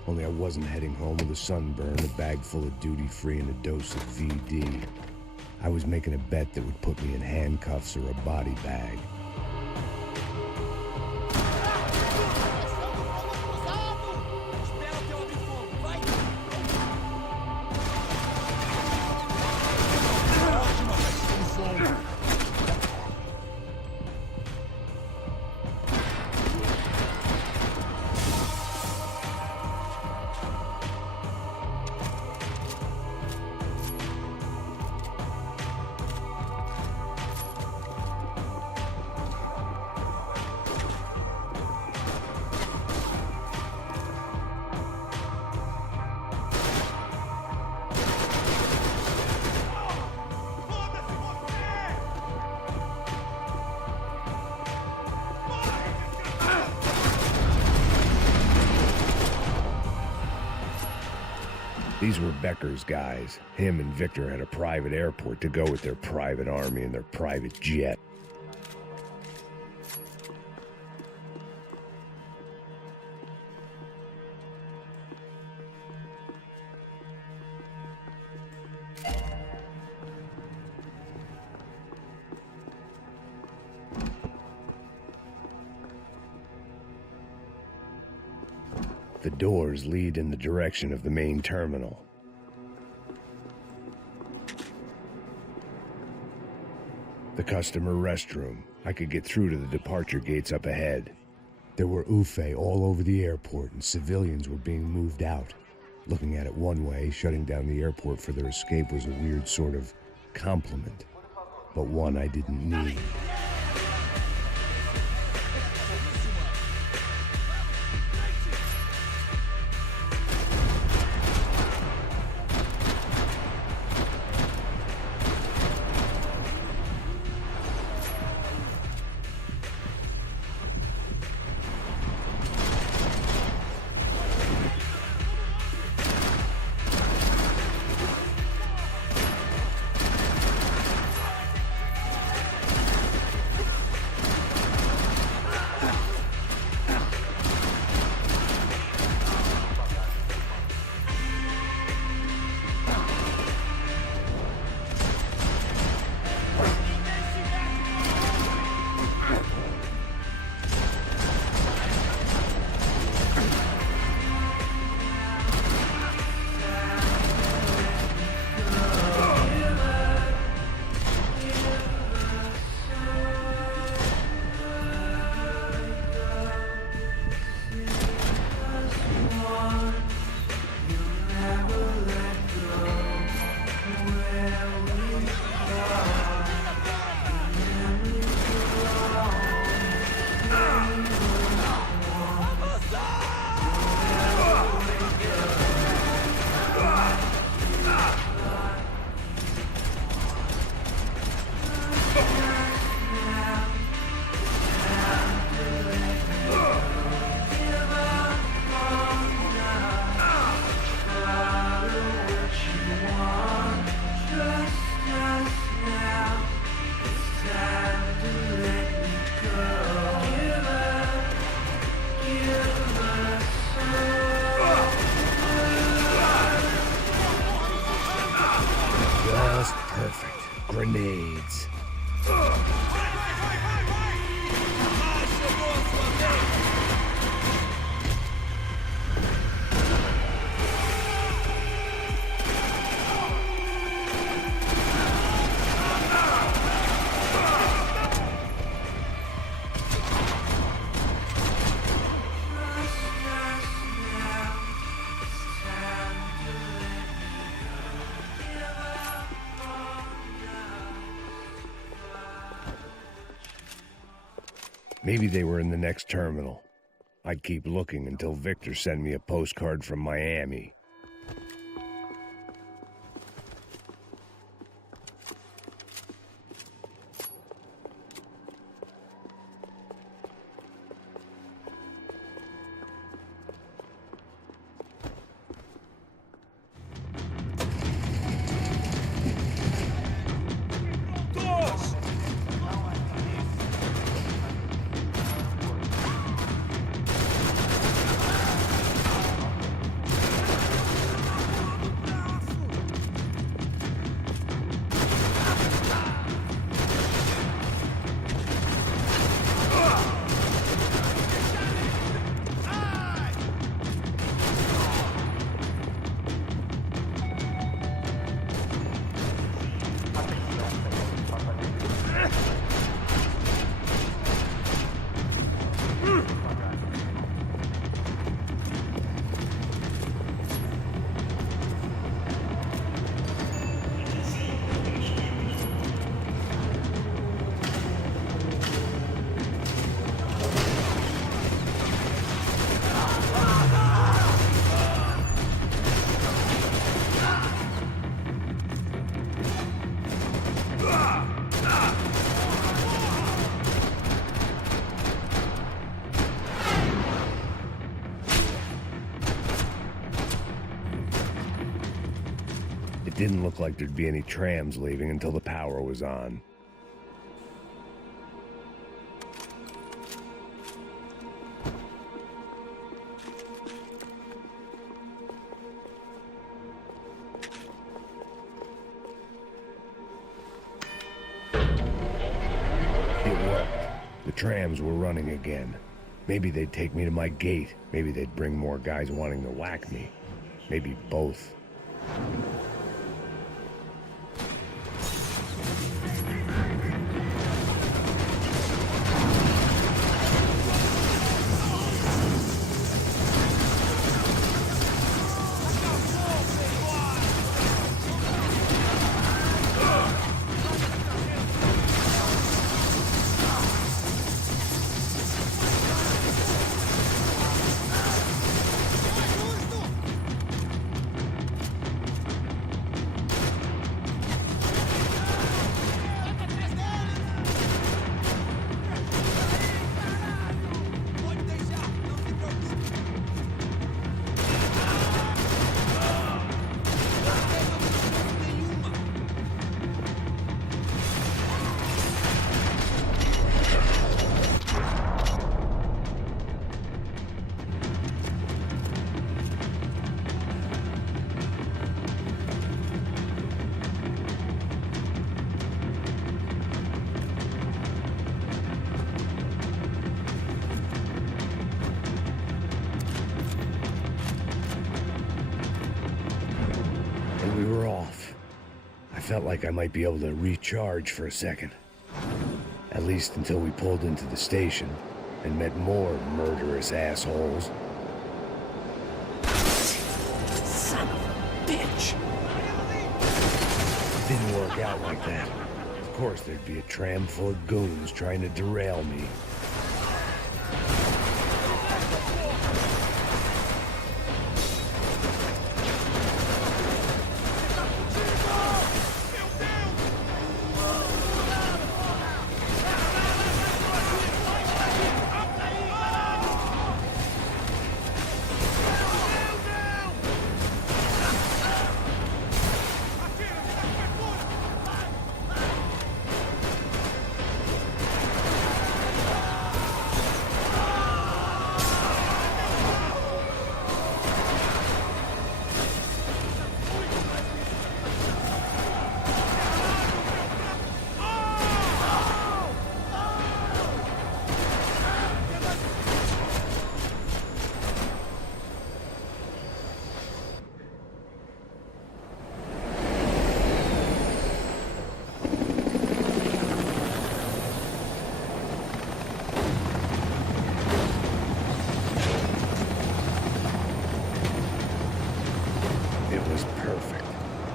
Only I wasn't heading home with a sunburn, a bag full of duty-free, and a dose of VD. I was making a bet that would put me in handcuffs or a body bag. These were Becker's guys. Him and Victor had a private airport to go with their private army and their private jet. The doors lead in the direction of the main terminal. The customer restroom. I could get through to the departure gates up ahead. There were UFE all over the airport, and civilians were being moved out. Looking at it one way, shutting down the airport for their escape was a weird sort of compliment, but one I didn't need. Grenades. Maybe they were in the next terminal. I'd keep looking until Victor sent me a postcard from Miami. didn't look like there'd be any trams leaving until the power was on. The trams were running again. Maybe they'd take me to my gate. Maybe they'd bring more guys wanting to whack me. Maybe both. We were off. I felt like I might be able to recharge for a second. At least until we pulled into the station and met more murderous assholes. Son of a bitch! Didn't work out like that. Of course there'd be a tram full of goons trying to derail me.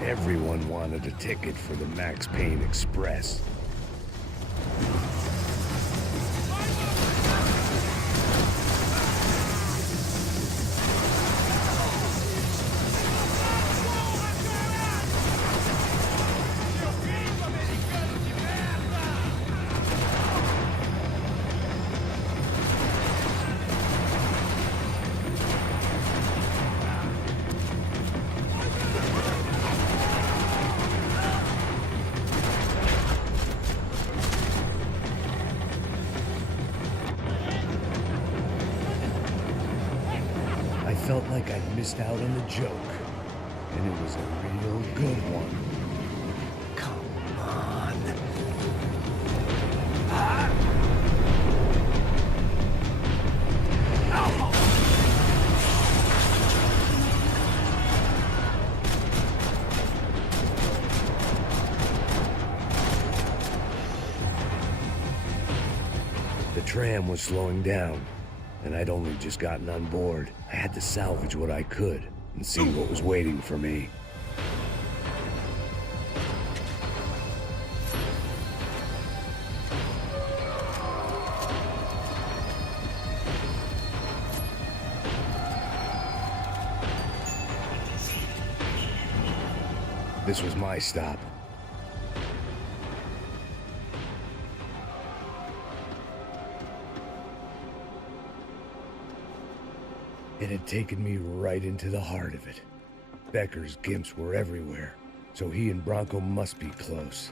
Everyone wanted a ticket for the Max Payne Express. I felt like I'd missed out on the joke, and it was a real good one. Come on. The tram was slowing down, and I'd only just gotten on board. I had to salvage what I could and see what was waiting for me. This was my stop. It had taken me right into the heart of it. Becker's gimps were everywhere. So he and Bronco must be close.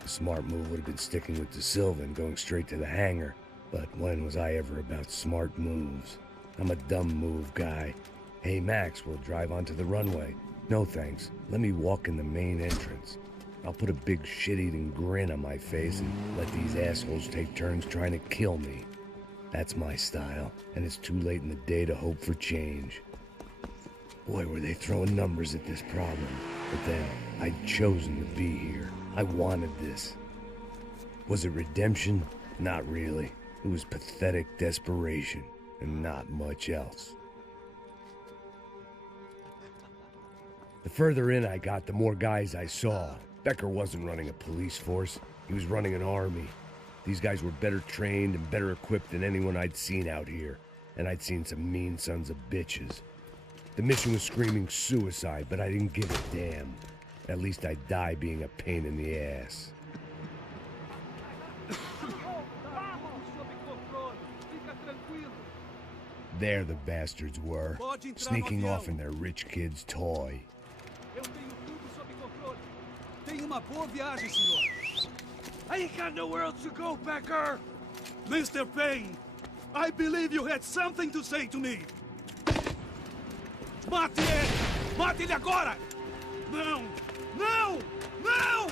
The smart move would have been sticking with De Silva and going straight to the hangar. But when was I ever about smart moves? I'm a dumb move guy. Hey Max, we'll drive onto the runway. No thanks. Let me walk in the main entrance. I'll put a big shit-eating grin on my face and let these assholes take turns trying to kill me. That's my style, and it's too late in the day to hope for change. Boy, were they throwing numbers at this problem. But then, I'd chosen to be here. I wanted this. Was it redemption? Not really. It was pathetic desperation, and not much else. The further in I got, the more guys I saw. Becker wasn't running a police force. He was running an army. These guys were better trained and better equipped than anyone I'd seen out here. And I'd seen some mean sons of bitches. The mission was screaming suicide, but I didn't give a damn. At least I'd die being a pain in the ass. There the bastards were, sneaking off in their rich kid's toy. Tenha uma boa viagem, senhor. I ain't got nowhere else to go, Becker. Mr. Payne, I believe you had something to say to me. Mate ele! Mate ele agora! Não! Não! Não!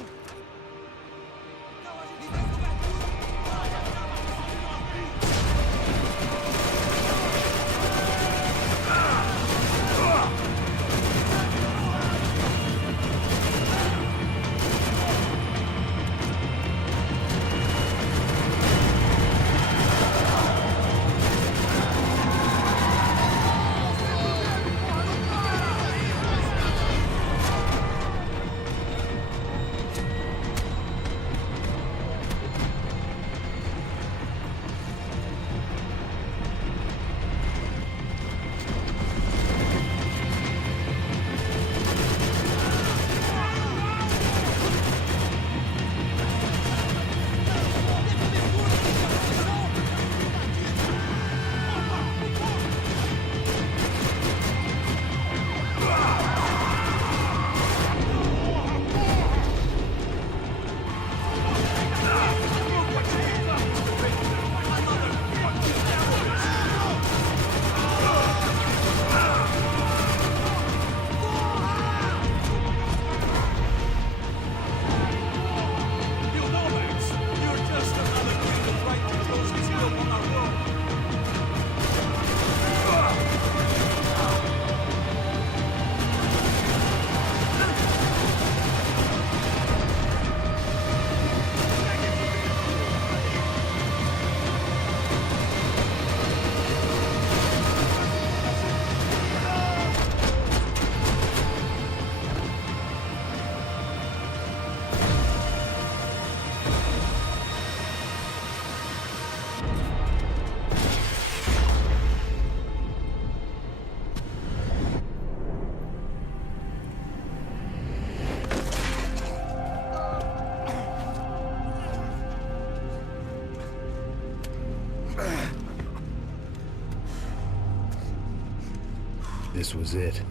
This was it.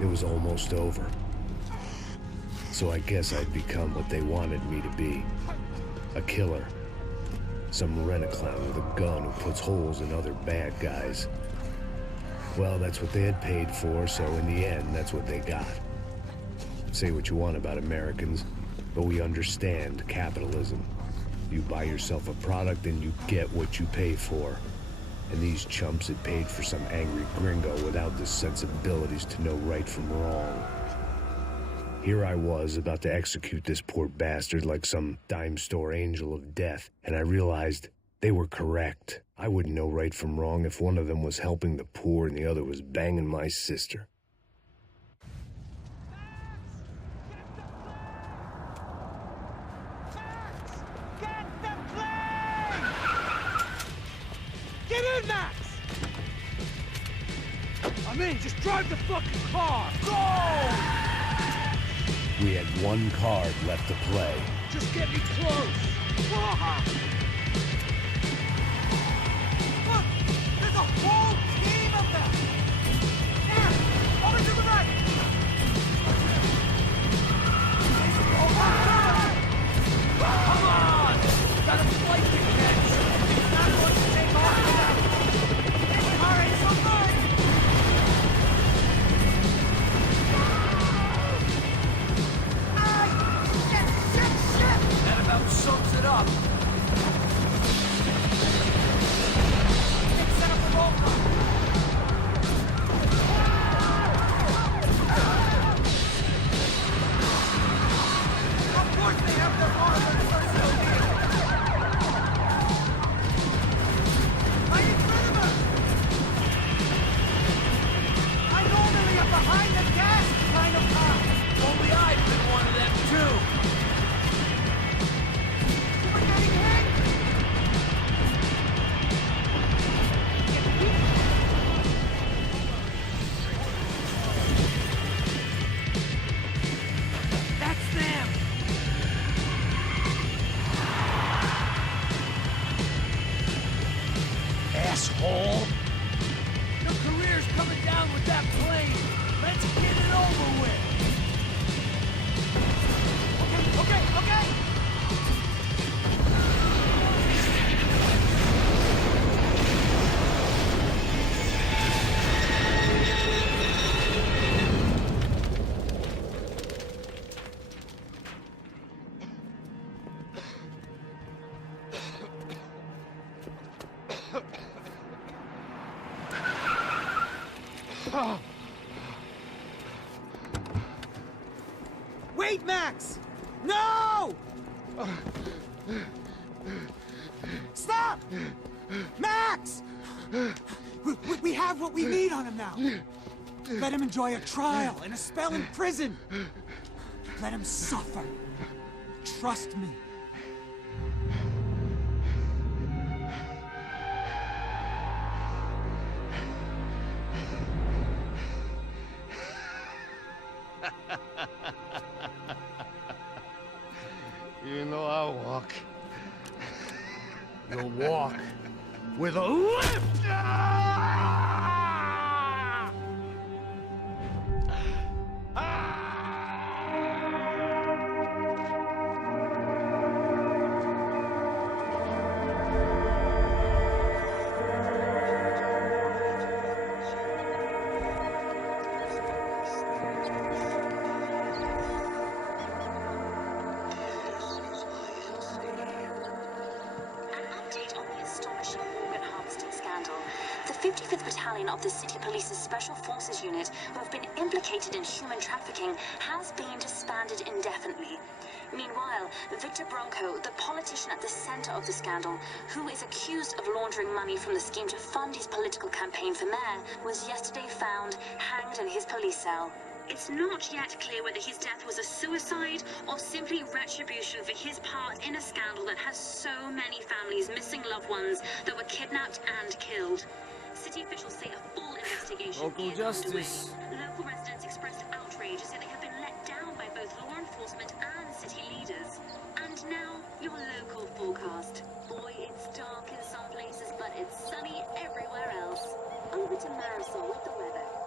It was almost over. So I guess I'd become what they wanted me to be. A killer. Some rent-a-clown with a gun who puts holes in other bad guys. Well, that's what they had paid for, so in the end, that's what they got. Say what you want about Americans, but we understand capitalism. You buy yourself a product and you get what you pay for. And these chumps had paid for some angry gringo without the sensibilities to know right from wrong. Here I was, about to execute this poor bastard like some dime store angel of death, and I realized they were correct. I wouldn't know right from wrong if one of them was helping the poor and the other was banging my sister. Get in, Max! I'm in, just drive the fucking car! Go! We had one card left to play. Just get me close! Look! There's a whole team of them! There! Over to the right! Asshole! Your career's coming down with that plane! Let's get it over with! Okay! Wait, Max! No! Stop! Max! We have what we need on him now. Let him enjoy a trial and a spell in prison. Let him suffer. Trust me. You know I'll walk. You'll walk with a limp! The 55th Battalion of the City Police's Special Forces Unit, who have been implicated in human trafficking, has been disbanded indefinitely. Meanwhile, Victor Bronco, the politician at the center of the scandal, who is accused of laundering money from the scheme to fund his political campaign for mayor, was yesterday found hanged in his police cell. It's not yet clear whether his death was a suicide or simply retribution for his part in a scandal that has so many families missing loved ones that were kidnapped and killed. City officials say a full investigation Local is justice. underway. Local residents expressed outrage as they have been let down by both law enforcement and city leaders. And now, your local forecast. Boy, it's dark in some places, but it's sunny everywhere else. Over to Marisol with the weather.